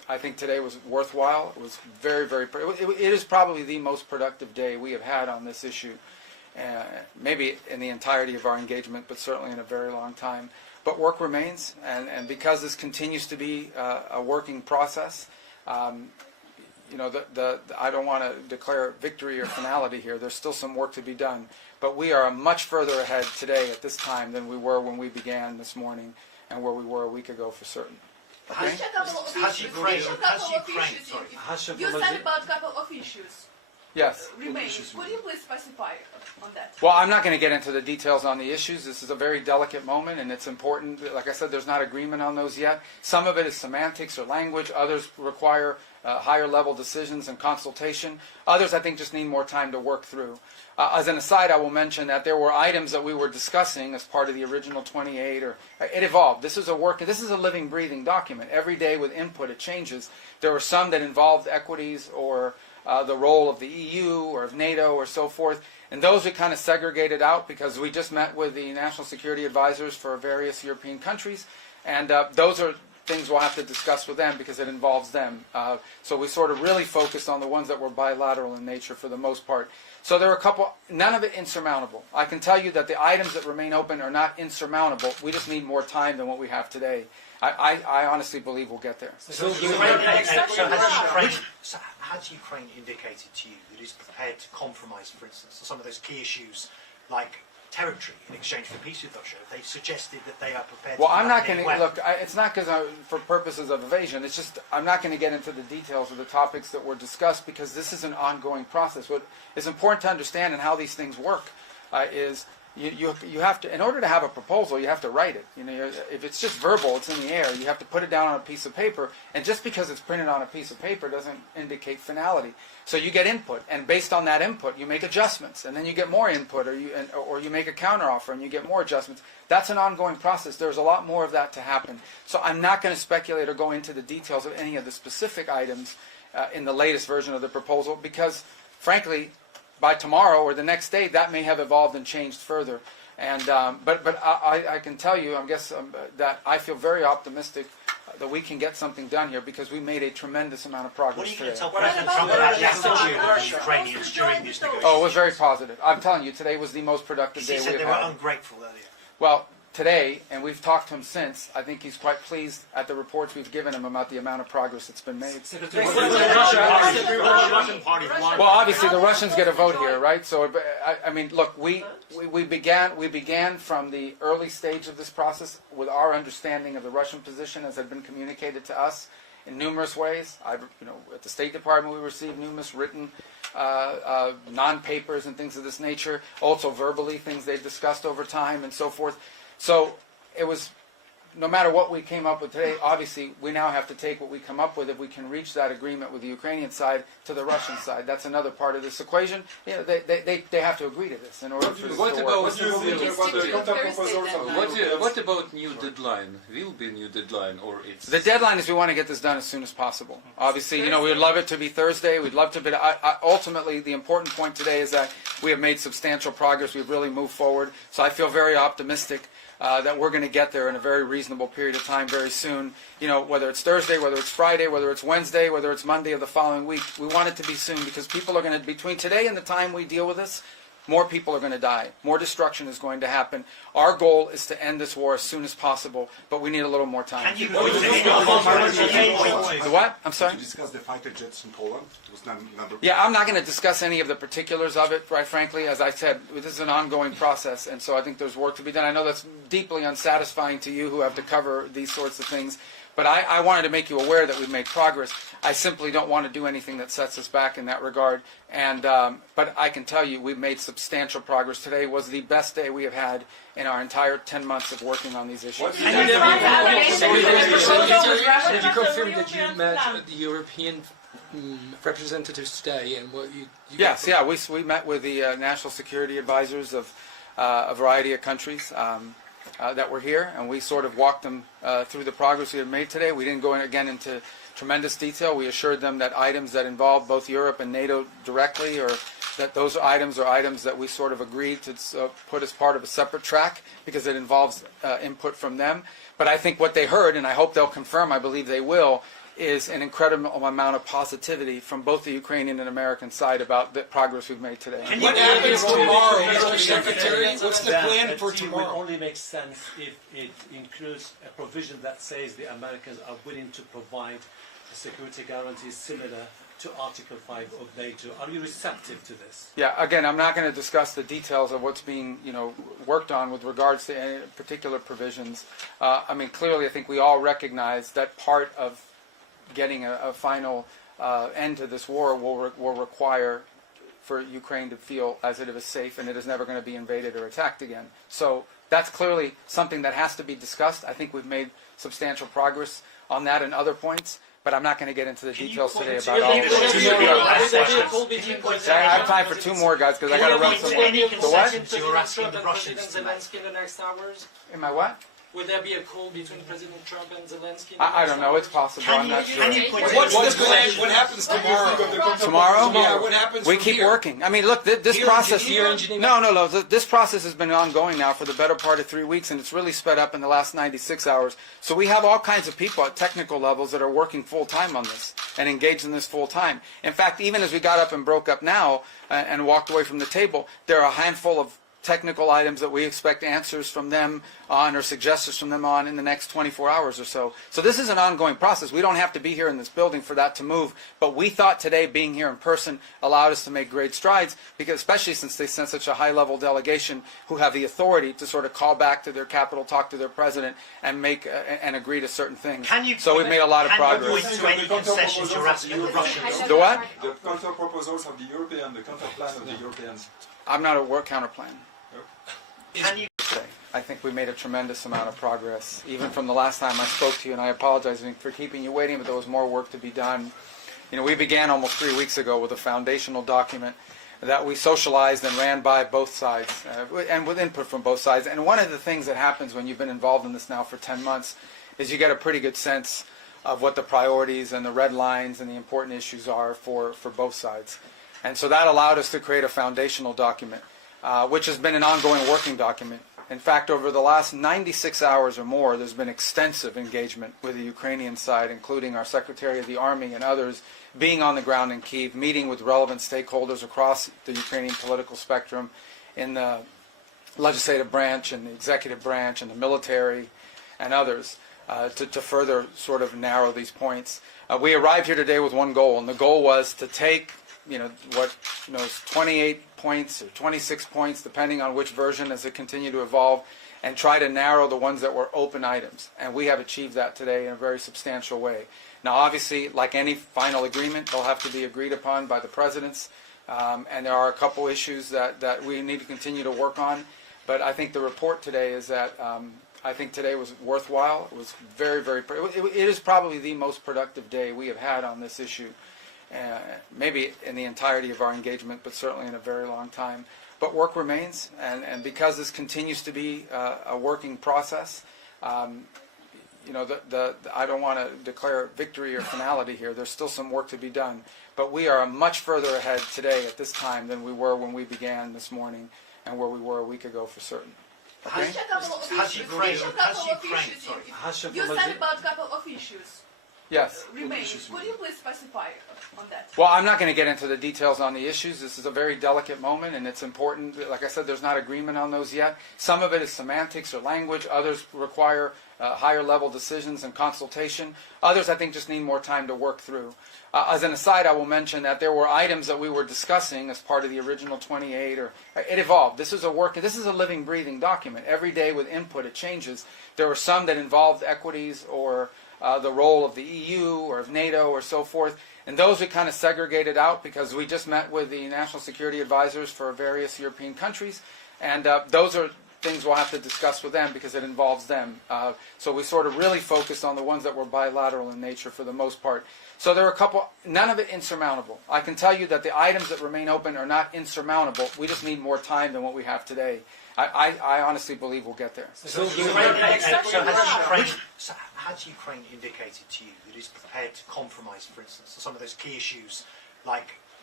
I think today was worthwhile. It was very, very, it is probably the most productive day we have had on this issue, maybe in the entirety of our engagement, but certainly in a very long time. But work remains, and because this continues to be a working process, you know, I don't want to declare victory or finality here. There's still some work to be done, but we are much further ahead today at this time than we were when we began this morning and where we were a week ago for certain. Okay? You said about a couple of issues. Yes. Remaining. Could you please specify on that? Well, I'm not going to get into the details on the issues. This is a very delicate moment, and it's important. Like I said, there's not agreement on those yet. Some of it is semantics or language. Others require higher level decisions and consultation. Others, I think, just need more time to work through. As an aside, I will mention that there were items that we were discussing as part of the original 28, or it evolved. This is a living, breathing document. Every day with input, it changes. There were some that involved equities or the role of the EU or of NATO or so forth. And those we kind of segregated out because we just met with the national security advisors for various European countries. And those are things we'll have to discuss with them because it involves them. So we sort of really focused on the ones that were bilateral in nature for the most part. So there are a couple, none of it insurmountable. I can tell you that the items that remain open are not insurmountable. We just need more time than what we have today. I honestly believe we'll get there. So has Ukraine indicated to you that it's prepared to compromise, for instance, on some of those key issues like territory in exchange for peace with Russia? They suggested that they are prepared Well, to... I'm not going to, look, it's not because for purposes of evasion, it's just, I'm not going to get into the details of the topics that were discussed because this is an ongoing process. What is important to understand and how these things work is you have to, in order to have a proposal, you have to write it. You know, if it's just verbal, it's in the air. You have to put it down on a piece of paper, and just because it's printed on a piece of paper doesn't indicate finality. So you get input, and based on that input, you make adjustments, and then you get more input, or you make a counteroffer, and you get more adjustments. That's an ongoing process. There's a lot more of that to happen. So I'm not going to speculate or go into the details of any of the specific items in the latest version of the proposal, because, frankly, by tomorrow or the next day, that may have evolved and changed further. And but I can tell you, that I feel very optimistic that we can get something done here because we made a tremendous amount of progress today. What are you going to tell President Trump about the attitude of the Ukrainians during these negotiations? Oh, it was very positive. I'm telling you, today was the most productive day we have had. He said they were ungrateful earlier. Well, today, and we've talked to him since, I think he's quite pleased at the reports we've given him about the amount of progress that's been made. Well, obviously the Russians get a vote here, right? So, I mean, look, we began from the early stage of this process with our understanding of the Russian position as had been communicated to us in numerous ways. At the State Department we received numerous written non-papers and things of this nature, also verbally, things they've discussed over time and so forth. So it was, no matter what we came up with today, obviously we now have to take what we come up with if we can reach that agreement with the Ukrainian side to the Russian side. That's another part of this equation. You know, they have to agree to this in order for this to work. What about new deadline? Will be new deadline or it's... The deadline is we want to get this done as soon as possible. Obviously, you know, we'd love it to be Thursday. We'd love to be... ultimately, the important point today is that we have made substantial progress. We've really moved forward. So I feel very optimistic that we're going to get there in a very reasonable period of time very soon. You know, whether it's Thursday, whether it's Friday, whether it's Wednesday, whether it's Monday of the following week, we want it to be soon because people are going to, between today and the time we deal with this, more people are going to die. More destruction is going to happen. Our goal is to end this war as soon as possible, but we need a little more time. Can you The what? I'm sorry? Did you discuss the fighter jets in Poland? It was number... Yeah, I'm not going to discuss any of the particulars of it, quite frankly. As I said, this is an ongoing process, and so I think there's work to be done. I know that's deeply unsatisfying to you who have to cover these sorts of things, but I wanted to make you aware that we've made progress. I simply don't want to do anything that sets us back in that regard. And but I can tell you we've made substantial progress. Today was the best day we have had in our entire 10 months of working on these issues. Did you confirm that you met the European representatives today and what you Yes, yeah, we met with the national security advisors of a variety of countries that were here, and we sort of walked them through the progress we have made today. We didn't go again into tremendous detail. We assured them that items that involve both Europe and NATO directly, or that those items are items that we sort of agreed to put as part of a separate track because it involves input from them. But I think what they heard, and I hope they'll confirm, I believe they will, is an incredible amount of positivity from both the Ukrainian and American side about the progress we've made today. What happens tomorrow, Mr. Secretary? What's the plan for It will tomorrow? only make sense if it includes a provision that says the Americans are willing to provide security guarantees similar to Article 5 of NATO. Are you receptive to this? Yeah, again, I'm not going to discuss the details of what's being, worked on with regards to any particular provisions. I mean, clearly, I think we all recognize that part of getting a final end to this war will require for Ukraine to feel as it is safe and it is never going to be invaded or attacked again. So that's clearly something that has to be discussed. I think we've made substantial progress on that and other points. But I'm not going to get into the details today about all of it. I have time for 2 more, guys, because I got to run some more. The what? Zelensky in the next hours? Am I what? Would there be a call between President Trump and Zelensky? I don't know. It's possible. I'm not sure. What's the plan? What happens tomorrow? Tomorrow? Yeah, what happens We from keep here? working. I mean, look, this process. No. This process has been ongoing now for the better part of 3 weeks, and it's really sped up in the last 96 hours. So we have all kinds of people at technical levels that are working full time on this and engaged in this full time. In fact, even as we got up and broke up now and walked away from the table, there are a handful of technical items that we expect answers from them on or suggestions from them on in the next 24 hours or so. So this is an ongoing process. We don't have to be here in this building for that to move, but we thought today being here in person allowed us to make great strides, because especially since they sent such a high-level delegation who have the authority to sort of call back to their capital, talk to their president, and make and agree to certain things. So we've made a lot of progress. The what? The counter proposals of the European, the counter plan of the Europeans. I'm not a work counter plan. I think we made a tremendous amount of progress, even from the last time I spoke to you, and I apologize for keeping you waiting, but there was more work to be done. We began almost 3 weeks ago with a foundational document that we socialized and ran by both sides, and with input from both sides. And one of the things that happens when you've been involved in this now for 10 months is you get a pretty good sense of what the priorities and the red lines and the important issues are for both sides. And so that allowed us to create a foundational document, which has been an ongoing working document. In fact, over the last 96 hours or more, there's been extensive engagement with the Ukrainian side, including our Secretary of the Army and others being on the ground in Kyiv, meeting with relevant stakeholders across the Ukrainian political spectrum in the legislative branch and the executive branch and the military and others to further sort of narrow these points. We arrived here today with one goal, and the goal was to take what is 28 points or 26 points, depending on which version as it continued to evolve, and try to narrow the ones that were open items. And we have achieved that today in a very substantial way. Now, obviously, like any final agreement, they'll have to be agreed upon by the presidents, and there are a couple issues that we need to continue to work on. But I think the report today is that I think today was worthwhile. It was very, very. It is probably the most productive day we have had on this issue. Maybe in the entirety of our engagement, but certainly in a very long time. But work remains, and because this continues to be a working process, I don't want to declare victory or finality here. There's still some work to be done, but we are much further ahead today at this time than we were when we began this morning, and where we were a week ago for certain. Okay? You said about a couple of issues. Yes. Remain. Could you please specify on that? Well, I'm not going to get into the details on the issues. This is a very delicate moment, and it's important. Like I said, there's not agreement on those yet. Some of it is semantics or language. Others require higher level decisions and consultation. Others, I think, just need more time to work through. As an aside, I will mention that there were items that we were discussing as part of the original 28, or it evolved. This is a living, breathing document. Every day with input, it changes. There were some that involved equities or the role of the EU or of NATO or so forth. And those we kind of segregated out because we just met with the national security advisors for various European countries. And those are things we'll have to discuss with them because it involves them. So we sort of really focused on the ones that were bilateral in nature for the most part. So there are a couple, none of it insurmountable. I can tell you that the items that remain open are not insurmountable. We just need more time than what we have today. I honestly believe we'll get there. Has Ukraine indicated to you that it's prepared to compromise, for instance, on some of those key issues like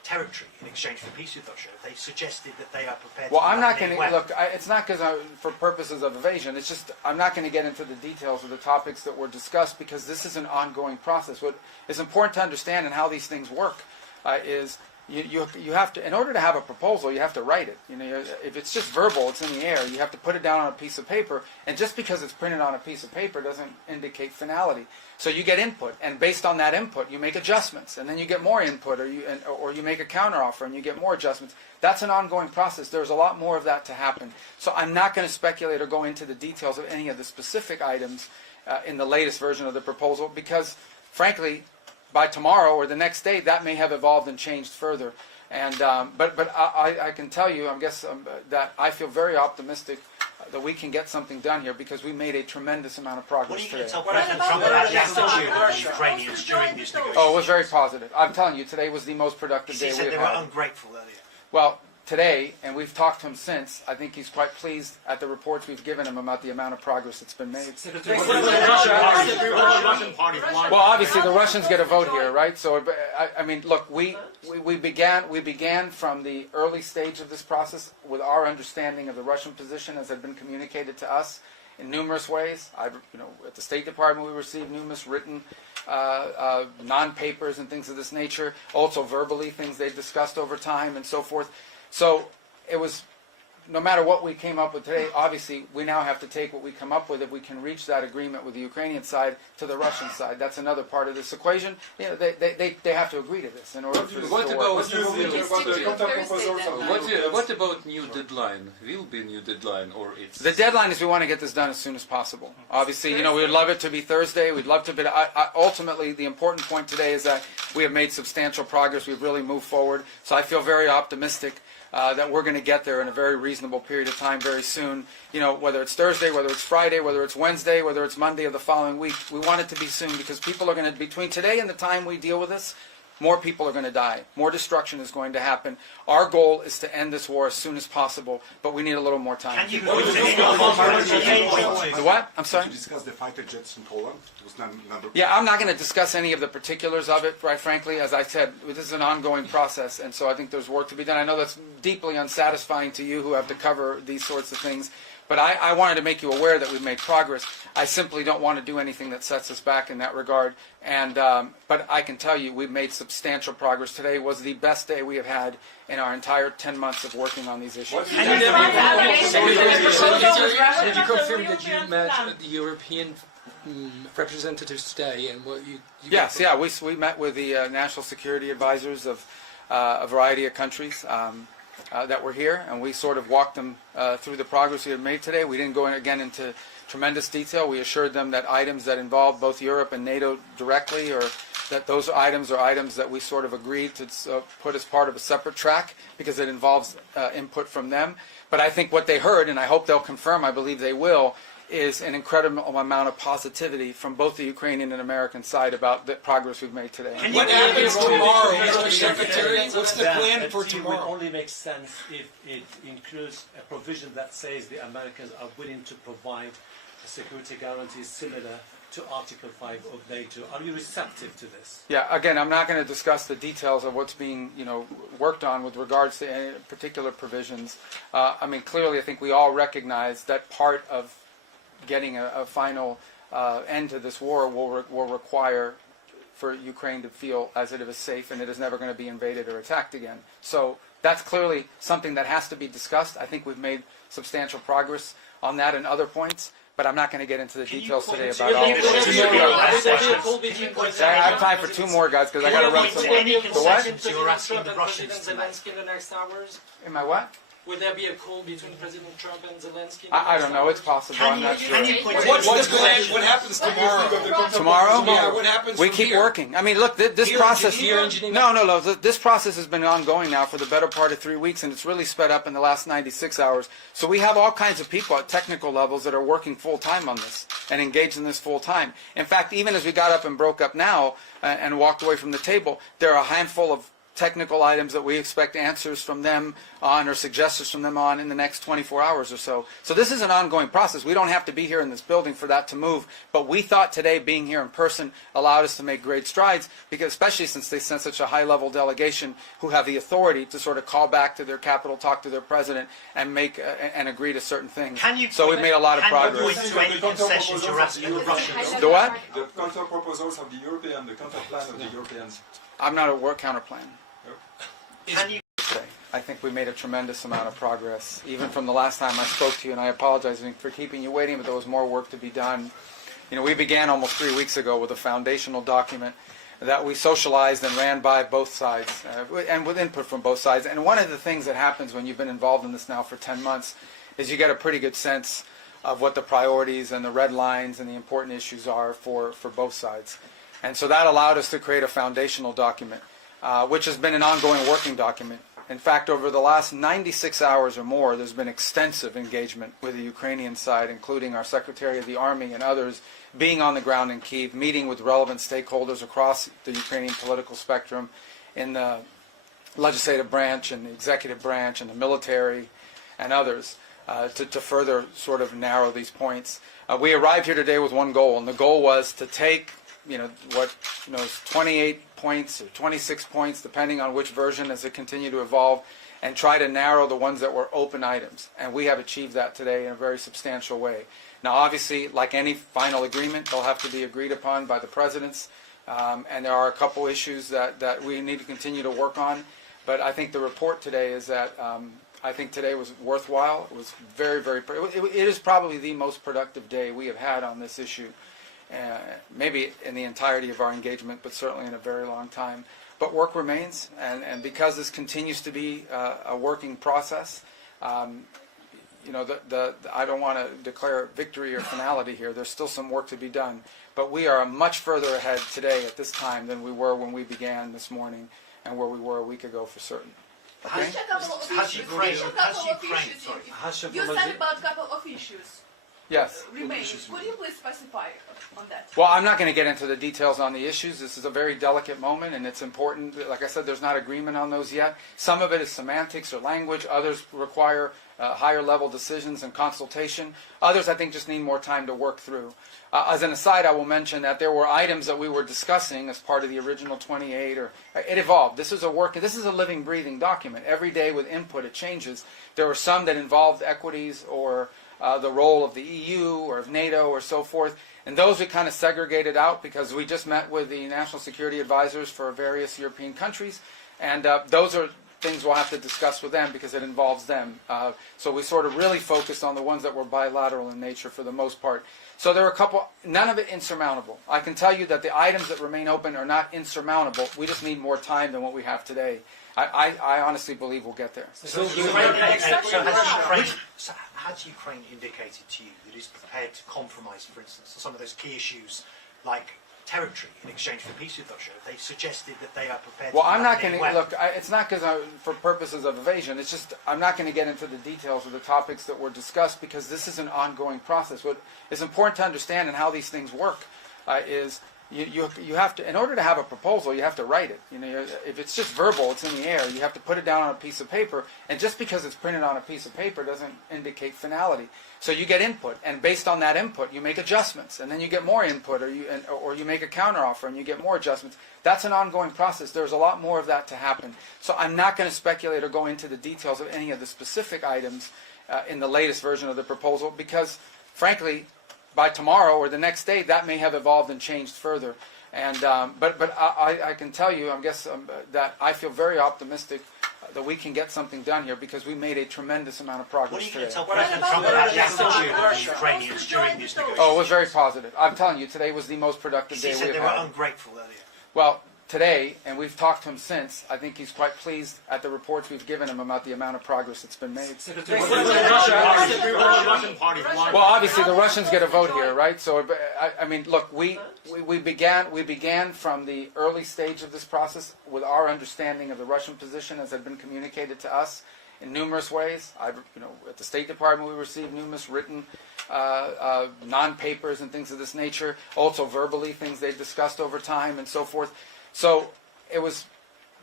territory in exchange for peace with Russia, they suggested that they are prepared Well, to do I'm that not in going any to, way. look, it's not because for purposes of evasion, it's just, I'm not going to get into the details of the topics that were discussed because this is an ongoing process. What is important to understand and how these things work is you have to, in order to have a proposal, you have to write it. You know, if it's just verbal, it's in the air. You have to put it down on a piece of paper, and just because it's printed on a piece of paper doesn't indicate finality. So you get input, and based on that input, you make adjustments, and then you get more input, or you make a counteroffer, and you get more adjustments. That's an ongoing process. There's a lot more of that to happen. So I'm not going to speculate or go into the details of any of the specific items in the latest version of the proposal, because, frankly, by tomorrow or the next day, that may have evolved and changed further. And but I can tell you, that I feel very optimistic that we can get something done here because we made a tremendous amount of progress What are you today. going to tell President Trump about the attitude of the Ukrainians during these negotiations? Oh, it was very positive. I'm telling you, today was the most productive day He we said have they were had. ungrateful earlier. Well, today, and we've talked to him since, I think he's quite pleased at the reports we've given him about the amount of progress that's been made. Well, obviously the Russians get a vote here, right? So, I mean, look, we began from the early stage of this process with our understanding of the Russian position as had been communicated to us in numerous ways. At the State Department we received numerous written non-papers and things of this nature, also verbally, things they've discussed over time and so forth. So it was, no matter what we came up with today, obviously we now have to take what we come up with if we can reach that agreement with the Ukrainian side to the Russian side. That's another part of this equation. You know, they have to agree to this in order for this to work. What about new deadline? Will be a new deadline, or it's... The deadline is we want to get this done as soon as possible. Obviously, we would love it to be Thursday. We'd love to, but ultimately the important point today is that we have made substantial progress. We've really moved forward. So I feel very optimistic that we're going to get there in a very reasonable period of time very soon. Whether it's Thursday, whether it's Friday, whether it's Wednesday, whether it's Monday of the following week, we want it to be soon because people are going to, between today and the time we deal with this, more people are going to die. More destruction is going to happen. Our goal is to end this war as soon as possible, but we need a little more time. The what? I'm sorry? Did you discuss the fighter jets in Poland? It was number... Yeah, I'm not going to discuss any of the particulars of it, quite frankly. As I said, this is an ongoing process, and so I think there's work to be done. I know that's deeply unsatisfying to you who have to cover these sorts of things, but I wanted to make you aware that we've made progress. I simply don't want to do anything that sets us back in that regard. And but I can tell you we've made substantial progress. Today was the best day we have had in our entire 10 months of working on these issues. Did you confirm that you met the European representatives today and what you Yes, yeah, we met with the national security advisors of a variety of countries that were here, and we sort of walked them through the progress we had made today. We didn't go into tremendous detail. We assured them that items that involve both Europe and NATO directly, or that those items are items that we sort of agreed to put as part of a separate track because it involves input from them. But I think what they heard, and I hope they'll confirm, I believe they will, is an incredible amount of positivity from both the Ukrainian and American side about the progress we've made today. What happens tomorrow, Mr. Secretary? What's the plan for It tomorrow? will only make sense if it includes a provision that says the Americans are willing to provide security guarantees similar to Article 5 of NATO. Are you receptive to this? Yeah, again, I'm not going to discuss the details of what's being, worked on with regards to any particular provisions. I mean, clearly, I think we all recognize that part of getting a final end to this war will require for Ukraine to feel as if it is safe and it is never going to be invaded or attacked again. So that's clearly something that has to be discussed. I think we've made substantial progress on that and other points, but I'm not going to get into the details today about all of them. I have time for two more, guys, because I got to run some more. The what? In the next hours? Am I what? Will there be a call between President Trump and Zelensky? I don't know. It's possible. I'm not sure. What's the plan? What happens tomorrow? Tomorrow? Yeah, what happens We from keep here? working. I mean, look, this process... No. This process has been ongoing now for the better part of 3 weeks, and it's really sped up in the last 96 hours. So we have all kinds of people at technical levels that are working full-time on this and engaged in this full-time. In fact, even as we got up and broke up now and walked away from the table, there are a handful of technical items that we expect answers from them on or suggestions from them on in the next 24 hours or so. So this is an ongoing process. We don't have to be here in this building for that to move, but we thought today being here in person allowed us to make great strides, because especially since they sent such a high-level delegation who have the authority to sort of call back to their capital, talk to their president, and make and agree to certain things. So we've made a lot of progress. Can you point to any concessions you're asking the Russians? The what? The counter proposals of the European, the counter plan of the Europeans. I'm not a work counter plan. Can you? I think we made a tremendous amount of progress, even from the last time I spoke to you, and I apologize for keeping you waiting, but there was more work to be done. You know, we began almost 3 weeks ago with a foundational document that we socialized and ran by both sides, and with input from both sides. And one of the things that happens when you've been involved in this now for 10 months is you get a pretty good sense of what the priorities and the red lines and the important issues are for both sides. And so that allowed us to create a foundational document, which has been an ongoing working document. In fact, over the last 96 hours or more, there's been extensive engagement with the Ukrainian side, including our Secretary of the Army and others being on the ground in Kyiv, meeting with relevant stakeholders across the Ukrainian political spectrum in the legislative branch and the executive branch and the military and others to further sort of narrow these points. We arrived here today with one goal, and the goal was to take what 28 points or 26 points, depending on which version as it continued to evolve, and try to narrow the ones that were open items. And we have achieved that today in a very substantial way. Now, obviously, like any final agreement, they'll have to be agreed upon by the presidents, and there are a couple issues that we need to continue to work on. But I think the report today is that I think today was worthwhile. It was very, very. It is probably the most productive day we have had on this issue. Maybe in the entirety of our engagement, but certainly in a very long time. But work remains, and because this continues to be a working process, I don't want to declare victory or finality here. There's still some work to be done. But we are much further ahead today at this time than we were when we began this morning and where we were a week ago for certain. Okay? You said about a couple of issues. Yes. Remaining. Could you please specify on that? Well, I'm not going to get into the details on the issues. This is a very delicate moment, and it's important. Like I said, there's not agreement on those yet. Some of it is semantics or language. Others require higher-level decisions and consultation. Others, I think, just need more time to work through. As an aside, I will mention that there were items that we were discussing as part of the original 28, or it evolved. This is a living, breathing document. Every day with input, it changes. There were some that involved equities or the role of the EU or of NATO or so forth. And those we kind of segregated out because we just met with the national security advisors for various European countries. And those are things we'll have to discuss with them because it involves them. So we sort of really focused on the ones that were bilateral in nature for the most part. So there are a couple, none of it insurmountable. I can tell you that the items that remain open are not insurmountable. We just need more time than what we have today. I honestly believe we'll get there. Has Ukraine indicated to you that it's prepared to compromise, for instance, on some of those key issues like territory in exchange for peace with Russia? They suggested that they are prepared well, to... I'm not going to... Look, it's not because for purposes of evasion. It's just I'm not going to get into the details of the topics that were discussed because this is an ongoing process. What is important to understand and how these things work is... You have to, in order to have a proposal, you have to write it. If it's just verbal, it's in the air. You have to put it down on a piece of paper, and just because it's printed on a piece of paper doesn't indicate finality. So you get input, and based on that input, you make adjustments, and then you get more input, or you make a counteroffer, and you get more adjustments. That's an ongoing process. There's a lot more of that to happen. So I'm not going to speculate or go into the details of any of the specific items in the latest version of the proposal, because, frankly, by tomorrow or the next day, that may have evolved and changed further. And but I can tell you, that I feel very optimistic that we can get something done here because we made a tremendous amount of progress today. What are you going to tell President Trump about the attitude of the Ukrainians during these negotiations? Oh, it was very positive. I'm telling you, today was the most productive day we have had. He said they were ungrateful earlier. Well, today, and we've talked to him since, I think he's quite pleased at the reports we've given him about the amount of progress that's been made. Well, obviously the Russians get a vote here, right? So, I mean, look, we began from the early stage of this process with our understanding of the Russian position as had been communicated to us in numerous ways. At the State Department we received numerous written non-papers and things of this nature, also verbally, things they discussed over time and so forth. So it was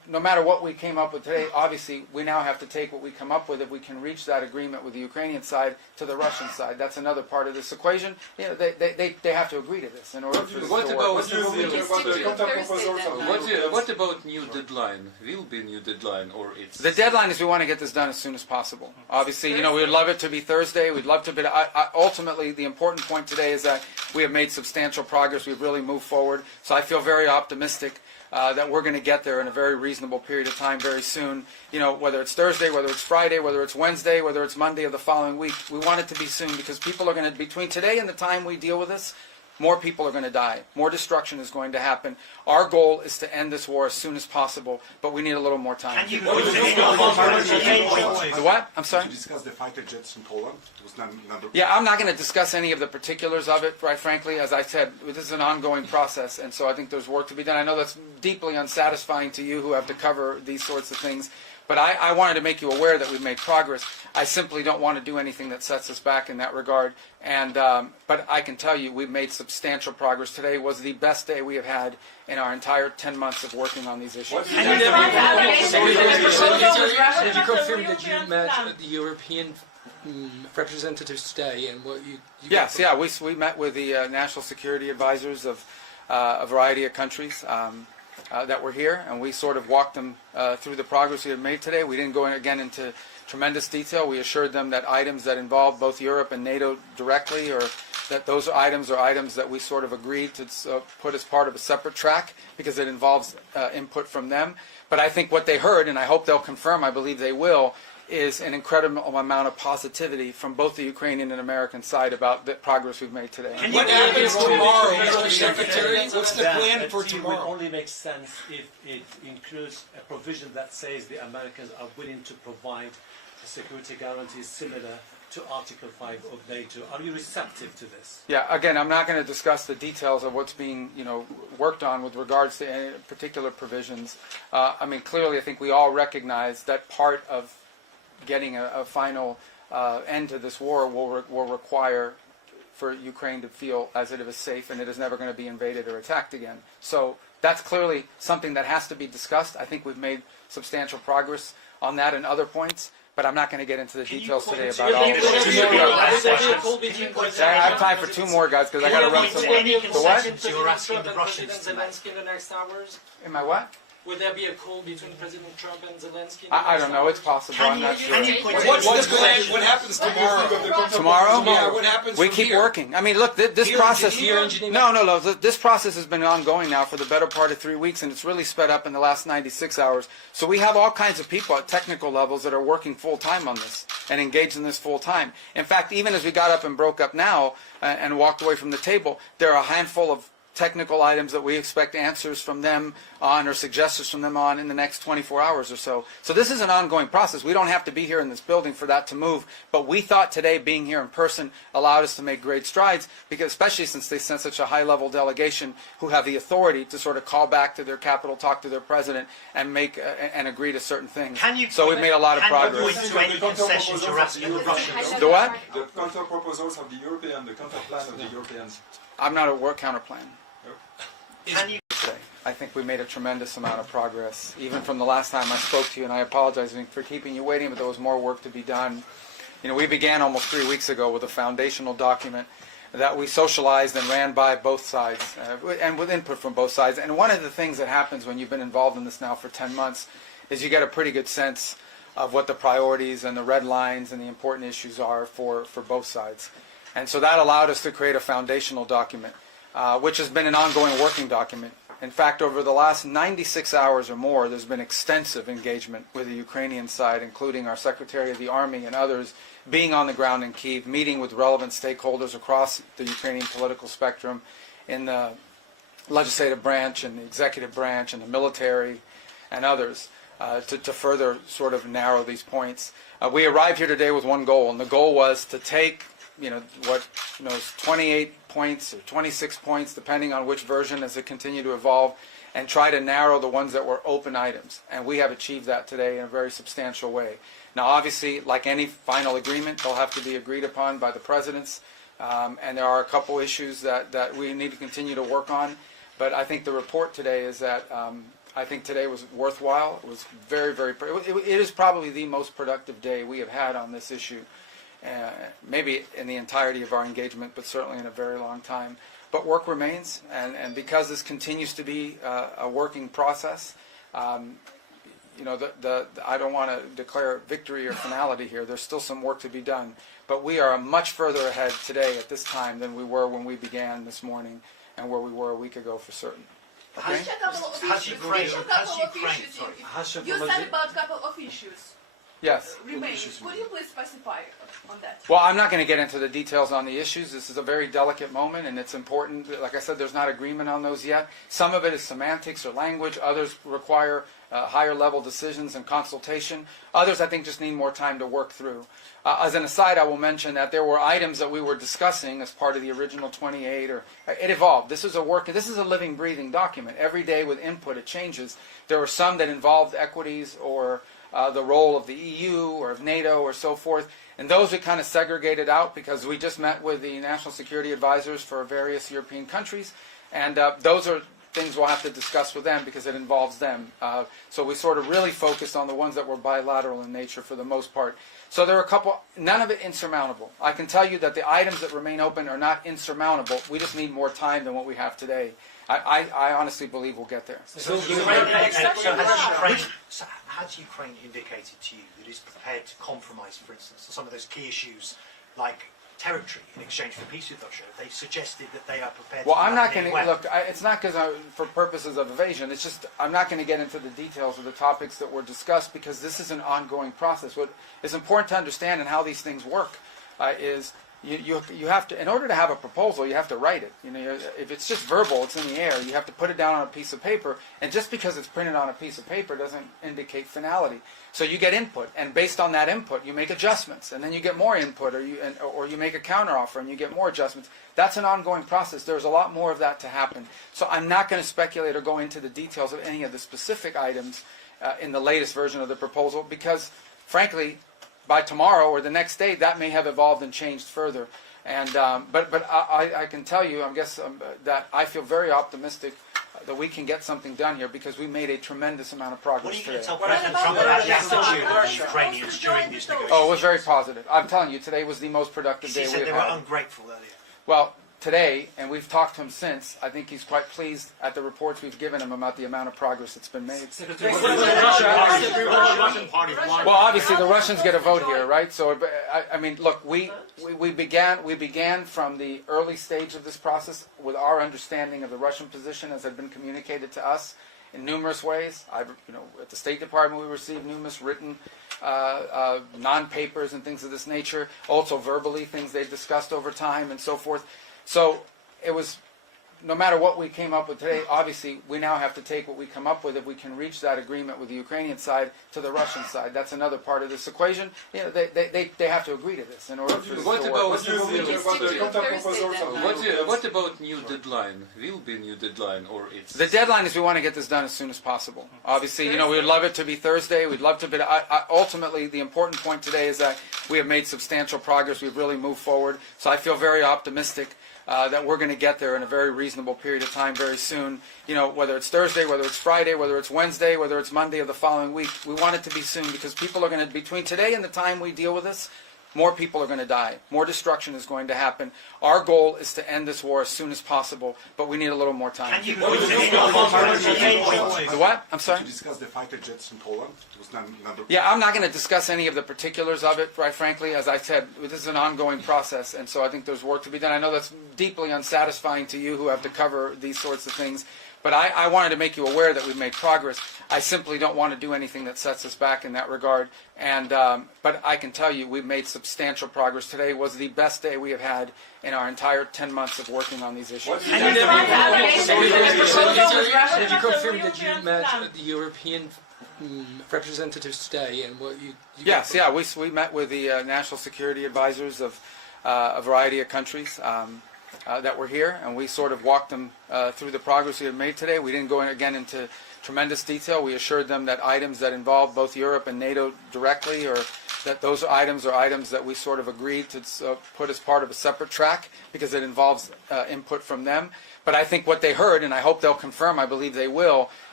no matter what we came up with today, obviously we now have to take what we come up with. If we can reach that agreement with the Ukrainian side to the Russian side, that's another part of this equation. You know, they have to agree to this in order for this What to about work. what about new deadline? Will be new deadline or it's The deadline is we want to get this done as soon as possible. Obviously, you know, we would love it to be Thursday. We'd love to be. Ultimately, the important point today is that we have made substantial progress. We've really moved forward. So I feel very optimistic that we're going to get there in a very reasonable period of time very soon. You know, whether it's Thursday, whether it's Friday, whether it's Wednesday, whether it's Monday of the following week, we want it to be soon because people are going to, between today and the time we deal with this, more people are going to die. More destruction is going to happen. Our goal is to end this war as soon as possible, but we need a little more time. Can you The what? I'm sorry? Did you discuss the fighter jets in Poland? It was number. Yeah, I'm not going to discuss any of the particulars of it, right, frankly. As I said, this is an ongoing process, and so I think there's work to be done. I know that's deeply unsatisfying to you who have to cover these sorts of things, but I wanted to make you aware that we've made progress. I simply don't want to do anything that sets us back in that regard. And but I can tell you we've made substantial progress. Today was the best day we have had in our entire 10 months of working on these issues. Did you confirm that you met the European representatives today and what you Yes, yeah, we met with the national security advisors of a variety of countries that were here, and we sort of walked them through the progress we had made today. We didn't go again into tremendous detail. We assured them that items that involve both Europe and NATO directly, or that those items are items that we sort of agreed to put as part of a separate track because it involves input from them. But I think what they heard, and I hope they'll confirm, I believe they will, is an incredible amount of positivity from both the Ukrainian and American side about the progress we've made today. What happens tomorrow, Mr. Secretary? What's the plan for It will tomorrow? only make sense if it includes a provision that says the Americans are willing to provide security guarantees similar to Article 5 of NATO. Are you receptive to this? Yeah, again, I'm not going to discuss the details of what's being, worked on with regards to any particular provisions. I mean, clearly, I think we all recognize that part of getting a final end to this war will require for Ukraine to feel as it is safe and it is never going to be invaded or attacked again. So that's clearly something that has to be discussed. I think we've made substantial progress on that and other points, but I'm not going to get into the details today about all of it. I have time for two more, guys, because I got to run some more. The what? You're asking the Russians Zelensky in the next hours? Am I what? Will there be a call between President Trump and Zelensky? I don't know. It's possible. I'm not sure. What's the plan? What happens tomorrow? Tomorrow? Yeah, what happens We from keep here? working. I mean, look, this process. No. This process has been ongoing now for the better part of 3 weeks, and it's really sped up in the last 96 hours. So we have all kinds of people at technical levels that are working full time on this and engaged in this full time. In fact, even as we got up and broke up now and walked away from the table, there are a handful of technical items that we expect answers from them on or suggestions from them on in the next 24 hours or so. So this is an ongoing process. We don't have to be here in this building for that to move, but we thought today being here in person allowed us to make great strides, because especially since they sent such a high-level delegation who have the authority to sort of call back to their capital, talk to their president, and make and agree to certain things. So we've made a lot of progress. The what? The counter proposals of the European, the counter plan of the Europeans. I'm not a work counter plan. I think we made a tremendous amount of progress, even from the last time I spoke to you, and I apologize for keeping you waiting, but there was more work to be done. We began almost 3 weeks ago with a foundational document that we socialized and ran by both sides, and with input from both sides. And one of the things that happens when you've been involved in this now for 10 months is you get a pretty good sense of what the priorities and the red lines and the important issues are for both sides. And so that allowed us to create a foundational document, which has been an ongoing working document. In fact, over the last 96 hours or more, there's been extensive engagement with the Ukrainian side, including our Secretary of the Army and others, being on the ground in Kyiv, meeting with relevant stakeholders across the Ukrainian political spectrum, in the legislative branch and the executive branch and the military and others, to further sort of narrow these points. We arrived here today with one goal, and the goal was to take what is 28 points or 26 points, depending on which version as it continued to evolve, and try to narrow the ones that were open items. And we have achieved that today in a very substantial way. Now, obviously, like any final agreement, they'll have to be agreed upon by the presidents, and there are a couple issues that we need to continue to work on. But I think the report today is that I think today was worthwhile. It was very, very, it is probably the most productive day we have had on this issue, maybe in the entirety of our engagement, but certainly in a very long time. But work remains, and because this continues to be a working process, you know, I don't want to declare victory or finality here. There's still some work to be done, but we are much further ahead today at this time than we were when we began this morning and where we were a week ago for certain. Okay? You said about a couple of issues. Yes. Remain. Could you please specify on that? Well, I'm not going to get into the details on the issues. This is a very delicate moment, and it's important. Like I said, there's not agreement on those yet. Some of it is semantics or language. Others require higher level decisions and consultation. Others, I think, just need more time to work through. As an aside, I will mention that there were items that we were discussing as part of the original 28, or it evolved. This is a living, breathing document. Every day with input, it changes. There were some that involved equities or the role of the EU or of NATO or so forth. And those we kind of segregated out because we just met with the national security advisors for various European countries. And those are things we'll have to discuss with them because it involves them. So we sort of really focused on the ones that were bilateral in nature for the most part. So there are a couple, none of it insurmountable. I can tell you that the items that remain open are not insurmountable. We just need more time than what we have today. I honestly believe we'll get there. Has Ukraine indicated to you that it's prepared to compromise, for instance, some of those key issues like territory in exchange for peace with Russia? They've suggested that they are prepared to... Well, I'm not going to... Look, it's not because for purposes of evasion. It's just I'm not going to get into the details of the topics that were discussed because this is an ongoing process. What is important to understand and how these things work is you have to, in order to have a proposal, you have to write it. You know, if it's just verbal, it's in the air. You have to put it down on a piece of paper, and just because it's printed on a piece of paper doesn't indicate finality. So you get input, and based on that input, you make adjustments, and then you get more input, or you make a counteroffer, and you get more adjustments. That's an ongoing process. There's a lot more of that to happen. So I'm not going to speculate or go into the details of any of the specific items in the latest version of the proposal, because, frankly, by tomorrow or the next day, that may have evolved and changed further. And but I can tell you, I guess, that I feel very optimistic that we can get something done here because we made a tremendous amount of progress today. What are you going to tell President Trump about the attitude of the Ukrainians during these negotiations? Oh, it was very positive. I'm telling you, today was the most productive day we have had. He said they were ungrateful earlier. Well, today, and we've talked to him since, I think he's quite pleased at the reports we've given him about the amount of progress that's been made. Well, obviously the Russians get a vote here, right? So, I mean, look, we began from the early stage of this process with our understanding of the Russian position as had been communicated to us in numerous ways. At the State Department, we received numerous written non-papers and things of this nature, also verbally, things they've discussed over time and so forth. So it was, no matter what we came up with today, obviously we now have to take what we come up with if we can reach that agreement with the Ukrainian side to the Russian side. That's another part of this equation. You know, they have to agree to this in order for this to work. What about new deadline? Will be new deadline or it's... The deadline is we want to get this done as soon as possible. Obviously, you know, we would love it to be Thursday. We'd love to be... ultimately, the important point today is that we have made substantial progress. We've really moved forward. So I feel very optimistic that we're going to get there in a very reasonable period of time very soon. You know, whether it's Thursday, whether it's Friday, whether it's Wednesday, whether it's Monday of the following week, we want it to be soon because people are going to, between today and the time we deal with this, more people are going to die. More destruction is going to happen. Our goal is to end this war as soon as possible, but we need a little more time. What? I'm sorry? Did you discuss the fighter jets in Poland? It was Yeah, I'm not going to discuss any of the particulars of it, right frankly. As I said, this is an ongoing process, and so I think there's work to be done. I know that's deeply unsatisfying to you who have to cover these sorts of things. But I wanted to make you aware that we've made progress. I simply don't want to do anything that sets us back in that regard. And but I can tell you we've made substantial progress. Today was the best day we have had in our entire 10 months of working on these issues. Did you confirm that you met the European representatives today and what you Yes, yeah, we met with the national security advisors of a variety of countries. That were here, and we sort of walked them through the progress we had made today. We didn't go again into tremendous detail. We assured them that items that involve both Europe and NATO directly, or that those items are items that we sort of agreed to put as part of a separate track because it involves input from them. But I think what they heard, and I hope they'll confirm, I believe they will,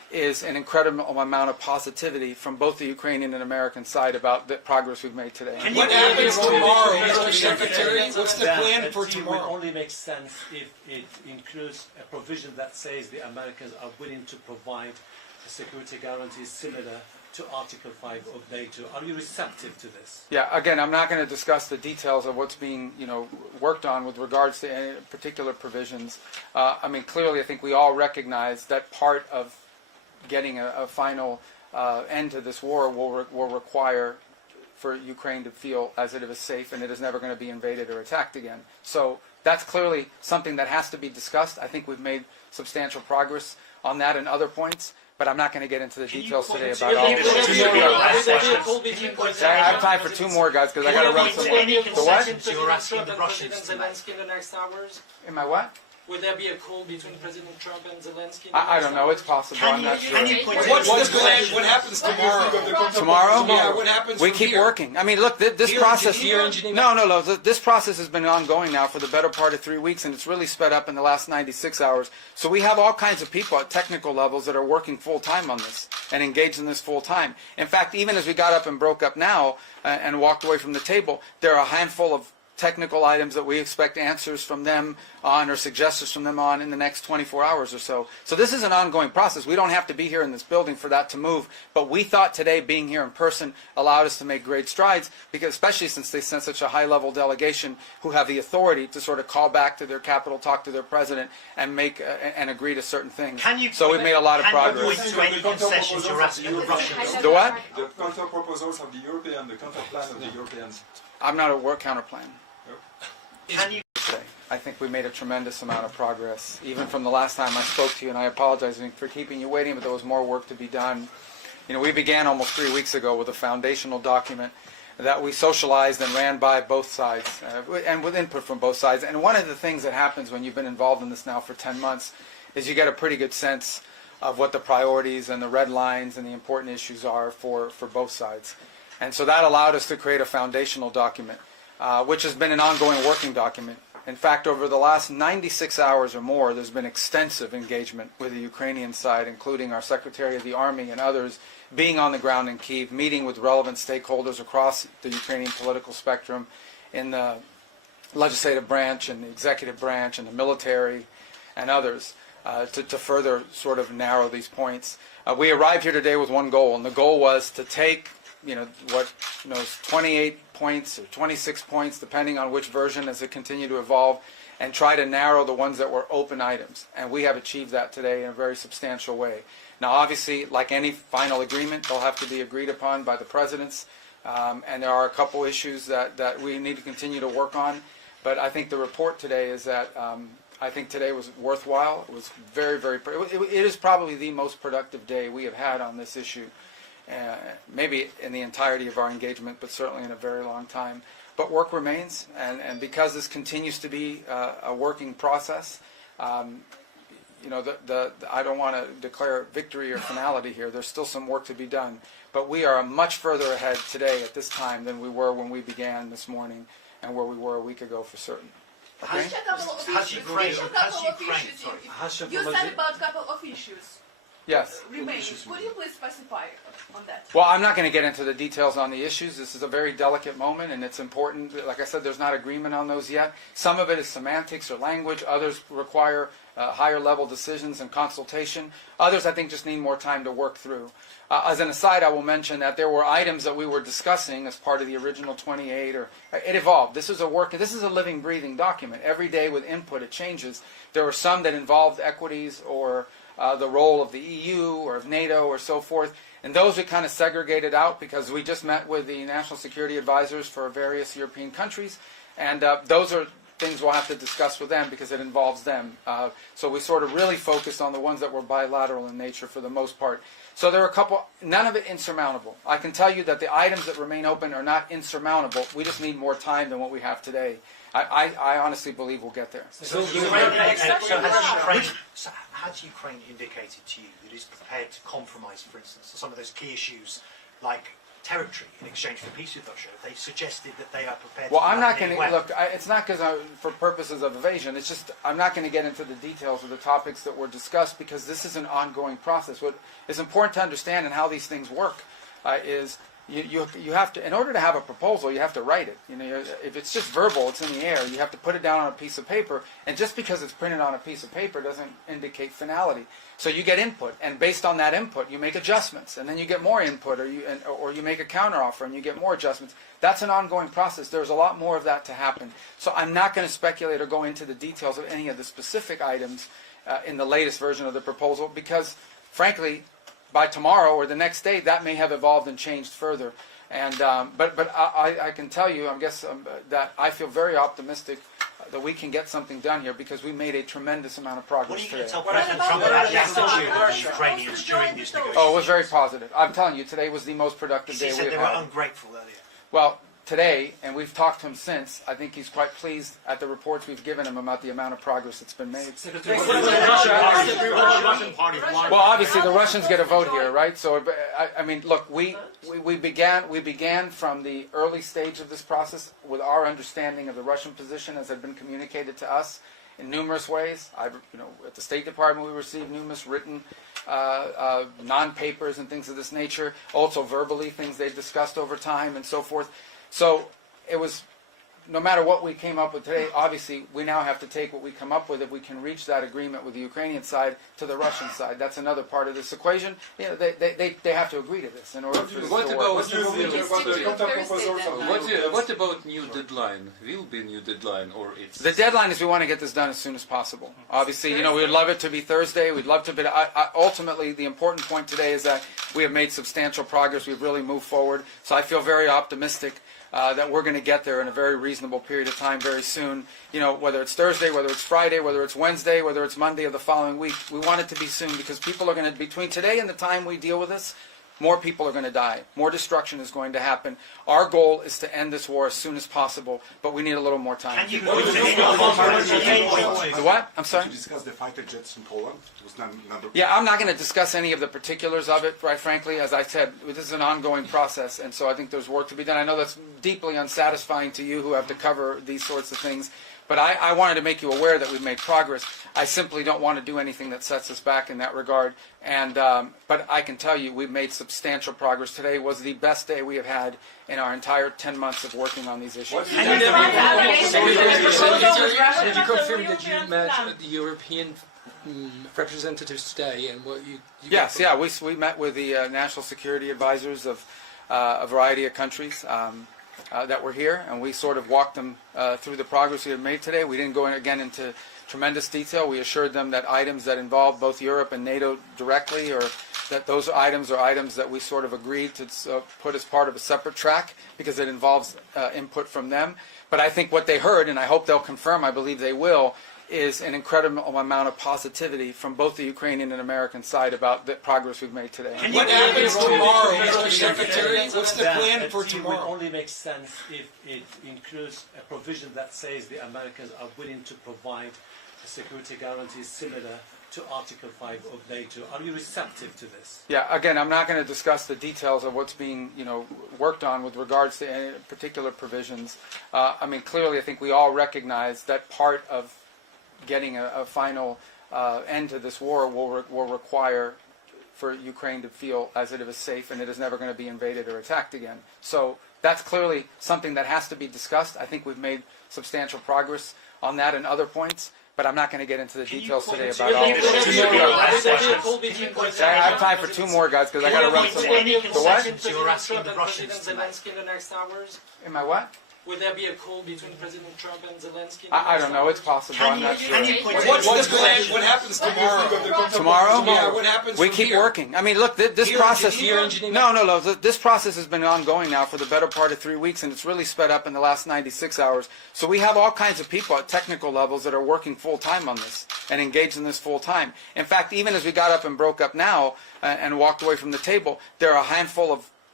is an incredible amount of positivity from both the Ukrainian and American side about the progress we've made today. What happens tomorrow, Mr. Secretary? What's the plan for It will tomorrow? only make sense if it includes a provision that says the Americans are willing to provide security guarantees similar to Article 5 of NATO. Are you receptive to this? Yeah, again, I'm not going to discuss the details of what's being, worked on with regards to any particular provisions. I mean, clearly, I think we all recognize that part of getting a final end to this war will require for Ukraine to feel as it is safe and it is never going to be invaded or attacked again. So that's clearly something that has to be discussed. I think we've made substantial progress on that and other points. But I'm not going to get into the details today about all of it. I have time for two more, guys, because I got to run some. The what? You're asking the Russians to Zelensky in the next hours? Am I what? Would there be a call between President Trump and Zelensky? I don't know. It's possible. I'm not sure. What's the plan? What happens tomorrow? Tomorrow? Yeah, what happens We from keep here? working. I mean, look, this Here process. in Geneva? No. This process has been ongoing now for the better part of 3 weeks, and it's really sped up in the last 96 hours. So we have all kinds of people at technical levels that are working full time on this and engaged in this full time. In fact, even as we got up and broke up now and walked away from the table, there are a handful of technical items that we expect answers from them on or suggestions from them on in the next 24 hours or so. So this is an ongoing process. We don't have to be here in this building for that to move, but we thought today being here in person allowed us to make great strides, because especially since they sent such a high-level delegation who have the authority to sort of call back to their capital, talk to their president, and make and agree to certain things. So we've made a lot of progress. Can you point to any concessions you're asking the Russians? The what? The counter proposals of the European, the counter plan of the Europeans. I'm not a war counter plan. Can you? I think we made a tremendous amount of progress, even from the last time I spoke to you, and I apologize for keeping you waiting, but there was more work to be done. We began almost 3 weeks ago with a foundational document that we socialized and ran by both sides, and with input from both sides. And one of the things that happens when you've been involved in this now for 10 months is you get a pretty good sense of what the priorities and the red lines and the important issues are for both sides. And so that allowed us to create a foundational document, which has been an ongoing working document. In fact, over the last 96 hours or more, there's been extensive engagement with the Ukrainian side, including our Secretary of the Army and others, being on the ground in Kyiv, meeting with relevant stakeholders across the Ukrainian political spectrum, in the legislative branch and the executive branch and the military and others, to further sort of narrow these points. We arrived here today with one goal, and the goal was to take 28 points or 26 points, depending on which version as it continued to evolve, and try to narrow the ones that were open items. And we have achieved that today in a very substantial way. Now, obviously, like any final agreement, they'll have to be agreed upon by the presidents, and there are a couple issues that we need to continue to work on. But I think the report today is that I think today was worthwhile. It was very, very, it is probably the most productive day we have had on this issue. Maybe in the entirety of our engagement, but certainly in a very long time. But work remains, and because this continues to be a working process, I don't want to declare victory or finality here. There's still some work to be done, but we are much further ahead today at this time than we were when we began this morning, and where we were a week ago for certain. Okay? You said about a couple of issues. Yes. Remaining. Could you please specify on that? Well, I'm not going to get into the details on the issues. This is a very delicate moment, and it's important. Like I said, there's not agreement on those yet. Some of it is semantics or language. Others require higher level decisions and consultation. Others, I think, just need more time to work through. As an aside, I will mention that there were items that we were discussing as part of the original 28, or it evolved. This is a living, breathing document. Every day with input, it changes. There were some that involved equities or the role of the EU or of NATO or so forth. And those we kind of segregated out because we just met with the national security advisors for various European countries. And those are things we'll have to discuss with them because it involves them. So we sort of really focused on the ones that were bilateral in nature for the most part. So there are a couple, none of it insurmountable. I can tell you that the items that remain open are not insurmountable. We just need more time than what we have today. I honestly believe we'll get there. So has Ukraine indicated to you that it's prepared to compromise, for instance, some of those key issues like territory in exchange for peace with Russia, they suggested that they are prepared Well, to do I'm that not in going any to, way. look, it's not because for purposes of evasion, it's just, I'm not going to get into the details of the topics that were discussed because this is an ongoing process. What is important to understand and how these things work is you have to, in order to have a proposal, you have to write it. You know, if it's just verbal, it's in the air, you have to put it down on a piece of paper, and just because it's printed on a piece of paper doesn't indicate finality. So you get input, and based on that input, you make adjustments, and then you get more input, or you make a counteroffer, and you get more adjustments. That's an ongoing process. There's a lot more of that to happen. So I'm not going to speculate or go into the details of any of the specific items in the latest version of the proposal, because, frankly, by tomorrow or the next day, that may have evolved and changed further. And but I can tell you, I guess that I feel very optimistic that we can get something done here because we made a tremendous amount of progress What are you today. going to tell President Trump about the attitude of the Ukrainians during these negotiations? Oh, it was very positive. I'm telling you, today was the most productive day He we said have they were had. ungrateful earlier. Well, today, and we've talked to him since, I think he's quite pleased at the reports we've given him about the amount of progress that's been made. Well, obviously the Russians get a vote here, right? So, I mean, look, we began from the early stage of this process with our understanding of the Russian position as had been communicated to us in numerous ways. At the State Department we received numerous written non-papers and things of this nature, also verbally, things they've discussed over time and so forth. So it was, no matter what we came up with today, obviously we now have to take what we come up with if we can reach that agreement with the Ukrainian side to the Russian side. That's another part of this equation. You know, they have to agree to this in order for this to work. What about new deadline? Will be new deadline or it's... The deadline is we want to get this done as soon as possible. Obviously, you know, we would love it to be Thursday. We'd love to be... ultimately, the important point today is that we have made substantial progress. We've really moved forward. So I feel very optimistic that we're going to get there in a very reasonable period of time very soon. You know, whether it's Thursday, whether it's Friday, whether it's Wednesday, whether it's Monday of the following week, we want it to be soon because people are going to, between today and the time we deal with this, more people are going to die. More destruction is going to happen. Our goal is to end this war as soon as possible, but we need a little more time. Can you The what? I'm sorry? Did you discuss the fighter jets in Poland? It was number... Yeah, I'm not going to discuss any of the particulars of it, right frankly. As I said, this is an ongoing process, and so I think there's work to be done. I know that's deeply unsatisfying to you who have to cover these sorts of things, but I wanted to make you aware that we've made progress. I simply don't want to do anything that sets us back in that regard. And but I can tell you we've made substantial progress. Today was the best day we have had in our entire 10 months of working on these issues. Did you confirm that you met the European representatives today and what you Yes, yeah, we met with the national security advisors of a variety of countries that were here, and we sort of walked them through the progress we had made today. We didn't go again into tremendous detail. We assured them that items that involve both Europe and NATO directly, or that those items are items that we sort of agreed to put as part of a separate track because it involves input from them. But I think what they heard, and I hope they'll confirm, I believe they will, is an incredible amount of positivity from both the Ukrainian and American side about the progress we've made today. What happens tomorrow, Mr. Secretary? What's the plan for It tomorrow? will only make sense if it includes a provision that says the Americans are willing to provide security guarantees similar to Article 5 of NATO. Are you receptive to this? Yeah, again, I'm not going to discuss the details of what's being, worked on with regards to any particular provisions. I mean, clearly, I think we all recognize that part of getting a final end to this war will require for Ukraine to feel as it is safe and it is never going to be invaded or attacked again. So that's clearly something that has to be discussed. I think we've made substantial progress on that and other points, but I'm not going to get into the details today about all of them. I have time for two more, guys, because I got to run some more. Any The what? concessions you were asking the Russians Zelensky in the next hours? Am I what? Will there be a call between President Trump and Zelensky? I don't know. It's possible. I'm not sure. What's the plan? What happens tomorrow? Tomorrow? Yeah, what happens We from keep here? working. I mean, look, this Here process... engineering? No. This process has been ongoing now for the better part of 3 weeks, and it's really sped up in the last 96 hours. So we have all kinds of people at technical levels that are working full-time on this and engaged in this full-time. In fact, even as we got up and broke up now and walked away from the table, there are a handful of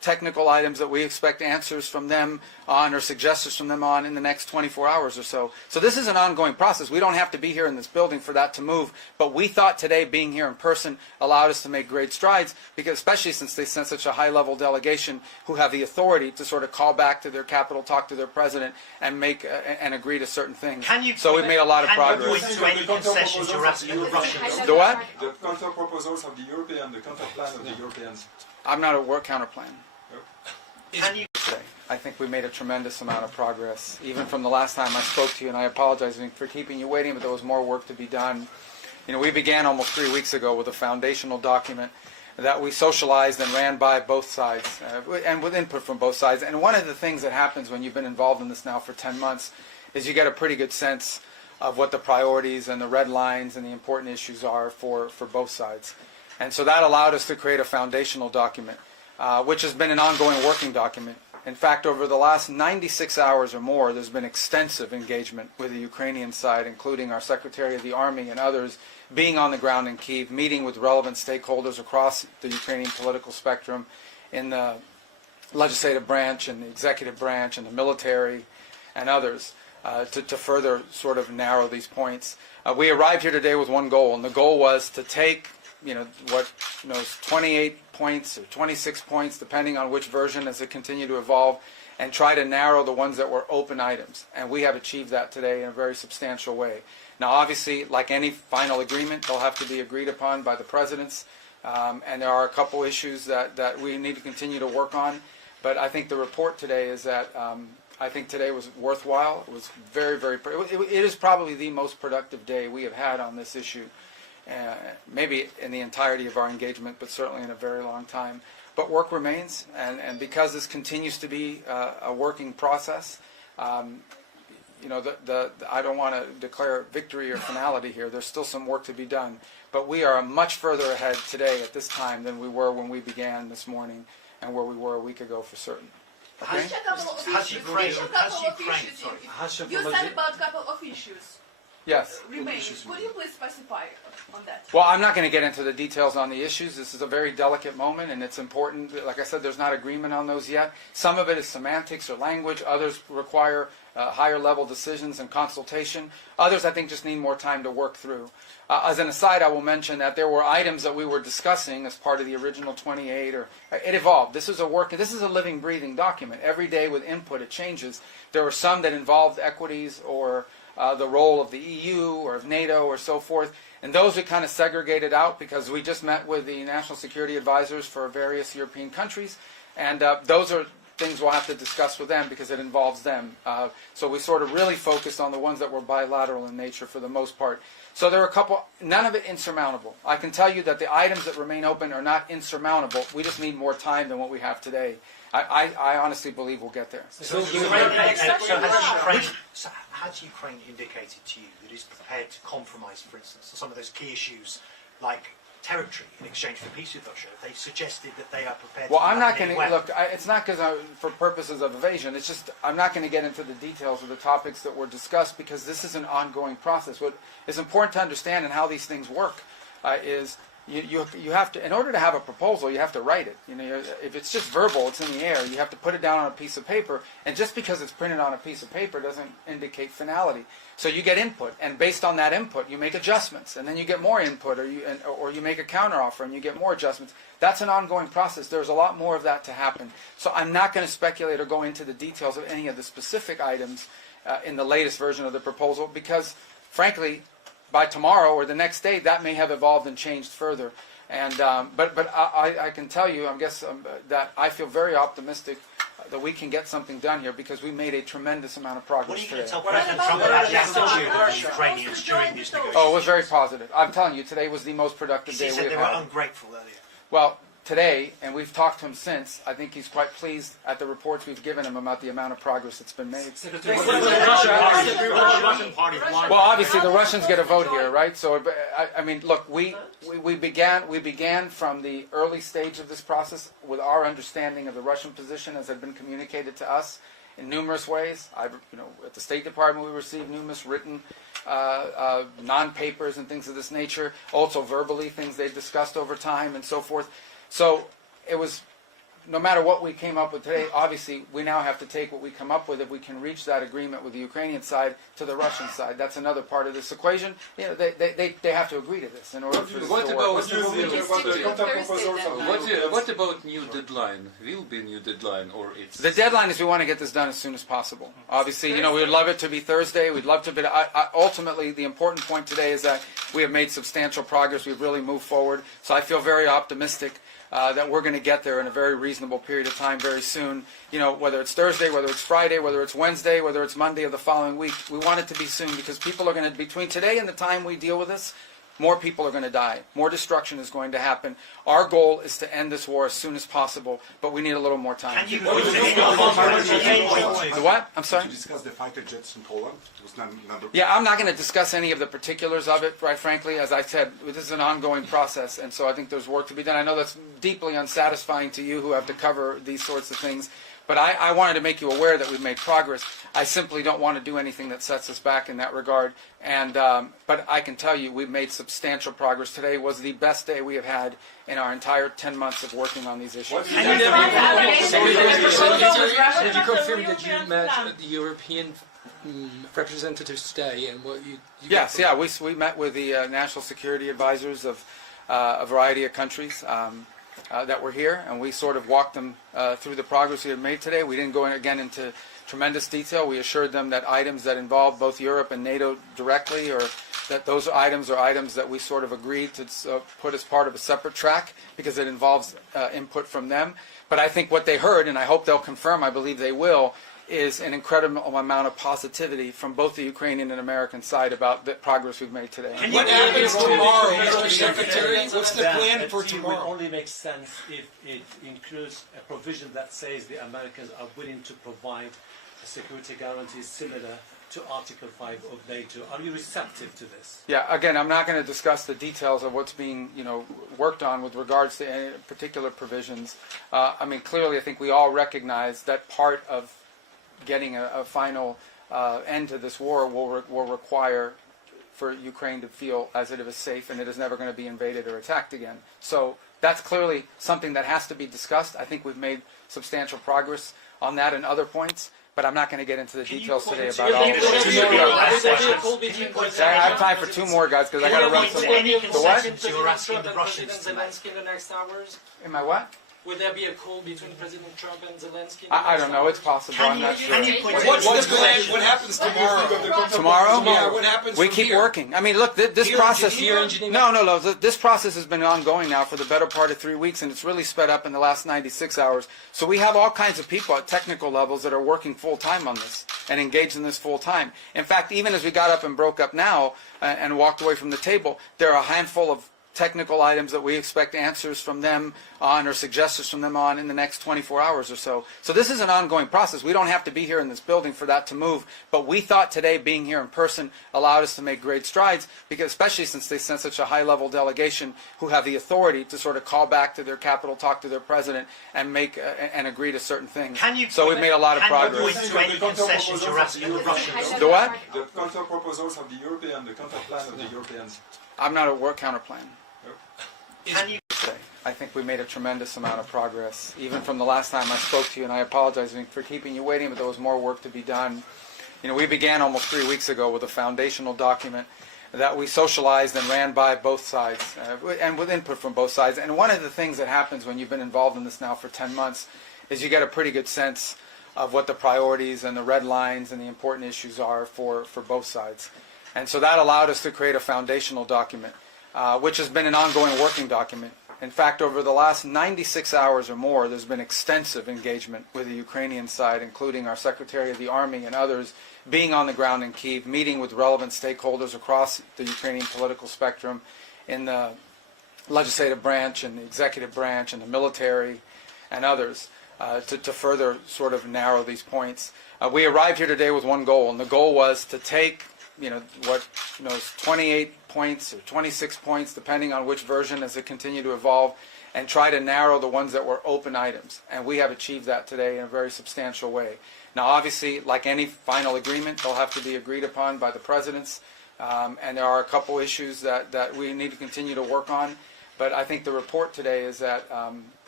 technical items that we expect answers from them on or suggestions from them on in the next 24 hours or so. So this is an ongoing process. We don't have to be here in this building for that to move, but we thought today being here in person allowed us to make great strides, because especially since they sent such a high-level delegation who have the authority to sort of call back to their capital, talk to their president, and make and agree to certain things. So we've made a lot of progress. Can you point to any concessions you're asking the Russians? The what? The counter proposals of the European, the counter plan of the Europeans. I'm not a work counter plan. Can you I think we made a tremendous amount of progress, even from the last time I spoke to you, and I apologize for keeping you waiting, but there was more work to be done. You know, we began almost 3 weeks ago with a foundational document that we socialized and ran by both sides, and with input from both sides. And one of the things that happens when you've been involved in this now for 10 months is you get a pretty good sense of what the priorities and the red lines and the important issues are for both sides. And so that allowed us to create a foundational document, which has been an ongoing working document. In fact, over the last 96 hours or more, there's been extensive engagement with the Ukrainian side, including our Secretary of the Army and others being on the ground in Kyiv, meeting with relevant stakeholders across the Ukrainian political spectrum, in the legislative branch and the executive branch and the military and others, to further sort of narrow these points. We arrived here today with one goal, and the goal was to take what 28 points or 26 points, depending on which version as it continued to evolve, and try to narrow the ones that were open items. And we have achieved that today in a very substantial way. Now, obviously, like any final agreement, they'll have to be agreed upon by the presidents, and there are a couple issues that we need to continue to work on. But I think the report today is that I think today was worthwhile. It was very, very. It is probably the most productive day we have had on this issue. Maybe in the entirety of our engagement, but certainly in a very long time. But work remains, and because this continues to be a working process, I don't want to declare victory or finality here. There's still some work to be done, but we are much further ahead today at this time than we were when we began this morning, and where we were a week ago for certain. Okay? You said about a couple of issues. Yes. Remain. Could you please specify on that? Well, I'm not going to get into the details on the issues. This is a very delicate moment, and it's important. Like I said, there's not agreement on those yet. Some of it is semantics or language. Others require higher level decisions and consultation. Others, I think, just need more time to work through. As an aside, I will mention that there were items that we were discussing as part of the original 28, or it evolved. This is a living, breathing document. Every day with input, it changes. There were some that involved equities or the role of the EU or of NATO or so forth. And those we kind of segregated out because we just met with the national security advisors for various European countries. And those are things we'll have to discuss with them because it involves them. So we sort of really focused on the ones that were bilateral in nature for the most part. So there are a couple, none of it insurmountable. I can tell you that the items that remain open are not insurmountable. We just need more time than what we have today. I honestly believe we'll get there. Has Ukraine indicated to you that it's prepared to compromise, for instance, on some of those key issues like territory in exchange for peace with Russia? Have they suggested that they are prepared to... Well, I'm not going to... Look, it's not because for purposes of evasion. It's just I'm not going to get into the details of the topics that were discussed because this is an ongoing process. What is important to understand and how these things work is you have to, in order to have a proposal, you have to write it. If it's just verbal, it's in the air. You have to put it down on a piece of paper, and just because it's printed on a piece of paper doesn't indicate finality. So you get input, and based on that input, you make adjustments, and then you get more input, or you make a counteroffer, and you get more adjustments. That's an ongoing process. There's a lot more of that to happen. So I'm not going to speculate or go into the details of any of the specific items in the latest version of the proposal, because, frankly, by tomorrow or the next day, that may have evolved and changed further. And but I can tell you, that I feel very optimistic that we can get something done here because we made a tremendous amount of progress today. What are you going to tell President Trump about the attitude of the Ukrainians during these negotiations? Oh, it was very positive. I'm telling you, today was the most productive day we've had. He said they were ungrateful earlier. Well, today, and we've talked to him since, I think he's quite pleased at the reports we've given him about the amount of progress that's been made. Well, obviously the Russians get a vote here, right? So, I mean, look, we began from the early stage of this process with our understanding of the Russian position as had been communicated to us in numerous ways. At the State Department we received numerous written non-papers and things of this nature, also verbally, things they've discussed over time and so forth. So it was no matter what we came up with today, obviously we now have to take what we come up with, if we can reach that agreement with the Ukrainian side, to the Russian side. That's another part of this equation. You know, they have to agree to this in order for this What to about work. what about new deadline? Will be new deadline, or it's The deadline is we want to get this done as soon as possible. Obviously, you know, we would love it to be Thursday. We'd love to, but ultimately, the important point today is that we have made substantial progress. We've really moved forward. So I feel very optimistic that we're going to get there in a very reasonable period of time very soon. You know, whether it's Thursday, whether it's Friday, whether it's Wednesday, whether it's Monday of the following week, we want it to be soon because people are going to, between today and the time we deal with this, more people are going to die. More destruction is going to happen. Our goal is to end this war as soon as possible, but we need a little more time. The what? I'm sorry? Did you discuss the fighter jets in Poland? It was number. Yeah, I'm not going to discuss any of the particulars of it, right, frankly. As I said, this is an ongoing process, and so I think there's work to be done. I know that's deeply unsatisfying to you who have to cover these sorts of things, but I wanted to make you aware that we've made progress. I simply don't want to do anything that sets us back in that regard. And but I can tell you we've made substantial progress. Today was the best day we have had in our entire 10 months of working on these issues. Did you confirm that you met the European representatives today and what you Yes, yeah, we met with the national security advisors of a variety of countries that were here, and we sort of walked them through the progress we had made today. We didn't go again into tremendous detail. We assured them that items that involve both Europe and NATO directly, or that those items are items that we sort of agreed to put as part of a separate track because it involves input from them. But I think what they heard, and I hope they'll confirm, I believe they will, is an incredible amount of positivity from both the Ukrainian and American side about the progress we've made today. What happens tomorrow, Mr. Secretary? What's the plan for It will tomorrow? only make sense if it includes a provision that says the Americans are willing to provide a security guarantees similar to Article 5 of NATO. Are you receptive to this? Yeah, again, I'm not going to discuss the details of what's being, worked on with regards to any particular provisions. I mean, clearly, I think we all recognize that part of getting a final end to this war will require for Ukraine to feel as if it is safe and it is never going to be invaded or attacked again. So that's clearly something that has to be discussed. I think we've made substantial progress on that and other points, but I'm not going to get into the details today about all of them. I have time for two more, guys, because I got to run some more. The what? You're asking the Russians Zelensky in the next hours? Am I what? Would there be a call between President Trump and Zelensky? I don't know. It's possible. I'm not sure. What's the plan? What happens tomorrow? Tomorrow? Yeah, what happens We from keep here? working. I mean, look, this Here in process. Geneva? No. This process has been ongoing now for the better part of 3 weeks, and it's really sped up in the last 96 hours. So we have all kinds of people at technical levels that are working full time on this and engaged in this full time. In fact, even as we got up and broke up now and walked away from the table, there are a handful of technical items that we expect answers from them on or suggestions from them on in the next 24 hours or so. So this is an ongoing process. We don't have to be here in this building for that to move, but we thought today being here in person allowed us to make great strides, because especially since they sent such a high-level delegation who have the authority to sort of call back to their capital, talk to their president, and make and agree to certain things. So we've made a lot of progress. The what? The counter proposals of the European, the counter plan of the Europeans. I'm not a work counter plan. Can you I think we made a tremendous amount of progress, even from the last time I spoke to you, and I apologize for keeping you waiting, but there was more work to be done. We began almost 3 weeks ago with a foundational document that we socialized and ran by both sides, and with input from both sides. And one of the things that happens when you've been involved in this now for 10 months is you get a pretty good sense of what the priorities and the red lines and the important issues are for both sides. And so that allowed us to create a foundational document, which has been an ongoing working document. In fact, over the last 96 hours or more, there's been extensive engagement with the Ukrainian side, including our Secretary of the Army and others being on the ground in Kyiv, meeting with relevant stakeholders across the Ukrainian political spectrum in the legislative branch and the executive branch and the military and others to further sort of narrow these points. We arrived here today with one goal, and the goal was to take 28 points or 26 points, depending on which version as it continued to evolve, and try to narrow the ones that were open items. And we have achieved that today in a very substantial way. Now, obviously, like any final agreement, they'll have to be agreed upon by the presidents, and there are a couple issues that we need to continue to work on. But I think the report today is that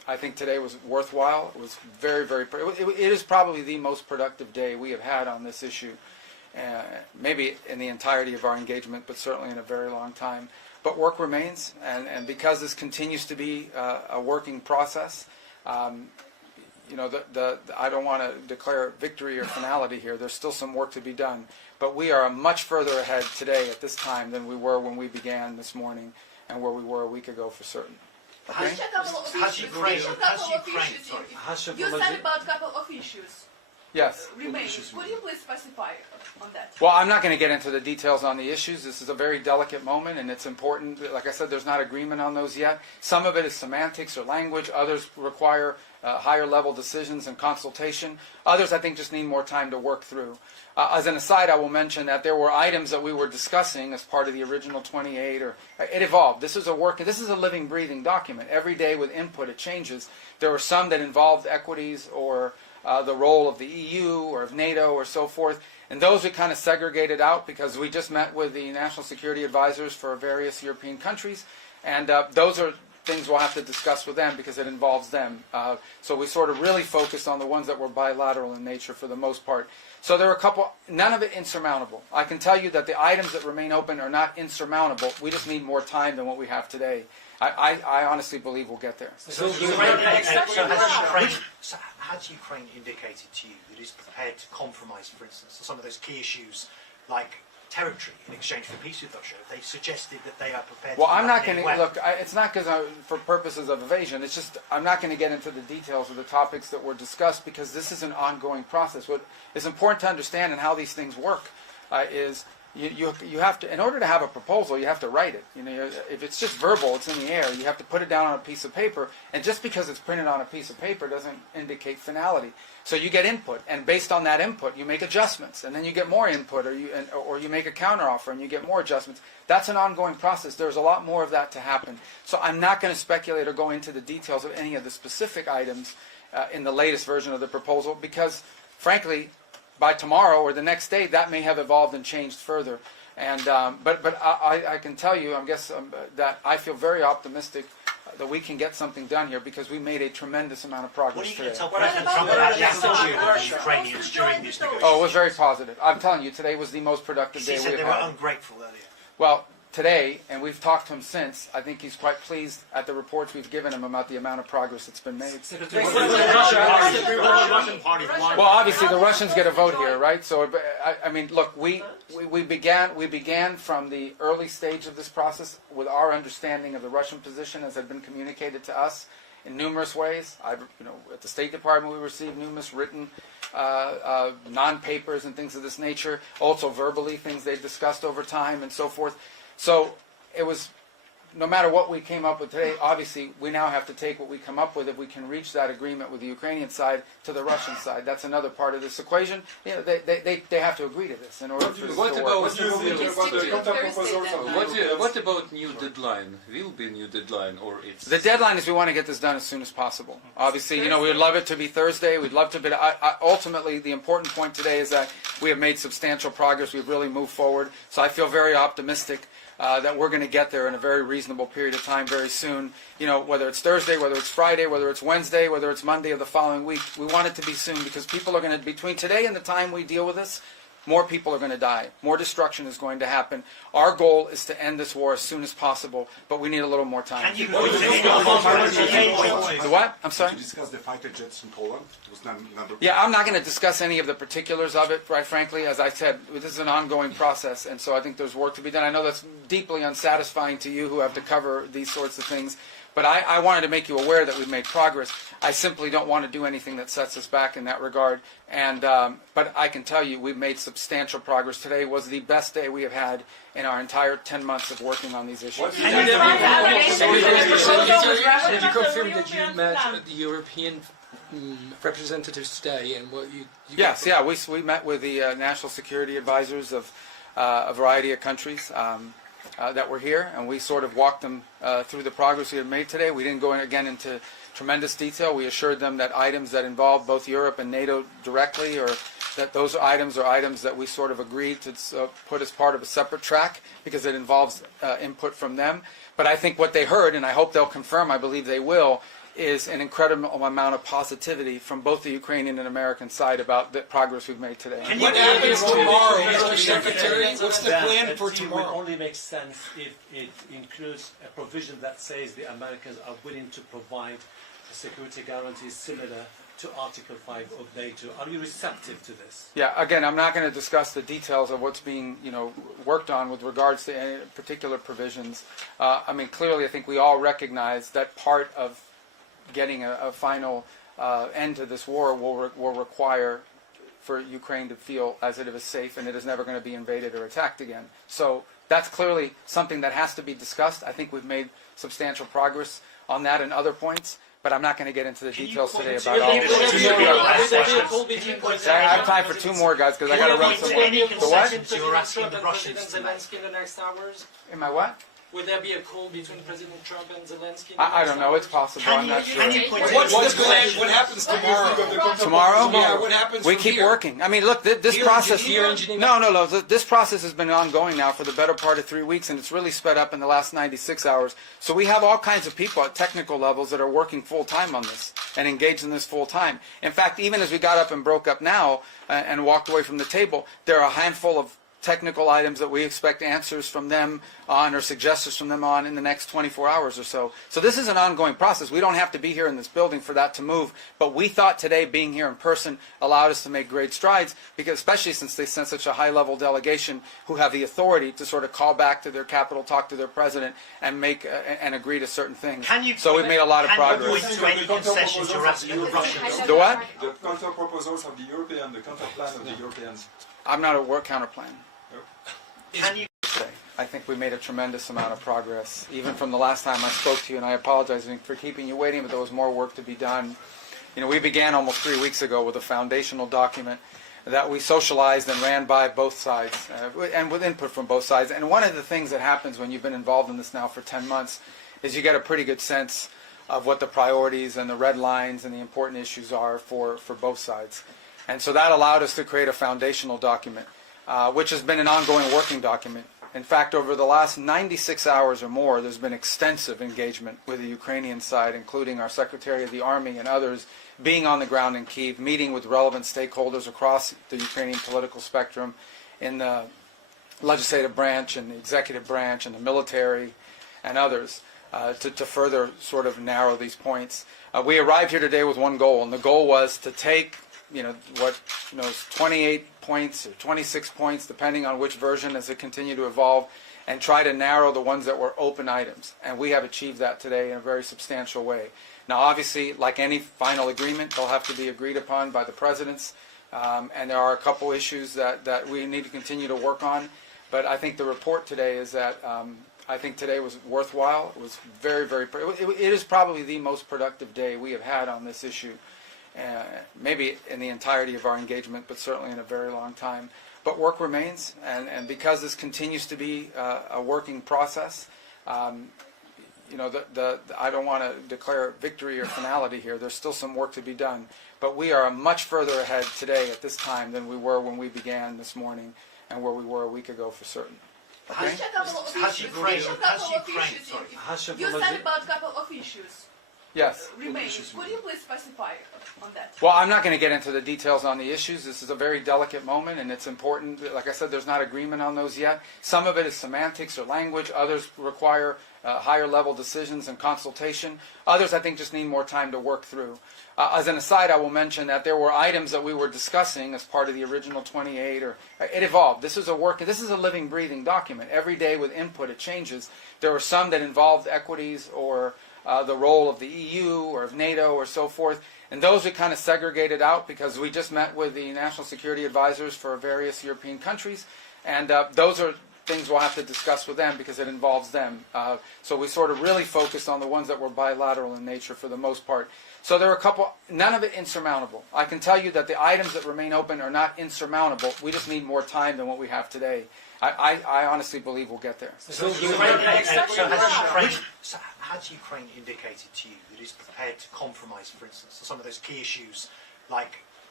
I think today was worthwhile. It was very, very, it is probably the most productive day we have had on this issue, maybe in the entirety of our engagement, but certainly in a very long time. But work remains, and because this continues to be a working process, you know, I don't want to declare victory or finality here. There's still some work to be done. But we are much further ahead today at this time than we were when we began this morning and where we were a week ago for certain. Okay? You said about a couple of issues. Yes. Remain. Could you please specify on that? Well, I'm not going to get into the details on the issues. This is a very delicate moment, and it's important. Like I said, there's not agreement on those yet. Some of it is semantics or language. Others require higher level decisions and consultation. Others, I think, just need more time to work through. As an aside, I will mention that there were items that we were discussing as part of the original 28, or it evolved. This is a living, breathing document. Every day with input, it changes. There were some that involved equities or the role of the EU or of NATO or so forth. And those we kind of segregated out because we just met with the national security advisors for various European countries. And those are things we'll have to discuss with them because it involves them. So we sort of really focused on the ones that were bilateral in nature for the most part. So there are a couple, none of it insurmountable. I can tell you that the items that remain open are not insurmountable. We just need more time than what we have today. I honestly believe we'll get there. So has Ukraine indicated to you that it's prepared to compromise, for instance, on some of those key issues like territory in exchange for peace with Russia? They suggested that they are prepared well, to... I'm not going to... Look, it's not because for purposes of evasion. It's just I'm not going to get into the details of the topics that were discussed because this is an ongoing process. What is important to understand and how these things work is you have to, in order to have a proposal, you have to write it. You know, if it's just verbal, it's in the air. You have to put it down on a piece of paper, and just because it's printed on a piece of paper doesn't indicate finality. So you get input, and based on that input, you make adjustments, and then you get more input, or you make a counteroffer, and you get more adjustments. That's an ongoing process. There's a lot more of that to happen. So I'm not going to speculate or go into the details of any of the specific items in the latest version of the proposal, because, frankly, by tomorrow or the next day, that may have evolved and changed further. And but I can tell you, that I feel very optimistic that we can get something done here because we made a tremendous amount of progress today. What are you going to tell President Trump about the attitude of the Ukrainians during these negotiations? Oh, it was very positive. I'm telling you, today was the most productive day we have had. He said they were ungrateful earlier. Well, today, and we've talked to him since, I think he's quite pleased at the reports we've given him about the amount of progress that's been made. Well, obviously the Russians get a vote here, right? So, I mean, look, we began from the early stage of this process with our understanding of the Russian position as had been communicated to us in numerous ways. At the State Department we received numerous written non-papers and things of this nature, also verbally, things they've discussed over time and so forth. So it was, no matter what we came up with today, obviously we now have to take what we come up with if we can reach that agreement with the Ukrainian side to the Russian side. That's another part of this equation. You know, they have to agree to this in order for this to work. What about new deadline? Will be new deadline or it's... The deadline is we want to get this done as soon as possible. Obviously, you know, we'd love it to be Thursday. We'd love to be... ultimately, the important point today is that we have made substantial progress. We've really moved forward. So I feel very optimistic that we're going to get there in a very reasonable period of time very soon. You know, whether it's Thursday, whether it's Friday, whether it's Wednesday, whether it's Monday of the following week, we want it to be soon because people are going to, between today and the time we deal with this, more people are going to die. More destruction is going to happen. Our goal is to end this war as soon as possible, but we need a little more time. Can you The what? I'm sorry? Did you discuss the fighter jets in Poland? It was number... Yeah, I'm not going to discuss any of the particulars of it, quite frankly. As I said, this is an ongoing process, and so I think there's work to be done. I know that's deeply unsatisfying to you who have to cover these sorts of things, but I wanted to make you aware that we've made progress. I simply don't want to do anything that sets us back in that regard. And but I can tell you we've made substantial progress. Today was the best day we have had in our entire 10 months of working on these issues. Did you confirm that you met the European representatives today and what you Yes, yeah, we met with the national security advisors of a variety of countries that were here, and we sort of walked them through the progress we had made today. We didn't go again into tremendous detail. We assured them that items that involve both Europe and NATO directly, or that those items are items that we sort of agreed to put as part of a separate track because it involves input from them. But I think what they heard, and I hope they'll confirm, I believe they will, is an incredible amount of positivity from both the Ukrainian and American side about the progress we've made today. What happens tomorrow, Mr. Secretary? What's the plan for It tomorrow? will only make sense if it includes a provision that says the Americans are willing to provide security guarantees similar to Article 5 of NATO. Are you receptive to this? Yeah, again, I'm not going to discuss the details of what's being, worked on with regards to any particular provisions. I mean, clearly, I think we all recognize that part of getting a final end to this war will require for Ukraine to feel as it is safe and it is never going to be invaded or attacked again. So that's clearly something that has to be discussed. I think we've made substantial progress on that and other points, but I'm not going to get into the details today about all of it. I have time for 2 more, guys, because I got to run somewhere. Any The what? concessions you're asking the Russians to make? Zelensky in the next hours? Am I what? Would there be a call between President Trump and Zelensky? I don't know. It's possible. I'm not sure. What's the plan? What happens tomorrow? Tomorrow? Yeah, what happens We from keep here? working. I mean, look, this process. No. This process has been ongoing now for the better part of 3 weeks, and it's really sped up in the last 96 hours. So we have all kinds of people at technical levels that are working full time on this and engaged in this full time. In fact, even as we got up and broke up now and walked away from the table, there are a handful of technical items that we expect answers from them on or suggestions from them on in the next 24 hours or so. So this is an ongoing process. We don't have to be here in this building for that to move, but we thought today being here in person allowed us to make great strides, because especially since they sent such a high-level delegation who have the authority to sort of call back to their capital, talk to their president, and make and agree to certain things. So we've made a lot of progress. The what? The counter proposals of the European, the counter plan of the Europeans. I'm not a work counter plan. I think we made a tremendous amount of progress, even from the last time I spoke to you, and I apologize for keeping you waiting, but there was more work to be done. We began almost 3 weeks ago with a foundational document that we socialized and ran by both sides, and with input from both sides. And one of the things that happens when you've been involved in this now for 10 months is you get a pretty good sense of what the priorities and the red lines and the important issues are for both sides. And so that allowed us to create a foundational document, which has been an ongoing working document. In fact, over the last 96 hours or more, there's been extensive engagement with the Ukrainian side, including our Secretary of the Army and others being on the ground in Kyiv, meeting with relevant stakeholders across the Ukrainian political spectrum in the legislative branch and the executive branch and the military and others to further sort of narrow these points. We arrived here today with one goal, and the goal was to take 28 points or 26 points, depending on which version as it continued to evolve, and try to narrow the ones that were open items. And we have achieved that today in a very substantial way. Now, obviously, like any final agreement, they'll have to be agreed upon by the presidents, and there are a couple issues that we need to continue to work on. But I think the report today is that I think today was worthwhile. It was very, very, it is probably the most productive day we have had on this issue. Maybe in the entirety of our engagement, but certainly in a very long time. But work remains, and because this continues to be a working process, I don't want to declare victory or finality here. There's still some work to be done, but we are much further ahead today at this time than we were when we began this morning, and where we were a week ago for certain. Okay? You said about a couple of issues. Yes. Remain. Could you please specify on that? Well, I'm not going to get into the details on the issues. This is a very delicate moment, and it's important. Like I said, there's not agreement on those yet. Some of it is semantics or language. Others require higher level decisions and consultation. Others, I think, just need more time to work through. As an aside, I will mention that there were items that we were discussing as part of the original 28, it evolved. This is a living, breathing document. Every day with input, it changes. There were some that involved equities or the role of the EU or of NATO or so forth. And those we kind of segregated out because we just met with the national security advisors for various European countries. And those are things we'll have to discuss with them because it involves them. So we sort of really focused on the ones that were bilateral in nature for the most part. So there are a couple, none of it insurmountable. I can tell you that the items that remain open are not insurmountable. We just need more time than what we have today. I honestly believe we'll get there. So has Ukraine indicated to you that it's prepared to compromise, for instance, on some of those key issues like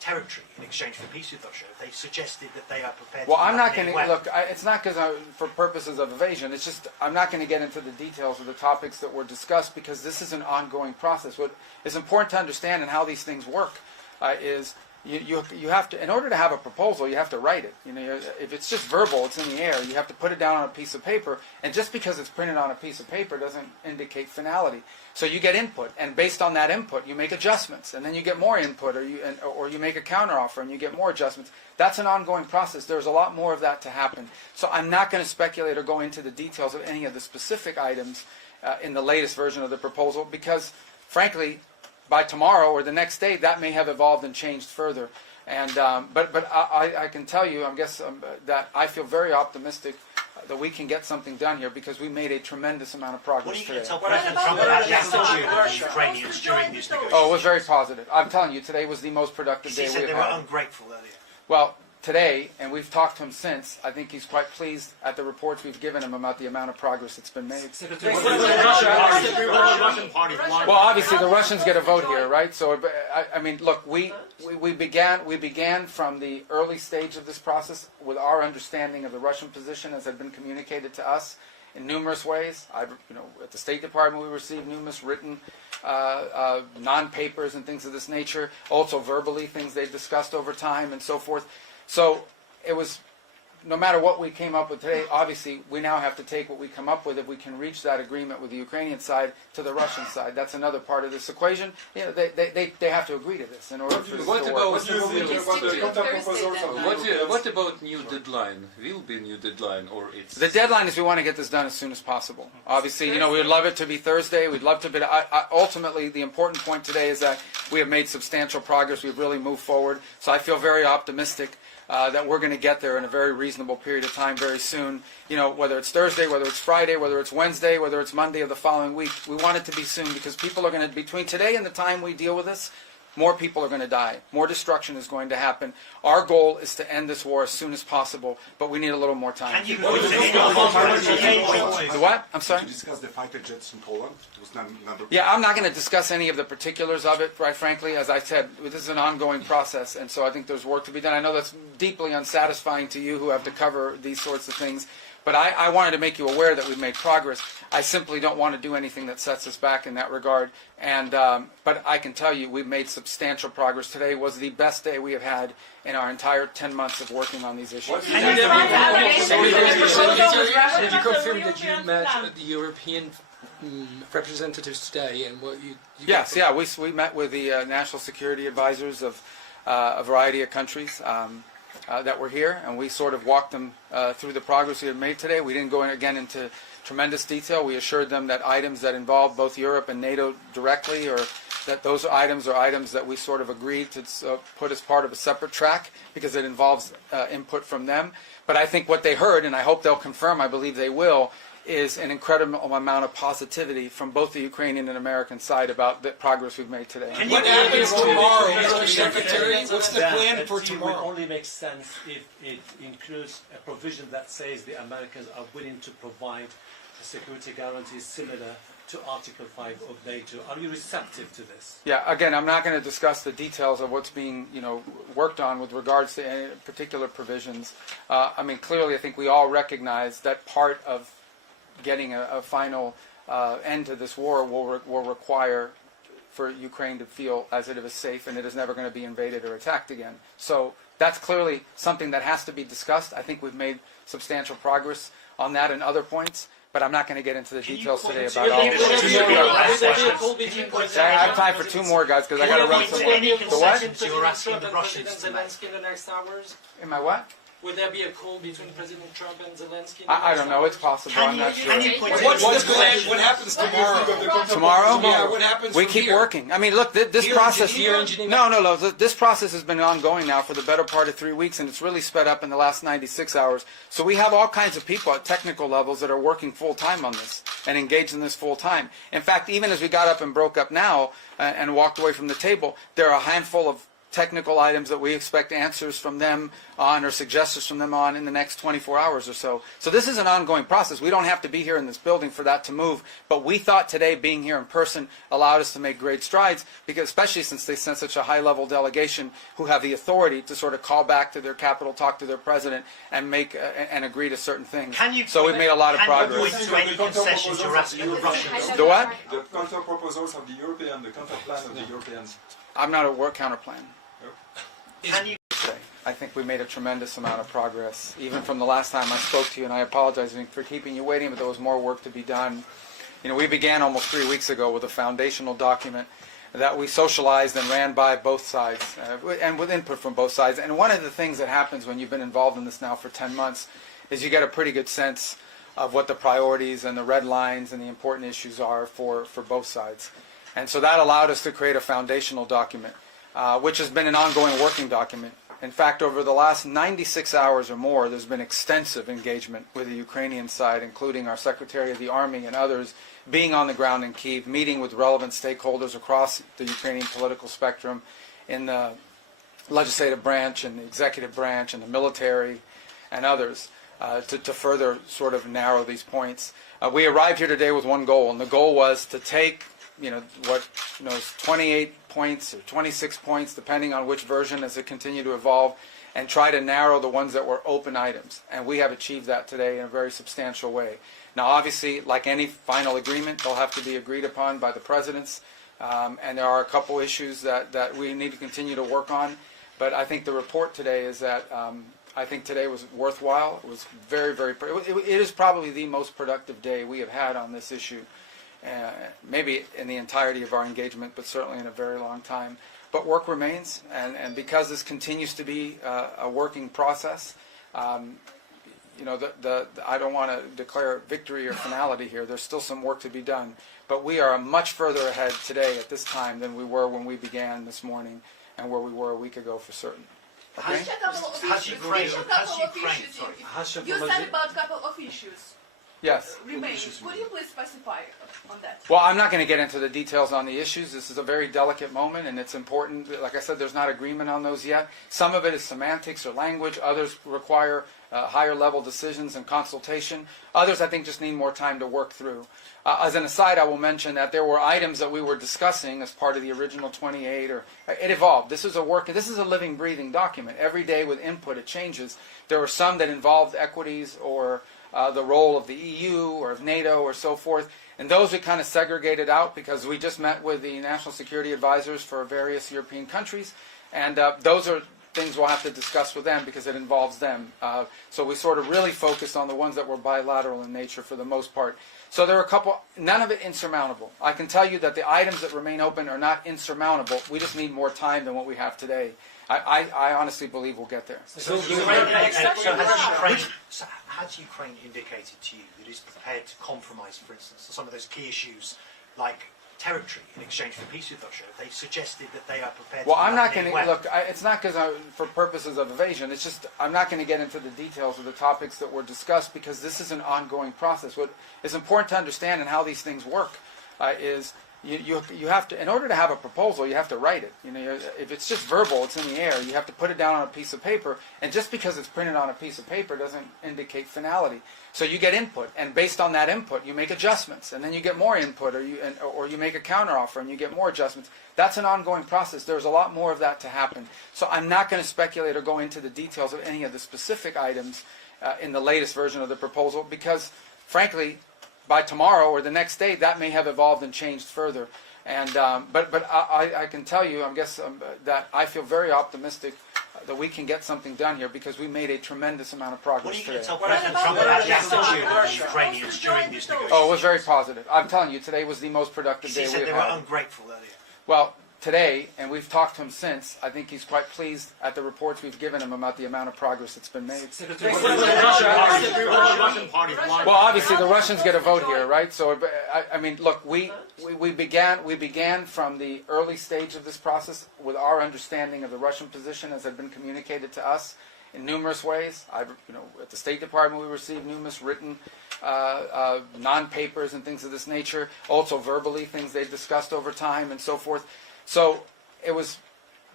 territory in exchange for peace with Russia. They suggested that they are prepared Well, to do I'm that not going to, anyway. look, it's not because for purposes of evasion, it's just, I'm not going to get into the details of the topics that were discussed because this is an ongoing process. What is important to understand and how these things work is you have to, in order to have a proposal, you have to write it. You know, if it's just verbal, it's in the air, you have to put it down on a piece of paper, and just because it's printed on a piece of paper doesn't indicate finality. So you get input, and based on that input, you make adjustments, and then you get more input, or you make a counteroffer, and you get more adjustments. That's an ongoing process. There's a lot more of that to happen. So I'm not going to speculate or go into the details of any of the specific items in the latest version of the proposal, because, frankly, by tomorrow or the next day, that may have evolved and changed further. And but I can tell you, that I feel very optimistic that we can get something done here because we made a tremendous amount of progress What are you today. going to tell President Trump about the attitude of the Ukrainians during these negotiations? Oh, it was very positive. I'm telling you, today was the most productive day He we said have they were had. ungrateful earlier. Well, today, and we've talked to him since, I think he's quite pleased at the reports we've given him about the amount of progress that's been made. Well, obviously the Russians get a vote here, right? So, I mean, look, we began from the early stage of this process with our understanding of the Russian position as had been communicated to us in numerous ways. At the State Department we received numerous written non-papers and things of this nature, also verbally, things they've discussed over time and so forth. So it was, no matter what we came up with today, obviously we now have to take what we come up with if we can reach that agreement with the Ukrainian side to the Russian side. That's another part of this equation. You know, they have to agree to this in order for this to work. What about new deadline? Will be new deadline or it's... The deadline is we want to get this done as soon as possible. Obviously, you know, we'd love it to be Thursday. We'd love to be... ultimately, the important point today is that we have made substantial progress. We've really moved forward. So I feel very optimistic that we're going to get there in a very reasonable period of time very soon. You know, whether it's Thursday, whether it's Friday, whether it's Wednesday, whether it's Monday of the following week, we want it to be soon because people are going to, between today and the time we deal with this, more people are going to die. More destruction is going to happen. Our goal is to end this war as soon as possible, but we need a little more time. Can you The what? I'm sorry? Did you discuss the fighter jets in Poland? It was number... Yeah, I'm not going to discuss any of the particulars of it, quite frankly. As I said, this is an ongoing process, and so I think there's work to be done. I know that's deeply unsatisfying to you who have to cover these sorts of things, but I wanted to make you aware that we've made progress. I simply don't want to do anything that sets us back in that regard. And but I can tell you we've made substantial progress. Today was the best day we have had in our entire 10 months of working on these issues. Did you confirm that you met the European representatives today and what you Yes, yeah, we met with the national security advisors of a variety of countries that were here, and we sort of walked them through the progress we had made today. We didn't go again into tremendous detail. We assured them that items that involve both Europe and NATO directly, or that those items are items that we sort of agreed to put as part of a separate track because it involves input from them. But I think what they heard, and I hope they'll confirm, I believe they will, is an incredible amount of positivity from both the Ukrainian and American side about the progress we've made today. What happens tomorrow, Mr. Secretary? What's the plan for tomorrow? It will only make sense if it includes a provision that says the Americans are willing to provide security guarantees similar to Article 5 of NATO. Are you receptive to this? Yeah, again, I'm not going to discuss the details of what's being, worked on with regards to any particular provisions. I mean, clearly, I think we all recognize that part of getting a final end to this war will require for Ukraine to feel as it is safe and it is never going to be invaded or attacked again. So that's clearly something that has to be discussed. I think we've made substantial progress on that and other points, but I'm not going to get into the details today about all of it. I have time for two more, guys, because I got to run some more. The what? Zelensky in the next hours? Am I what? Would there be a call between President Trump and Zelensky? I don't know. It's possible. I'm not sure. What's the plan? What happens tomorrow? Tomorrow? Yeah, what happens We from keep here? working. I mean, look, this process... No. This process has been ongoing now for the better part of 3 weeks, and it's really sped up in the last 96 hours. So we have all kinds of people at technical levels that are working full-time on this and engaged in this full-time. In fact, even as we got up and broke up now and walked away from the table, there are a handful of technical items that we expect answers from them on or suggestions from them on in the next 24 hours or so. So this is an ongoing process. We don't have to be here in this building for that to move, but we thought today being here in person allowed us to make great strides, because especially since they sent such a high-level delegation who have the authority to sort of call back to their capital, talk to their president, and make and agree to certain things. So we've made a lot of progress. The what? The counter proposals of the European, the counter plan of the Europeans. I'm not a work counter plan. Can you? I think we made a tremendous amount of progress, even from the last time I spoke to you, and I apologize for keeping you waiting, but there was more work to be done. You know, we began almost 3 weeks ago with a foundational document that we socialized and ran by both sides, and with input from both sides. And one of the things that happens when you've been involved in this now for 10 months is you get a pretty good sense of what the priorities and the red lines and the important issues are for both sides. And so that allowed us to create a foundational document, which has been an ongoing working document. In fact, over the last 96 hours or more, there's been extensive engagement with the Ukrainian side, including our Secretary of the Army and others, being on the ground in Kyiv, meeting with relevant stakeholders across the Ukrainian political spectrum, in the legislative branch and the executive branch and the military and others, to further sort of narrow these points. We arrived here today with one goal, and the goal was to take is 28 points or 26 points, depending on which version as it continued to evolve, and try to narrow the ones that were open items. And we have achieved that today in a very substantial way. Now, obviously, like any final agreement, they'll have to be agreed upon by the presidents, and there are a couple issues that we need to continue to work on. But I think the report today is that I think today was worthwhile. It was very, very. It is probably the most productive day we have had on this issue. Maybe in the entirety of our engagement, but certainly in a very long time. But work remains, and because this continues to be a working process, I don't want to declare victory or finality here. There's still some work to be done, but we are much further ahead today at this time than we were when we began this morning, and where we were a week ago for certain. Okay? You said about a couple of issues. Yes. Remaining. Could you please specify on that? Well, I'm not going to get into the details on the issues. This is a very delicate moment, and it's important. Like I said, there's not agreement on those yet. Some of it is semantics or language. Others require higher level decisions and consultation. Others, I think, just need more time to work through. As an aside, I will mention that there were items that we were discussing as part of the original 28, or it evolved. This is a living, breathing document. Every day with input, it changes. There were some that involved equities or the role of the EU or of NATO or so forth. And those we kind of segregated out because we just met with the national security advisors for various European countries. And those are things we'll have to discuss with them because it involves them. So we sort of really focused on the ones that were bilateral in nature for the most part. So there are a couple, none of it insurmountable. I can tell you that the items that remain open are not insurmountable. We just need more time than what we have today. I honestly believe we'll get there. So has Ukraine indicated to you that it's prepared to compromise, for instance, some of those key issues like territory in exchange for peace with Russia? They suggested that they are prepared well, to... Well, I'm not going to... Look, it's not because for purposes of evasion. It's just I'm not going to get into the details of the topics that were discussed because this is an ongoing process. What is important to understand and how these things work is... You have to, in order to have a proposal, you have to write it. If it's just verbal, it's in the air. You have to put it down on a piece of paper, and just because it's printed on a piece of paper doesn't indicate finality. So you get input, and based on that input, you make adjustments, and then you get more input, or you make a counteroffer, and you get more adjustments. That's an ongoing process. There's a lot more of that to happen. So I'm not going to speculate or go into the details of any of the specific items in the latest version of the proposal, because, frankly, by tomorrow or the next day, that may have evolved and changed further. And but I can tell you, that I feel very optimistic that we can get something done here because we made a tremendous amount of progress today. What are you going to tell President Trump about the attitude of the Ukrainians during these negotiations? Oh, it was very positive. I'm telling you, today was the most productive day we have had. He said they were ungrateful earlier. Well, today, and we've talked to him since, I think he's quite pleased at the reports we've given him about the amount of progress that's been made. Well, obviously the Russians get a vote here, right? So, I mean, look, we began from the early stage of this process with our understanding of the Russian position as had been communicated to us in numerous ways. At the State Department we received numerous written non-papers and things of this nature, also verbally, things they discussed over time and so forth. So it was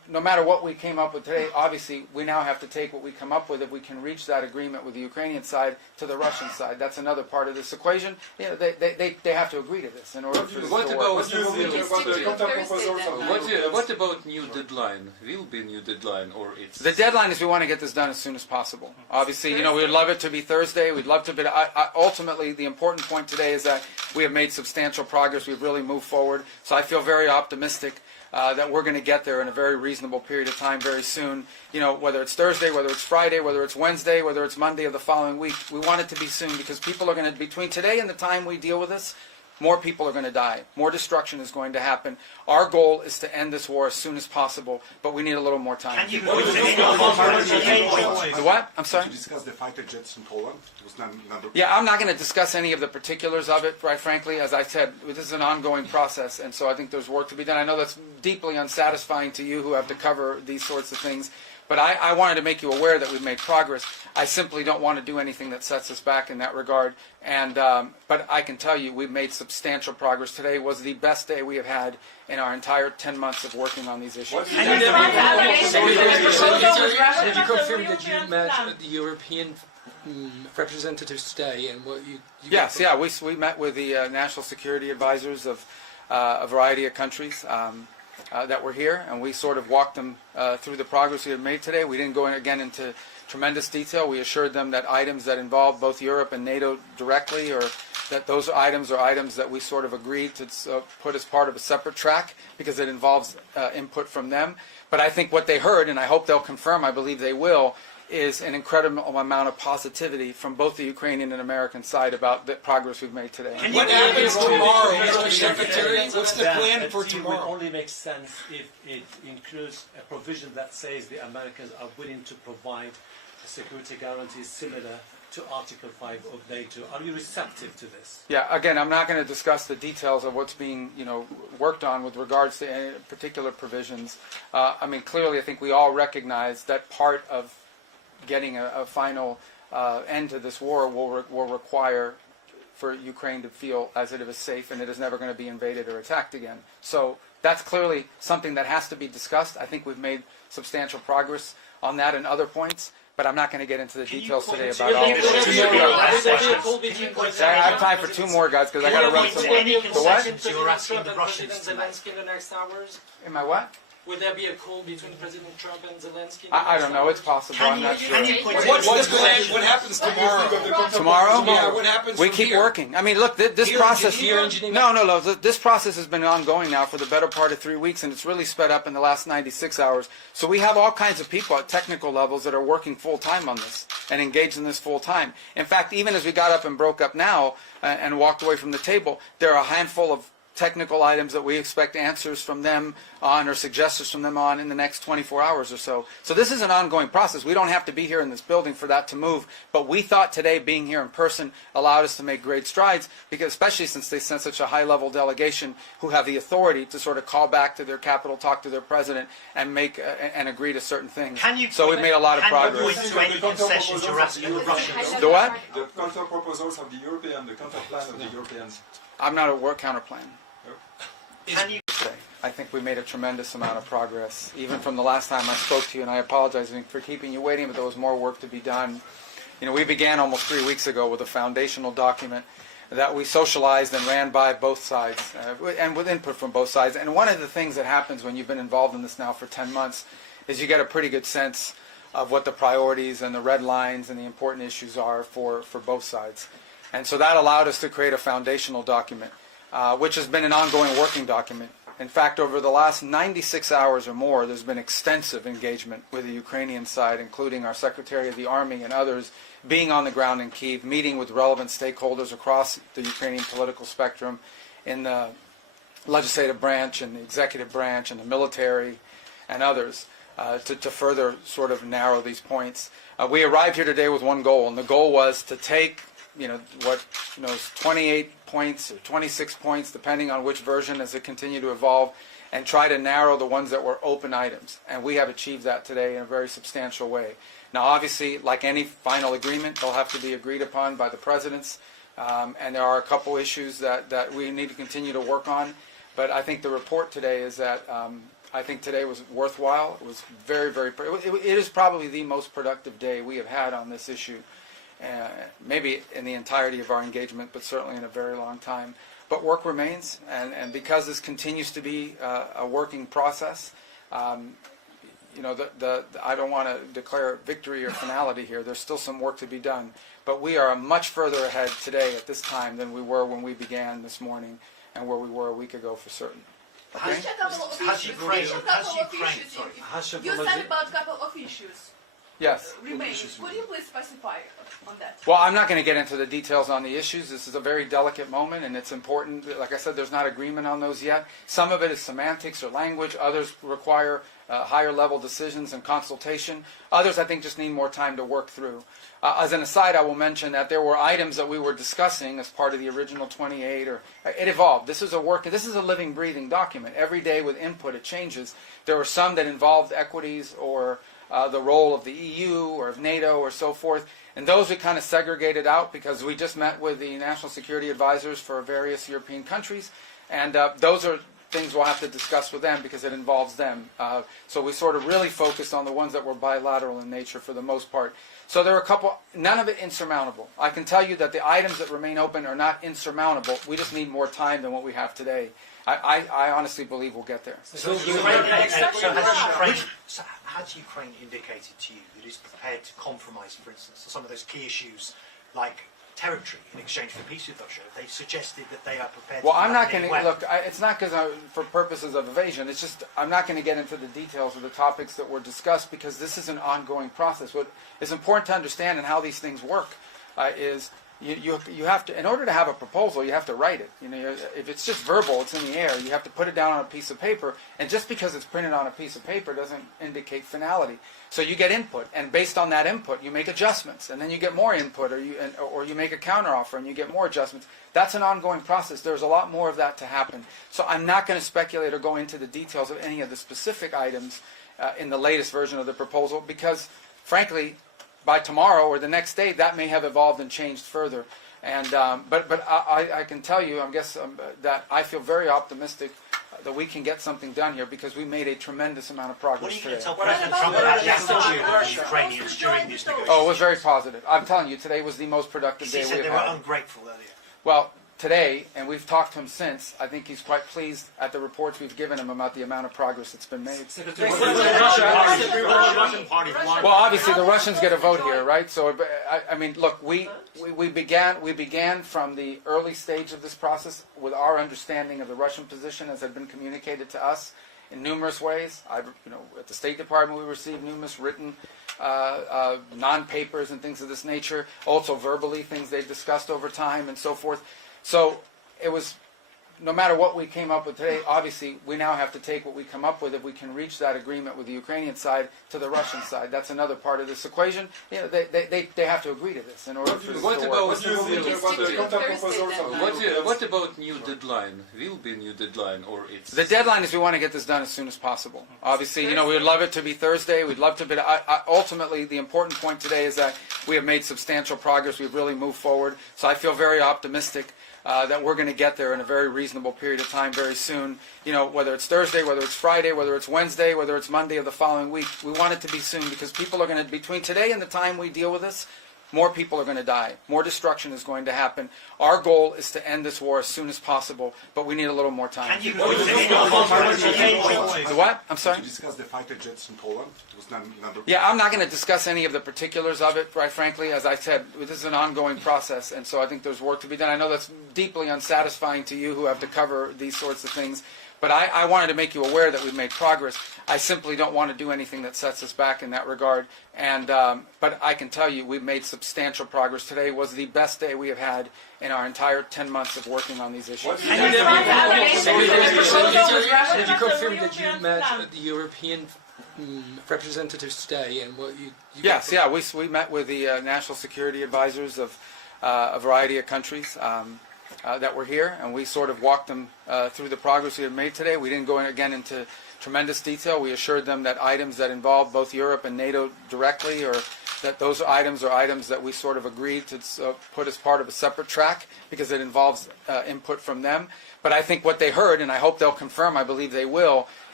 no matter what we came up with today, obviously we now have to take what we come up with. If we can reach that agreement with the Ukrainian side to the Russian side, that's another part of this equation. You know, they have to agree to this in order for this to work. What about new deadline? Will be new deadline, or it's... The deadline is we want to get this done as soon as possible. Obviously, you know, we'd love it to be Thursday. We'd love to be... ultimately, the important point today is that we have made substantial progress. We've really moved forward. So I feel very optimistic that we're going to get there in a very reasonable period of time very soon. You know, whether it's Thursday, whether it's Friday, whether it's Wednesday, whether it's Monday of the following week, we want it to be soon because people are going to, between today and the time we deal with this, more people are going to die. More destruction is going to happen. Our goal is to end this war as soon as possible, but we need a little more time. Can you The what? I'm sorry? To discuss the fighter jets in Poland? It was number... Yeah, I'm not going to discuss any of the particulars of it, quite frankly. As I said, this is an ongoing process, and so I think there's work to be done. I know that's deeply unsatisfying to you who have to cover these sorts of things, but I wanted to make you aware that we've made progress. I simply don't want to do anything that sets us back in that regard. And but I can tell you we've made substantial progress. Today was the best day we have had in our entire 10 months of working on these issues. Did you confirm that you met the European representatives today and what you Yes, yeah, we met with the national security advisors of a variety of countries that were here, and we sort of walked them through the progress we have made today. We didn't go in again into tremendous detail. We assured them that items that involve both Europe and NATO directly, or that those items are items that we sort of agreed to put as part of a separate track because it involves input from them. But I think what they heard, and I hope they'll confirm, I believe they will, is an incredible amount of positivity from both the Ukrainian and American side about the progress we've made today. What happens tomorrow, Mr. Secretary? What's the plan for tomorrow? It only makes sense if it includes a provision that says the Americans are willing to provide security guarantees similar to Article 5 of NATO. Are you receptive to this? Yeah, again, I'm not going to discuss the details of what's being, worked on with regards to any particular provisions. I mean, clearly, I think we all recognize that part of getting a final end to this war will require for Ukraine to feel as it is safe and it is never going to be invaded or attacked again. So that's clearly something that has to be discussed. I think we've made substantial progress on that and other points, but I'm not going to get into the details today about all of it. I have time for two more, guys, because I got to run some more. Any The what? you're asking the Russians to make in the next hours? Am I what? Would there be a call between President Trump and Zelensky? I don't know. It's possible. I'm not sure. What's the plan? What happens tomorrow? Tomorrow? Yeah, what happens We from keep here? working. I mean, look, this process. No. This process has been ongoing now for the better part of 3 weeks, and it's really sped up in the last 96 hours. So we have all kinds of people at technical levels that are working full time on this and engaged in this full time. In fact, even as we got up and broke up now and walked away from the table, there are a handful of technical items that we expect answers from them on or suggestions from them on in the next 24 hours or so. So this is an ongoing process. We don't have to be here in this building for that to move, but we thought today being here in person allowed us to make great strides, because especially since they sent such a high-level delegation who have the authority to sort of call back to their capital, talk to their president, and make and agree to certain things. So we've made a lot of progress. The what? The counter proposals of the European, the counter plan of the Europeans. I'm not a work counter plan. I think we made a tremendous amount of progress, even from the last time I spoke to you, and I apologize for keeping you waiting, but there was more work to be done. We began almost 3 weeks ago with a foundational document that we socialized and ran by both sides, and with input from both sides. And one of the things that happens when you've been involved in this now for 10 months is you get a pretty good sense of what the priorities and the red lines and the important issues are for both sides. And so that allowed us to create a foundational document, which has been an ongoing working document. In fact, over the last 96 hours or more, there's been extensive engagement with the Ukrainian side, including our Secretary of the Army and others being on the ground in Kyiv, meeting with relevant stakeholders across the Ukrainian political spectrum in the legislative branch and the executive branch and the military and others to further sort of narrow these points. We arrived here today with one goal, and the goal was to take 28 points or 26 points, depending on which version as it continued to evolve, and try to narrow the ones that were open items. And we have achieved that today in a very substantial way. Now, obviously, like any final agreement, they'll have to be agreed upon by the presidents, and there are a couple issues that we need to continue to work on. But I think the report today is that I think today was worthwhile. It was very, very, it is probably the most productive day we have had on this issue, maybe in the entirety of our engagement, but certainly in a very long time. But work remains, and because this continues to be a working process, you know, I don't want to declare victory or finality here. There's still some work to be done, but we are much further ahead today at this time than we were when we began this morning and where we were a week ago for certain. Okay? You said about a couple of issues. Yes. Remain. Could you please specify on that? Well, I'm not going to get into the details on the issues. This is a very delicate moment, and it's important. Like I said, there's not agreement on those yet. Some of it is semantics or language. Others require higher level decisions and consultation. Others, I think, just need more time to work through. As an aside, I will mention that there were items that we were discussing as part of the original 28, or it evolved. This is a living, breathing document. Every day with input, it changes. There were some that involved equities or the role of the EU or of NATO or so forth. And those we kind of segregated out because we just met with the national security advisors for various European countries. And those are things we'll have to discuss with them because it involves them. So we sort of really focused on the ones that were bilateral in nature for the most part. So there are a couple, none of it insurmountable. I can tell you that the items that remain open are not insurmountable. We just need more time than what we have today. I honestly believe we'll get there. So has Ukraine indicated to you that it's prepared to compromise, for instance, some of those key issues like territory in exchange for peace with Russia? They suggested that they are prepared well, to I'm not going to, look, it's not because for purposes of evasion, it's just, I'm not going to get into the details of the topics that were discussed because this is an ongoing process. What is important to understand and how these things work is you have to, in order to have a proposal, you have to write it. You know, if it's just verbal, it's in the air. You have to put it down on a piece of paper, and just because it's printed on a piece of paper doesn't indicate finality. So you get input, and based on that input, you make adjustments, and then you get more input, or you make a counteroffer, and you get more adjustments. That's an ongoing process. There's a lot more of that to happen. So I'm not going to speculate or go into the details of any of the specific items in the latest version of the proposal, because, frankly, by tomorrow or the next day, that may have evolved and changed further. And but I can tell you, that I feel very optimistic that we can get something done here because we made a tremendous amount of progress today. What are you going to tell President Trump about the attitude of the Ukrainians during these negotiations? Oh, it was very positive. I'm telling you, today was the most productive day we have had. He said they were ungrateful earlier. Well, today, and we've talked to him since, I think he's quite pleased at the reports we've given him about the amount of progress that's been made. Well, obviously the Russians get a vote here, right? So, I mean, look, we began from the early stage of this process with our understanding of the Russian position as had been communicated to us in numerous ways. At the State Department we received numerous written non-papers and things of this nature, also verbally, things they've discussed over time and so forth. So it was, no matter what we came up with today, obviously we now have to take what we come up with if we can reach that agreement with the Ukrainian side to the Russian side. That's another part of this equation. You know, they have to agree to this in order for this to work. What about new deadline? Will be new deadline or it's... The deadline is we want to get this done as soon as possible. Obviously, we would love it to be Thursday. We'd love to be... ultimately, the important point today is that we have made substantial progress. We've really moved forward. So I feel very optimistic that we're going to get there in a very reasonable period of time very soon. Whether it's Thursday, whether it's Friday, whether it's Wednesday, whether it's Monday of the following week, we want it to be soon because people are going to, between today and the time we deal with this, more people are going to die. More destruction is going to happen. Our goal is to end this war as soon as possible, but we need a little more time. The what? I'm sorry? Did you discuss the fighter jets in Poland? It was number... Yeah, I'm not going to discuss any of the particulars of it, quite frankly. As I said, this is an ongoing process, and so I think there's work to be done. I know that's deeply unsatisfying to you who have to cover these sorts of things, but I wanted to make you aware that we've made progress. I simply don't want to do anything that sets us back in that regard. And but I can tell you we've made substantial progress. Today was the best day we have had in our entire 10 months of working on these issues. Did you confirm that you met the European representatives today and what you Yes, yeah, we met with the national security advisors of a variety of countries that were here, and we sort of walked them through the progress we had made today. We didn't go again into tremendous detail. We assured them that items that involve both Europe and NATO directly, or that those items are items that we sort of agreed to put as part of a separate track because it involves input from them. But I think what they heard, and I hope they'll confirm, I believe they will,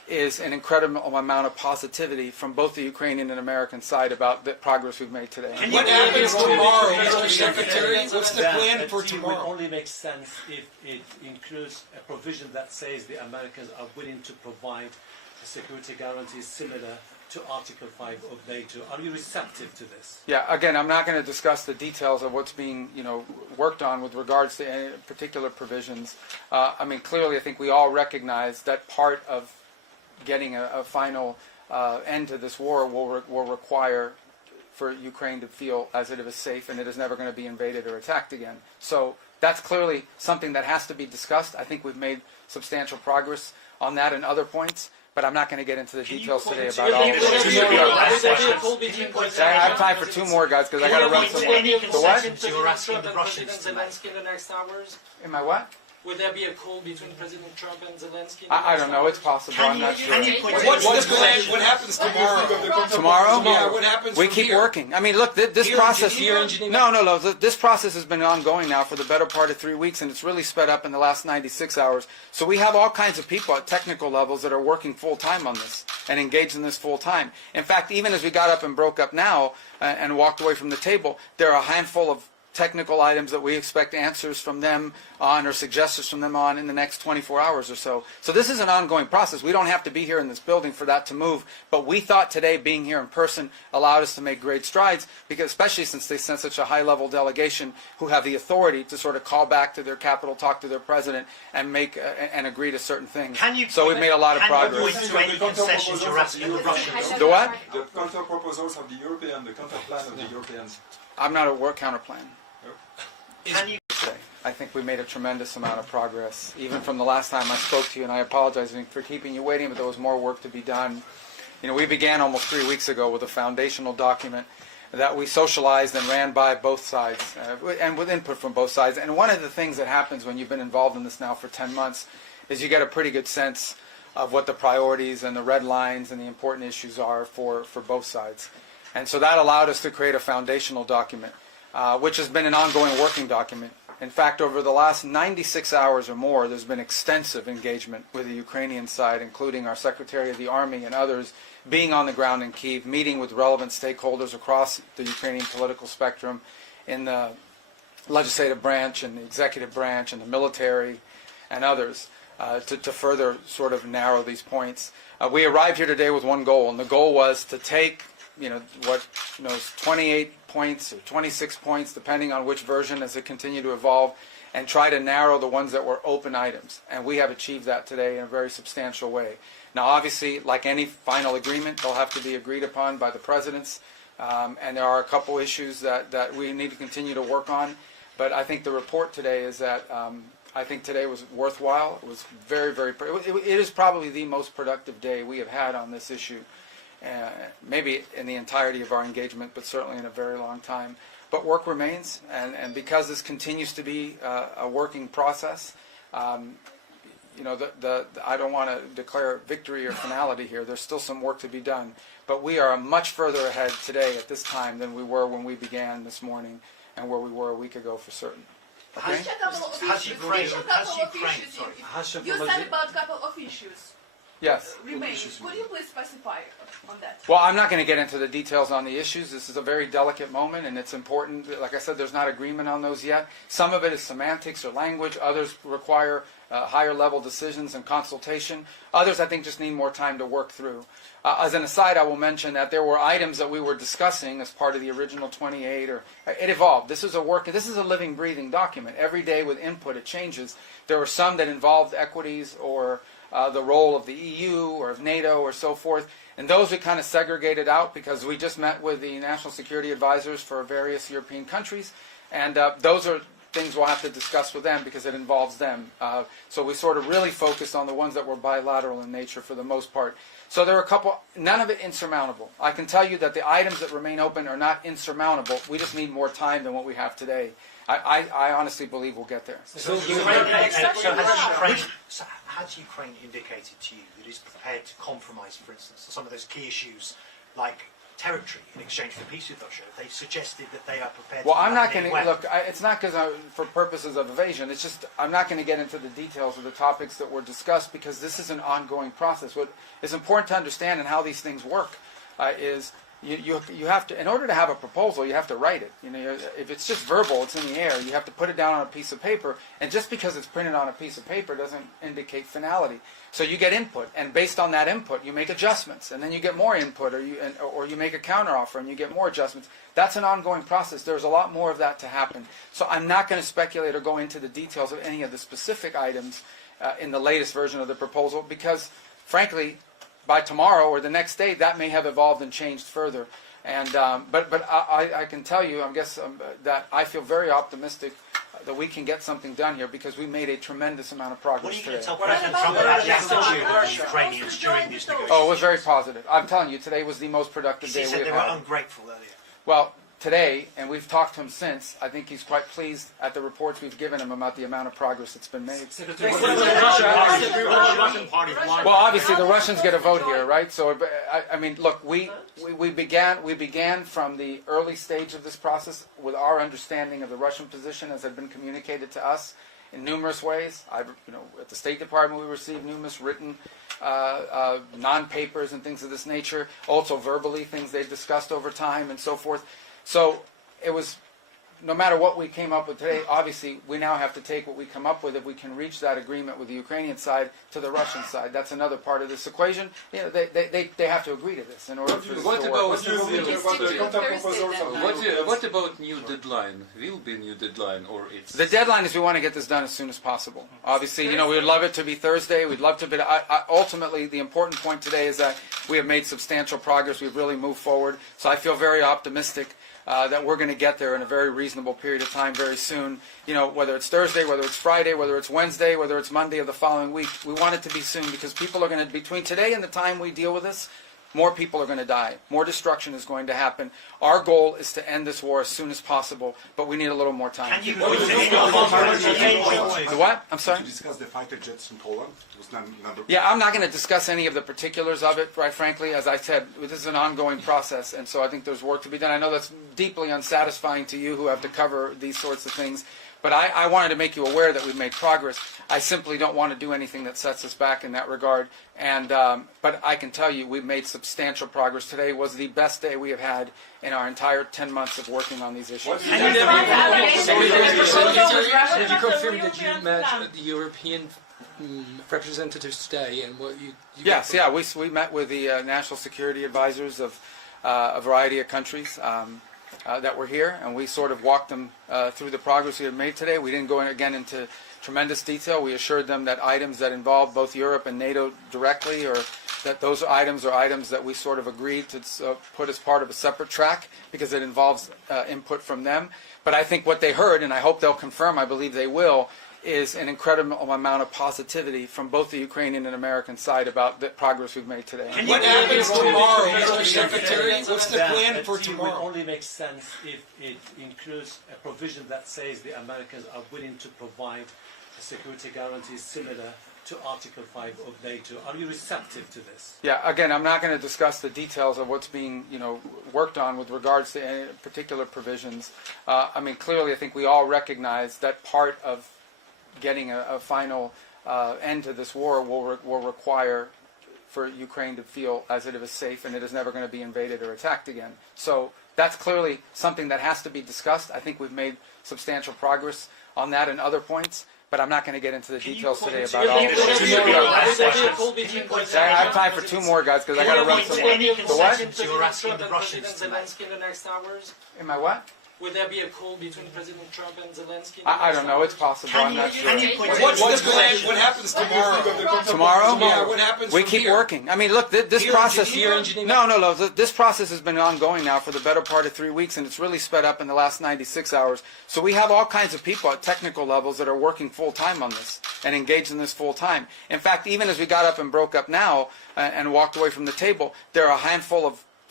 is an incredible amount of positivity from both the Ukrainian and American side about the progress we've made today. What happens tomorrow, Mr. Secretary? What's the plan for It tomorrow? will only make sense if it includes a provision that says the Americans are willing to provide security guarantees similar to Article 5 of NATO. Are you receptive to this? Yeah, again, I'm not going to discuss the details of what's being, worked on with regards to any particular provisions. I mean, clearly, I think we all recognize that part of getting a final end to this war will require for Ukraine to feel as it is safe and it is never going to be invaded or attacked again. So that's clearly something that has to be discussed. I think we've made substantial progress on that and other points. But I'm not going to get into the details today about all of it. I have time for two more, guys, because I got to run some more. The what? You were asking the Russians Zelensky in the next hours. In my what? Will there be a call between President Trump and Zelensky? I don't know. It's possible. I'm not sure. What's the plan? What happens tomorrow? Tomorrow? Yeah, what happens We from keep here? working. I mean, look, this process. No. This process has been ongoing now for the better part of 3 weeks, and it's really sped up in the last 96 hours. So we have all kinds of people at technical levels that are working full time on this and engaged in this full time. In fact, even as we got up and broke up now and walked away from the table, there are a handful of technical items that we expect answers from them on or suggestions from them on in the next 24 hours or so. So this is an ongoing process. We don't have to be here in this building for that to move, but we thought today being here in person allowed us to make great strides, because especially since they sent such a high-level delegation who have the authority to sort of call back to their capital, talk to their president, and make and agree to certain things. So we've made a lot of progress. The what? The counter proposals of the European, the counter plan of the Europeans. I'm not a work counter plan. Can you I think we made a tremendous amount of progress, even from the last time I spoke to you, and I apologize for keeping you waiting, but there was more work to be done. We began almost 3 weeks ago with a foundational document that we socialized and ran by both sides, and with input from both sides. And one of the things that happens when you've been involved in this now for 10 months is you get a pretty good sense of what the priorities and the red lines and the important issues are for both sides. And so that allowed us to create a foundational document, which has been an ongoing working document. In fact, over the last 96 hours or more, there's been extensive engagement with the Ukrainian side, including our Secretary of the Army and others being on the ground in Kyiv, meeting with relevant stakeholders across the Ukrainian political spectrum in the legislative branch and the executive branch and the military and others to further sort of narrow these points. We arrived here today with one goal, and the goal was to take 28 points or 26 points, depending on which version as it continued to evolve, and try to narrow the ones that were open items. And we have achieved that today in a very substantial way. Now, obviously, like any final agreement, they'll have to be agreed upon by the presidents, and there are a couple issues that we need to continue to work on. But I think the report today is that I think today was worthwhile. It was very, it is probably the most productive day we have had on this issue. Maybe in the entirety of our engagement, but certainly in a very long time. But work remains, and because this continues to be a working process, I don't want to declare victory or finality here. There's still some work to be done. But we are much further ahead today at this time than we were when we began this morning and where we were a week ago for certain. Okay? You said about a couple of issues. Yes. Remain. Could you please specify on that? Well, I'm not going to get into the details on the issues. This is a very delicate moment, and it's important. Like I said, there's not agreement on those yet. Some of it is semantics or language. Others require higher level decisions and consultation. Others, I think, just need more time to work through. As an aside, I will mention that there were items that we were discussing as part of the original 28, it evolved. This is a living, breathing document. Every day with input, it changes. There were some that involved equities or the role of the EU or of NATO or so forth. And those we kind of segregated out because we just met with the national security advisors for various European countries. And those are things we'll have to discuss with them because it involves them. So we sort of really focused on the ones that were bilateral in nature for the most part. So there are a couple, none of it insurmountable. I can tell you that the items that remain open are not insurmountable. We just need more time than what we have today. I honestly believe we'll get there. Has Ukraine indicated to you that it's prepared to compromise, for instance, some of those key issues like territory in exchange for peace with Russia, they suggested that they are prepared Well, to I'm not provide going any to, weapons. look, it's not because for purposes of evasion, it's just, I'm not going to get into the details of the topics that were discussed because this is an ongoing process. What is important to understand and how these things work is you have to, in order to have a proposal, you have to write it. You know, if it's just verbal, it's in the air. You have to put it down on a piece of paper, and just because it's printed on a piece of paper doesn't indicate finality. So you get input, and based on that input, you make adjustments, and then you get more input, or you make a counteroffer, and you get more adjustments. That's an ongoing process. There's a lot more of that to happen. So I'm not going to speculate or go into the details of any of the specific items in the latest version of the proposal, because, frankly, by tomorrow or the next day, that may have evolved and changed further. And but I can tell you, that I feel very optimistic that we can get something done here because we made a tremendous amount of progress What are you today. going to tell President Trump about the attitude of the Ukrainians during these negotiations? Oh, it was very positive. I'm telling you, today was the most productive He day said we they have were had. ungrateful earlier. Well, today, and we've talked to him since, I think he's quite pleased at the reports we've given him about the amount of progress that's been made. Well, obviously the Russians get a vote here, right? So, I mean, look, we began from the early stage of this process with our understanding of the Russian position as had been communicated to us in numerous ways. At the State Department, we received numerous written non-papers and things of this nature, also verbally, things they've discussed over time and so forth. So it was, no matter what we came up with today, obviously we now have to take what we come up with if we can reach that agreement with the Ukrainian side to the Russian side. That's another part of this equation. You know, they have to agree to this in order for this to work. What about new deadline? Will be new deadline, or it's... The deadline is we want to get this done as soon as possible. Obviously, we would love it to be Thursday. We'd love to be... ultimately, the important point today is that we have made substantial progress. We've really moved forward. So I feel very optimistic that we're going to get there in a very reasonable period of time very soon. Whether it's Thursday, whether it's Friday, whether it's Wednesday, whether it's Monday of the following week, we want it to be soon because people are going to, between today and the time we deal with this, more people are going to die. More destruction is going to happen. Our goal is to end this war as soon as possible, but we need a little more time. Can you The what? I'm sorry? Did you discuss the fighter jets in Poland? It was number... Yeah, I'm not going to discuss any of the particulars of it, right, frankly. As I said, this is an ongoing process, and so I think there's work to be done. I know that's deeply unsatisfying to you who have to cover these sorts of things, but I wanted to make you aware that we've made progress. I simply don't want to do anything that sets us back in that regard. And but I can tell you we've made substantial progress. Today was the best day we have had in our entire 10 months of working on these issues. Did you confirm that you met the European representatives today and what you Yes, yeah, we met with the national security advisors of a variety of countries that were here, and we sort of walked them through the progress we have made today. We didn't go again into tremendous detail. We assured them that items that involve both Europe and NATO directly, or that those items are items that we sort of agreed to put as part of a separate track because it involves input from them. But I think what they heard, and I hope they'll confirm, I believe they will, is an incredible amount of positivity from both the Ukrainian and American side about the progress we've made today. What happens tomorrow, Mr. Secretary? What's the plan for It tomorrow? will only make sense if it includes a provision that says the Americans are willing to provide security guarantees similar to Article 5 of NATO. Are you receptive to this? Yeah, again, I'm not going to discuss the details of what's being, worked on with regards to any particular provisions. I mean, clearly, I think we all recognize that part of getting a final end to this war will require for Ukraine to feel as it is safe and it is never going to be invaded or attacked again. So that's clearly something that has to be discussed. I think we've made substantial progress on that and other points, but I'm not going to get into the details today about all of it. I have time for two more, guys, because I got to run some more. Any The what? concessions you are asking the Russians Zelensky in the next hours? Am I what? Will there be a call between President Trump and Zelensky? I don't know. It's possible. I'm not sure. What's the plan? What happens tomorrow? Tomorrow? Yeah, what happens We from keep here? working. I mean, look, this Here process... engineering? No. This process has been ongoing now for the better part of 3 weeks, and it's really sped up in the last 96 hours. So we have all kinds of people at technical levels that are working full-time on this and engaged in this full-time. In fact, even as we got up and broke up now and walked away from the table, there are a handful of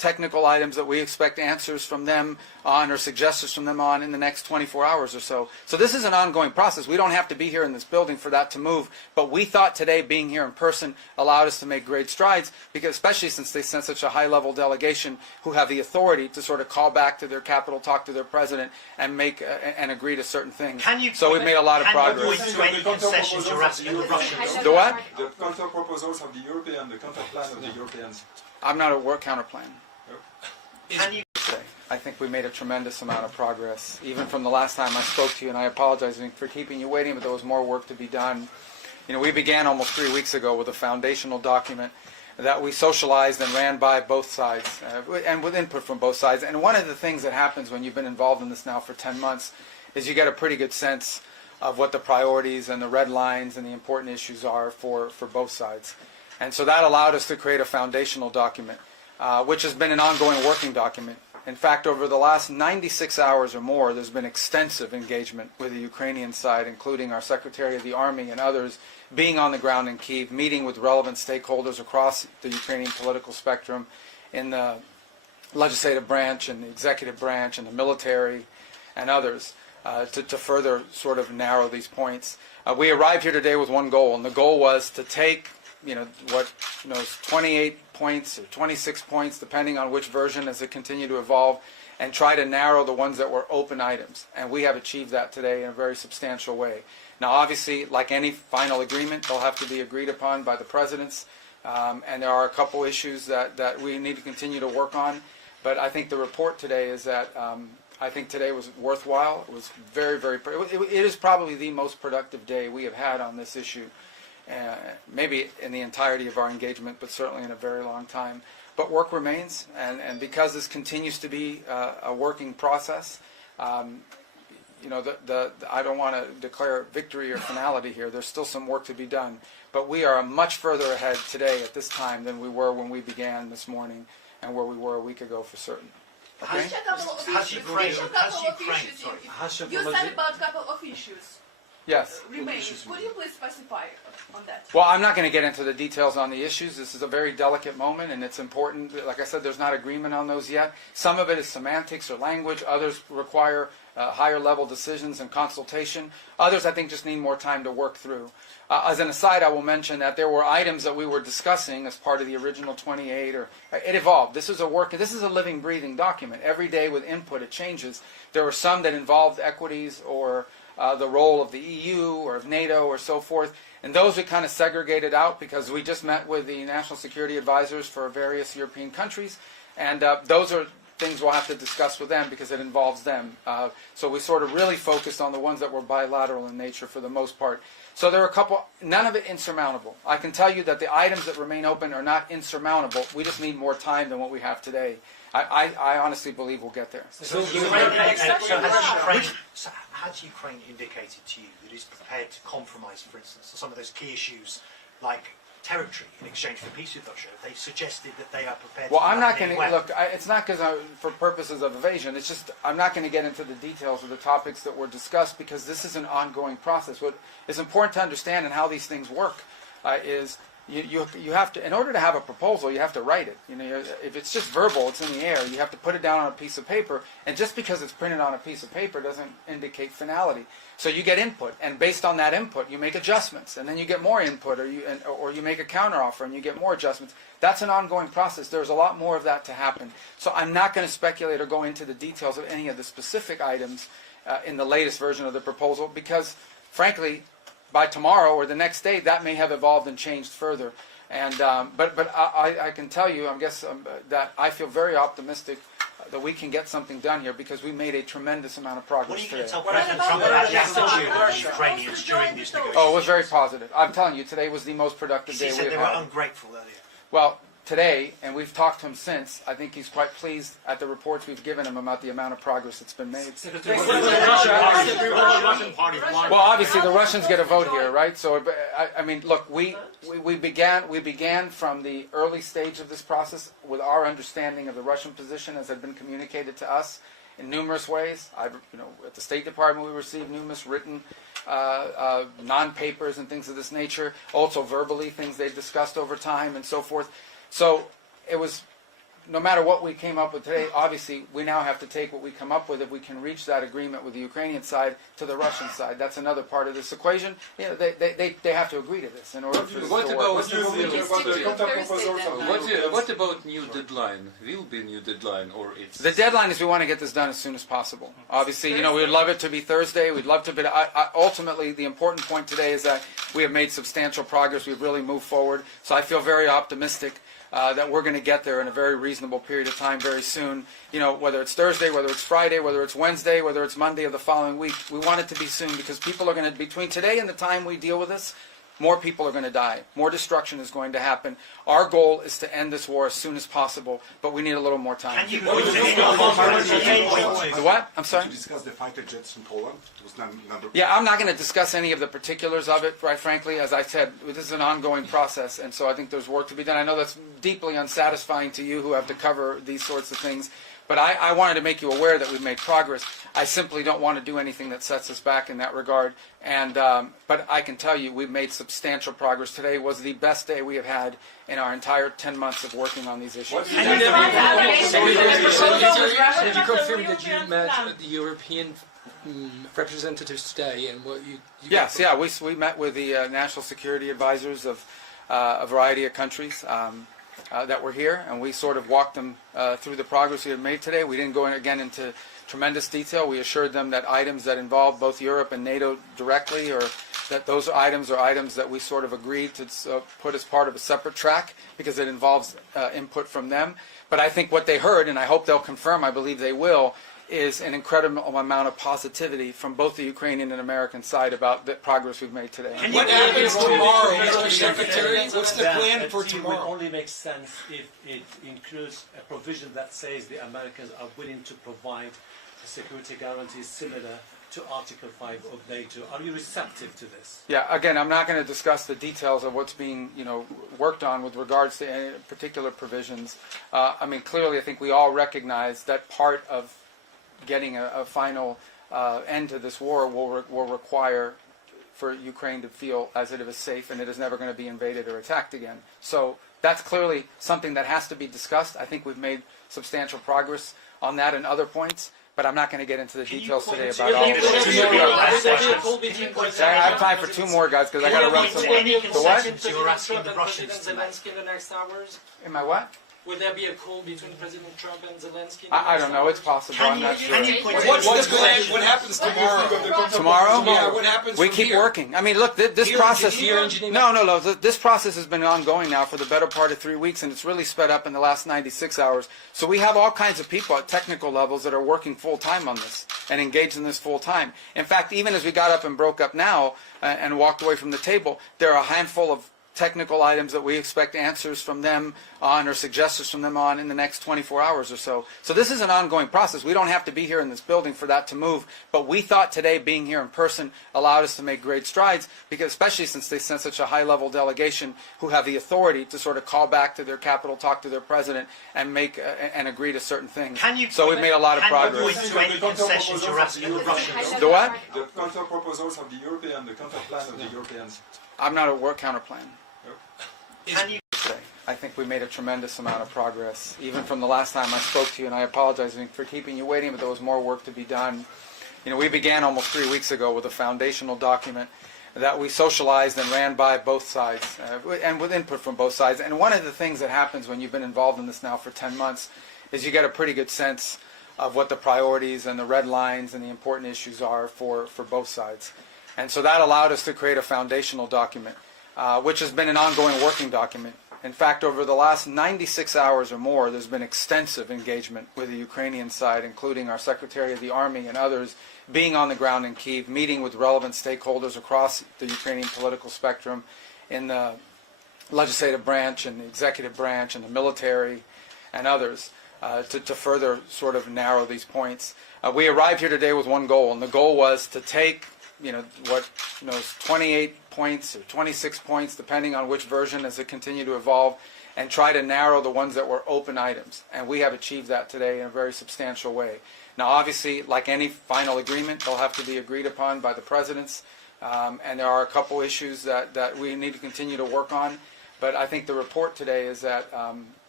technical items that we expect answers from them on or suggestions from them on in the next 24 hours or so. So this is an ongoing process. We don't have to be here in this building for that to move, but we thought today being here in person allowed us to make great strides, because especially since they sent such a high-level delegation who have the authority to sort of call back to their capital, talk to their president, and make and agree to certain things. So we've made a lot of progress. The what? The counter proposals of the European, the counter plan of the Europeans. I'm not a counter plan. I think we made a tremendous amount of progress, even from the last time I spoke to you, and I apologize for keeping you waiting, but there was more work to be done. You know, we began almost 3 weeks ago with a foundational document that we socialized and ran by both sides, and with input from both sides. And one of the things that happens when you've been involved in this now for 10 months is you get a pretty good sense of what the priorities and the red lines and the important issues are for both sides. And so that allowed us to create a foundational document, which has been an ongoing working document. In fact, over the last 96 hours or more, there's been extensive engagement with the Ukrainian side, including our Secretary of the Army and others, being on the ground in Kyiv, meeting with relevant stakeholders across the Ukrainian political spectrum, in the legislative branch and the executive branch and the military and others, to further sort of narrow these points. We arrived here today with one goal, and the goal was to take 28 points or 26 points, depending on which version as it continued to evolve, and try to narrow the ones that were open items. And we have achieved that today in a very substantial way. Now, obviously, like any final agreement, they'll have to be agreed upon by the presidents, and there are a couple issues that we need to continue to work on. But I think the report today is that I think today was worthwhile. It was very, very. It is probably the most productive day we have had on this issue. Maybe in the entirety of our engagement, but certainly in a very long time. But work remains, and because this continues to be a working process, I don't want to declare victory or finality here. There's still some work to be done, but we are much further ahead today at this time than we were when we began this morning, and where we were a week ago for certain. Okay? You said about a couple of issues. Yes. Remain. Could you please specify on that? Well, I'm not going to get into the details on the issues. This is a very delicate moment, and it's important. Like I said, there's not agreement on those yet. Some of it is semantics or language. Others require higher level decisions and consultation. Others, I think, just need more time to work through. As an aside, I will mention that there were items that we were discussing as part of the original 28, or it evolved. This is a living, breathing document. Every day with input, it changes. There were some that involved equities or the role of the EU or of NATO or so forth. And those we kind of segregated out because we just met with the national security advisors for various European countries. And those are things we'll have to discuss with them because it involves them. So we sort of really focused on the ones that were bilateral in nature for the most part. So there are a couple, none of it insurmountable. I can tell you that the items that remain open are not insurmountable. We just need more time than what we have today. I honestly believe we'll get there. Has Ukraine indicated to you that it's prepared to compromise, for instance, on some of those key issues like territory in exchange for peace with Russia? Have they suggested that they are prepared to... Well, I'm not going to... Look, it's not because for purposes of evasion. It's just I'm not going to get into the details of the topics that were discussed because this is an ongoing process. What is important to understand and how these things work is you have to, in order to have a proposal, you have to write it. If it's just verbal, it's in the air. You have to put it down on a piece of paper, and just because it's printed on a piece of paper doesn't indicate finality. So you get input, and based on that input, you make adjustments, and then you get more input, or you make a counteroffer, and you get more adjustments. That's an ongoing process. There's a lot more of that to happen. So I'm not going to speculate or go into the details of any of the specific items in the latest version of the proposal, because, frankly, by tomorrow or the next day, that may have evolved and changed further. And but I can tell you, that I feel very optimistic that we can get something done here because we made a tremendous amount of progress today. What are you going to tell President Trump about the attitude of the Ukrainians during these negotiations? Oh, it was very positive. I'm telling you, today was the most productive day we have had. He said they were ungrateful earlier. Well, today, and we've talked to him since, I think he's quite pleased at the reports we've given him about the amount of progress that's been made. Well, obviously the Russians get a vote here, right? So, I mean, look, we began from the early stage of this process with our understanding of the Russian position as had been communicated to us in numerous ways. At the State Department we received numerous written non-papers and things of this nature, also verbally, things they've discussed over time and so forth. So it was no matter what we came up with today, obviously we now have to take what we come up with. If we can reach that agreement with the Ukrainian side to the Russian side, that's another part of this equation. You know, they have to agree to this in order for this What to about work. what about new deadline? Will be new deadline, or it's The deadline is we want to get this done as soon as possible. Obviously, you know, we would love it to be Thursday. We'd love to, but ultimately, the important point today is that we have made substantial progress. We've really moved forward. So I feel very optimistic that we're going to get there in a very reasonable period of time very soon. You know, whether it's Thursday, whether it's Friday, whether it's Wednesday, whether it's Monday of the following week, we want it to be soon because people are going to, between today and the time we deal with this, more people are going to die. More destruction is going to happen. Our goal is to end this war as soon as possible, but we need a little more time. The what? I'm sorry? Did you discuss the fighter jets in Poland? It was number. Yeah, I'm not going to discuss any of the particulars of it, right frankly. As I said, this is an ongoing process, and so I think there's work to be done. I know that's deeply unsatisfying to you who have to cover these sorts of things, but I wanted to make you aware that we've made progress. I simply don't want to do anything that sets us back in that regard. And but I can tell you we've made substantial progress. Today was the best day we have had in our entire 10 months of working on these issues. Did you confirm that you met the European representatives today and what you Yes, yeah, we met with the national security advisors of a variety of countries that were here, and we sort of walked them through the progress we had made today. We didn't go again into tremendous detail. We assured them that items that involve both Europe and NATO directly, or that those items are items that we sort of agreed to put as part of a separate track because it involves input from them. But I think what they heard, and I hope they'll confirm, I believe they will, is an incredible amount of positivity from both the Ukrainian and American side about the progress we've made today. What happens tomorrow, Mr. Secretary? What's the plan for It tomorrow? will only make sense if it includes a provision that says the Americans are willing to provide security guarantees similar to Article 5 of NATO. Are you receptive to this? Yeah, again, I'm not going to discuss the details of what's being, worked on with regards to any particular provisions. I mean, clearly, I think we all recognize that part of getting a final end to this war will require for Ukraine to feel as it is safe and it is never going to be invaded or attacked again. So that's clearly something that has to be discussed. I think we've made substantial progress on that and other points, but I'm not going to get into the details today about all of it. I have time for two more, guys, because I got to run some more. The what? You're asking the Russians Zelensky in the next hours? Am I what? Will there be a call between President Trump and Zelensky? I don't know. It's possible. I'm not sure. What's the plan? What happens tomorrow? Tomorrow? Yeah, what happens We from keep here? working. I mean, look, this process. No. This process has been ongoing now for the better part of 3 weeks, and it's really sped up in the last 96 hours. So we have all kinds of people at technical levels that are working full time on this and engaged in this full time. In fact, even as we got up and broke up now and walked away from the table, there are a handful of technical items that we expect answers from them on or suggestions from them on in the next 24 hours or so. So this is an ongoing process. We don't have to be here in this building for that to move, but we thought today being here in person allowed us to make great strides, because especially since they sent such a high-level delegation who have the authority to sort of call back to their capital, talk to their president, and make and agree to certain things. So we've made a lot of progress. The what? The counter proposals of the European, the counter plan of the Europeans. I'm not a work counter plan. Can you I think we made a tremendous amount of progress, even from the last time I spoke to you, and I apologize for keeping you waiting, but there was more work to be done. We began almost 3 weeks ago with a foundational document that we socialized and ran by both sides, and with input from both sides. And one of the things that happens when you've been involved in this now for 10 months is you get a pretty good sense of what the priorities and the red lines and the important issues are for both sides. And so that allowed us to create a foundational document, which has been an ongoing working document. In fact, over the last 96 hours or more, there's been extensive engagement with the Ukrainian side, including our Secretary of the Army and others being on the ground in Kyiv, meeting with relevant stakeholders across the Ukrainian political spectrum in the legislative branch and the executive branch and the military and others to further sort of narrow these points. We arrived here today with one goal, and the goal was to take 28 points or 26 points, depending on which version as it continued to evolve, and try to narrow the ones that were open items. And we have achieved that today in a very substantial way. Now, obviously, like any final agreement, they'll have to be agreed upon by the presidents, and there are a couple issues that we need to continue to work on. But I think the report today is that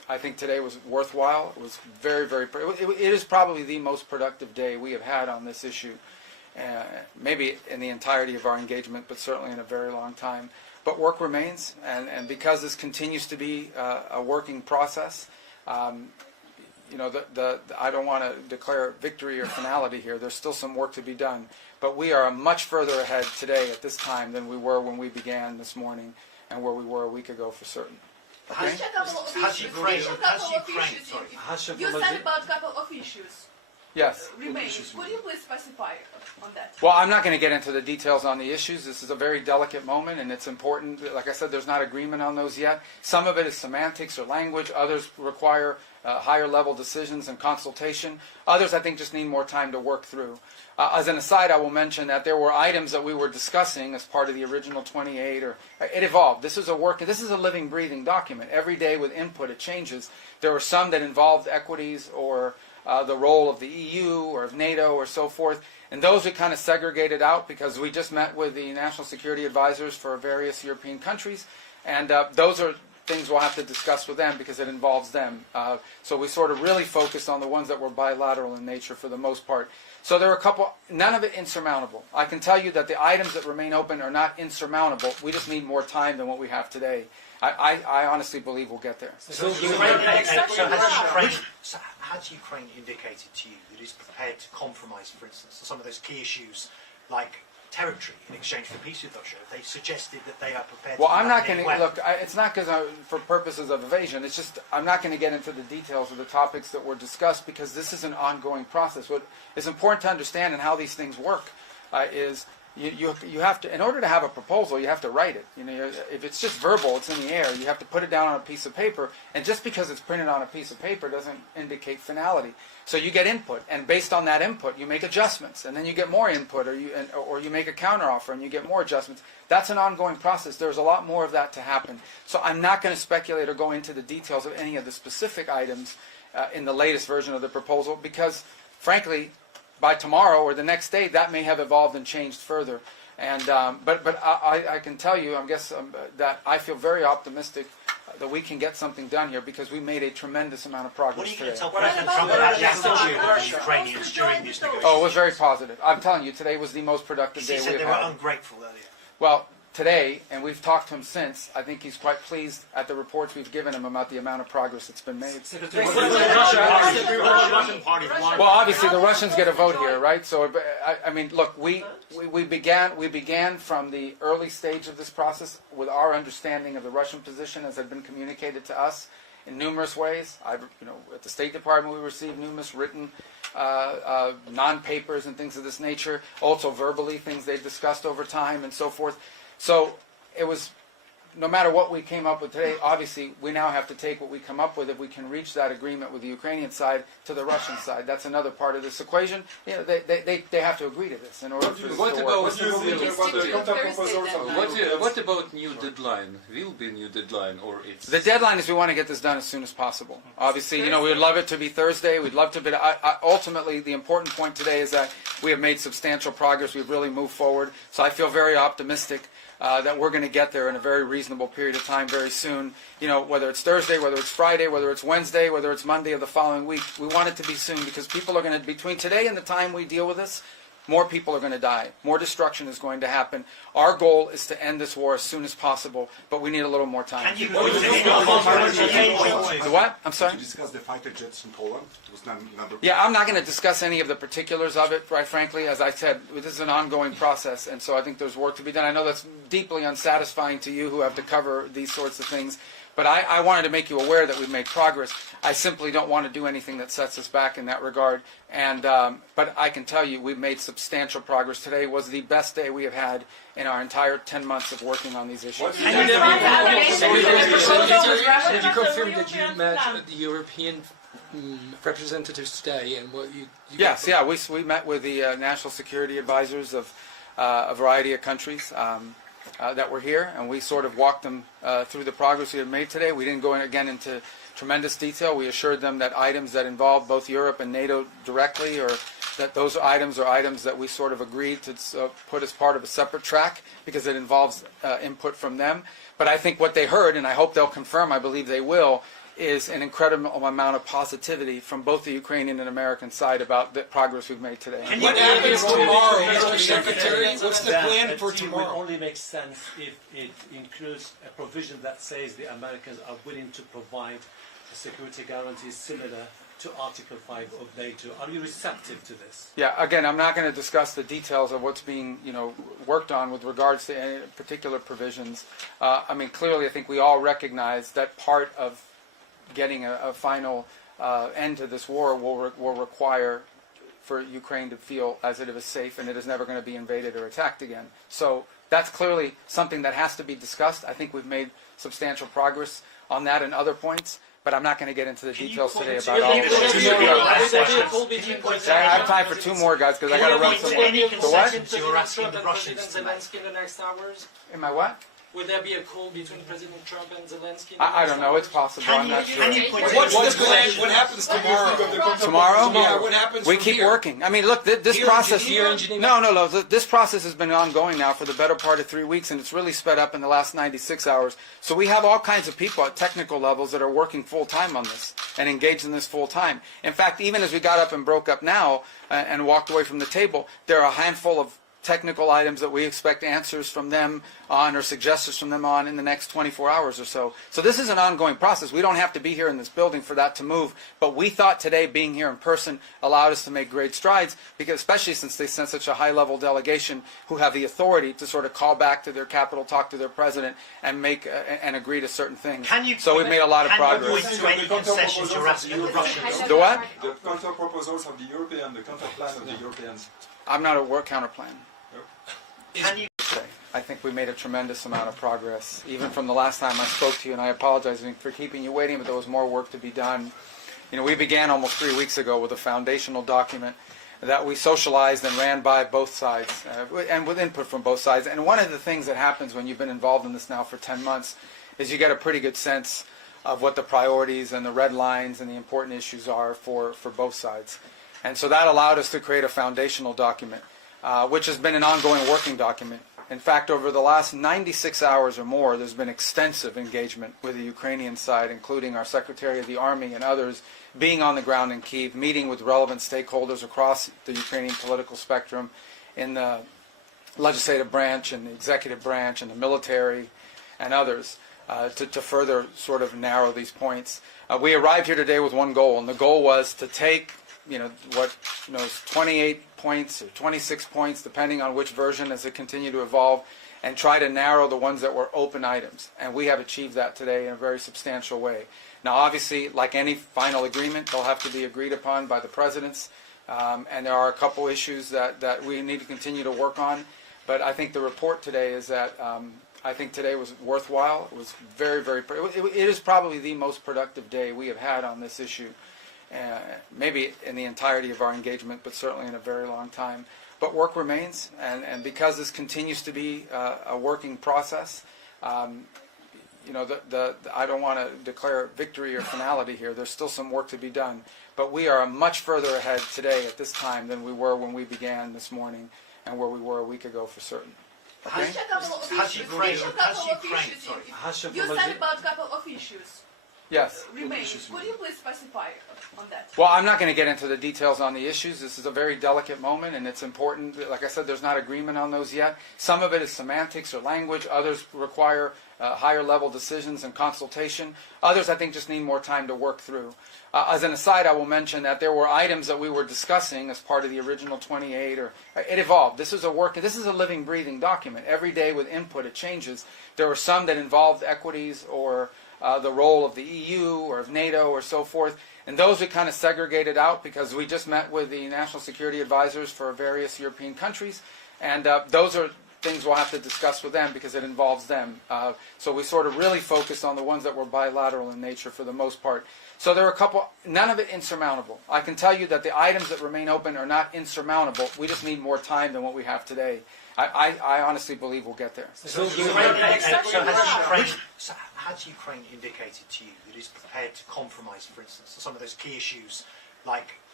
I think today was worthwhile. It was very, very, it is probably the most productive day we have had on this issue, maybe in the entirety of our engagement, but certainly in a very long time. But work remains, and because this continues to be a working process, you know, I don't want to declare victory or finality here. There's still some work to be done. But we are much further ahead today at this time than we were when we began this morning and where we were a week ago for certain. Okay? You said about a couple of issues. Yes. Remaining. Could you please specify on that? Well, I'm not going to get into the details on the issues. This is a very delicate moment, and it's important. Like I said, there's not agreement on those yet. Some of it is semantics or language. Others require higher level decisions and consultation. Others, I think, just need more time to work through. As an aside, I will mention that there were items that we were discussing as part of the original 28, or it evolved. This is a living, breathing document. Every day with input, it changes. There were some that involved equities or the role of the EU or of NATO or so forth. And those we kind of segregated out because we just met with the national security advisors for various European countries. And those are things we'll have to discuss with them because it involves them. So we sort of really focused on the ones that were bilateral in nature for the most part. So there are a couple, none of it insurmountable. I can tell you that the items that remain open are not insurmountable. We just need more time than what we have today. I honestly believe we'll get there. So has Ukraine indicated to you that it's prepared to compromise, for instance, some of those key issues like territory in exchange for peace with Russia? Have they suggested that they are prepared well, to I'm not going to to, look, it's not because for purposes of evasion, it's just, I'm not going to get into the details of the topics that were discussed because this is an ongoing process. What is important to understand and how these things work is you have to, in order to have a proposal, you have to write it. You know, if it's just verbal, it's in the air. You have to put it down on a piece of paper, and just because it's printed on a piece of paper doesn't indicate finality. So you get input, and based on that input, you make adjustments, and then you get more input, or you make a counteroffer, and you get more adjustments. That's an ongoing process. There's a lot more of that to happen. So I'm not going to speculate or go into the details of any of the specific items in the latest version of the proposal, because, frankly, by tomorrow or the next day, that may have evolved and changed further. And but I can tell you, that I feel very optimistic that we can get something done here because we made a tremendous amount of progress today. What are you going to tell President Trump about the attitude of the Ukrainians during these negotiations? Oh, it was very positive. I'm telling you, today was the most productive day we have had. He said they were ungrateful earlier. Well, today, and we've talked to him since, I think he's quite pleased at the reports we've given him about the amount of progress that's been made. Well, obviously the Russians get a vote here, right? So, I mean, look, we began from the early stage of this process with our understanding of the Russian position as had been communicated to us in numerous ways. At the State Department we received numerous written non-papers and things of this nature, also verbally, things they've discussed over time and so forth. So it was, no matter what we came up with today, obviously we now have to take what we come up with if we can reach that agreement with the Ukrainian side to the Russian side. That's another part of this equation. You know, they have to agree to this in order for this to work. What about new deadline? Will be new deadline or it's... The deadline is we want to get this done as soon as possible. Obviously, you know, we'd love it to be Thursday. We'd love to be... ultimately, the important point today is that we have made substantial progress. We've really moved forward. So I feel very optimistic that we're going to get there in a very reasonable period of time very soon. You know, whether it's Thursday, whether it's Friday, whether it's Wednesday, whether it's Monday of the following week, we want it to be soon because people are going to, between today and the time we deal with this, more people are going to die. More destruction is going to happen. Our goal is to end this war as soon as possible, but we need a little more time. Can you The what? I'm sorry? Did you discuss the fighter jets in Poland? It was number... Yeah, I'm not going to discuss any of the particulars of it, quite frankly. As I said, this is an ongoing process, and so I think there's work to be done. I know that's deeply unsatisfying to you who have to cover these sorts of things, but I wanted to make you aware that we've made progress. I simply don't want to do anything that sets us back in that regard. And but I can tell you we've made substantial progress. Today was the best day we have had in our entire 10 months of working on these issues. Did you confirm that you met the European representatives today and what you Yes, yeah, we met with the national security advisors of a variety of countries that were here, and we sort of walked them through the progress we had made today. We didn't go again into tremendous detail. We assured them that items that involve both Europe and NATO directly, or that those items are items that we sort of agreed to put as part of a separate track because it involves input from them. But I think what they heard, and I hope they'll confirm, I believe they will, is an incredible amount of positivity from both the Ukrainian and American side about the progress we've made today. What happens tomorrow, Mr. Secretary? What's the plan for It will tomorrow? only make sense if it includes a provision that says the Americans are willing to provide a security guarantee similar to Article 5 of NATO. Are you receptive to this? Yeah, again, I'm not going to discuss the details of what's being, worked on with regards to any particular provisions. I mean, clearly, I think we all recognize that part of getting a final end to this war will require for Ukraine to feel as it is safe and it is never going to be invaded or attacked again. So that's clearly something that has to be discussed. I think we've made substantial progress on that and other points. But I'm not going to get into the details today about all of them. I have time for two more, guys, because I got to run some more. The what? You're asking the Russians to Zelensky in the next hours? Am I what? Would there be a call between President Trump and Zelensky? I don't know. It's possible. I'm not sure. What's the plan? What happens tomorrow? Tomorrow? Yeah, what happens We from keep here? working. I mean, look, this process. No. This process has been ongoing now for the better part of 3 weeks, and it's really sped up in the last 96 hours. So we have all kinds of people at technical levels that are working full time on this and engaged in this full time. In fact, even as we got up and broke up now and walked away from the table, there are a handful of technical items that we expect answers from them on or suggestions from them on in the next 24 hours or so. So this is an ongoing process. We don't have to be here in this building for that to move, but we thought today being here in person allowed us to make great strides, because especially since they sent such a high-level delegation who have the authority to sort of call back to their capital, talk to their president, and make and agree to certain things. So we've made a lot of progress. The what? The counter proposals of the European, the counter plan of the Europeans. I'm not a work counter plan. I think we made a tremendous amount of progress, even from the last time I spoke to you, and I apologize for keeping you waiting, but there was more work to be done. We began almost 3 weeks ago with a foundational document that we socialized and ran by both sides, and with input from both sides. And one of the things that happens when you've been involved in this now for 10 months is you get a pretty good sense of what the priorities and the red lines and the important issues are for both sides. And so that allowed us to create a foundational document, which has been an ongoing working document. In fact, over the last 96 hours or more, there's been extensive engagement with the Ukrainian side, including our Secretary of the Army and others being on the ground in Kyiv, meeting with relevant stakeholders across the Ukrainian political spectrum in the legislative branch and the executive branch and the military and others to further sort of narrow these points. We arrived here today with one goal, and the goal was to take 28 points or 26 points, depending on which version as it continued to evolve, and try to narrow the ones that were open items. And we have achieved that today in a very substantial way. Now, obviously, like any final agreement, they'll have to be agreed upon by the presidents, and there are a couple issues that we need to continue to work on. But I think the report today is that I think today was worthwhile. It was very, very. It is probably the most productive day we have had on this issue. Maybe in the entirety of our engagement, but certainly in a very long time. But work remains, and because this continues to be a working process, I don't want to declare victory or finality here. There's still some work to be done, but we are much further ahead today at this time than we were when we began this morning, and where we were a week ago for certain. Okay? You said about a couple of issues. Yes. Remain. Could you please specify on that? Well, I'm not going to get into the details on the issues. This is a very delicate moment, and it's important. Like I said, there's not agreement on those yet. Some of it is semantics or language. Others require higher level decisions and consultation. Others, I think, just need more time to work through. As an aside, I will mention that there were items that we were discussing as part of the original 28, it evolved. This is a living, breathing document. Every day with input, it changes. There were some that involved equities or the role of the EU or of NATO or so forth. And those we kind of segregated out because we just met with the national security advisors for various European countries. And those are things we'll have to discuss with them because it involves them. So we sort of really focused on the ones that were bilateral in nature for the most part. So there are a couple, none of it insurmountable. I can tell you that the items that remain open are not insurmountable. We just need more time than what we have today. I honestly believe we'll get there. Has Ukraine indicated to you that it's prepared to compromise, for instance, on some of those key issues like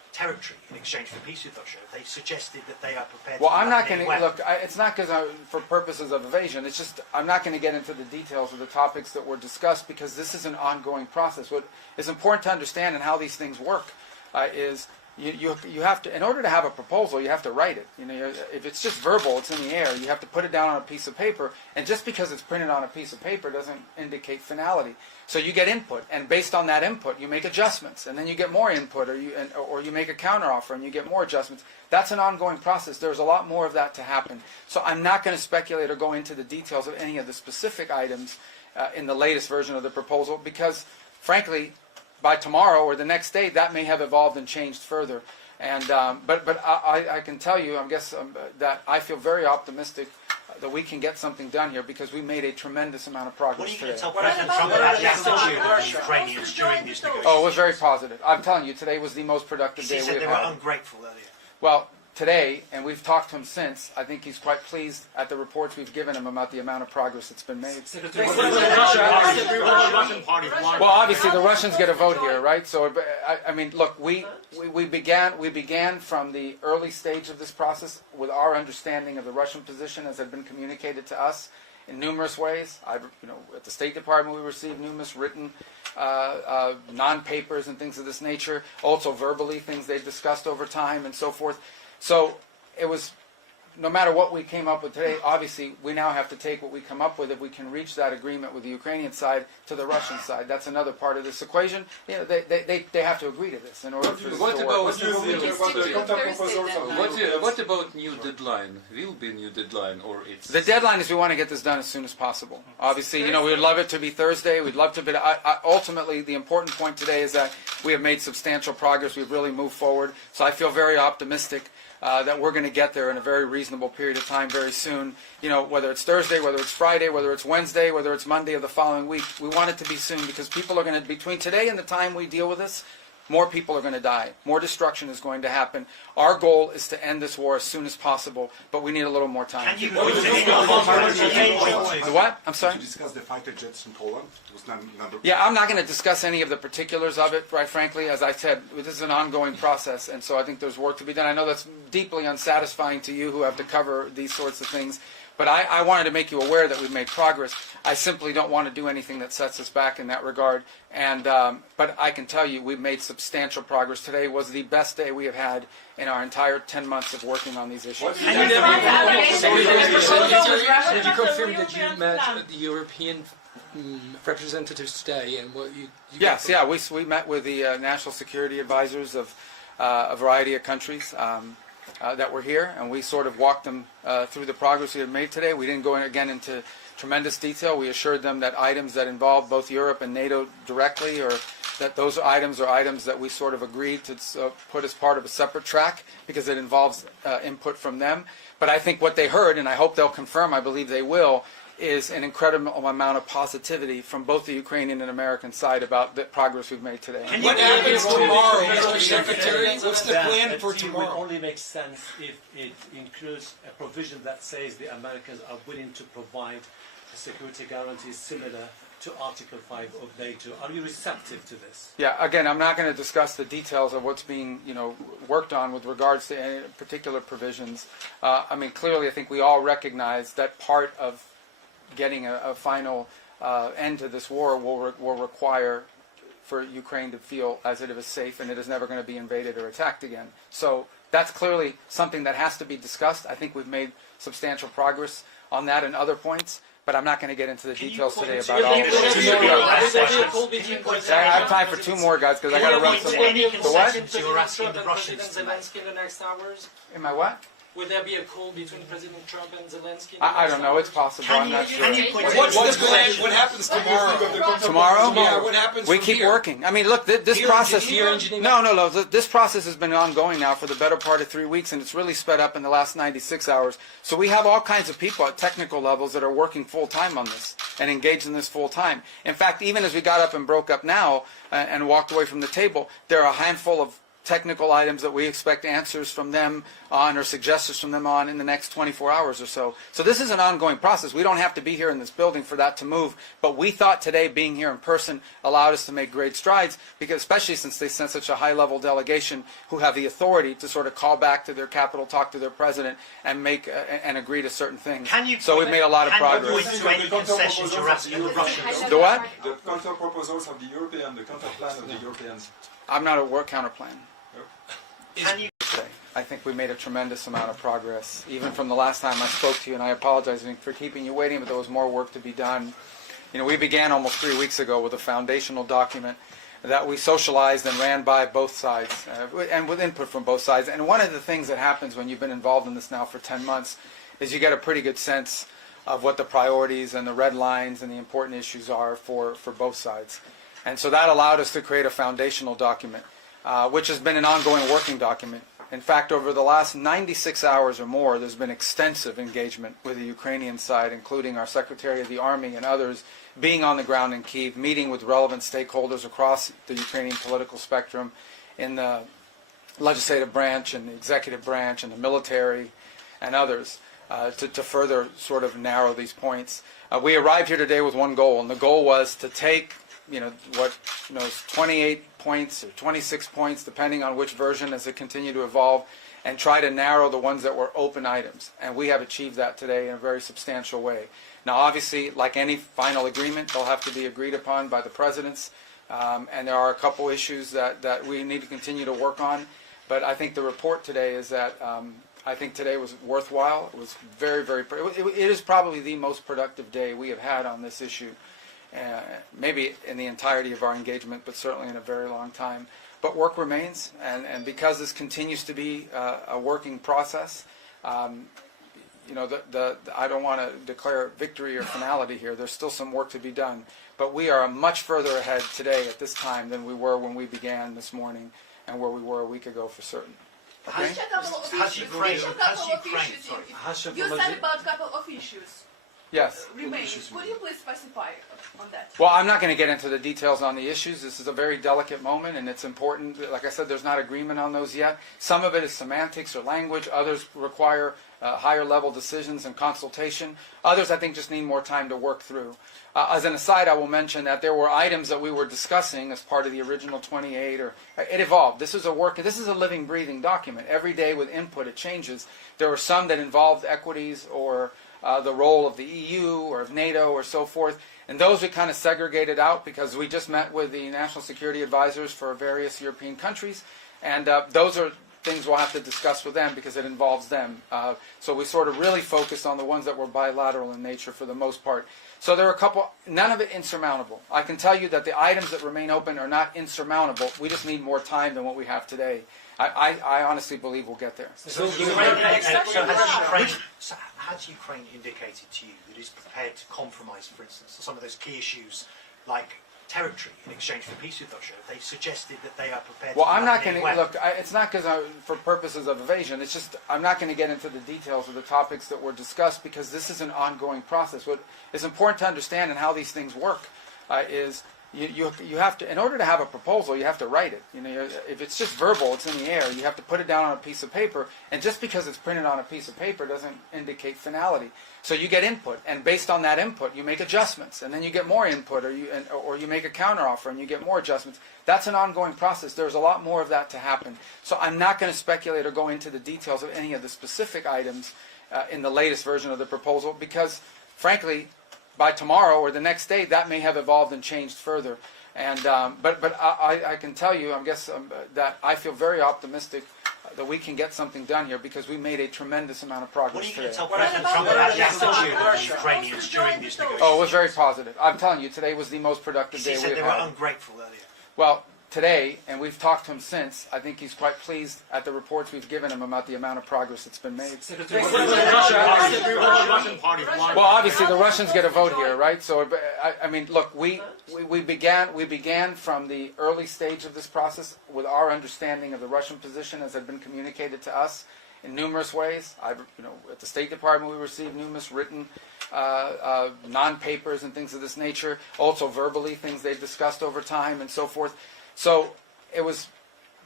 territory in exchange for peace with Russia, they suggested that they are prepared Well, to... I'm not going to, weapons. look, it's not because for purposes of evasion, it's just, I'm not going to get into the details of the topics that were discussed because this is an ongoing process. What is important to understand and how these things work is you have to, in order to have a proposal, you have to write it. You know, if it's just verbal, it's in the air, you have to put it down on a piece of paper, and just because it's printed on a piece of paper doesn't indicate finality. So you get input, and based on that input, you make adjustments, and then you get more input, or you make a counteroffer, and you get more adjustments. That's an ongoing process. There's a lot more of that to happen. So I'm not going to speculate or go into the details of any of the specific items in the latest version of the proposal, because, frankly, by tomorrow or the next day, that may have evolved and changed further. And but I can tell you, I guess that I feel very optimistic that we can get something done here because we made a tremendous amount of progress What are you today. going to tell President Trump about the attitude of the Ukrainians during these negotiations? Oh, it was very positive. I'm telling you, today was the most productive He day said we've they had. were ungrateful earlier. Well, today, and we've talked to him since, I think he's quite pleased at the reports we've given him about the amount of progress that's been made. Well, obviously the Russians get a vote here, right? So, I mean, look, we began from the early stage of this process with our understanding of the Russian position as had been communicated to us in numerous ways. At the State Department we received numerous written non-papers and things of this nature, also verbally, things they've discussed over time and so forth. So it was, no matter what we came up with today, obviously we now have to take what we come up with if we can reach that agreement with the Ukrainian side to the Russian side. That's another part of this equation. You know, they have to agree to this in order for this to work. What about new deadline? Will be a new deadline, or it's... The deadline is we want to get this done as soon as possible. Obviously, we would love it to be Thursday. We'd love to be... ultimately, the important point today is that we have made substantial progress. We've really moved forward. So I feel very optimistic that we're going to get there in a very reasonable period of time very soon. Whether it's Thursday, whether it's Friday, whether it's Wednesday, whether it's Monday of the following week, we want it to be soon because people are going to, between today and the time we deal with this, more people are going to die. More destruction is going to happen. Our goal is to end this war as soon as possible, but we need a little more time. The what? I'm sorry? Did you discuss the fighter jets in Poland? It was number... Yeah, I'm not going to discuss any of the particulars of it, right, frankly. As I said, this is an ongoing process, and so I think there's work to be done. I know that's deeply unsatisfying to you who have to cover these sorts of things, but I wanted to make you aware that we've made progress. I simply don't want to do anything that sets us back in that regard. And but I can tell you we've made substantial progress. Today was the best day we have had in our entire 10 months of working on these issues. Did you confirm that you met the European representatives today and what you Yes, yeah, we met with the national security advisors of a variety of countries that were here, and we sort of walked them through the progress we had made today. We didn't go into tremendous detail. We assured them that items that involve both Europe and NATO directly, or that those items are items that we sort of agreed to put as part of a separate track because it involves input from them. But I think what they heard, and I hope they'll confirm, I believe they will, is an incredible amount of positivity from both the Ukrainian and American side about the progress we've made today. What happens tomorrow, Mr. Secretary? What's the plan for tomorrow? It will only make sense if it includes a provision that says the Americans are willing to provide security guarantees similar to Article 5 of NATO. Are you receptive to this? Yeah, again, I'm not going to discuss the details of what's being, worked on with regards to any particular provisions. I mean, clearly, I think we all recognize that part of getting a final end to this war will require for Ukraine to feel as it is safe and it is never going to be invaded or attacked again. So that's clearly something that has to be discussed. I think we've made substantial progress on that and other points, but I'm not going to get into the details today about all of it. I have time for two more, guys, because I got to run some more. The what? You're asking the Russians Zelensky in the next hours? Am I what? Will there be a call between President Trump and Zelensky? I don't know. It's possible. I'm not sure. What's the plan? What happens tomorrow? Tomorrow? Yeah, what happens We from keep here? working. I mean, look, this process... No. This process has been ongoing now for the better part of 3 weeks, and it's really sped up in the last 96 hours. So we have all kinds of people at technical levels that are working full-time on this and engaged in this full-time. In fact, even as we got up and broke up now and walked away from the table, there are a handful of technical items that we expect answers from them on or suggestions from them on in the next 24 hours or so. So this is an ongoing process. We don't have to be here in this building for that to move, but we thought today being here in person allowed us to make great strides, because especially since they sent such a high-level delegation who have the authority to sort of call back to their capital, talk to their president, and make and agree to certain things. So we've made a lot of progress. The what? The counter proposals of the European, the counter plan of the Europeans. I'm not a work counter plan. Can you I think we made a tremendous amount of progress, even from the last time I spoke to you, and I apologize for keeping you waiting, but there was more work to be done. You know, we began almost 3 weeks ago with a foundational document that we socialized and ran by both sides, and with input from both sides. And one of the things that happens when you've been involved in this now for 10 months is you get a pretty good sense of what the priorities and the red lines and the important issues are for both sides. And so that allowed us to create a foundational document, which has been an ongoing working document. In fact, over the last 96 hours or more, there's been extensive engagement with the Ukrainian side, including our Secretary of the Army and others being on the ground in Kyiv, meeting with relevant stakeholders across the Ukrainian political spectrum in the legislative branch and the executive branch and the military and others to further sort of narrow these points. We arrived here today with one goal, and the goal was to take 28 points or 26 points, depending on which version as it continued to evolve, and try to narrow the ones that were open items. And we have achieved that today in a very substantial way. Now, obviously, like any final agreement, they'll have to be agreed upon by the presidents, and there are a couple issues that we need to continue to work on. But I think the report today is that I think today was worthwhile. It was very, very, it is probably the most productive day we have had on this issue. Maybe in the entirety of our engagement, but certainly in a very long time. But work remains, and because this continues to be a working process, I don't want to declare victory or finality here. There's still some work to be done, but we are much further ahead today at this time than we were when we began this morning, and where we were a week ago for certain. Okay? You said about a couple of issues. Yes. Remain. Could you please specify on that? Well, I'm not going to get into the details on the issues. This is a very delicate moment, and it's important. Like I said, there's not agreement on those yet. Some of it is semantics or language. Others require higher level decisions and consultation. Others, I think, just need more time to work through. As an aside, I will mention that there were items that we were discussing as part of the original 28, or it evolved. This is a living, breathing document. Every day with input, it changes. There were some that involved equities or the role of the EU or of NATO or so forth. And those we kind of segregated out because we just met with the national security advisors for various European countries. And those are things we'll have to discuss with them because it involves them. So we sort of really focused on the ones that were bilateral in nature for the most part. So there are a couple, none of it insurmountable. I can tell you that the items that remain open are not insurmountable. We just need more time than what we have today. I honestly believe we'll get there. So has Ukraine indicated to you that it's prepared to compromise, for instance, some of those key issues like territory in exchange for peace with Russia? They suggested that they are prepared to... Well, I'm not going to... Look, it's not because for purposes of evasion. It's just I'm not going to get into the details of the topics that were discussed because this is an ongoing process. What is important to understand and how these things work is you have to, in order to have a proposal, you have to write it. If it's just verbal, it's in the air. You have to put it down on a piece of paper, and just because it's printed on a piece of paper doesn't indicate finality. So you get input, and based on that input, you make adjustments, and then you get more input, or you make a counteroffer, and you get more adjustments. That's an ongoing process. There's a lot more of that to happen. So I'm not going to speculate or go into the details of any of the specific items in the latest version of the proposal, because, frankly, by tomorrow or the next day, that may have evolved and changed further. And but I can tell you, that I feel very optimistic that we can get something done here because we made a tremendous amount of progress today. What are you going to tell President Trump about the attitude of the Ukrainians during these negotiations? Oh, it was very positive. I'm telling you, today was the most productive day we've had. He said they were ungrateful earlier. Well, today, and we've talked to him since, I think he's quite pleased at the reports we've given him about the amount of progress that's been made. Well, obviously the Russians get a vote here, right? So, I mean, look, we began from the early stage of this process with our understanding of the Russian position as had been communicated to us in numerous ways. At the State Department we received numerous written non-papers and things of this nature, also verbally, things they've discussed over time and so forth. So it was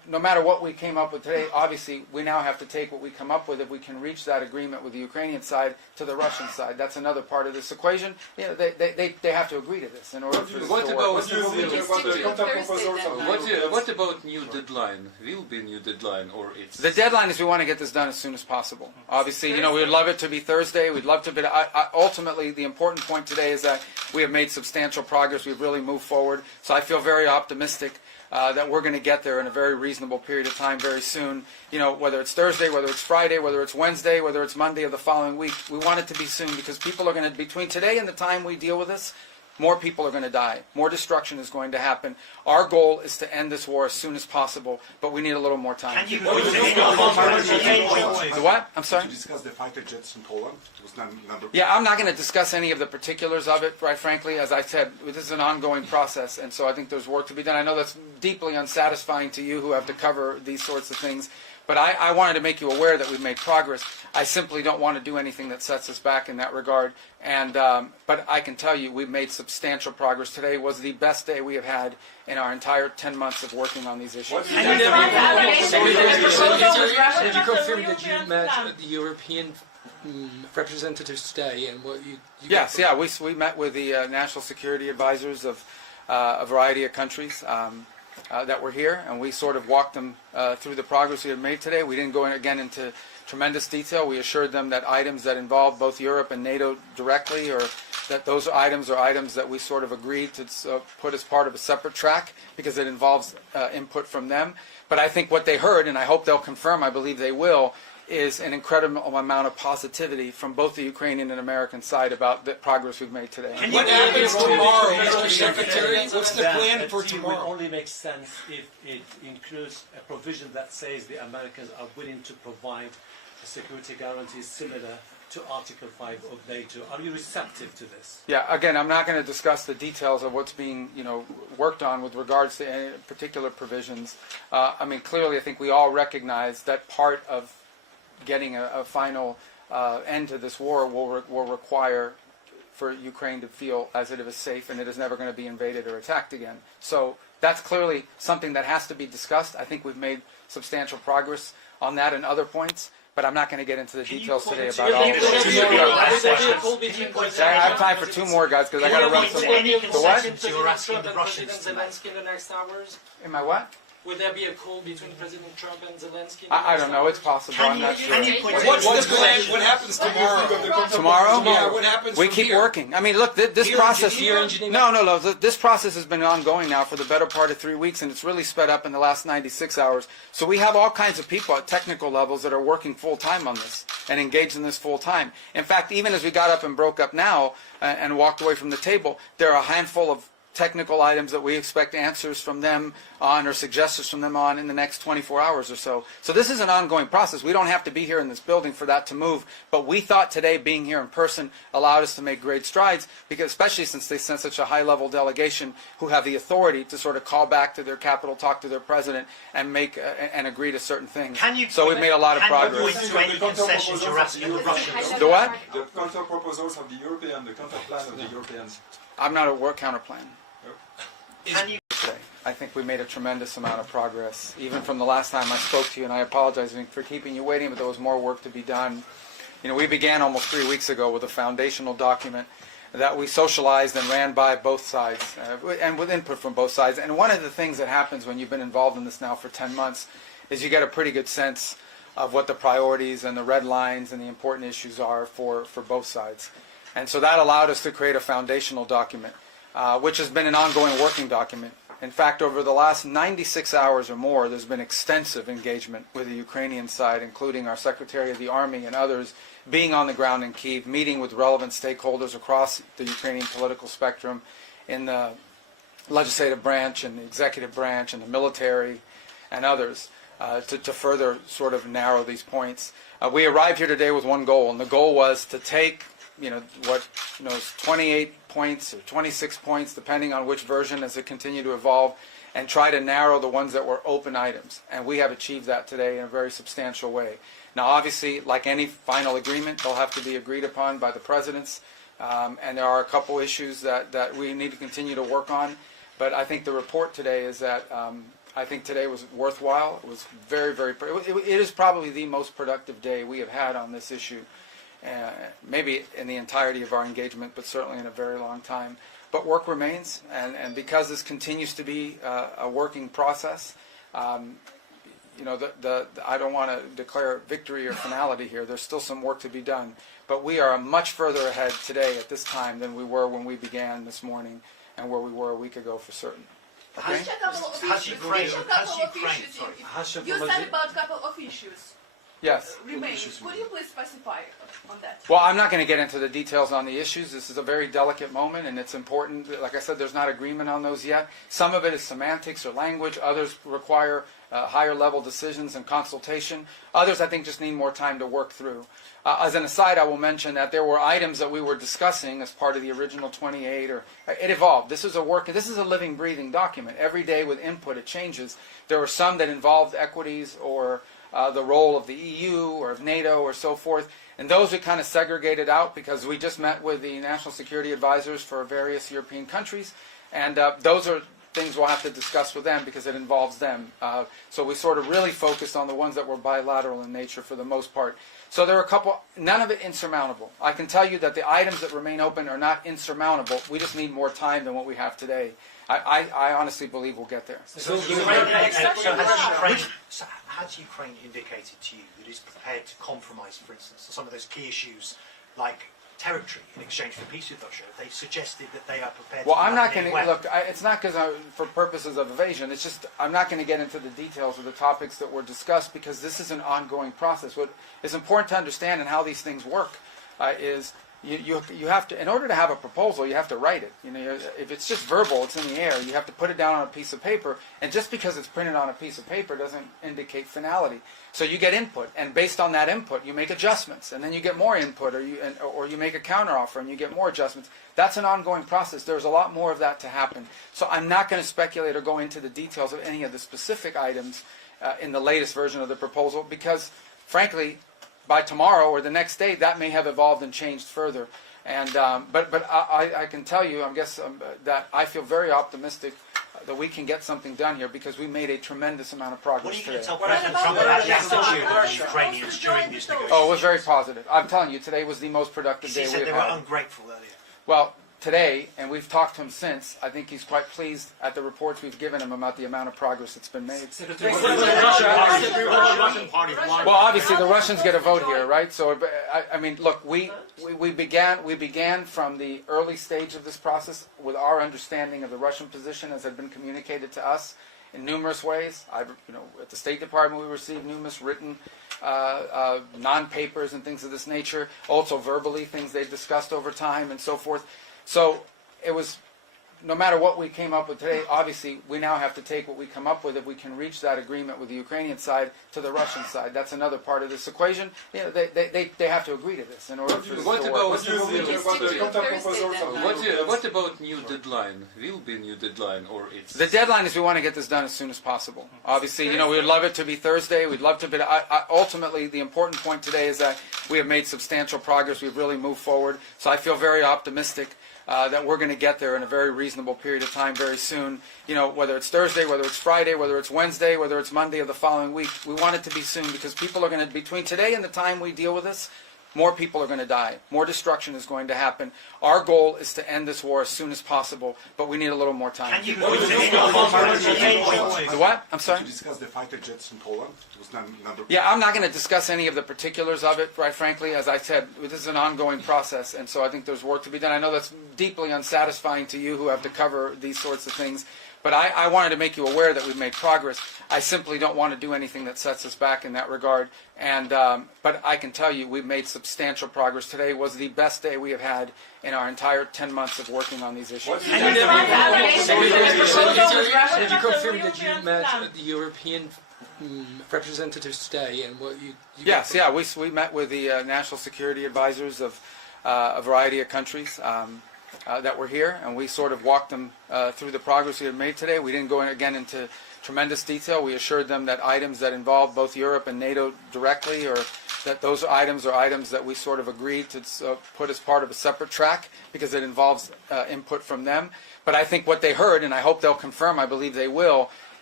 no matter what we came up with today, obviously we now have to take what we come up with. If we can reach that agreement with the Ukrainian side to the Russian side, that's another part of this equation. You know, they have to agree to this in order for this What to about work. what about new deadline? Will be new deadline or it's The deadline is we want to get this done as soon as possible. Obviously, you know, we would love it to be Thursday. We'd love to be. Ultimately, the important point today is that we have made substantial progress. We've really moved forward. So I feel very optimistic that we're going to get there in a very reasonable period of time very soon. You know, whether it's Thursday, whether it's Friday, whether it's Wednesday, whether it's Monday of the following week, we want it to be soon because people are going to, between today and the time we deal with this, more people are going to die. More destruction is going to happen. Our goal is to end this war as soon as possible, but we need a little more time. Can you The what? I'm sorry? To discuss the fighter jets in Poland, it was number. Yeah, I'm not going to discuss any of the particulars of it, right frankly. As I said, this is an ongoing process, and so I think there's work to be done. I know that's deeply unsatisfying to you who have to cover these sorts of things, but I wanted to make you aware that we've made progress. I simply don't want to do anything that sets us back in that regard. And but I can tell you we've made substantial progress. Today was the best day we have had in our entire 10 months of working on these issues. Did you confirm that you met the European representatives today and what you Yes, yeah, we met with the national security advisors of a variety of countries that were here, and we sort of walked them through the progress we had made today. We didn't go again into tremendous detail. We assured them that items that involve both Europe and NATO directly, or that those items are items that we sort of agreed to put as part of a separate track because it involves input from them. But I think what they heard, and I hope they'll confirm, I believe they will, is an incredible amount of positivity from both the Ukrainian and American side about the progress we've made today. What happens tomorrow, Mr. Secretary? What's the plan for It tomorrow? will only make sense if it includes a provision that says the Americans are willing to provide security guarantees similar to Article 5 of NATO. Are you receptive to this? Yeah, again, I'm not going to discuss the details of what's being, worked on with regards to any particular provisions. I mean, clearly, I think we all recognize that part of getting a final end to this war will require for Ukraine to feel as it is safe and it is never going to be invaded or attacked again. So that's clearly something that has to be discussed. I think we've made substantial progress on that and other points, but I'm not going to get into the details today about all of them. I have time for two more, guys, because I got to run some more. The what? You're asking the Russians Zelensky in the next hours? In my what? Would there be a call between President Trump and Zelensky? I don't know. It's possible. I'm not sure. What's the plan? What happens tomorrow? Tomorrow? Yeah, what happens We from keep here? working. I mean, look, this process. No. This process has been ongoing now for the better part of 3 weeks, and it's really sped up in the last 96 hours. So we have all kinds of people at technical levels that are working full time on this and engaged in this full time. In fact, even as we got up and broke up now and walked away from the table, there are a handful of technical items that we expect answers from them on or suggestions from them on in the next 24 hours or so. So this is an ongoing process. We don't have to be here in this building for that to move, but we thought today being here in person allowed us to make great strides, because especially since they sent such a high-level delegation who have the authority to sort of call back to their capital, talk to their president, and make and agree to certain things. So we've made a lot of progress. The what? The counter proposals of the European, the counter plan of the Europeans. I'm not a work counter plan. Can you Today. I think we made a tremendous amount of progress, even from the last time I spoke to you, and I apologize for keeping you waiting, but there was more work to be done. We began almost 3 weeks ago with a foundational document that we socialized and ran by both sides, and with input from both sides. And one of the things that happens when you've been involved in this now for 10 months is you get a pretty good sense of what the priorities and the red lines and the important issues are for both sides. And so that allowed us to create a foundational document, which has been an ongoing working document. In fact, over the last 96 hours or more, there's been extensive engagement with the Ukrainian side, including our Secretary of the Army and others being on the ground in Kyiv, meeting with relevant stakeholders across the Ukrainian political spectrum in the legislative branch and the executive branch and the military and others to further sort of narrow these points. We arrived here today with one goal, and the goal was to take 28 points or 26 points, depending on which version as it continued to evolve, and try to narrow the ones that were open items. And we have achieved that today in a very substantial way. Now, obviously, like any final agreement, they'll have to be agreed upon by the presidents, and there are a couple issues that we need to continue to work on. But I think the report today is that I think today was worthwhile. It was very, very, it is probably the most productive day we have had on this issue, maybe in the entirety of our engagement, but certainly in a very long time. But work remains, and because this continues to be a working process, you know, I don't want to declare victory or finality here. There's still some work to be done. But we are much further ahead today at this time than we were when we began this morning and where we were a week ago for certain. Okay? You said about a couple of issues. Yes. Remaining. Could you please specify on that? Well, I'm not going to get into the details on the issues. This is a very delicate moment, and it's important. Like I said, there's not agreement on those yet. Some of it is semantics or language. Others require higher level decisions and consultation. Others, I think, just need more time to work through. As an aside, I will mention that there were items that we were discussing as part of the original 28, or it evolved. This is a living, breathing document. Every day with input, it changes. There were some that involved equities or the role of the EU or of NATO or so forth. And those we kind of segregated out because we just met with the national security advisors for various European countries. And those are things we'll have to discuss with them because it involves them. So we sort of really focused on the ones that were bilateral in nature for the most part. So there are a couple, none of it insurmountable. I can tell you that the items that remain open are not insurmountable. We just need more time than what we have today. I honestly believe we'll get there. So has Ukraine indicated to you that it's prepared to compromise, for instance, some of those key issues like territory in exchange for peace with Russia? They suggested that they are prepared well, to... I'm not going to... Look, it's not because for purposes of evasion. It's just I'm not going to get into the details of the topics that were discussed because this is an ongoing process. What is important to understand and how these things work is you have to, in order to have a proposal, you have to write it. You know, if it's just verbal, it's in the air. You have to put it down on a piece of paper, and just because it's printed on a piece of paper doesn't indicate finality. So you get input, and based on that input, you make adjustments, and then you get more input, or you make a counteroffer, and you get more adjustments. That's an ongoing process. There's a lot more of that to happen. So I'm not going to speculate or go into the details of any of the specific items in the latest version of the proposal, because, frankly, by tomorrow or the next day, that may have evolved and changed further. And but I can tell you, that I feel very optimistic that we can get something done here because we made a tremendous amount of progress today. What are you going to tell President Trump about the attitude of the Ukrainians during these negotiations? Oh, it was very positive. I'm telling you, today was the most productive day we have had. He said they were ungrateful earlier. Well, today, and we've talked to him since, I think he's quite pleased at the reports we've given him about the amount of progress that's been made. Well, obviously the Russians get a vote here, right? So, I mean, look, we began from the early stage of this process with our understanding of the Russian position as had been communicated to us in numerous ways. At the State Department we received numerous written non-papers and things of this nature, also verbally, things they've discussed over time and so forth. So it was, no matter what we came up with today, obviously we now have to take what we come up with if we can reach that agreement with the Ukrainian side to the Russian side. That's another part of this equation. You know, they have to agree to this in order for this to work. What about new deadline? Will be new deadline or it's... The deadline is we want to get this done as soon as possible. Obviously, you know, we would love it to be Thursday. We'd love to be... ultimately, the important point today is that we have made substantial progress. We've really moved forward. So I feel very optimistic that we're going to get there in a very reasonable period of time very soon. You know, whether it's Thursday, whether it's Friday, whether it's Wednesday, whether it's Monday of the following week, we want it to be soon because people are going to, between today and the time we deal with this, more people are going to die. More destruction is going to happen. Our goal is to end this war as soon as possible, but we need a little more time. The what? I'm sorry? Did you discuss the fighter jets in Poland? It was number... Yeah, I'm not going to discuss any of the particulars of it, quite frankly. As I said, this is an ongoing process, and so I think there's work to be done. I know that's deeply unsatisfying to you who have to cover these sorts of things, but I wanted to make you aware that we've made progress. I simply don't want to do anything that sets us back in that regard. And but I can tell you we've made substantial progress. Today was the best day we have had in our entire 10 months of working on these issues. Did you confirm that you met the European representatives today and what you Yes, yeah, we met with the national security advisors of a variety of countries that were here, and we sort of walked them through the progress we had made today. We didn't go again into tremendous detail. We assured them that items that involve both Europe and NATO directly, or that those items are items that we sort of agreed to put as part of a separate track because it involves input from them. But I think what they heard, and I hope they'll confirm, I believe they will,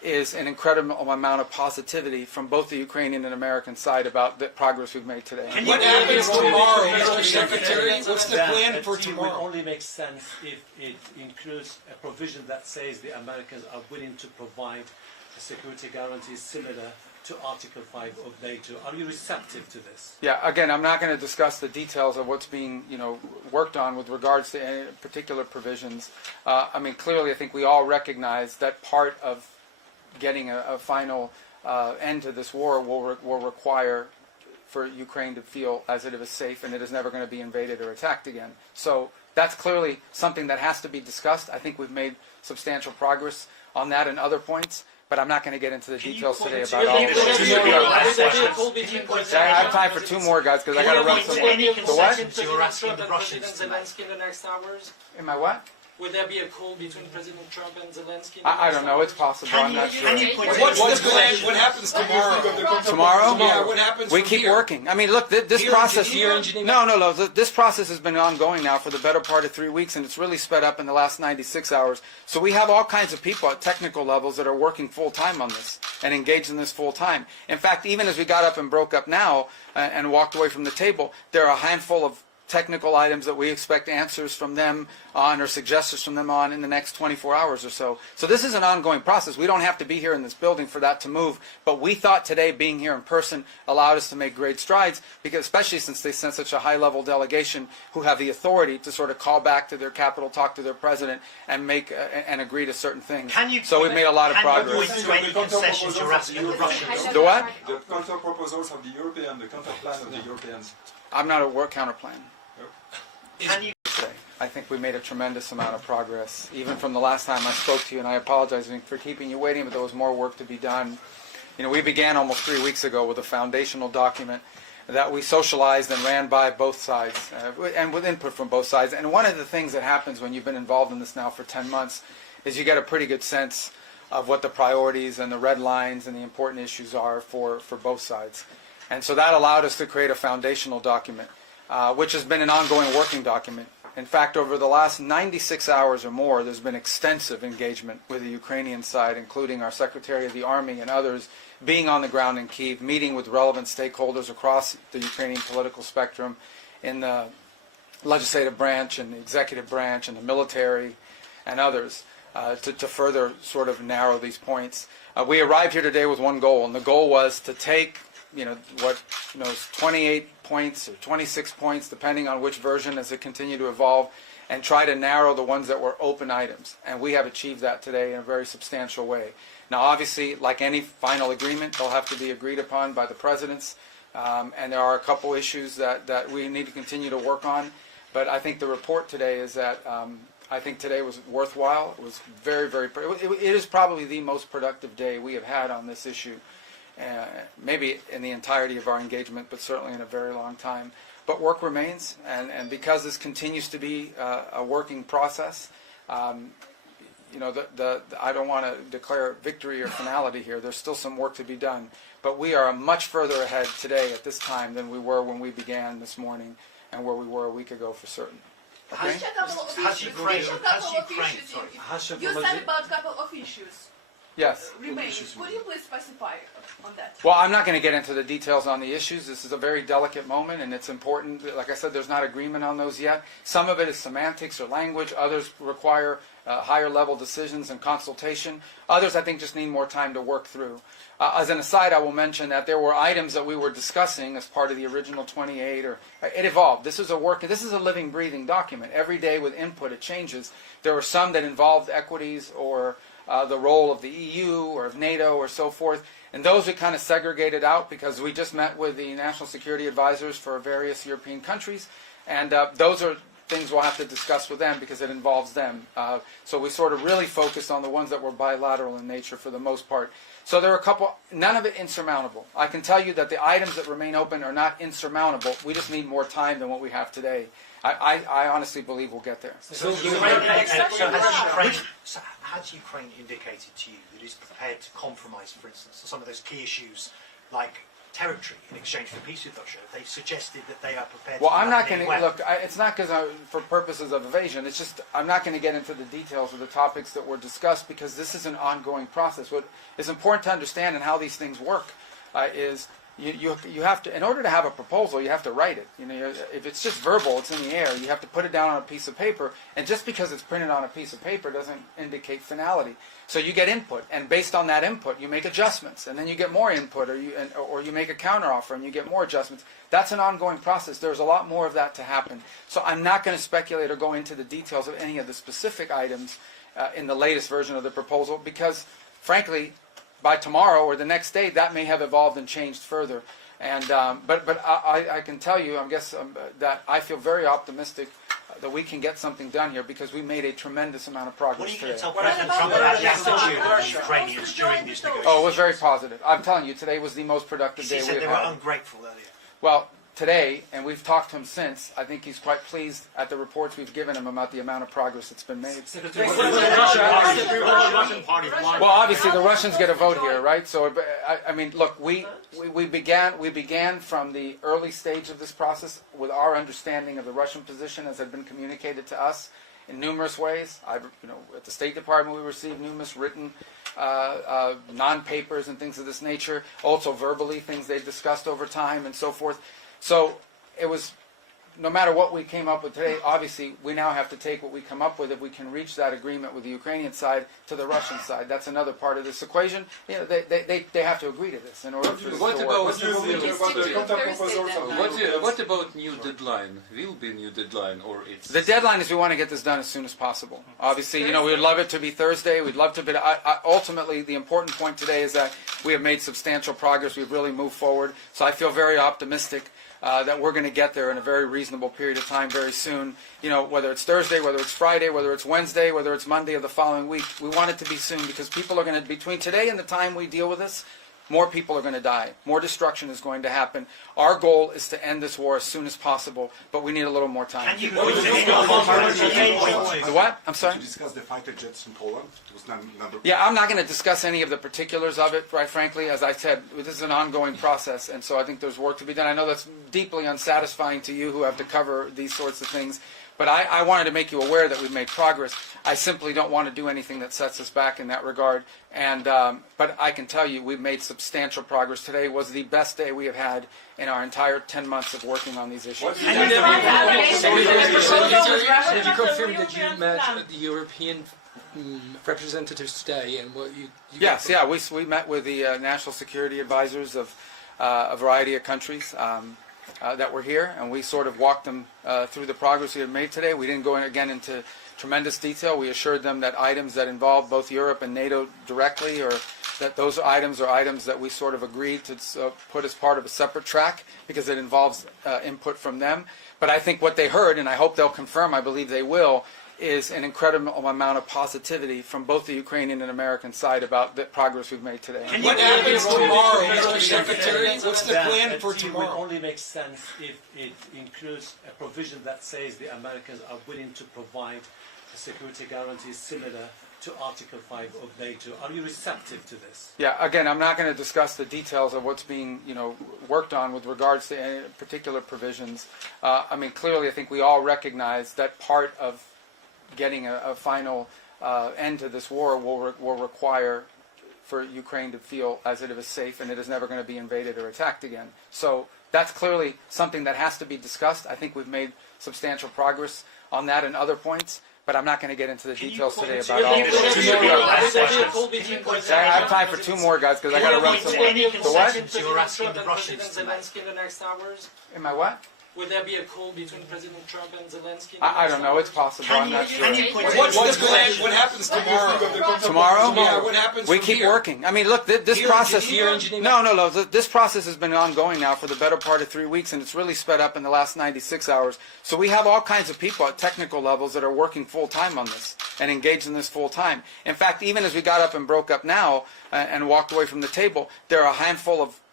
is an incredible amount of positivity from both the Ukrainian and American side about the progress we've made today. What happens tomorrow, Mr. Secretary? What's the plan for It will tomorrow? only make sense if it includes a provision that says the Americans are willing to provide a security guarantee similar to Article 5 of NATO. Are you receptive to this? Yeah, again, I'm not going to discuss the details of what's being, worked on with regards to any particular provisions. I mean, clearly, I think we all recognize that part of getting a final end to this war will require for Ukraine to feel as it is safe and it is never going to be invaded or attacked again. So that's clearly something that has to be discussed. I think we've made substantial progress on that and other points. But I'm not going to get into the details today about all of it. I have time for two more, guys, because I got to run some more. The what? You're asking the Russians to make. Zelensky in the next hours? Am I what? Will there be a call between President Trump and Zelensky? I don't know. It's possible. I'm not sure. What's the plan? What happens tomorrow? Tomorrow? Yeah, what happens We from keep here? working. I mean, look, this process. No. This process has been ongoing now for the better part of 3 weeks, and it's really sped up in the last 96 hours. So we have all kinds of people at technical levels that are working full time on this and engaged in this full time. In fact, even as we got up and broke up now and walked away from the table, there are a handful of technical items that we expect answers from them on or suggestions from them on in the next 24 hours or so. So this is an ongoing process. We don't have to be here in this building for that to move, but we thought today being here in person allowed us to make great strides, because especially since they sent such a high-level delegation who have the authority to sort of call back to their capital, talk to their president, and make and agree to certain things. So we've made a lot of progress. The what? The counter proposals of the European, the counter plan of the Europeans. I'm not a counter plan. Can you I think we made a tremendous amount of progress, even from the last time I spoke to you, and I apologize for keeping you waiting, but there was more work to be done. We began almost 3 weeks ago with a foundational document that we socialized and ran by both sides, and with input from both sides. And one of the things that happens when you've been involved in this now for 10 months is you get a pretty good sense of what the priorities and the red lines and the important issues are for both sides. And so that allowed us to create a foundational document, which has been an ongoing working document. In fact, over the last 96 hours or more, there's been extensive engagement with the Ukrainian side, including our Secretary of the Army and others being on the ground in Kyiv, meeting with relevant stakeholders across the Ukrainian political spectrum in the legislative branch and the executive branch and the military and others to further sort of narrow these points. We arrived here today with one goal, and the goal was to take is 28 points or 26 points, depending on which version as it continued to evolve, and try to narrow the ones that were open items. And we have achieved that today in a very substantial way. Now, obviously, like any final agreement, they'll have to be agreed upon by the presidents, and there are a couple issues that we need to continue to work on. But I think the report today is that I think today was worthwhile. It was very, very. It is probably the most productive day we have had on this issue. Maybe in the entirety of our engagement, but certainly in a very long time. But work remains, and because this continues to be a working process, I don't want to declare victory or finality here. There's still some work to be done, but we are much further ahead today at this time than we were when we began this morning, and where we were a week ago for certain. Okay? You said about a couple of issues. Yes. Remaining. Could you please specify on that? Well, I'm not going to get into the details on the issues. This is a very delicate moment, and it's important. Like I said, there's not agreement on those yet. Some of it is semantics or language. Others require higher level decisions and consultation. Others, I think, just need more time to work through. As an aside, I will mention that there were items that we were discussing as part of the original 28, it evolved. This is a living, breathing document. Every day with input, it changes. There were some that involved equities or the role of the EU or of NATO or so forth. And those we kind of segregated out because we just met with the national security advisors for various European countries. And those are things we'll have to discuss with them because it involves them. So we sort of really focused on the ones that were bilateral in nature for the most part. So there are a couple, none of it insurmountable. I can tell you that the items that remain open are not insurmountable. We just need more time than what we have today. I honestly believe we'll get there. Has Ukraine indicated to you that it's prepared to compromise, for instance, on some of those key issues like territory in exchange for peace with Russia, they suggested that they are prepared Well, to do I'm that not in going any to, way. look, it's not because for purposes of evasion, it's just, I'm not going to get into the details of the topics that were discussed because this is an ongoing process. What is important to understand and how these things work is you have to, in order to have a proposal, you have to write it. You know, if it's just verbal, it's in the air, you have to put it down on a piece of paper, and just because it's printed on a piece of paper doesn't indicate finality. So you get input, and based on that input, you make adjustments, and then you get more input, or you make a counteroffer, and you get more adjustments. That's an ongoing process. There's a lot more of that to happen. So I'm not going to speculate or go into the details of any of the specific items in the latest version of the proposal, because, frankly, by tomorrow or the next day, that may have evolved and changed further. And but I can tell you, that I feel very optimistic that we can get something done here because we made a tremendous amount of progress What are you today. going to tell President Trump about the attitude of the Ukrainians during these negotiations? Oh, it was very positive. I'm telling you, today was the most productive day He we said have they were had. ungrateful earlier. Well, today, and we've talked to him since, I think he's quite pleased at the reports we've given him about the amount of progress that's been made. Well, obviously the Russians get a vote here, right? So, I mean, look, we began from the early stage of this process with our understanding of the Russian position as had been communicated to us in numerous ways. At the State Department we received numerous written non-papers and things of this nature, also verbally, things they've discussed over time and so forth. So it was, no matter what we came up with today, obviously we now have to take what we come up with, if we can reach that agreement with the Ukrainian side, to the Russian side. That's another part of this equation. You know, they have to agree to this in order for this to work. What about new deadline? Will be new deadline, or it's... The deadline is we want to get this done as soon as possible. Obviously, we would love it to be Thursday. We'd love to, but ultimately the important point today is that we have made substantial progress. We've really moved forward. So I feel very optimistic that we're going to get there in a very reasonable period of time very soon. You know, whether it's Thursday, whether it's Friday, whether it's Wednesday, whether it's Monday of the following week, we want it to be soon because people are going to, between today and the time we deal with this, more people are going to die. More destruction is going to happen. Our goal is to end this war as soon as possible, but we need a little more time. The what? I'm sorry? Did you discuss the fighter jets in Poland? It was number... Yeah, I'm not going to discuss any of the particulars of it, quite frankly. As I said, this is an ongoing process, and so I think there's work to be done. I know that's deeply unsatisfying to you who have to cover these sorts of things, but I wanted to make you aware that we've made progress. I simply don't want to do anything that sets us back in that regard. And but I can tell you we've made substantial progress. Today was the best day we have had in our entire 10 months of working on these issues. Did you confirm that you met the European representatives today and what you Yes, yeah, we met with the national security advisors of a variety of countries that were here, and we sort of walked them through the progress we had made today. We didn't go into tremendous detail. We assured them that items that involve both Europe and NATO directly, or that those items are items that we sort of agreed to put as part of a separate track because it involves input from them. But I think what they heard, and I hope they'll confirm, I believe they will, is an incredible amount of positivity from both the Ukrainian and American side about the progress we've made today. What happens tomorrow, Mr. Secretary? What's the plan for It will tomorrow? only make sense if it includes a provision that says the Americans are willing to provide a security guarantee similar to Article 5 of NATO. Are you receptive to this? Yeah, again, I'm not going to discuss the details of what's being, worked on with regards to any particular provisions. I mean, clearly, I think we all recognize that part of getting a final end to this war will require for Ukraine to feel as if it is safe and it is never going to be invaded or attacked again. So that's clearly something that has to be discussed. I think we've made substantial progress on that and other points, but I'm not going to get into the details today about all of it. I have time for two more, guys, because I got to run some more. The what? You were asking the Russians to make. Zelensky in the next hours? Am I what? Will there be a call between President Trump and Zelensky? I don't know. It's possible. I'm not sure. What's the plan? What happens tomorrow? Tomorrow? Yeah, what happens We from keep here? working. I mean, look, this Here process... in Geneva? No. This process has been ongoing now for the better part of 3 weeks, and it's really sped up in the last 96 hours. So we have all kinds of people at technical levels that are working full-time on this and engaged in this full-time. In fact, even as we got up and broke up now and walked away from the table, there are a handful of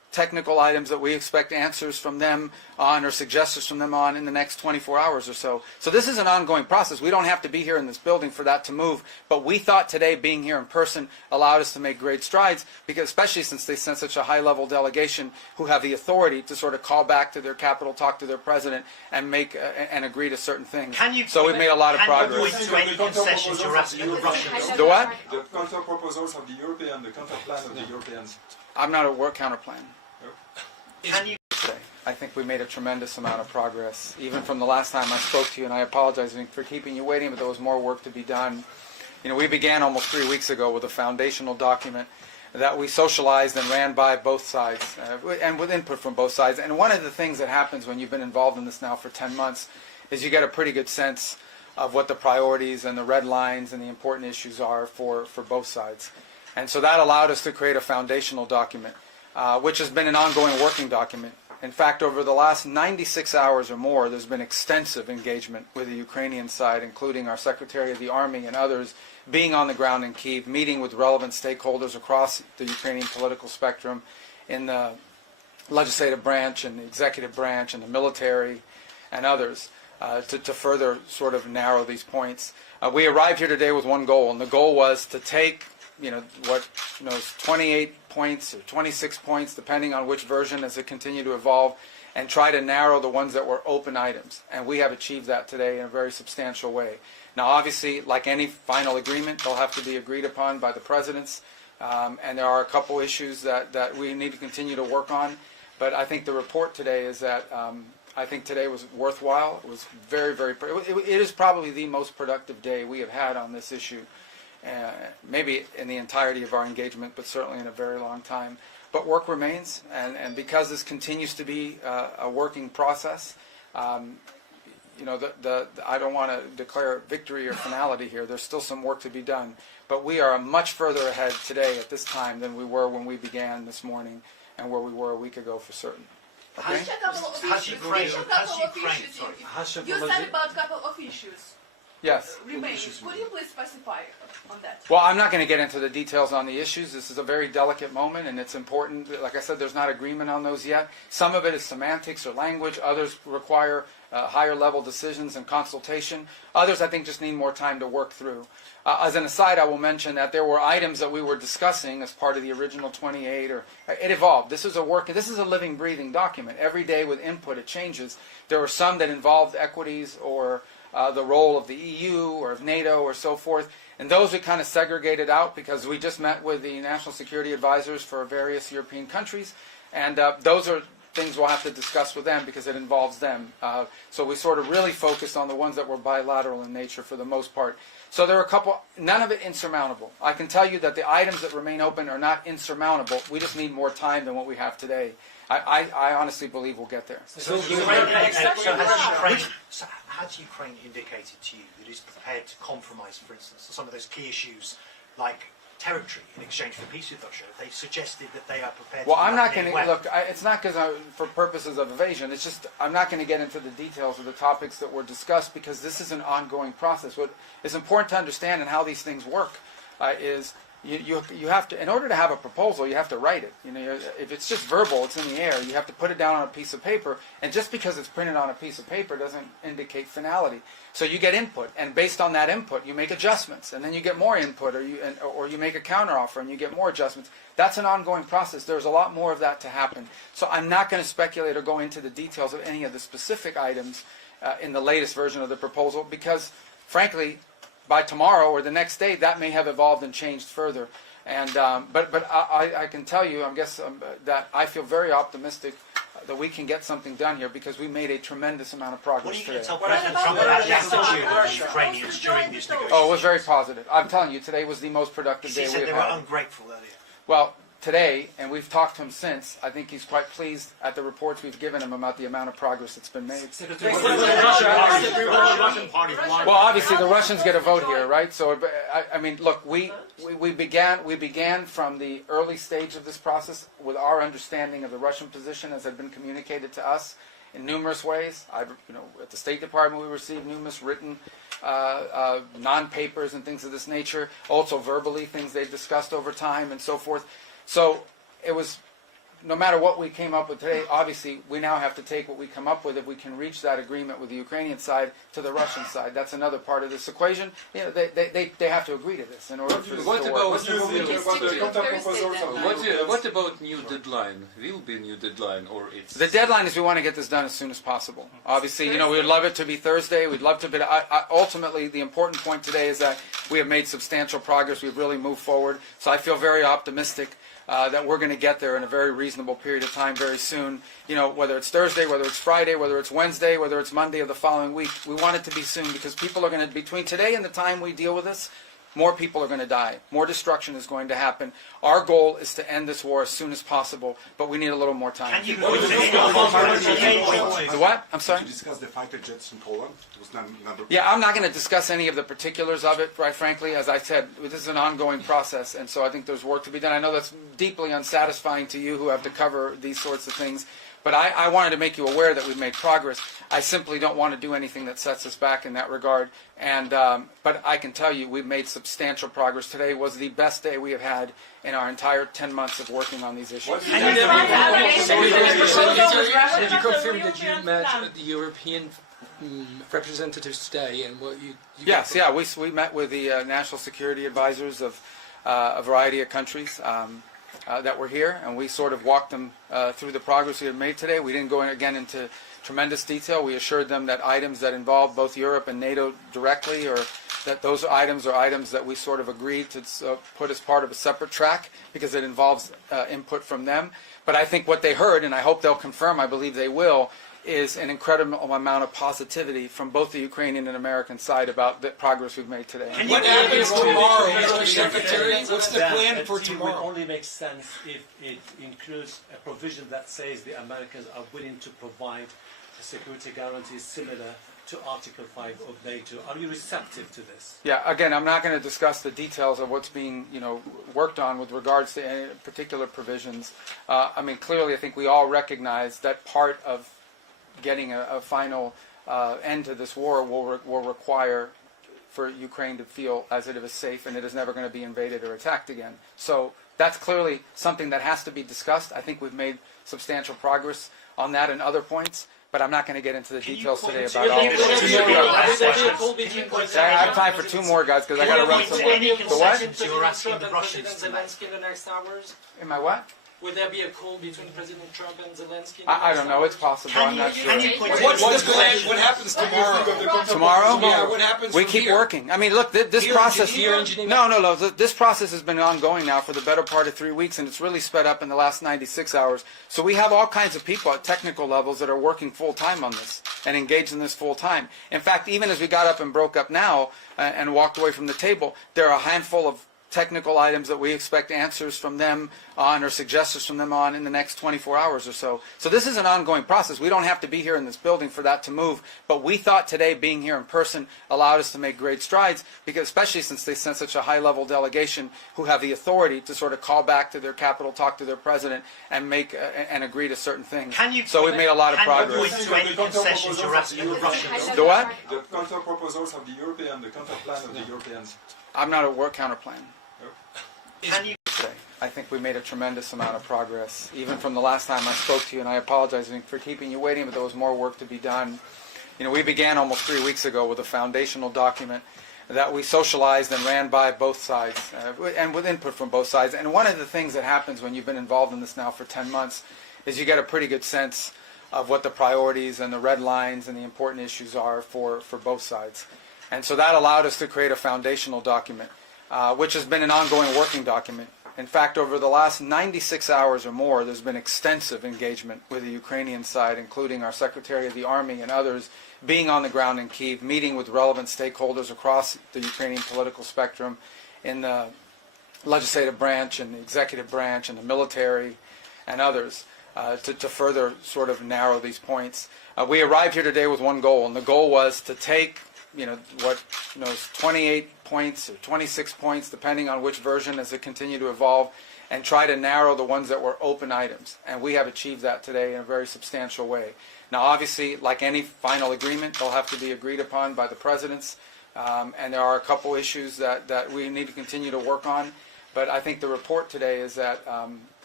technical items that we expect answers from them on or suggestions from them on in the next 24 hours or so. So this is an ongoing process. We don't have to be here in this building for that to move, but we thought today being here in person allowed us to make great strides, because especially since they sent such a high-level delegation who have the authority to sort of call back to their capital, talk to their president, and make and agree to certain things. So we've made a lot of progress. Can you point to any concessions you're asking the Russians? The what? The counter proposals of the European, the counter plan of the Europeans. I'm not a work counter plan. Can you? I think we made a tremendous amount of progress, even from the last time I spoke to you, and I apologize for keeping you waiting, but there was more work to be done. You know, we began almost 3 weeks ago with a foundational document that we socialized and ran by both sides, and with input from both sides. And one of the things that happens when you've been involved in this now for 10 months is you get a pretty good sense of what the priorities and the red lines and the important issues are for both sides. And so that allowed us to create a foundational document, which has been an ongoing working document. In fact, over the last 96 hours or more, there's been extensive engagement with the Ukrainian side, including our Secretary of the Army and others, being on the ground in Kyiv, meeting with relevant stakeholders across the Ukrainian political spectrum, in the legislative branch and the executive branch and the military and others, to further sort of narrow these points. We arrived here today with one goal, and the goal was to take what 28 points or 26 points, depending on which version as it continued to evolve, and try to narrow the ones that were open items. And we have achieved that today in a very substantial way. Now, obviously, like any final agreement, they'll have to be agreed upon by the presidents, and there are a couple issues that we need to continue to work on. But I think the report today is that I think today was worthwhile. It was very, very. It is probably the most productive day we have had on this issue. Maybe in the entirety of our engagement, but certainly in a very long time. But work remains, and because this continues to be a working process, I don't want to declare victory or finality here. There's still some work to be done, but we are much further ahead today at this time than we were when we began this morning, and where we were a week ago for certain. Okay? You said about a couple of issues. Yes. Remain. Could you please specify on that? Well, I'm not going to get into the details on the issues. This is a very delicate moment, and it's important. Like I said, there's not agreement on those yet. Some of it is semantics or language. Others require higher level decisions and consultation. Others, I think, just need more time to work through. As an aside, I will mention that there were items that we were discussing as part of the original 28, or it evolved. This is a living, breathing document. Every day with input, it changes. There were some that involved equities or the role of the EU or of NATO or so forth. And those we kind of segregated out because we just met with the national security advisors for various European countries. And those are things we'll have to discuss with them because it involves them. So we sort of really focused on the ones that were bilateral in nature for the most part. So there are a couple, none of it insurmountable. I can tell you that the items that remain open are not insurmountable. We just need more time than what we have today. I honestly believe we'll get there. Has Ukraine indicated to you that it's prepared to compromise, for instance, some of those key issues like territory in exchange for peace with Russia? They suggested that they are prepared to... Well, I'm not going to... Look, it's not because for purposes of evasion. It's just I'm not going to get into the details of the topics that were discussed because this is an ongoing process. What is important to understand and how these things work is... You have to, in order to have a proposal, you have to write it. If it's just verbal, it's in the air. You have to put it down on a piece of paper, and just because it's printed on a piece of paper doesn't indicate finality. So you get input, and based on that input, you make adjustments, and then you get more input, or you make a counteroffer, and you get more adjustments. That's an ongoing process. There's a lot more of that to happen. So I'm not going to speculate or go into the details of any of the specific items in the latest version of the proposal, because, frankly, by tomorrow or the next day, that may have evolved and changed further. And but I can tell you, that I feel very optimistic that we can get something done here because we made a tremendous amount of progress today. What are you going to tell President Trump about the attitude of the Ukrainians during these negotiations? Oh, it was very positive. I'm telling you, today was the most productive day we have had. He said they were ungrateful earlier. Well, today, and we've talked to him since, I think he's quite pleased at the reports we've given him about the amount of progress that's been made. Well, obviously the Russians get a vote here, right? So, I mean, look, we began from the early stage of this process with our understanding of the Russian position as had been communicated to us in numerous ways. At the State Department we received numerous written non-papers and things of this nature, also verbally, things they've discussed over time and so forth. So it was no matter what we came up with today, obviously we now have to take what we come up with. If we can reach that agreement with the Ukrainian side to the Russian side, that's another part of this equation. You know, they have to agree to this in order for this What to about work. what about new deadline? Will be a new deadline, or it's The deadline is we want to get this done as soon as possible. Obviously, you know, we would love it to be Thursday. We'd love to, but ultimately, the important point today is that we have made substantial progress. We've really moved forward. So I feel very optimistic that we're going to get there in a very reasonable period of time very soon. You know, whether it's Thursday, whether it's Friday, whether it's Wednesday, whether it's Monday of the following week, we want it to be soon because people are going to, between today and the time we deal with this, more people are going to die. More destruction is going to happen. Our goal is to end this war as soon as possible, but we need a little more time. Can you The what? I'm sorry? Did you discuss the fighter jets in Poland? It was number. Yeah, I'm not going to discuss any of the particulars of it, right frankly. As I said, this is an ongoing process, and so I think there's work to be done. I know that's deeply unsatisfying to you who have to cover these sorts of things, but I wanted to make you aware that we've made progress. I simply don't want to do anything that sets us back in that regard. And but I can tell you we've made substantial progress. Today was the best day we have had in our entire 10 months of working on these issues. Did you confirm that you met the European representatives today and what you Yes, yeah, we met with the national security advisors of a variety of countries that were here, and we sort of walked them through the progress we had made today. We didn't go again into tremendous detail. We assured them that items that involve both Europe and NATO directly, or that those items are items that we sort of agreed to put as part of a separate track because it involves input from them. But I think what they heard, and I hope they'll confirm, I believe they will, is an incredible amount of positivity from both the Ukrainian and American side about the progress we've made today. What happens tomorrow, Mr. Secretary? What's the plan for It tomorrow? will only make sense if it includes a provision that says the Americans are willing to provide a security guarantees similar to Article 5 of NATO. Are you receptive to this? Yeah, again, I'm not going to discuss the details of what's being, worked on with regards to any particular provisions. I mean, clearly, I think we all recognize that part of getting a final end to this war will require for Ukraine to feel as it is safe and it is never going to be invaded or attacked again. So that's clearly something that has to be discussed. I think we've made substantial progress on that and other points, but I'm not going to get into the details today about all of it. I have time for two more, guys, because I got to run some more. The what? You're asking the Russians Zelensky in the next hours? Am I what? Would there be a call between President Trump and Zelensky? I don't know. It's possible. I'm not sure. What's the plan? What happens tomorrow? Tomorrow? Yeah, what happens We from keep here? working. I mean, look, this Here process... in Geneva? No. This process has been ongoing now for the better part of 3 weeks, and it's really sped up in the last 96 hours. So we have all kinds of people at technical levels that are working full-time on this and engaged in this full-time. In fact, even as we got up and broke up now and walked away from the table, there are a handful of technical items that we expect answers from them on or suggestions from them on in the next 24 hours or so. So this is an ongoing process. We don't have to be here in this building for that to move, but we thought today being here in person allowed us to make great strides, because especially since they sent such a high-level delegation who have the authority to sort of call back to their capital, talk to their president, and make and agree to certain things. So we've made a lot of progress. Can you point to any concessions you're asking the Russians? The what? The counter proposals of the European, the counter plan of the Europeans. I'm not a war counter plan. Can you? I think we made a tremendous amount of progress, even from the last time I spoke to you, and I apologize for keeping you waiting, but there was more work to be done. We began almost 3 weeks ago with a foundational document that we socialized and ran by both sides, and with input from both sides. And one of the things that happens when you've been involved in this now for 10 months is you get a pretty good sense of what the priorities and the red lines and the important issues are for both sides. And so that allowed us to create a foundational document, which has been an ongoing working document. In fact, over the last 96 hours or more, there's been extensive engagement with the Ukrainian side, including our Secretary of the Army and others being on the ground in Kyiv, meeting with relevant stakeholders across the Ukrainian political spectrum in the legislative branch and the executive branch and the military and others to further sort of narrow these points. We arrived here today with one goal, and the goal was to take 28 points or 26 points, depending on which version as it continued to evolve, and try to narrow the ones that were open items. And we have achieved that today in a very substantial way. Now, obviously, like any final agreement, they'll have to be agreed upon by the presidents, and there are a couple issues that we need to continue to work on. But I think the report today is that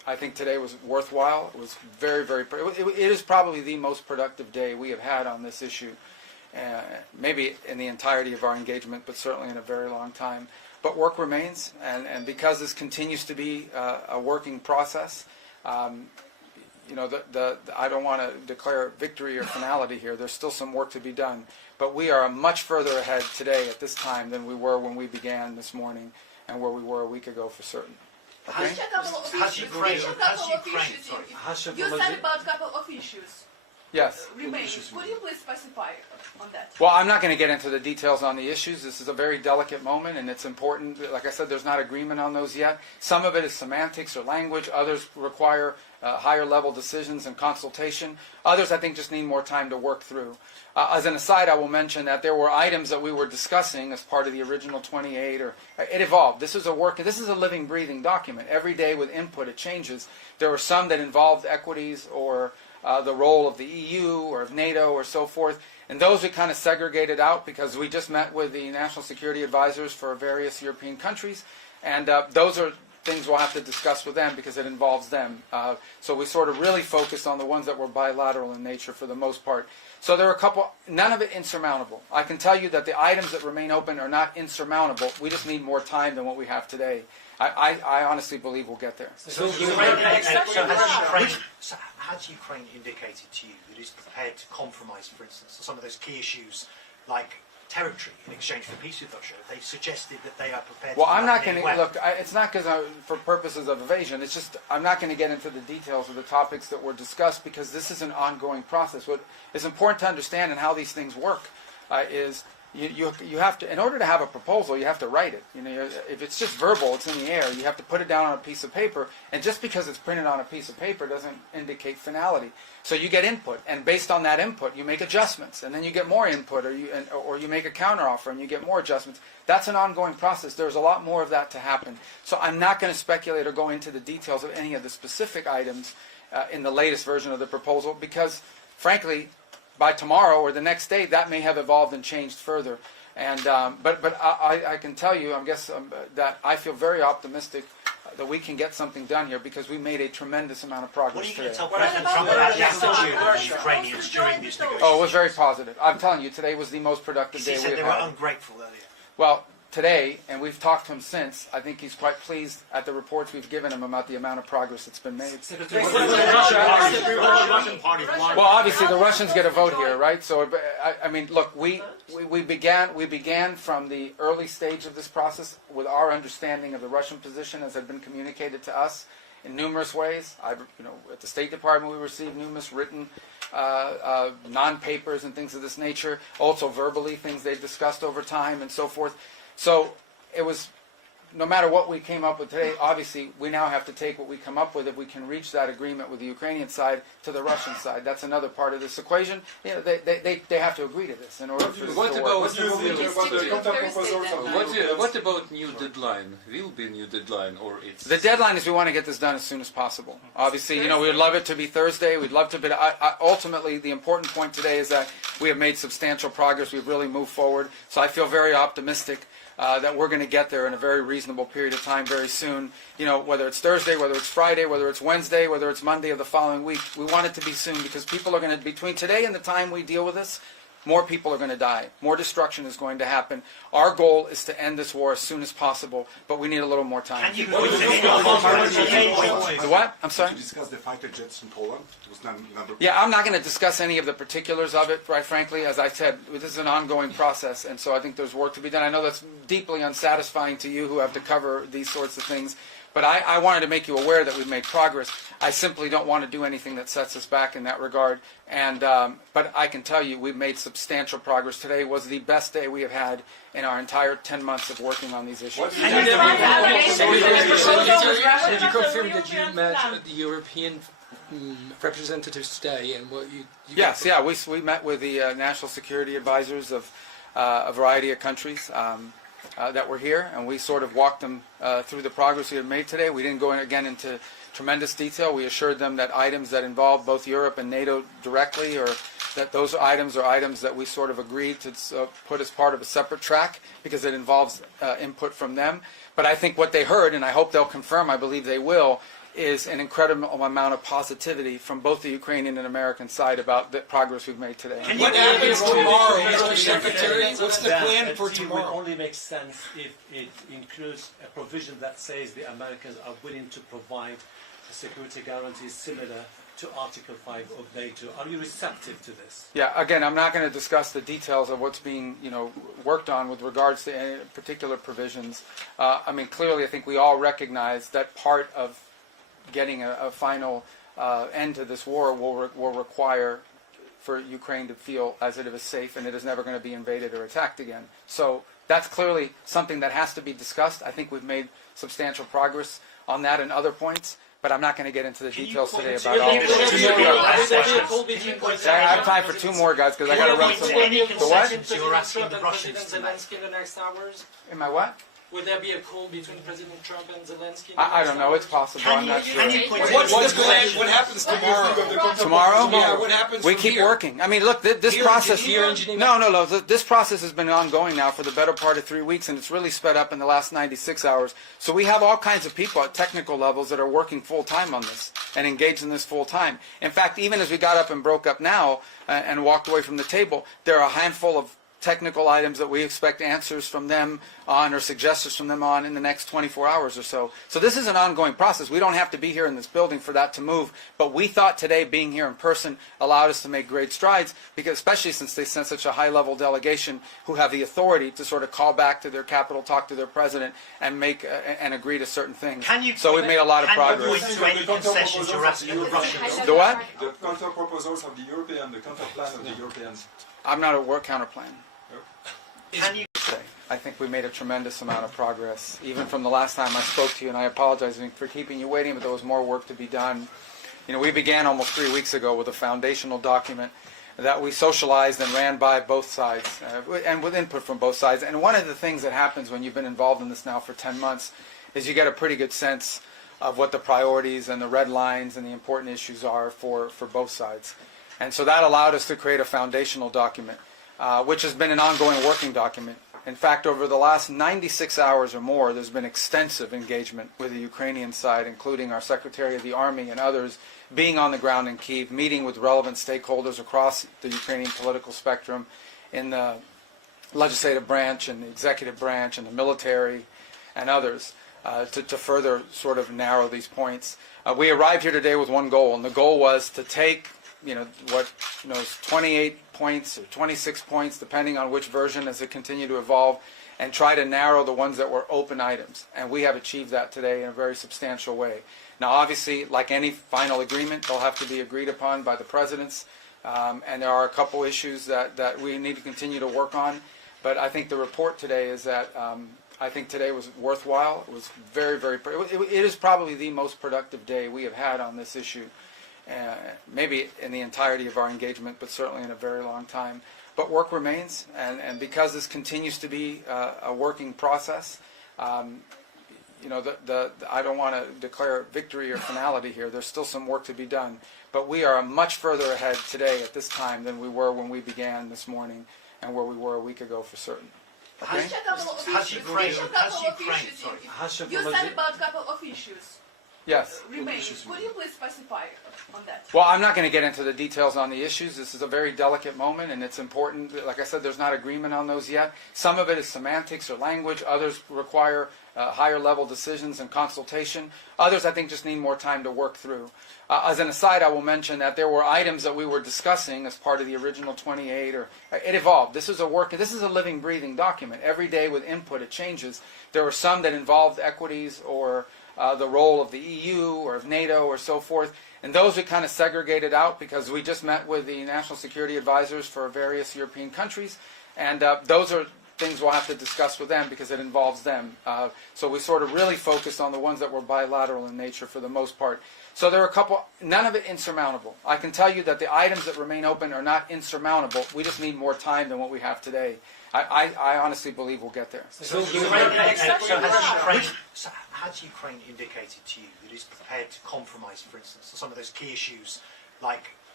I think today was worthwhile. It was very, very, it is probably the most productive day we have had on this issue, maybe in the entirety of our engagement, but certainly in a very long time. But work remains, and because this continues to be a working process, you know, I don't want to declare victory or finality here. There's still some work to be done. But we are much further ahead today at this time than we were when we began this morning and where we were a week ago for certain. Okay? You said about a couple of issues. Yes. Remaining. Could you please specify on that? Well, I'm not going to get into the details on the issues. This is a very delicate moment, and it's important. Like I said, there's not agreement on those yet. Some of it is semantics or language. Others require higher level decisions and consultation. Others, I think, just need more time to work through. As an aside, I will mention that there were items that we were discussing as part of the original 28, or it evolved. This is a living, breathing document. Every day with input, it changes. There were some that involved equities or the role of the EU or of NATO or so forth. And those we kind of segregated out because we just met with the national security advisors for various European countries. And those are things we'll have to discuss with them because it involves them. So we sort of really focused on the ones that were bilateral in nature for the most part. So there are a couple, none of it insurmountable. I can tell you that the items that remain open are not insurmountable. We just need more time than what we have today. I honestly believe we'll get there. So has Ukraine indicated to you that it's prepared to compromise, for instance, some of those key issues like territory in exchange for peace with Russia? They suggested that they are prepared well, to... I'm not going to, look, it's not because for purposes of evasion, it's just, I'm not going to get into the details of the topics that were discussed because this is an ongoing process. What is important to understand and how these things work is you have to, in order to have a proposal, you have to write it. You know, if it's just verbal, it's in the air. You have to put it down on a piece of paper, and just because it's printed on a piece of paper doesn't indicate finality. So you get input, and based on that input, you make adjustments, and then you get more input, or you make a counteroffer, and you get more adjustments. That's an ongoing process. There's a lot more of that to happen. So I'm not going to speculate or go into the details of any of the specific items in the latest version of the proposal, because, frankly, by tomorrow or the next day, that may have evolved and changed further. And but I can tell you, that I feel very optimistic that we can get something done here because we made a tremendous amount of progress today. What are you going to tell President Trump about the attitude of the Ukrainians during these negotiations? Oh, it was very positive. I'm telling you, today was the most productive day we have had. He said they were ungrateful earlier. Well, today, and we've talked to him since, I think he's quite pleased at the reports we've given him about the amount of progress that's been made. Well, obviously the Russians get a vote here, right? So, I mean, look, we began from the early stage of this process with our understanding of the Russian position as had been communicated to us in numerous ways. At the State Department we received numerous written non-papers and things of this nature, also verbally, things they've discussed over time and so forth. So it was, no matter what we came up with today, obviously we now have to take what we come up with if we can reach that agreement with the Ukrainian side to the Russian side. That's another part of this equation. You know, they have to agree to this in order for this to work. What about new deadline? Will be new deadline or it's... The deadline is we want to get this done as soon as possible. Obviously, you know, we'd love it to be Thursday. We'd love to be... ultimately, the important point today is that we have made substantial progress. We've really moved forward. So I feel very optimistic that we're going to get there in a very reasonable period of time very soon. You know, whether it's Thursday, whether it's Friday, whether it's Wednesday, whether it's Monday of the following week, we want it to be soon because people are going to, between today and the time we deal with this, more people are going to die. More destruction is going to happen. Our goal is to end this war as soon as possible, but we need a little more time. Can you the what? I'm sorry? Did you discuss the fighter jets in Poland? It was number... Yeah, I'm not going to discuss any of the particulars of it, quite frankly. As I said, this is an ongoing process, and so I think there's work to be done. I know that's deeply unsatisfying to you who have to cover these sorts of things, but I wanted to make you aware that we've made progress. I simply don't want to do anything that sets us back in that regard. And but I can tell you we've made substantial progress. Today was the best day we have had in our entire 10 months of working on these issues. Did you confirm that you met the European representatives today and what you Yes, yeah, we met with the national security advisors of a variety of countries that were here, and we sort of walked them through the progress we had made today. We didn't go again into tremendous detail. We assured them that items that involve both Europe and NATO directly, or that those items are items that we sort of agreed to put as part of a separate track because it involves input from them. But I think what they heard, and I hope they'll confirm, I believe they will, is an incredible amount of positivity from both the Ukrainian and American side about the progress we've made today. What happens tomorrow, Mr. Secretary? What's the plan for It tomorrow? will only make sense if it includes a provision that says the Americans are willing to provide security guarantees similar to Article 5 of NATO. Are you receptive to this? Yeah, again, I'm not going to discuss the details of what's being, worked on with regards to any particular provisions. I mean, clearly, I think we all recognize that part of getting a final end to this war will require for Ukraine to feel as it is safe and it is never going to be invaded or attacked again. So that's clearly something that has to be discussed. I think we've made substantial progress on that and other points, but I'm not going to get into the details today about all of it. I have time for two more, guys, because I got to run some more. Any The what? concessions you're asking the Russians to make in the next hours? Am I what? Would there be a call between President Trump and Zelensky? I don't know. It's possible. I'm not sure. What's the plan? What happens tomorrow? Tomorrow? Yeah, what happens We from keep here? working. I mean, look, this Here, process. here in Geneva? No. This process has been ongoing now for the better part of 3 weeks, and it's really sped up in the last 96 hours. So we have all kinds of people at technical levels that are working full time on this and engaged in this full time. In fact, even as we got up and broke up now and walked away from the table, there are a handful of technical items that we expect answers from them on or suggestions from them on in the next 24 hours or so. So this is an ongoing process. We don't have to be here in this building for that to move, but we thought today being here in person allowed us to make great strides, because especially since they sent such a high-level delegation who have the authority to sort of call back to their capital, talk to their president, and make and agree to certain things. So we've made a lot of progress. The what? The counter proposals of the European, the counter plan of the Europeans. I'm not a work counter plan. I think we made a tremendous amount of progress, even from the last time I spoke to you, and I apologize for keeping you waiting, but there was more work to be done. We began almost 3 weeks ago with a foundational document that we socialized and ran by both sides, and with input from both sides. And one of the things that happens when you've been involved in this now for 10 months is you get a pretty good sense of what the priorities and the red lines and the important issues are for both sides. And so that allowed us to create a foundational document, which has been an ongoing working document. In fact, over the last 96 hours or more, there's been extensive engagement with the Ukrainian side, including our Secretary of the Army and others, being on the ground in Kyiv, meeting with relevant stakeholders across the Ukrainian political spectrum, in the legislative branch and the executive branch and the military and others, to further sort of narrow these points. We arrived here today with one goal, and the goal was to take 28 points or 26 points, depending on which version as it continued to evolve, and try to narrow the ones that were open items. And we have achieved that today in a very substantial way. Now, obviously, like any final agreement, they'll have to be agreed upon by the presidents, and there are a couple issues that we need to continue to work on. But I think the report today is that I think today was worthwhile. It was very, very. It is probably the most productive day we have had on this issue. Maybe in the entirety of our engagement, but certainly in a very long time. But work remains, and because this continues to be a working process, I don't want to declare victory or finality here. There's still some work to be done, but we are much further ahead today at this time than we were when we began this morning, and where we were a week ago for certain. Okay? You said about a couple of issues. Yes. Remain. Could you please specify on that? Well, I'm not going to get into the details on the issues. This is a very delicate moment, and it's important. Like I said, there's not agreement on those yet. Some of it is semantics or language. Others require higher level decisions and consultation. Others, I think, just need more time to work through. As an aside, I will mention that there were items that we were discussing as part of the original 28, it evolved. This is a living, breathing document. Every day with input, it changes. There were some that involved equities or the role of the EU or of NATO or so forth. And those we kind of segregated out because we just met with the national security advisors for various European countries. And those are things we'll have to discuss with them because it involves them. So we sort of really focused on the ones that were bilateral in nature for the most part. So there are a couple, none of it insurmountable. I can tell you that the items that remain open are not insurmountable. We just need more time than what we have today. I honestly believe we'll get there. Has Ukraine indicated to you that it's prepared to compromise, for instance, on some of those key issues like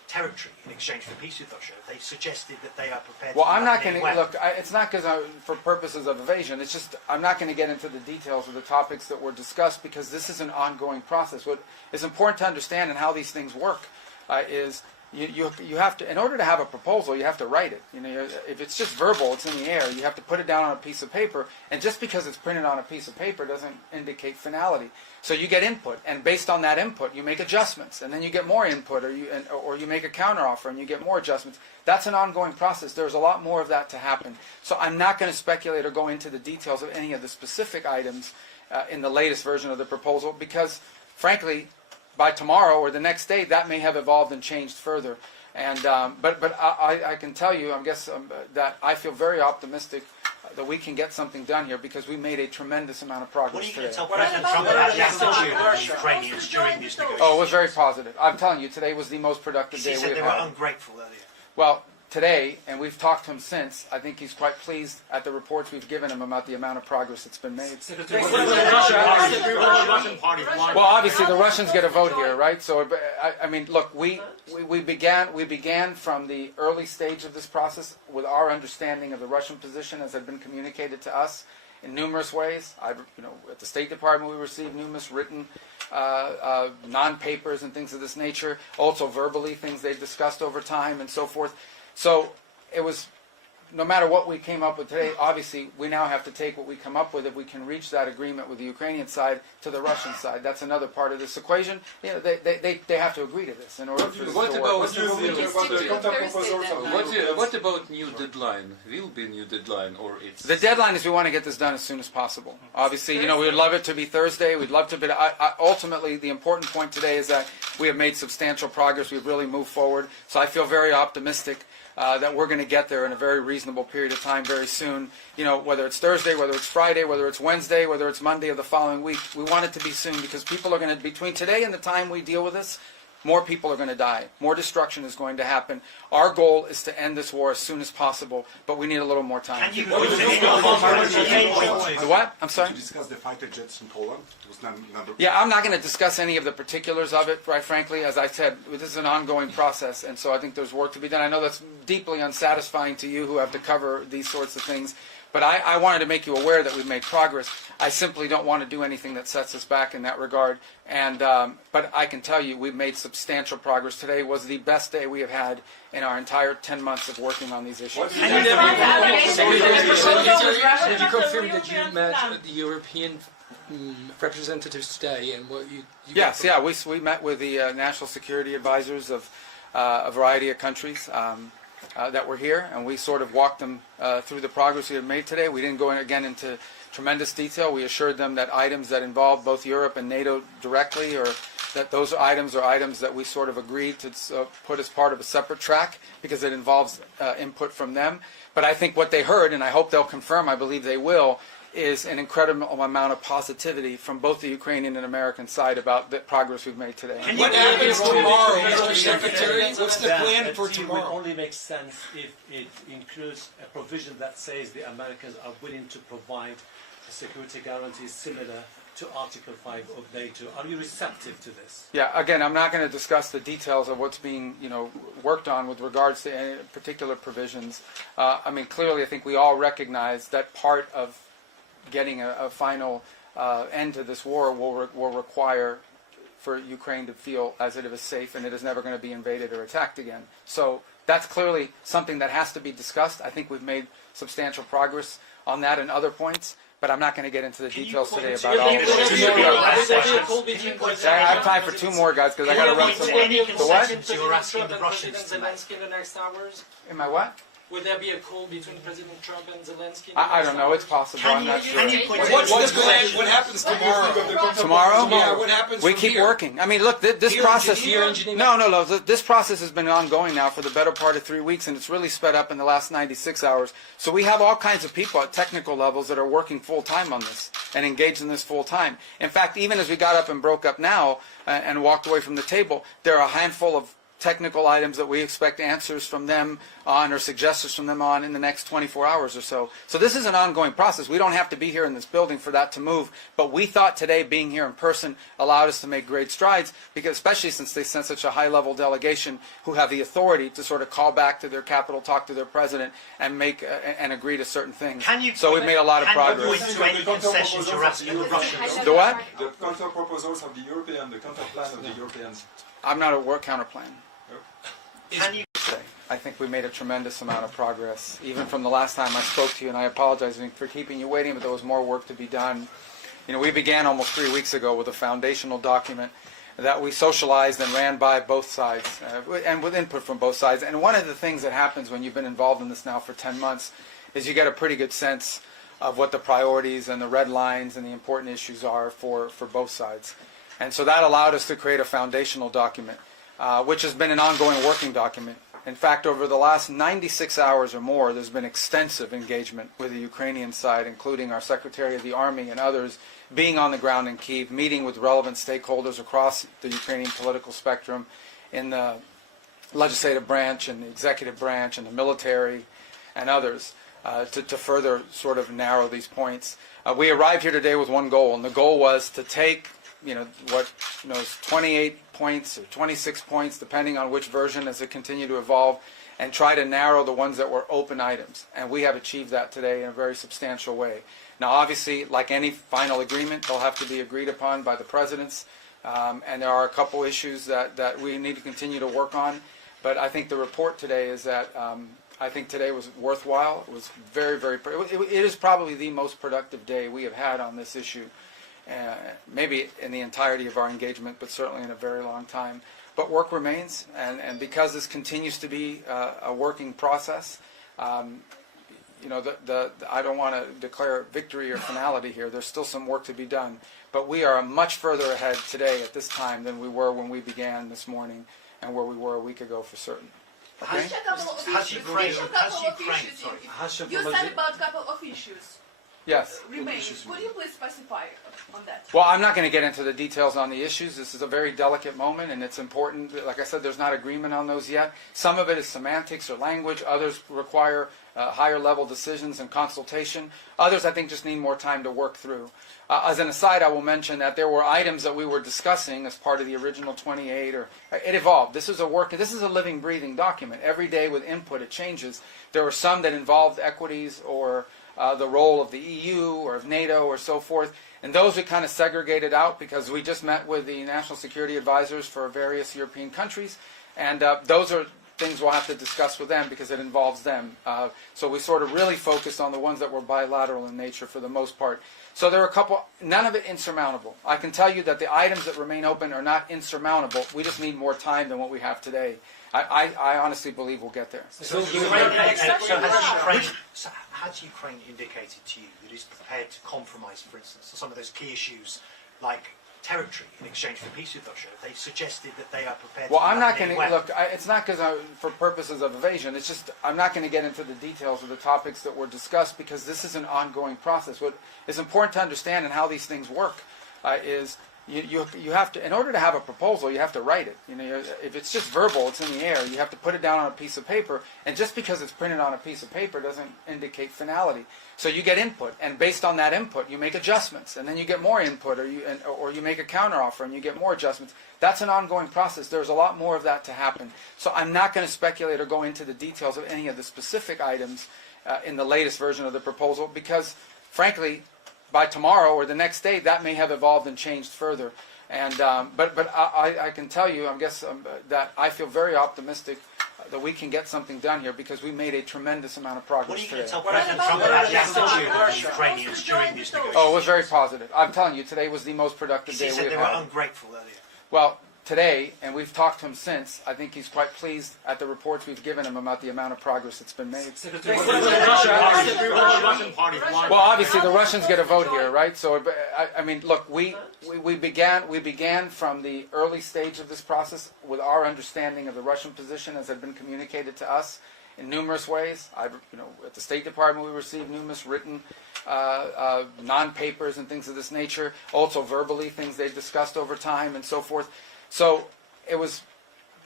territory in exchange for peace with Russia, they suggested that they are prepared Well, to do I'm that not in going any to, way. look, it's not because for purposes of evasion, it's just, I'm not going to get into the details of the topics that were discussed because this is an ongoing process. What is important to understand and how these things work is you have to, in order to have a proposal, you have to write it. You know, if it's just verbal, it's in the air, you have to put it down on a piece of paper, and just because it's printed on a piece of paper doesn't indicate finality. So you get input, and based on that input, you make adjustments, and then you get more input, or you make a counteroffer, and you get more adjustments. That's an ongoing process. There's a lot more of that to happen. So I'm not going to speculate or go into the details of any of the specific items in the latest version of the proposal, because, frankly, by tomorrow or the next day, that may have evolved and changed further. And but I can tell you, I guess, that I feel very optimistic that we can get something done here because we made a tremendous amount of progress What are you today. going to tell President Trump about the attitude of the Ukrainians during these negotiations? Oh, it was very positive. I'm telling you, today was the most productive day He we've said had. they were ungrateful earlier. Well, today, and we've talked to him since, I think he's quite pleased at the reports we've given him about the amount of progress that's been made. Well, obviously the Russians get a vote here, right? So, I mean, look, we began from the early stage of this process with our understanding of the Russian position as had been communicated to us in numerous ways. At the State Department, we received numerous written non-papers and things of this nature, also verbally, things they've discussed over time and so forth. So it was, no matter what we came up with today, obviously we now have to take what we come up with if we can reach that agreement with the Ukrainian side to the Russian side. That's another part of this equation. You know, they have to agree to this in order for this to work. What about new deadline? Will be new deadline or it's... The deadline is we want to get this done as soon as possible. Obviously, we would love it to be Thursday. We'd love to, but ultimately the important point today is that we have made substantial progress. We've really moved forward. So I feel very optimistic that we're going to get there in a very reasonable period of time very soon. Whether it's Thursday, whether it's Friday, whether it's Wednesday, whether it's Monday of the following week, we want it to be soon because people are going to, between today and the time we deal with this, more people are going to die. More destruction is going to happen. Our goal is to end this war as soon as possible, but we need a little more time. What? I'm sorry? Did you discuss the fighter jets in Poland? It was number... Yeah, I'm not going to discuss any of the particulars of it, right frankly. As I said, this is an ongoing process, and so I think there's work to be done. I know that's deeply unsatisfying to you who have to cover these sorts of things, but I wanted to make you aware that we've made progress. I simply don't want to do anything that sets us back in that regard. And but I can tell you we've made substantial progress. Today was the best day we have had in our entire 10 months of working on these issues. Did you confirm that you met the European representatives today and what you Yes, yeah, we met with the national security advisors of a variety of countries that were here, and we sort of walked them through the progress we had made today. We didn't go again into tremendous detail. We assured them that items that involve both Europe and NATO directly, or that those items are items that we sort of agreed to put as part of a separate track because it involves input from them. But I think what they heard, and I hope they'll confirm, I believe they will, is an incredible amount of positivity from both the Ukrainian and American side about the progress we've made today. What happens tomorrow, Mr. Secretary? What's the plan for It tomorrow? will only make sense if it includes a provision that says the Americans are willing to provide security guarantees similar to Article 5 of NATO. Are you receptive to this? Yeah, again, I'm not going to discuss the details of what's being, worked on with regards to any particular provisions. I mean, clearly, I think we all recognize that part of getting a final end to this war will require for Ukraine to feel as it is safe and it is never going to be invaded or attacked again. So that's clearly something that has to be discussed. I think we've made substantial progress on that and other points, but I'm not going to get into the details today about all of it. I have time for two more, guys, because I got to run some. The what? You're asking the Russians Zelensky in the next hours? Am I what? Would there be a call between President Trump and Zelensky? I don't know. It's possible. I'm not sure. What's the plan? What happens tomorrow? Tomorrow? Yeah, what happens We from keep here? working. I mean, look, this Here process... in Geneva? No. This process has been ongoing now for the better part of 3 weeks, and it's really sped up in the last 96 hours. So we have all kinds of people at technical levels that are working full-time on this and engaged in this full-time. In fact, even as we got up and broke up now and walked away from the table, there are a handful of technical items that we expect answers from them on or suggestions from them on in the next 24 hours or so. So this is an ongoing process. We don't have to be here in this building for that to move, but we thought today being here in person allowed us to make great strides, because especially since they sent such a high-level delegation who have the authority to sort of call back to their capital, talk to their president, and make and agree to certain things. So we've made a lot of progress. Can you point to any concessions you're asking the Russians? The what? The counter proposals of the European, the counter plan of the Europeans. I'm not a work counter plan. Can you I think we made a tremendous amount of progress, even from the last time I spoke to you, and I apologize for keeping you waiting, but there was more work to be done. You know, we began almost 3 weeks ago with a foundational document that we socialized and ran by both sides, and with input from both sides. And one of the things that happens when you've been involved in this now for 10 months is you get a pretty good sense of what the priorities and the red lines and the important issues are for both sides. And so that allowed us to create a foundational document, which has been an ongoing working document. In fact, over the last 96 hours or more, there's been extensive engagement with the Ukrainian side, including our Secretary of the Army and others being on the ground in Kyiv, meeting with relevant stakeholders across the Ukrainian political spectrum in the legislative branch and the executive branch and the military and others to further sort of narrow these points. We arrived here today with one goal, and the goal was to take what is 28 points or 26 points, depending on which version as it continued to evolve, and try to narrow the ones that were open items. And we have achieved that today in a very substantial way. Now, obviously, like any final agreement, they'll have to be agreed upon by the presidents, and there are a couple issues that we need to continue to work on. But I think the report today is that I think today was worthwhile. It was very, very. It is probably the most productive day we have had on this issue. Maybe in the entirety of our engagement, but certainly in a very long time. But work remains, and because this continues to be a working process, I don't want to declare victory or finality here. There's still some work to be done. But we are much further ahead today at this time than we were when we began this morning and where we were a week ago for certain. Okay? You said about a couple of issues. Yes. Remain. Could you please specify on that? Well, I'm not going to get into the details on the issues. This is a very delicate moment, and it's important. Like I said, there's not agreement on those yet. Some of it is semantics or language. Others require higher level decisions and consultation. Others, I think, just need more time to work through. As an aside, I will mention that there were items that we were discussing as part of the original 28, or it evolved. This is a living, breathing document. Every day with input, it changes. There were some that involved equities or the role of the EU or of NATO or so forth. And those we kind of segregated out because we just met with the national security advisors for various European countries. And those are things we'll have to discuss with them because it involves them. So we sort of really focused on the ones that were bilateral in nature for the most part. So there are a couple, none of it insurmountable. I can tell you that the items that remain open are not insurmountable. We just need more time than what we have today. I honestly believe we'll get there. Has Ukraine indicated to you that it's prepared to compromise, for instance, some of those key issues like territory in exchange for peace with Russia? They suggested that they are prepared Well, to... I'm not going to... Look, it's not because for purposes of evasion. It's just I'm not going to get into the details of the topics that were discussed because this is an ongoing process. What is important to understand and how these things work is... You have to, in order to have a proposal, you have to write it. If it's just verbal, it's in the air. You have to put it down on a piece of paper, and just because it's printed on a piece of paper doesn't indicate finality. So you get input, and based on that input, you make adjustments, and then you get more input, or you make a counteroffer, and you get more adjustments. That's an ongoing process. There's a lot more of that to happen. So I'm not going to speculate or go into the details of any of the specific items in the latest version of the proposal, because, frankly, by tomorrow or the next day, that may have evolved and changed further. And but I can tell you, that I feel very optimistic that we can get something done here because we made a tremendous amount of progress today. What are you going to tell President Trump about the attitude of the Ukrainians during these negotiations? Oh, it was very positive. I'm telling you, today was the most productive day we have had. He said they were ungrateful earlier. Well, today, and we've talked to him since, I think he's quite pleased at the reports we've given him about the amount of progress that's been made. Well, obviously the Russians get a vote here, right? So, I mean, look, we began from the early stage of this process with our understanding of the Russian position as had been communicated to us in numerous ways. At the State Department we received numerous written non-papers and things of this nature, also verbally, things they've discussed over time and so forth. So it was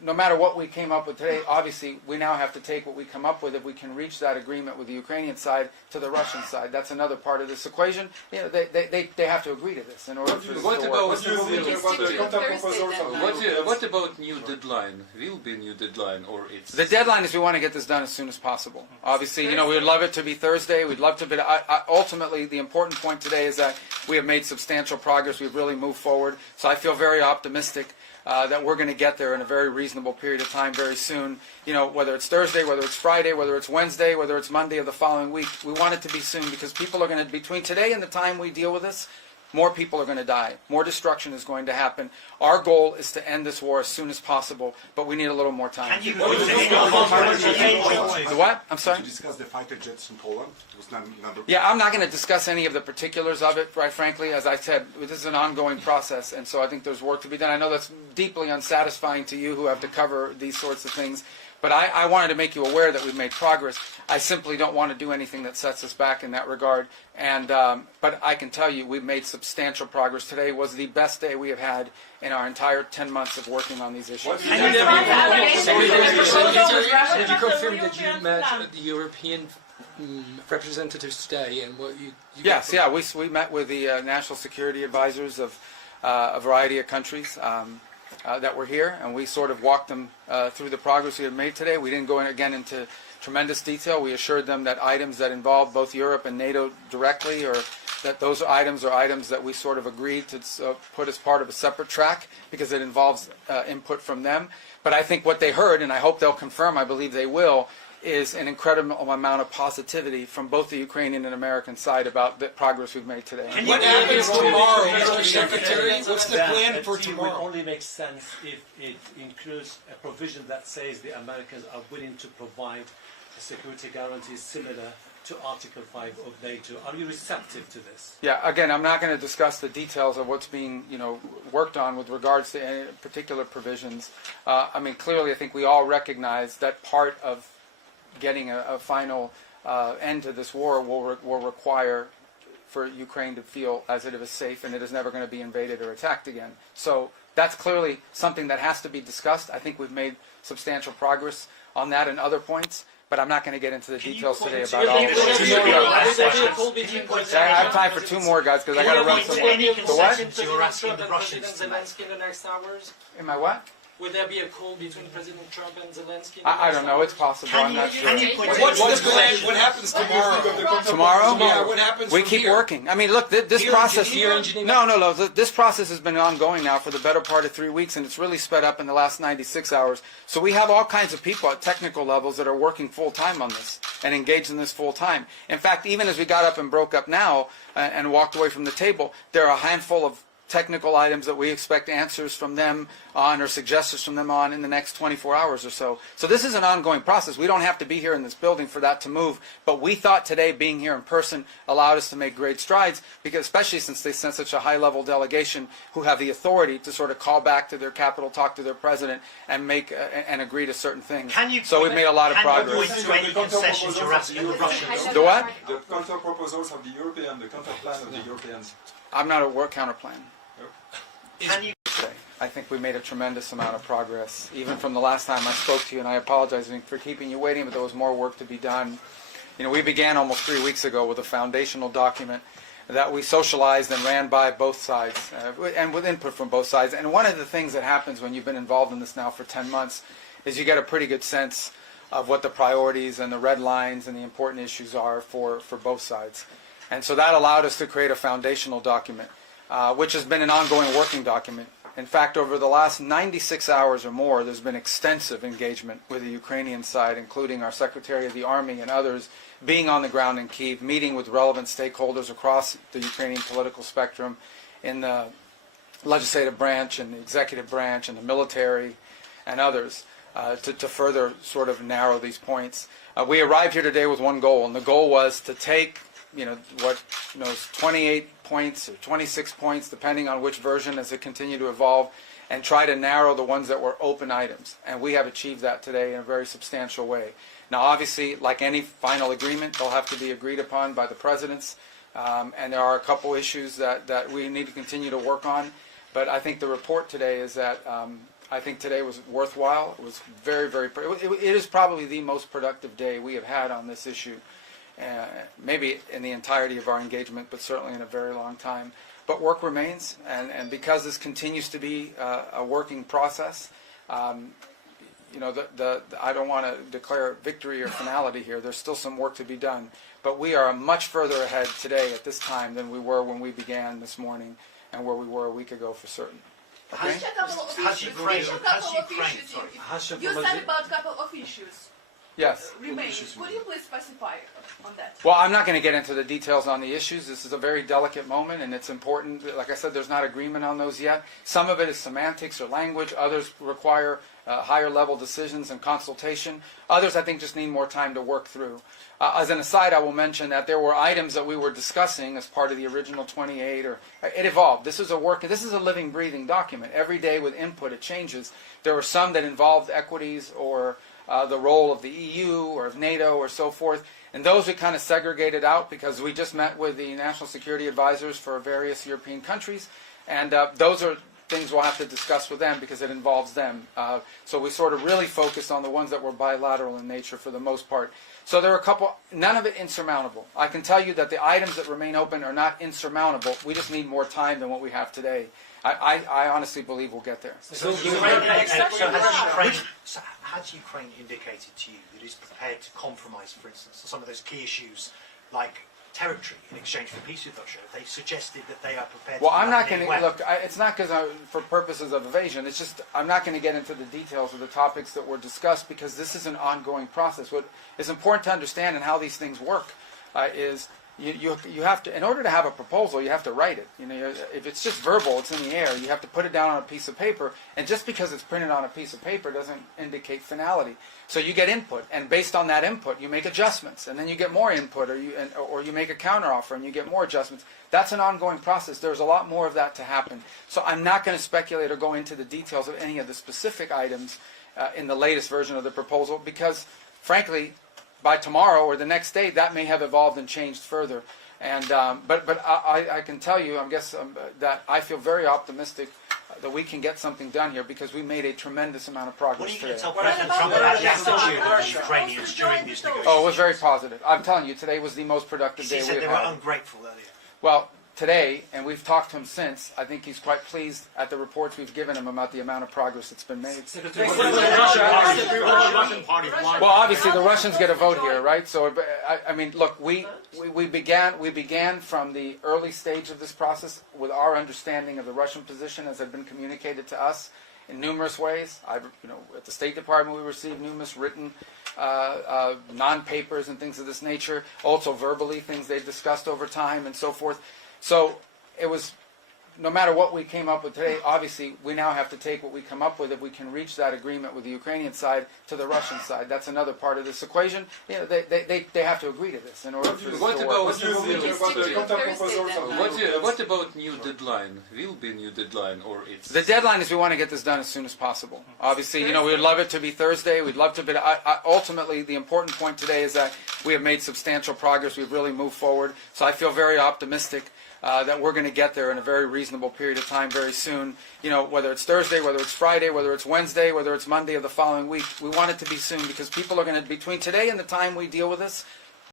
no matter what we came up with today, obviously, we now have to take what we come up with. If we can reach that agreement with the Ukrainian side to the Russian side, that's another part of this equation. You know, they have to agree to this in order for this What to about work. what about new deadline? Will be new deadline, or it's The deadline is we want to get this done as soon as possible. Obviously, you know, we would love it to be Thursday. We'd love to be. Ultimately, the important point today is that we have made substantial progress. We've really moved forward. So I feel very optimistic that we're going to get there in a very reasonable period of time very soon. You know, whether it's Thursday, whether it's Friday, whether it's Wednesday, whether it's Monday of the following week, we want it to be soon because people are going to, between today and the time we deal with this, more people are going to die. More destruction is going to happen. Our goal is to end this war as soon as possible, but we need a little more time. Can you The what? I'm sorry? Did you discuss the fighter jets in Poland? It was number. Yeah, I'm not going to discuss any of the particulars of it, right, frankly. As I said, this is an ongoing process, and so I think there's work to be done. I know that's deeply unsatisfying to you who have to cover these sorts of things, but I wanted to make you aware that we've made progress. I simply don't want to do anything that sets us back in that regard. And but I can tell you we've made substantial progress. Today was the best day we have had in our entire 10 months of working on these issues. Did you confirm that you met the European representatives today and what you Yes, yeah, we met with the national security advisors of a variety of countries that were here, and we sort of walked them through the progress we had made today. We didn't go again into tremendous detail. We assured them that items that involve both Europe and NATO directly, or that those items are items that we sort of agreed to put as part of a separate track because it involves input from them. But I think what they heard, and I hope they'll confirm, I believe they will, is an incredible amount of positivity from both the Ukrainian and American side about the progress we've made today. What happens tomorrow, Mr. Secretary? What's the plan for It will tomorrow? only make sense if it includes a provision that says the Americans are willing to provide security guarantees similar to Article 5 of NATO. Are you receptive to this? Yeah, again, I'm not going to discuss the details of what's being, worked on with regards to any particular provisions. I mean, clearly, I think we all recognize that part of getting a final end to this war will require for Ukraine to feel as it is safe and it is never going to be invaded or attacked again. So that's clearly something that has to be discussed. I think we've made substantial progress on that and other points, but I'm not going to get into the details today about all of it. I have time for two more, guys, because I got to run some more. Any The what? concessions you're asking the Russians Zelensky in the next hours? Am I what? Will there be a call between President Trump and Zelensky? I don't know. It's possible. I'm not sure. What's the plan? What happens tomorrow? Tomorrow? Yeah, what happens We from keep here? working. I mean, look, this Here, process. here, engineer? No. This process has been ongoing now for the better part of 3 weeks, and it's really sped up in the last 96 hours. So we have all kinds of people at technical levels that are working full time on this and engaged in this full time. In fact, even as we got up and broke up now and walked away from the table, there are a handful of technical items that we expect answers from them on or suggestions from them on in the next 24 hours or so. So this is an ongoing process. We don't have to be here in this building for that to move, but we thought today being here in person allowed us to make great strides, because especially since they sent such a high-level delegation who have the authority to sort of call back to their capital, talk to their president, and make and agree to certain things. So we've made a lot of progress. The what? The counter proposals of the European, the counter plan of the Europeans. I'm not a work counter plan. I think we made a tremendous amount of progress, even from the last time I spoke to you, and I apologize for keeping you waiting, but there was more work to be done. We began almost 3 weeks ago with a foundational document that we socialized and ran by both sides, and with input from both sides. And one of the things that happens when you've been involved in this now for 10 months is you get a pretty good sense of what the priorities and the red lines and the important issues are for both sides. And so that allowed us to create a foundational document, which has been an ongoing working document. In fact, over the last 96 hours or more, there's been extensive engagement with the Ukrainian side, including our Secretary of the Army and others, being on the ground in Kyiv, meeting with relevant stakeholders across the Ukrainian political spectrum, in the legislative branch and the executive branch and the military and others, to further sort of narrow these points. We arrived here today with one goal, and the goal was to take 28 points or 26 points, depending on which version as it continued to evolve, and try to narrow the ones that were open items. And we have achieved that today in a very substantial way. Now, obviously, like any final agreement, they'll have to be agreed upon by the presidents, and there are a couple issues that we need to continue to work on. But I think the report today is that I think today was worthwhile. It was very, very, it is probably the most productive day we have had on this issue, maybe in the entirety of our engagement, but certainly in a very long time. But work remains, and because this continues to be a working process, you know, I don't want to declare victory or finality here. There's still some work to be done, but we are much further ahead today at this time than we were when we began this morning and where we were a week ago for certain. Okay? You said about a couple of issues. Yes. Remain. Could you please specify on that? Well, I'm not going to get into the details on the issues. This is a very delicate moment, and it's important. Like I said, there's not agreement on those yet. Some of it is semantics or language. Others require higher level decisions and consultation. Others, I think, just need more time to work through. As an aside, I will mention that there were items that we were discussing as part of the original 28, or it evolved. This is a living, breathing document. Every day with input, it changes. There were some that involved equities or the role of the EU or of NATO or so forth. And those we kind of segregated out because we just met with the national security advisors for various European countries. And those are things we'll have to discuss with them because it involves them. So we sort of really focused on the ones that were bilateral in nature for the most part. So there are a couple, none of it insurmountable. I can tell you that the items that remain open are not insurmountable. We just need more time than what we have today. I honestly believe we'll get there. Has Ukraine indicated to you that it's prepared to compromise, for instance, on some of those key issues like territory in exchange for peace with Russia? They suggested that they are prepared to... Well, I'm not going to... Look, it's not because for purposes of evasion. It's just I'm not going to get into the details of the topics that were discussed because this is an ongoing process. What is important to understand and how these things work is... You have to, in order to have a proposal, you have to write it. You know, if it's just verbal, it's in the air. You have to put it down on a piece of paper, and just because it's printed on a piece of paper doesn't indicate finality. So you get input, and based on that input, you make adjustments, and then you get more input, or you make a counteroffer, and you get more adjustments. That's an ongoing process. There's a lot more of that to happen. So I'm not going to speculate or go into the details of any of the specific items in the latest version of the proposal, because, frankly, by tomorrow or the next day, that may have evolved and changed further. And but I can tell you, that I feel very optimistic that we can get something done here because we made a tremendous amount of progress today. What are you going to tell President Trump about the attitude of the Ukrainians during these negotiations? Oh, it was very positive. I'm telling you, today was the most productive day we've had. He said they were ungrateful earlier. Well, today, and we've talked to him since, I think he's quite pleased at the reports we've given him about the amount of progress that's been made. Well, obviously the Russians get a vote here, right? So, I mean, look, we began from the early stage of this process with our understanding of the Russian position as had been communicated to us in numerous ways. At the State Department we received numerous written non-papers and things of this nature, also verbally, things they've discussed over time and so forth. So it was, no matter what we came up with today, obviously we now have to take what we come up with if we can reach that agreement with the Ukrainian side to the Russian side. That's another part of this equation. You know, they have to agree to this in order for this to work. What about new deadline? Will be new deadline or it's... The deadline is we want to get this done as soon as possible. Obviously, we would love it to be Thursday. We'd love to, but ultimately the important point today is that we have made substantial progress. We've really moved forward. So I feel very optimistic that we're going to get there in a very reasonable period of time very soon. You know, whether it's Thursday, whether it's Friday, whether it's Wednesday, whether it's Monday of the following week, we want it to be soon because people are going to, between today and the time we deal with this,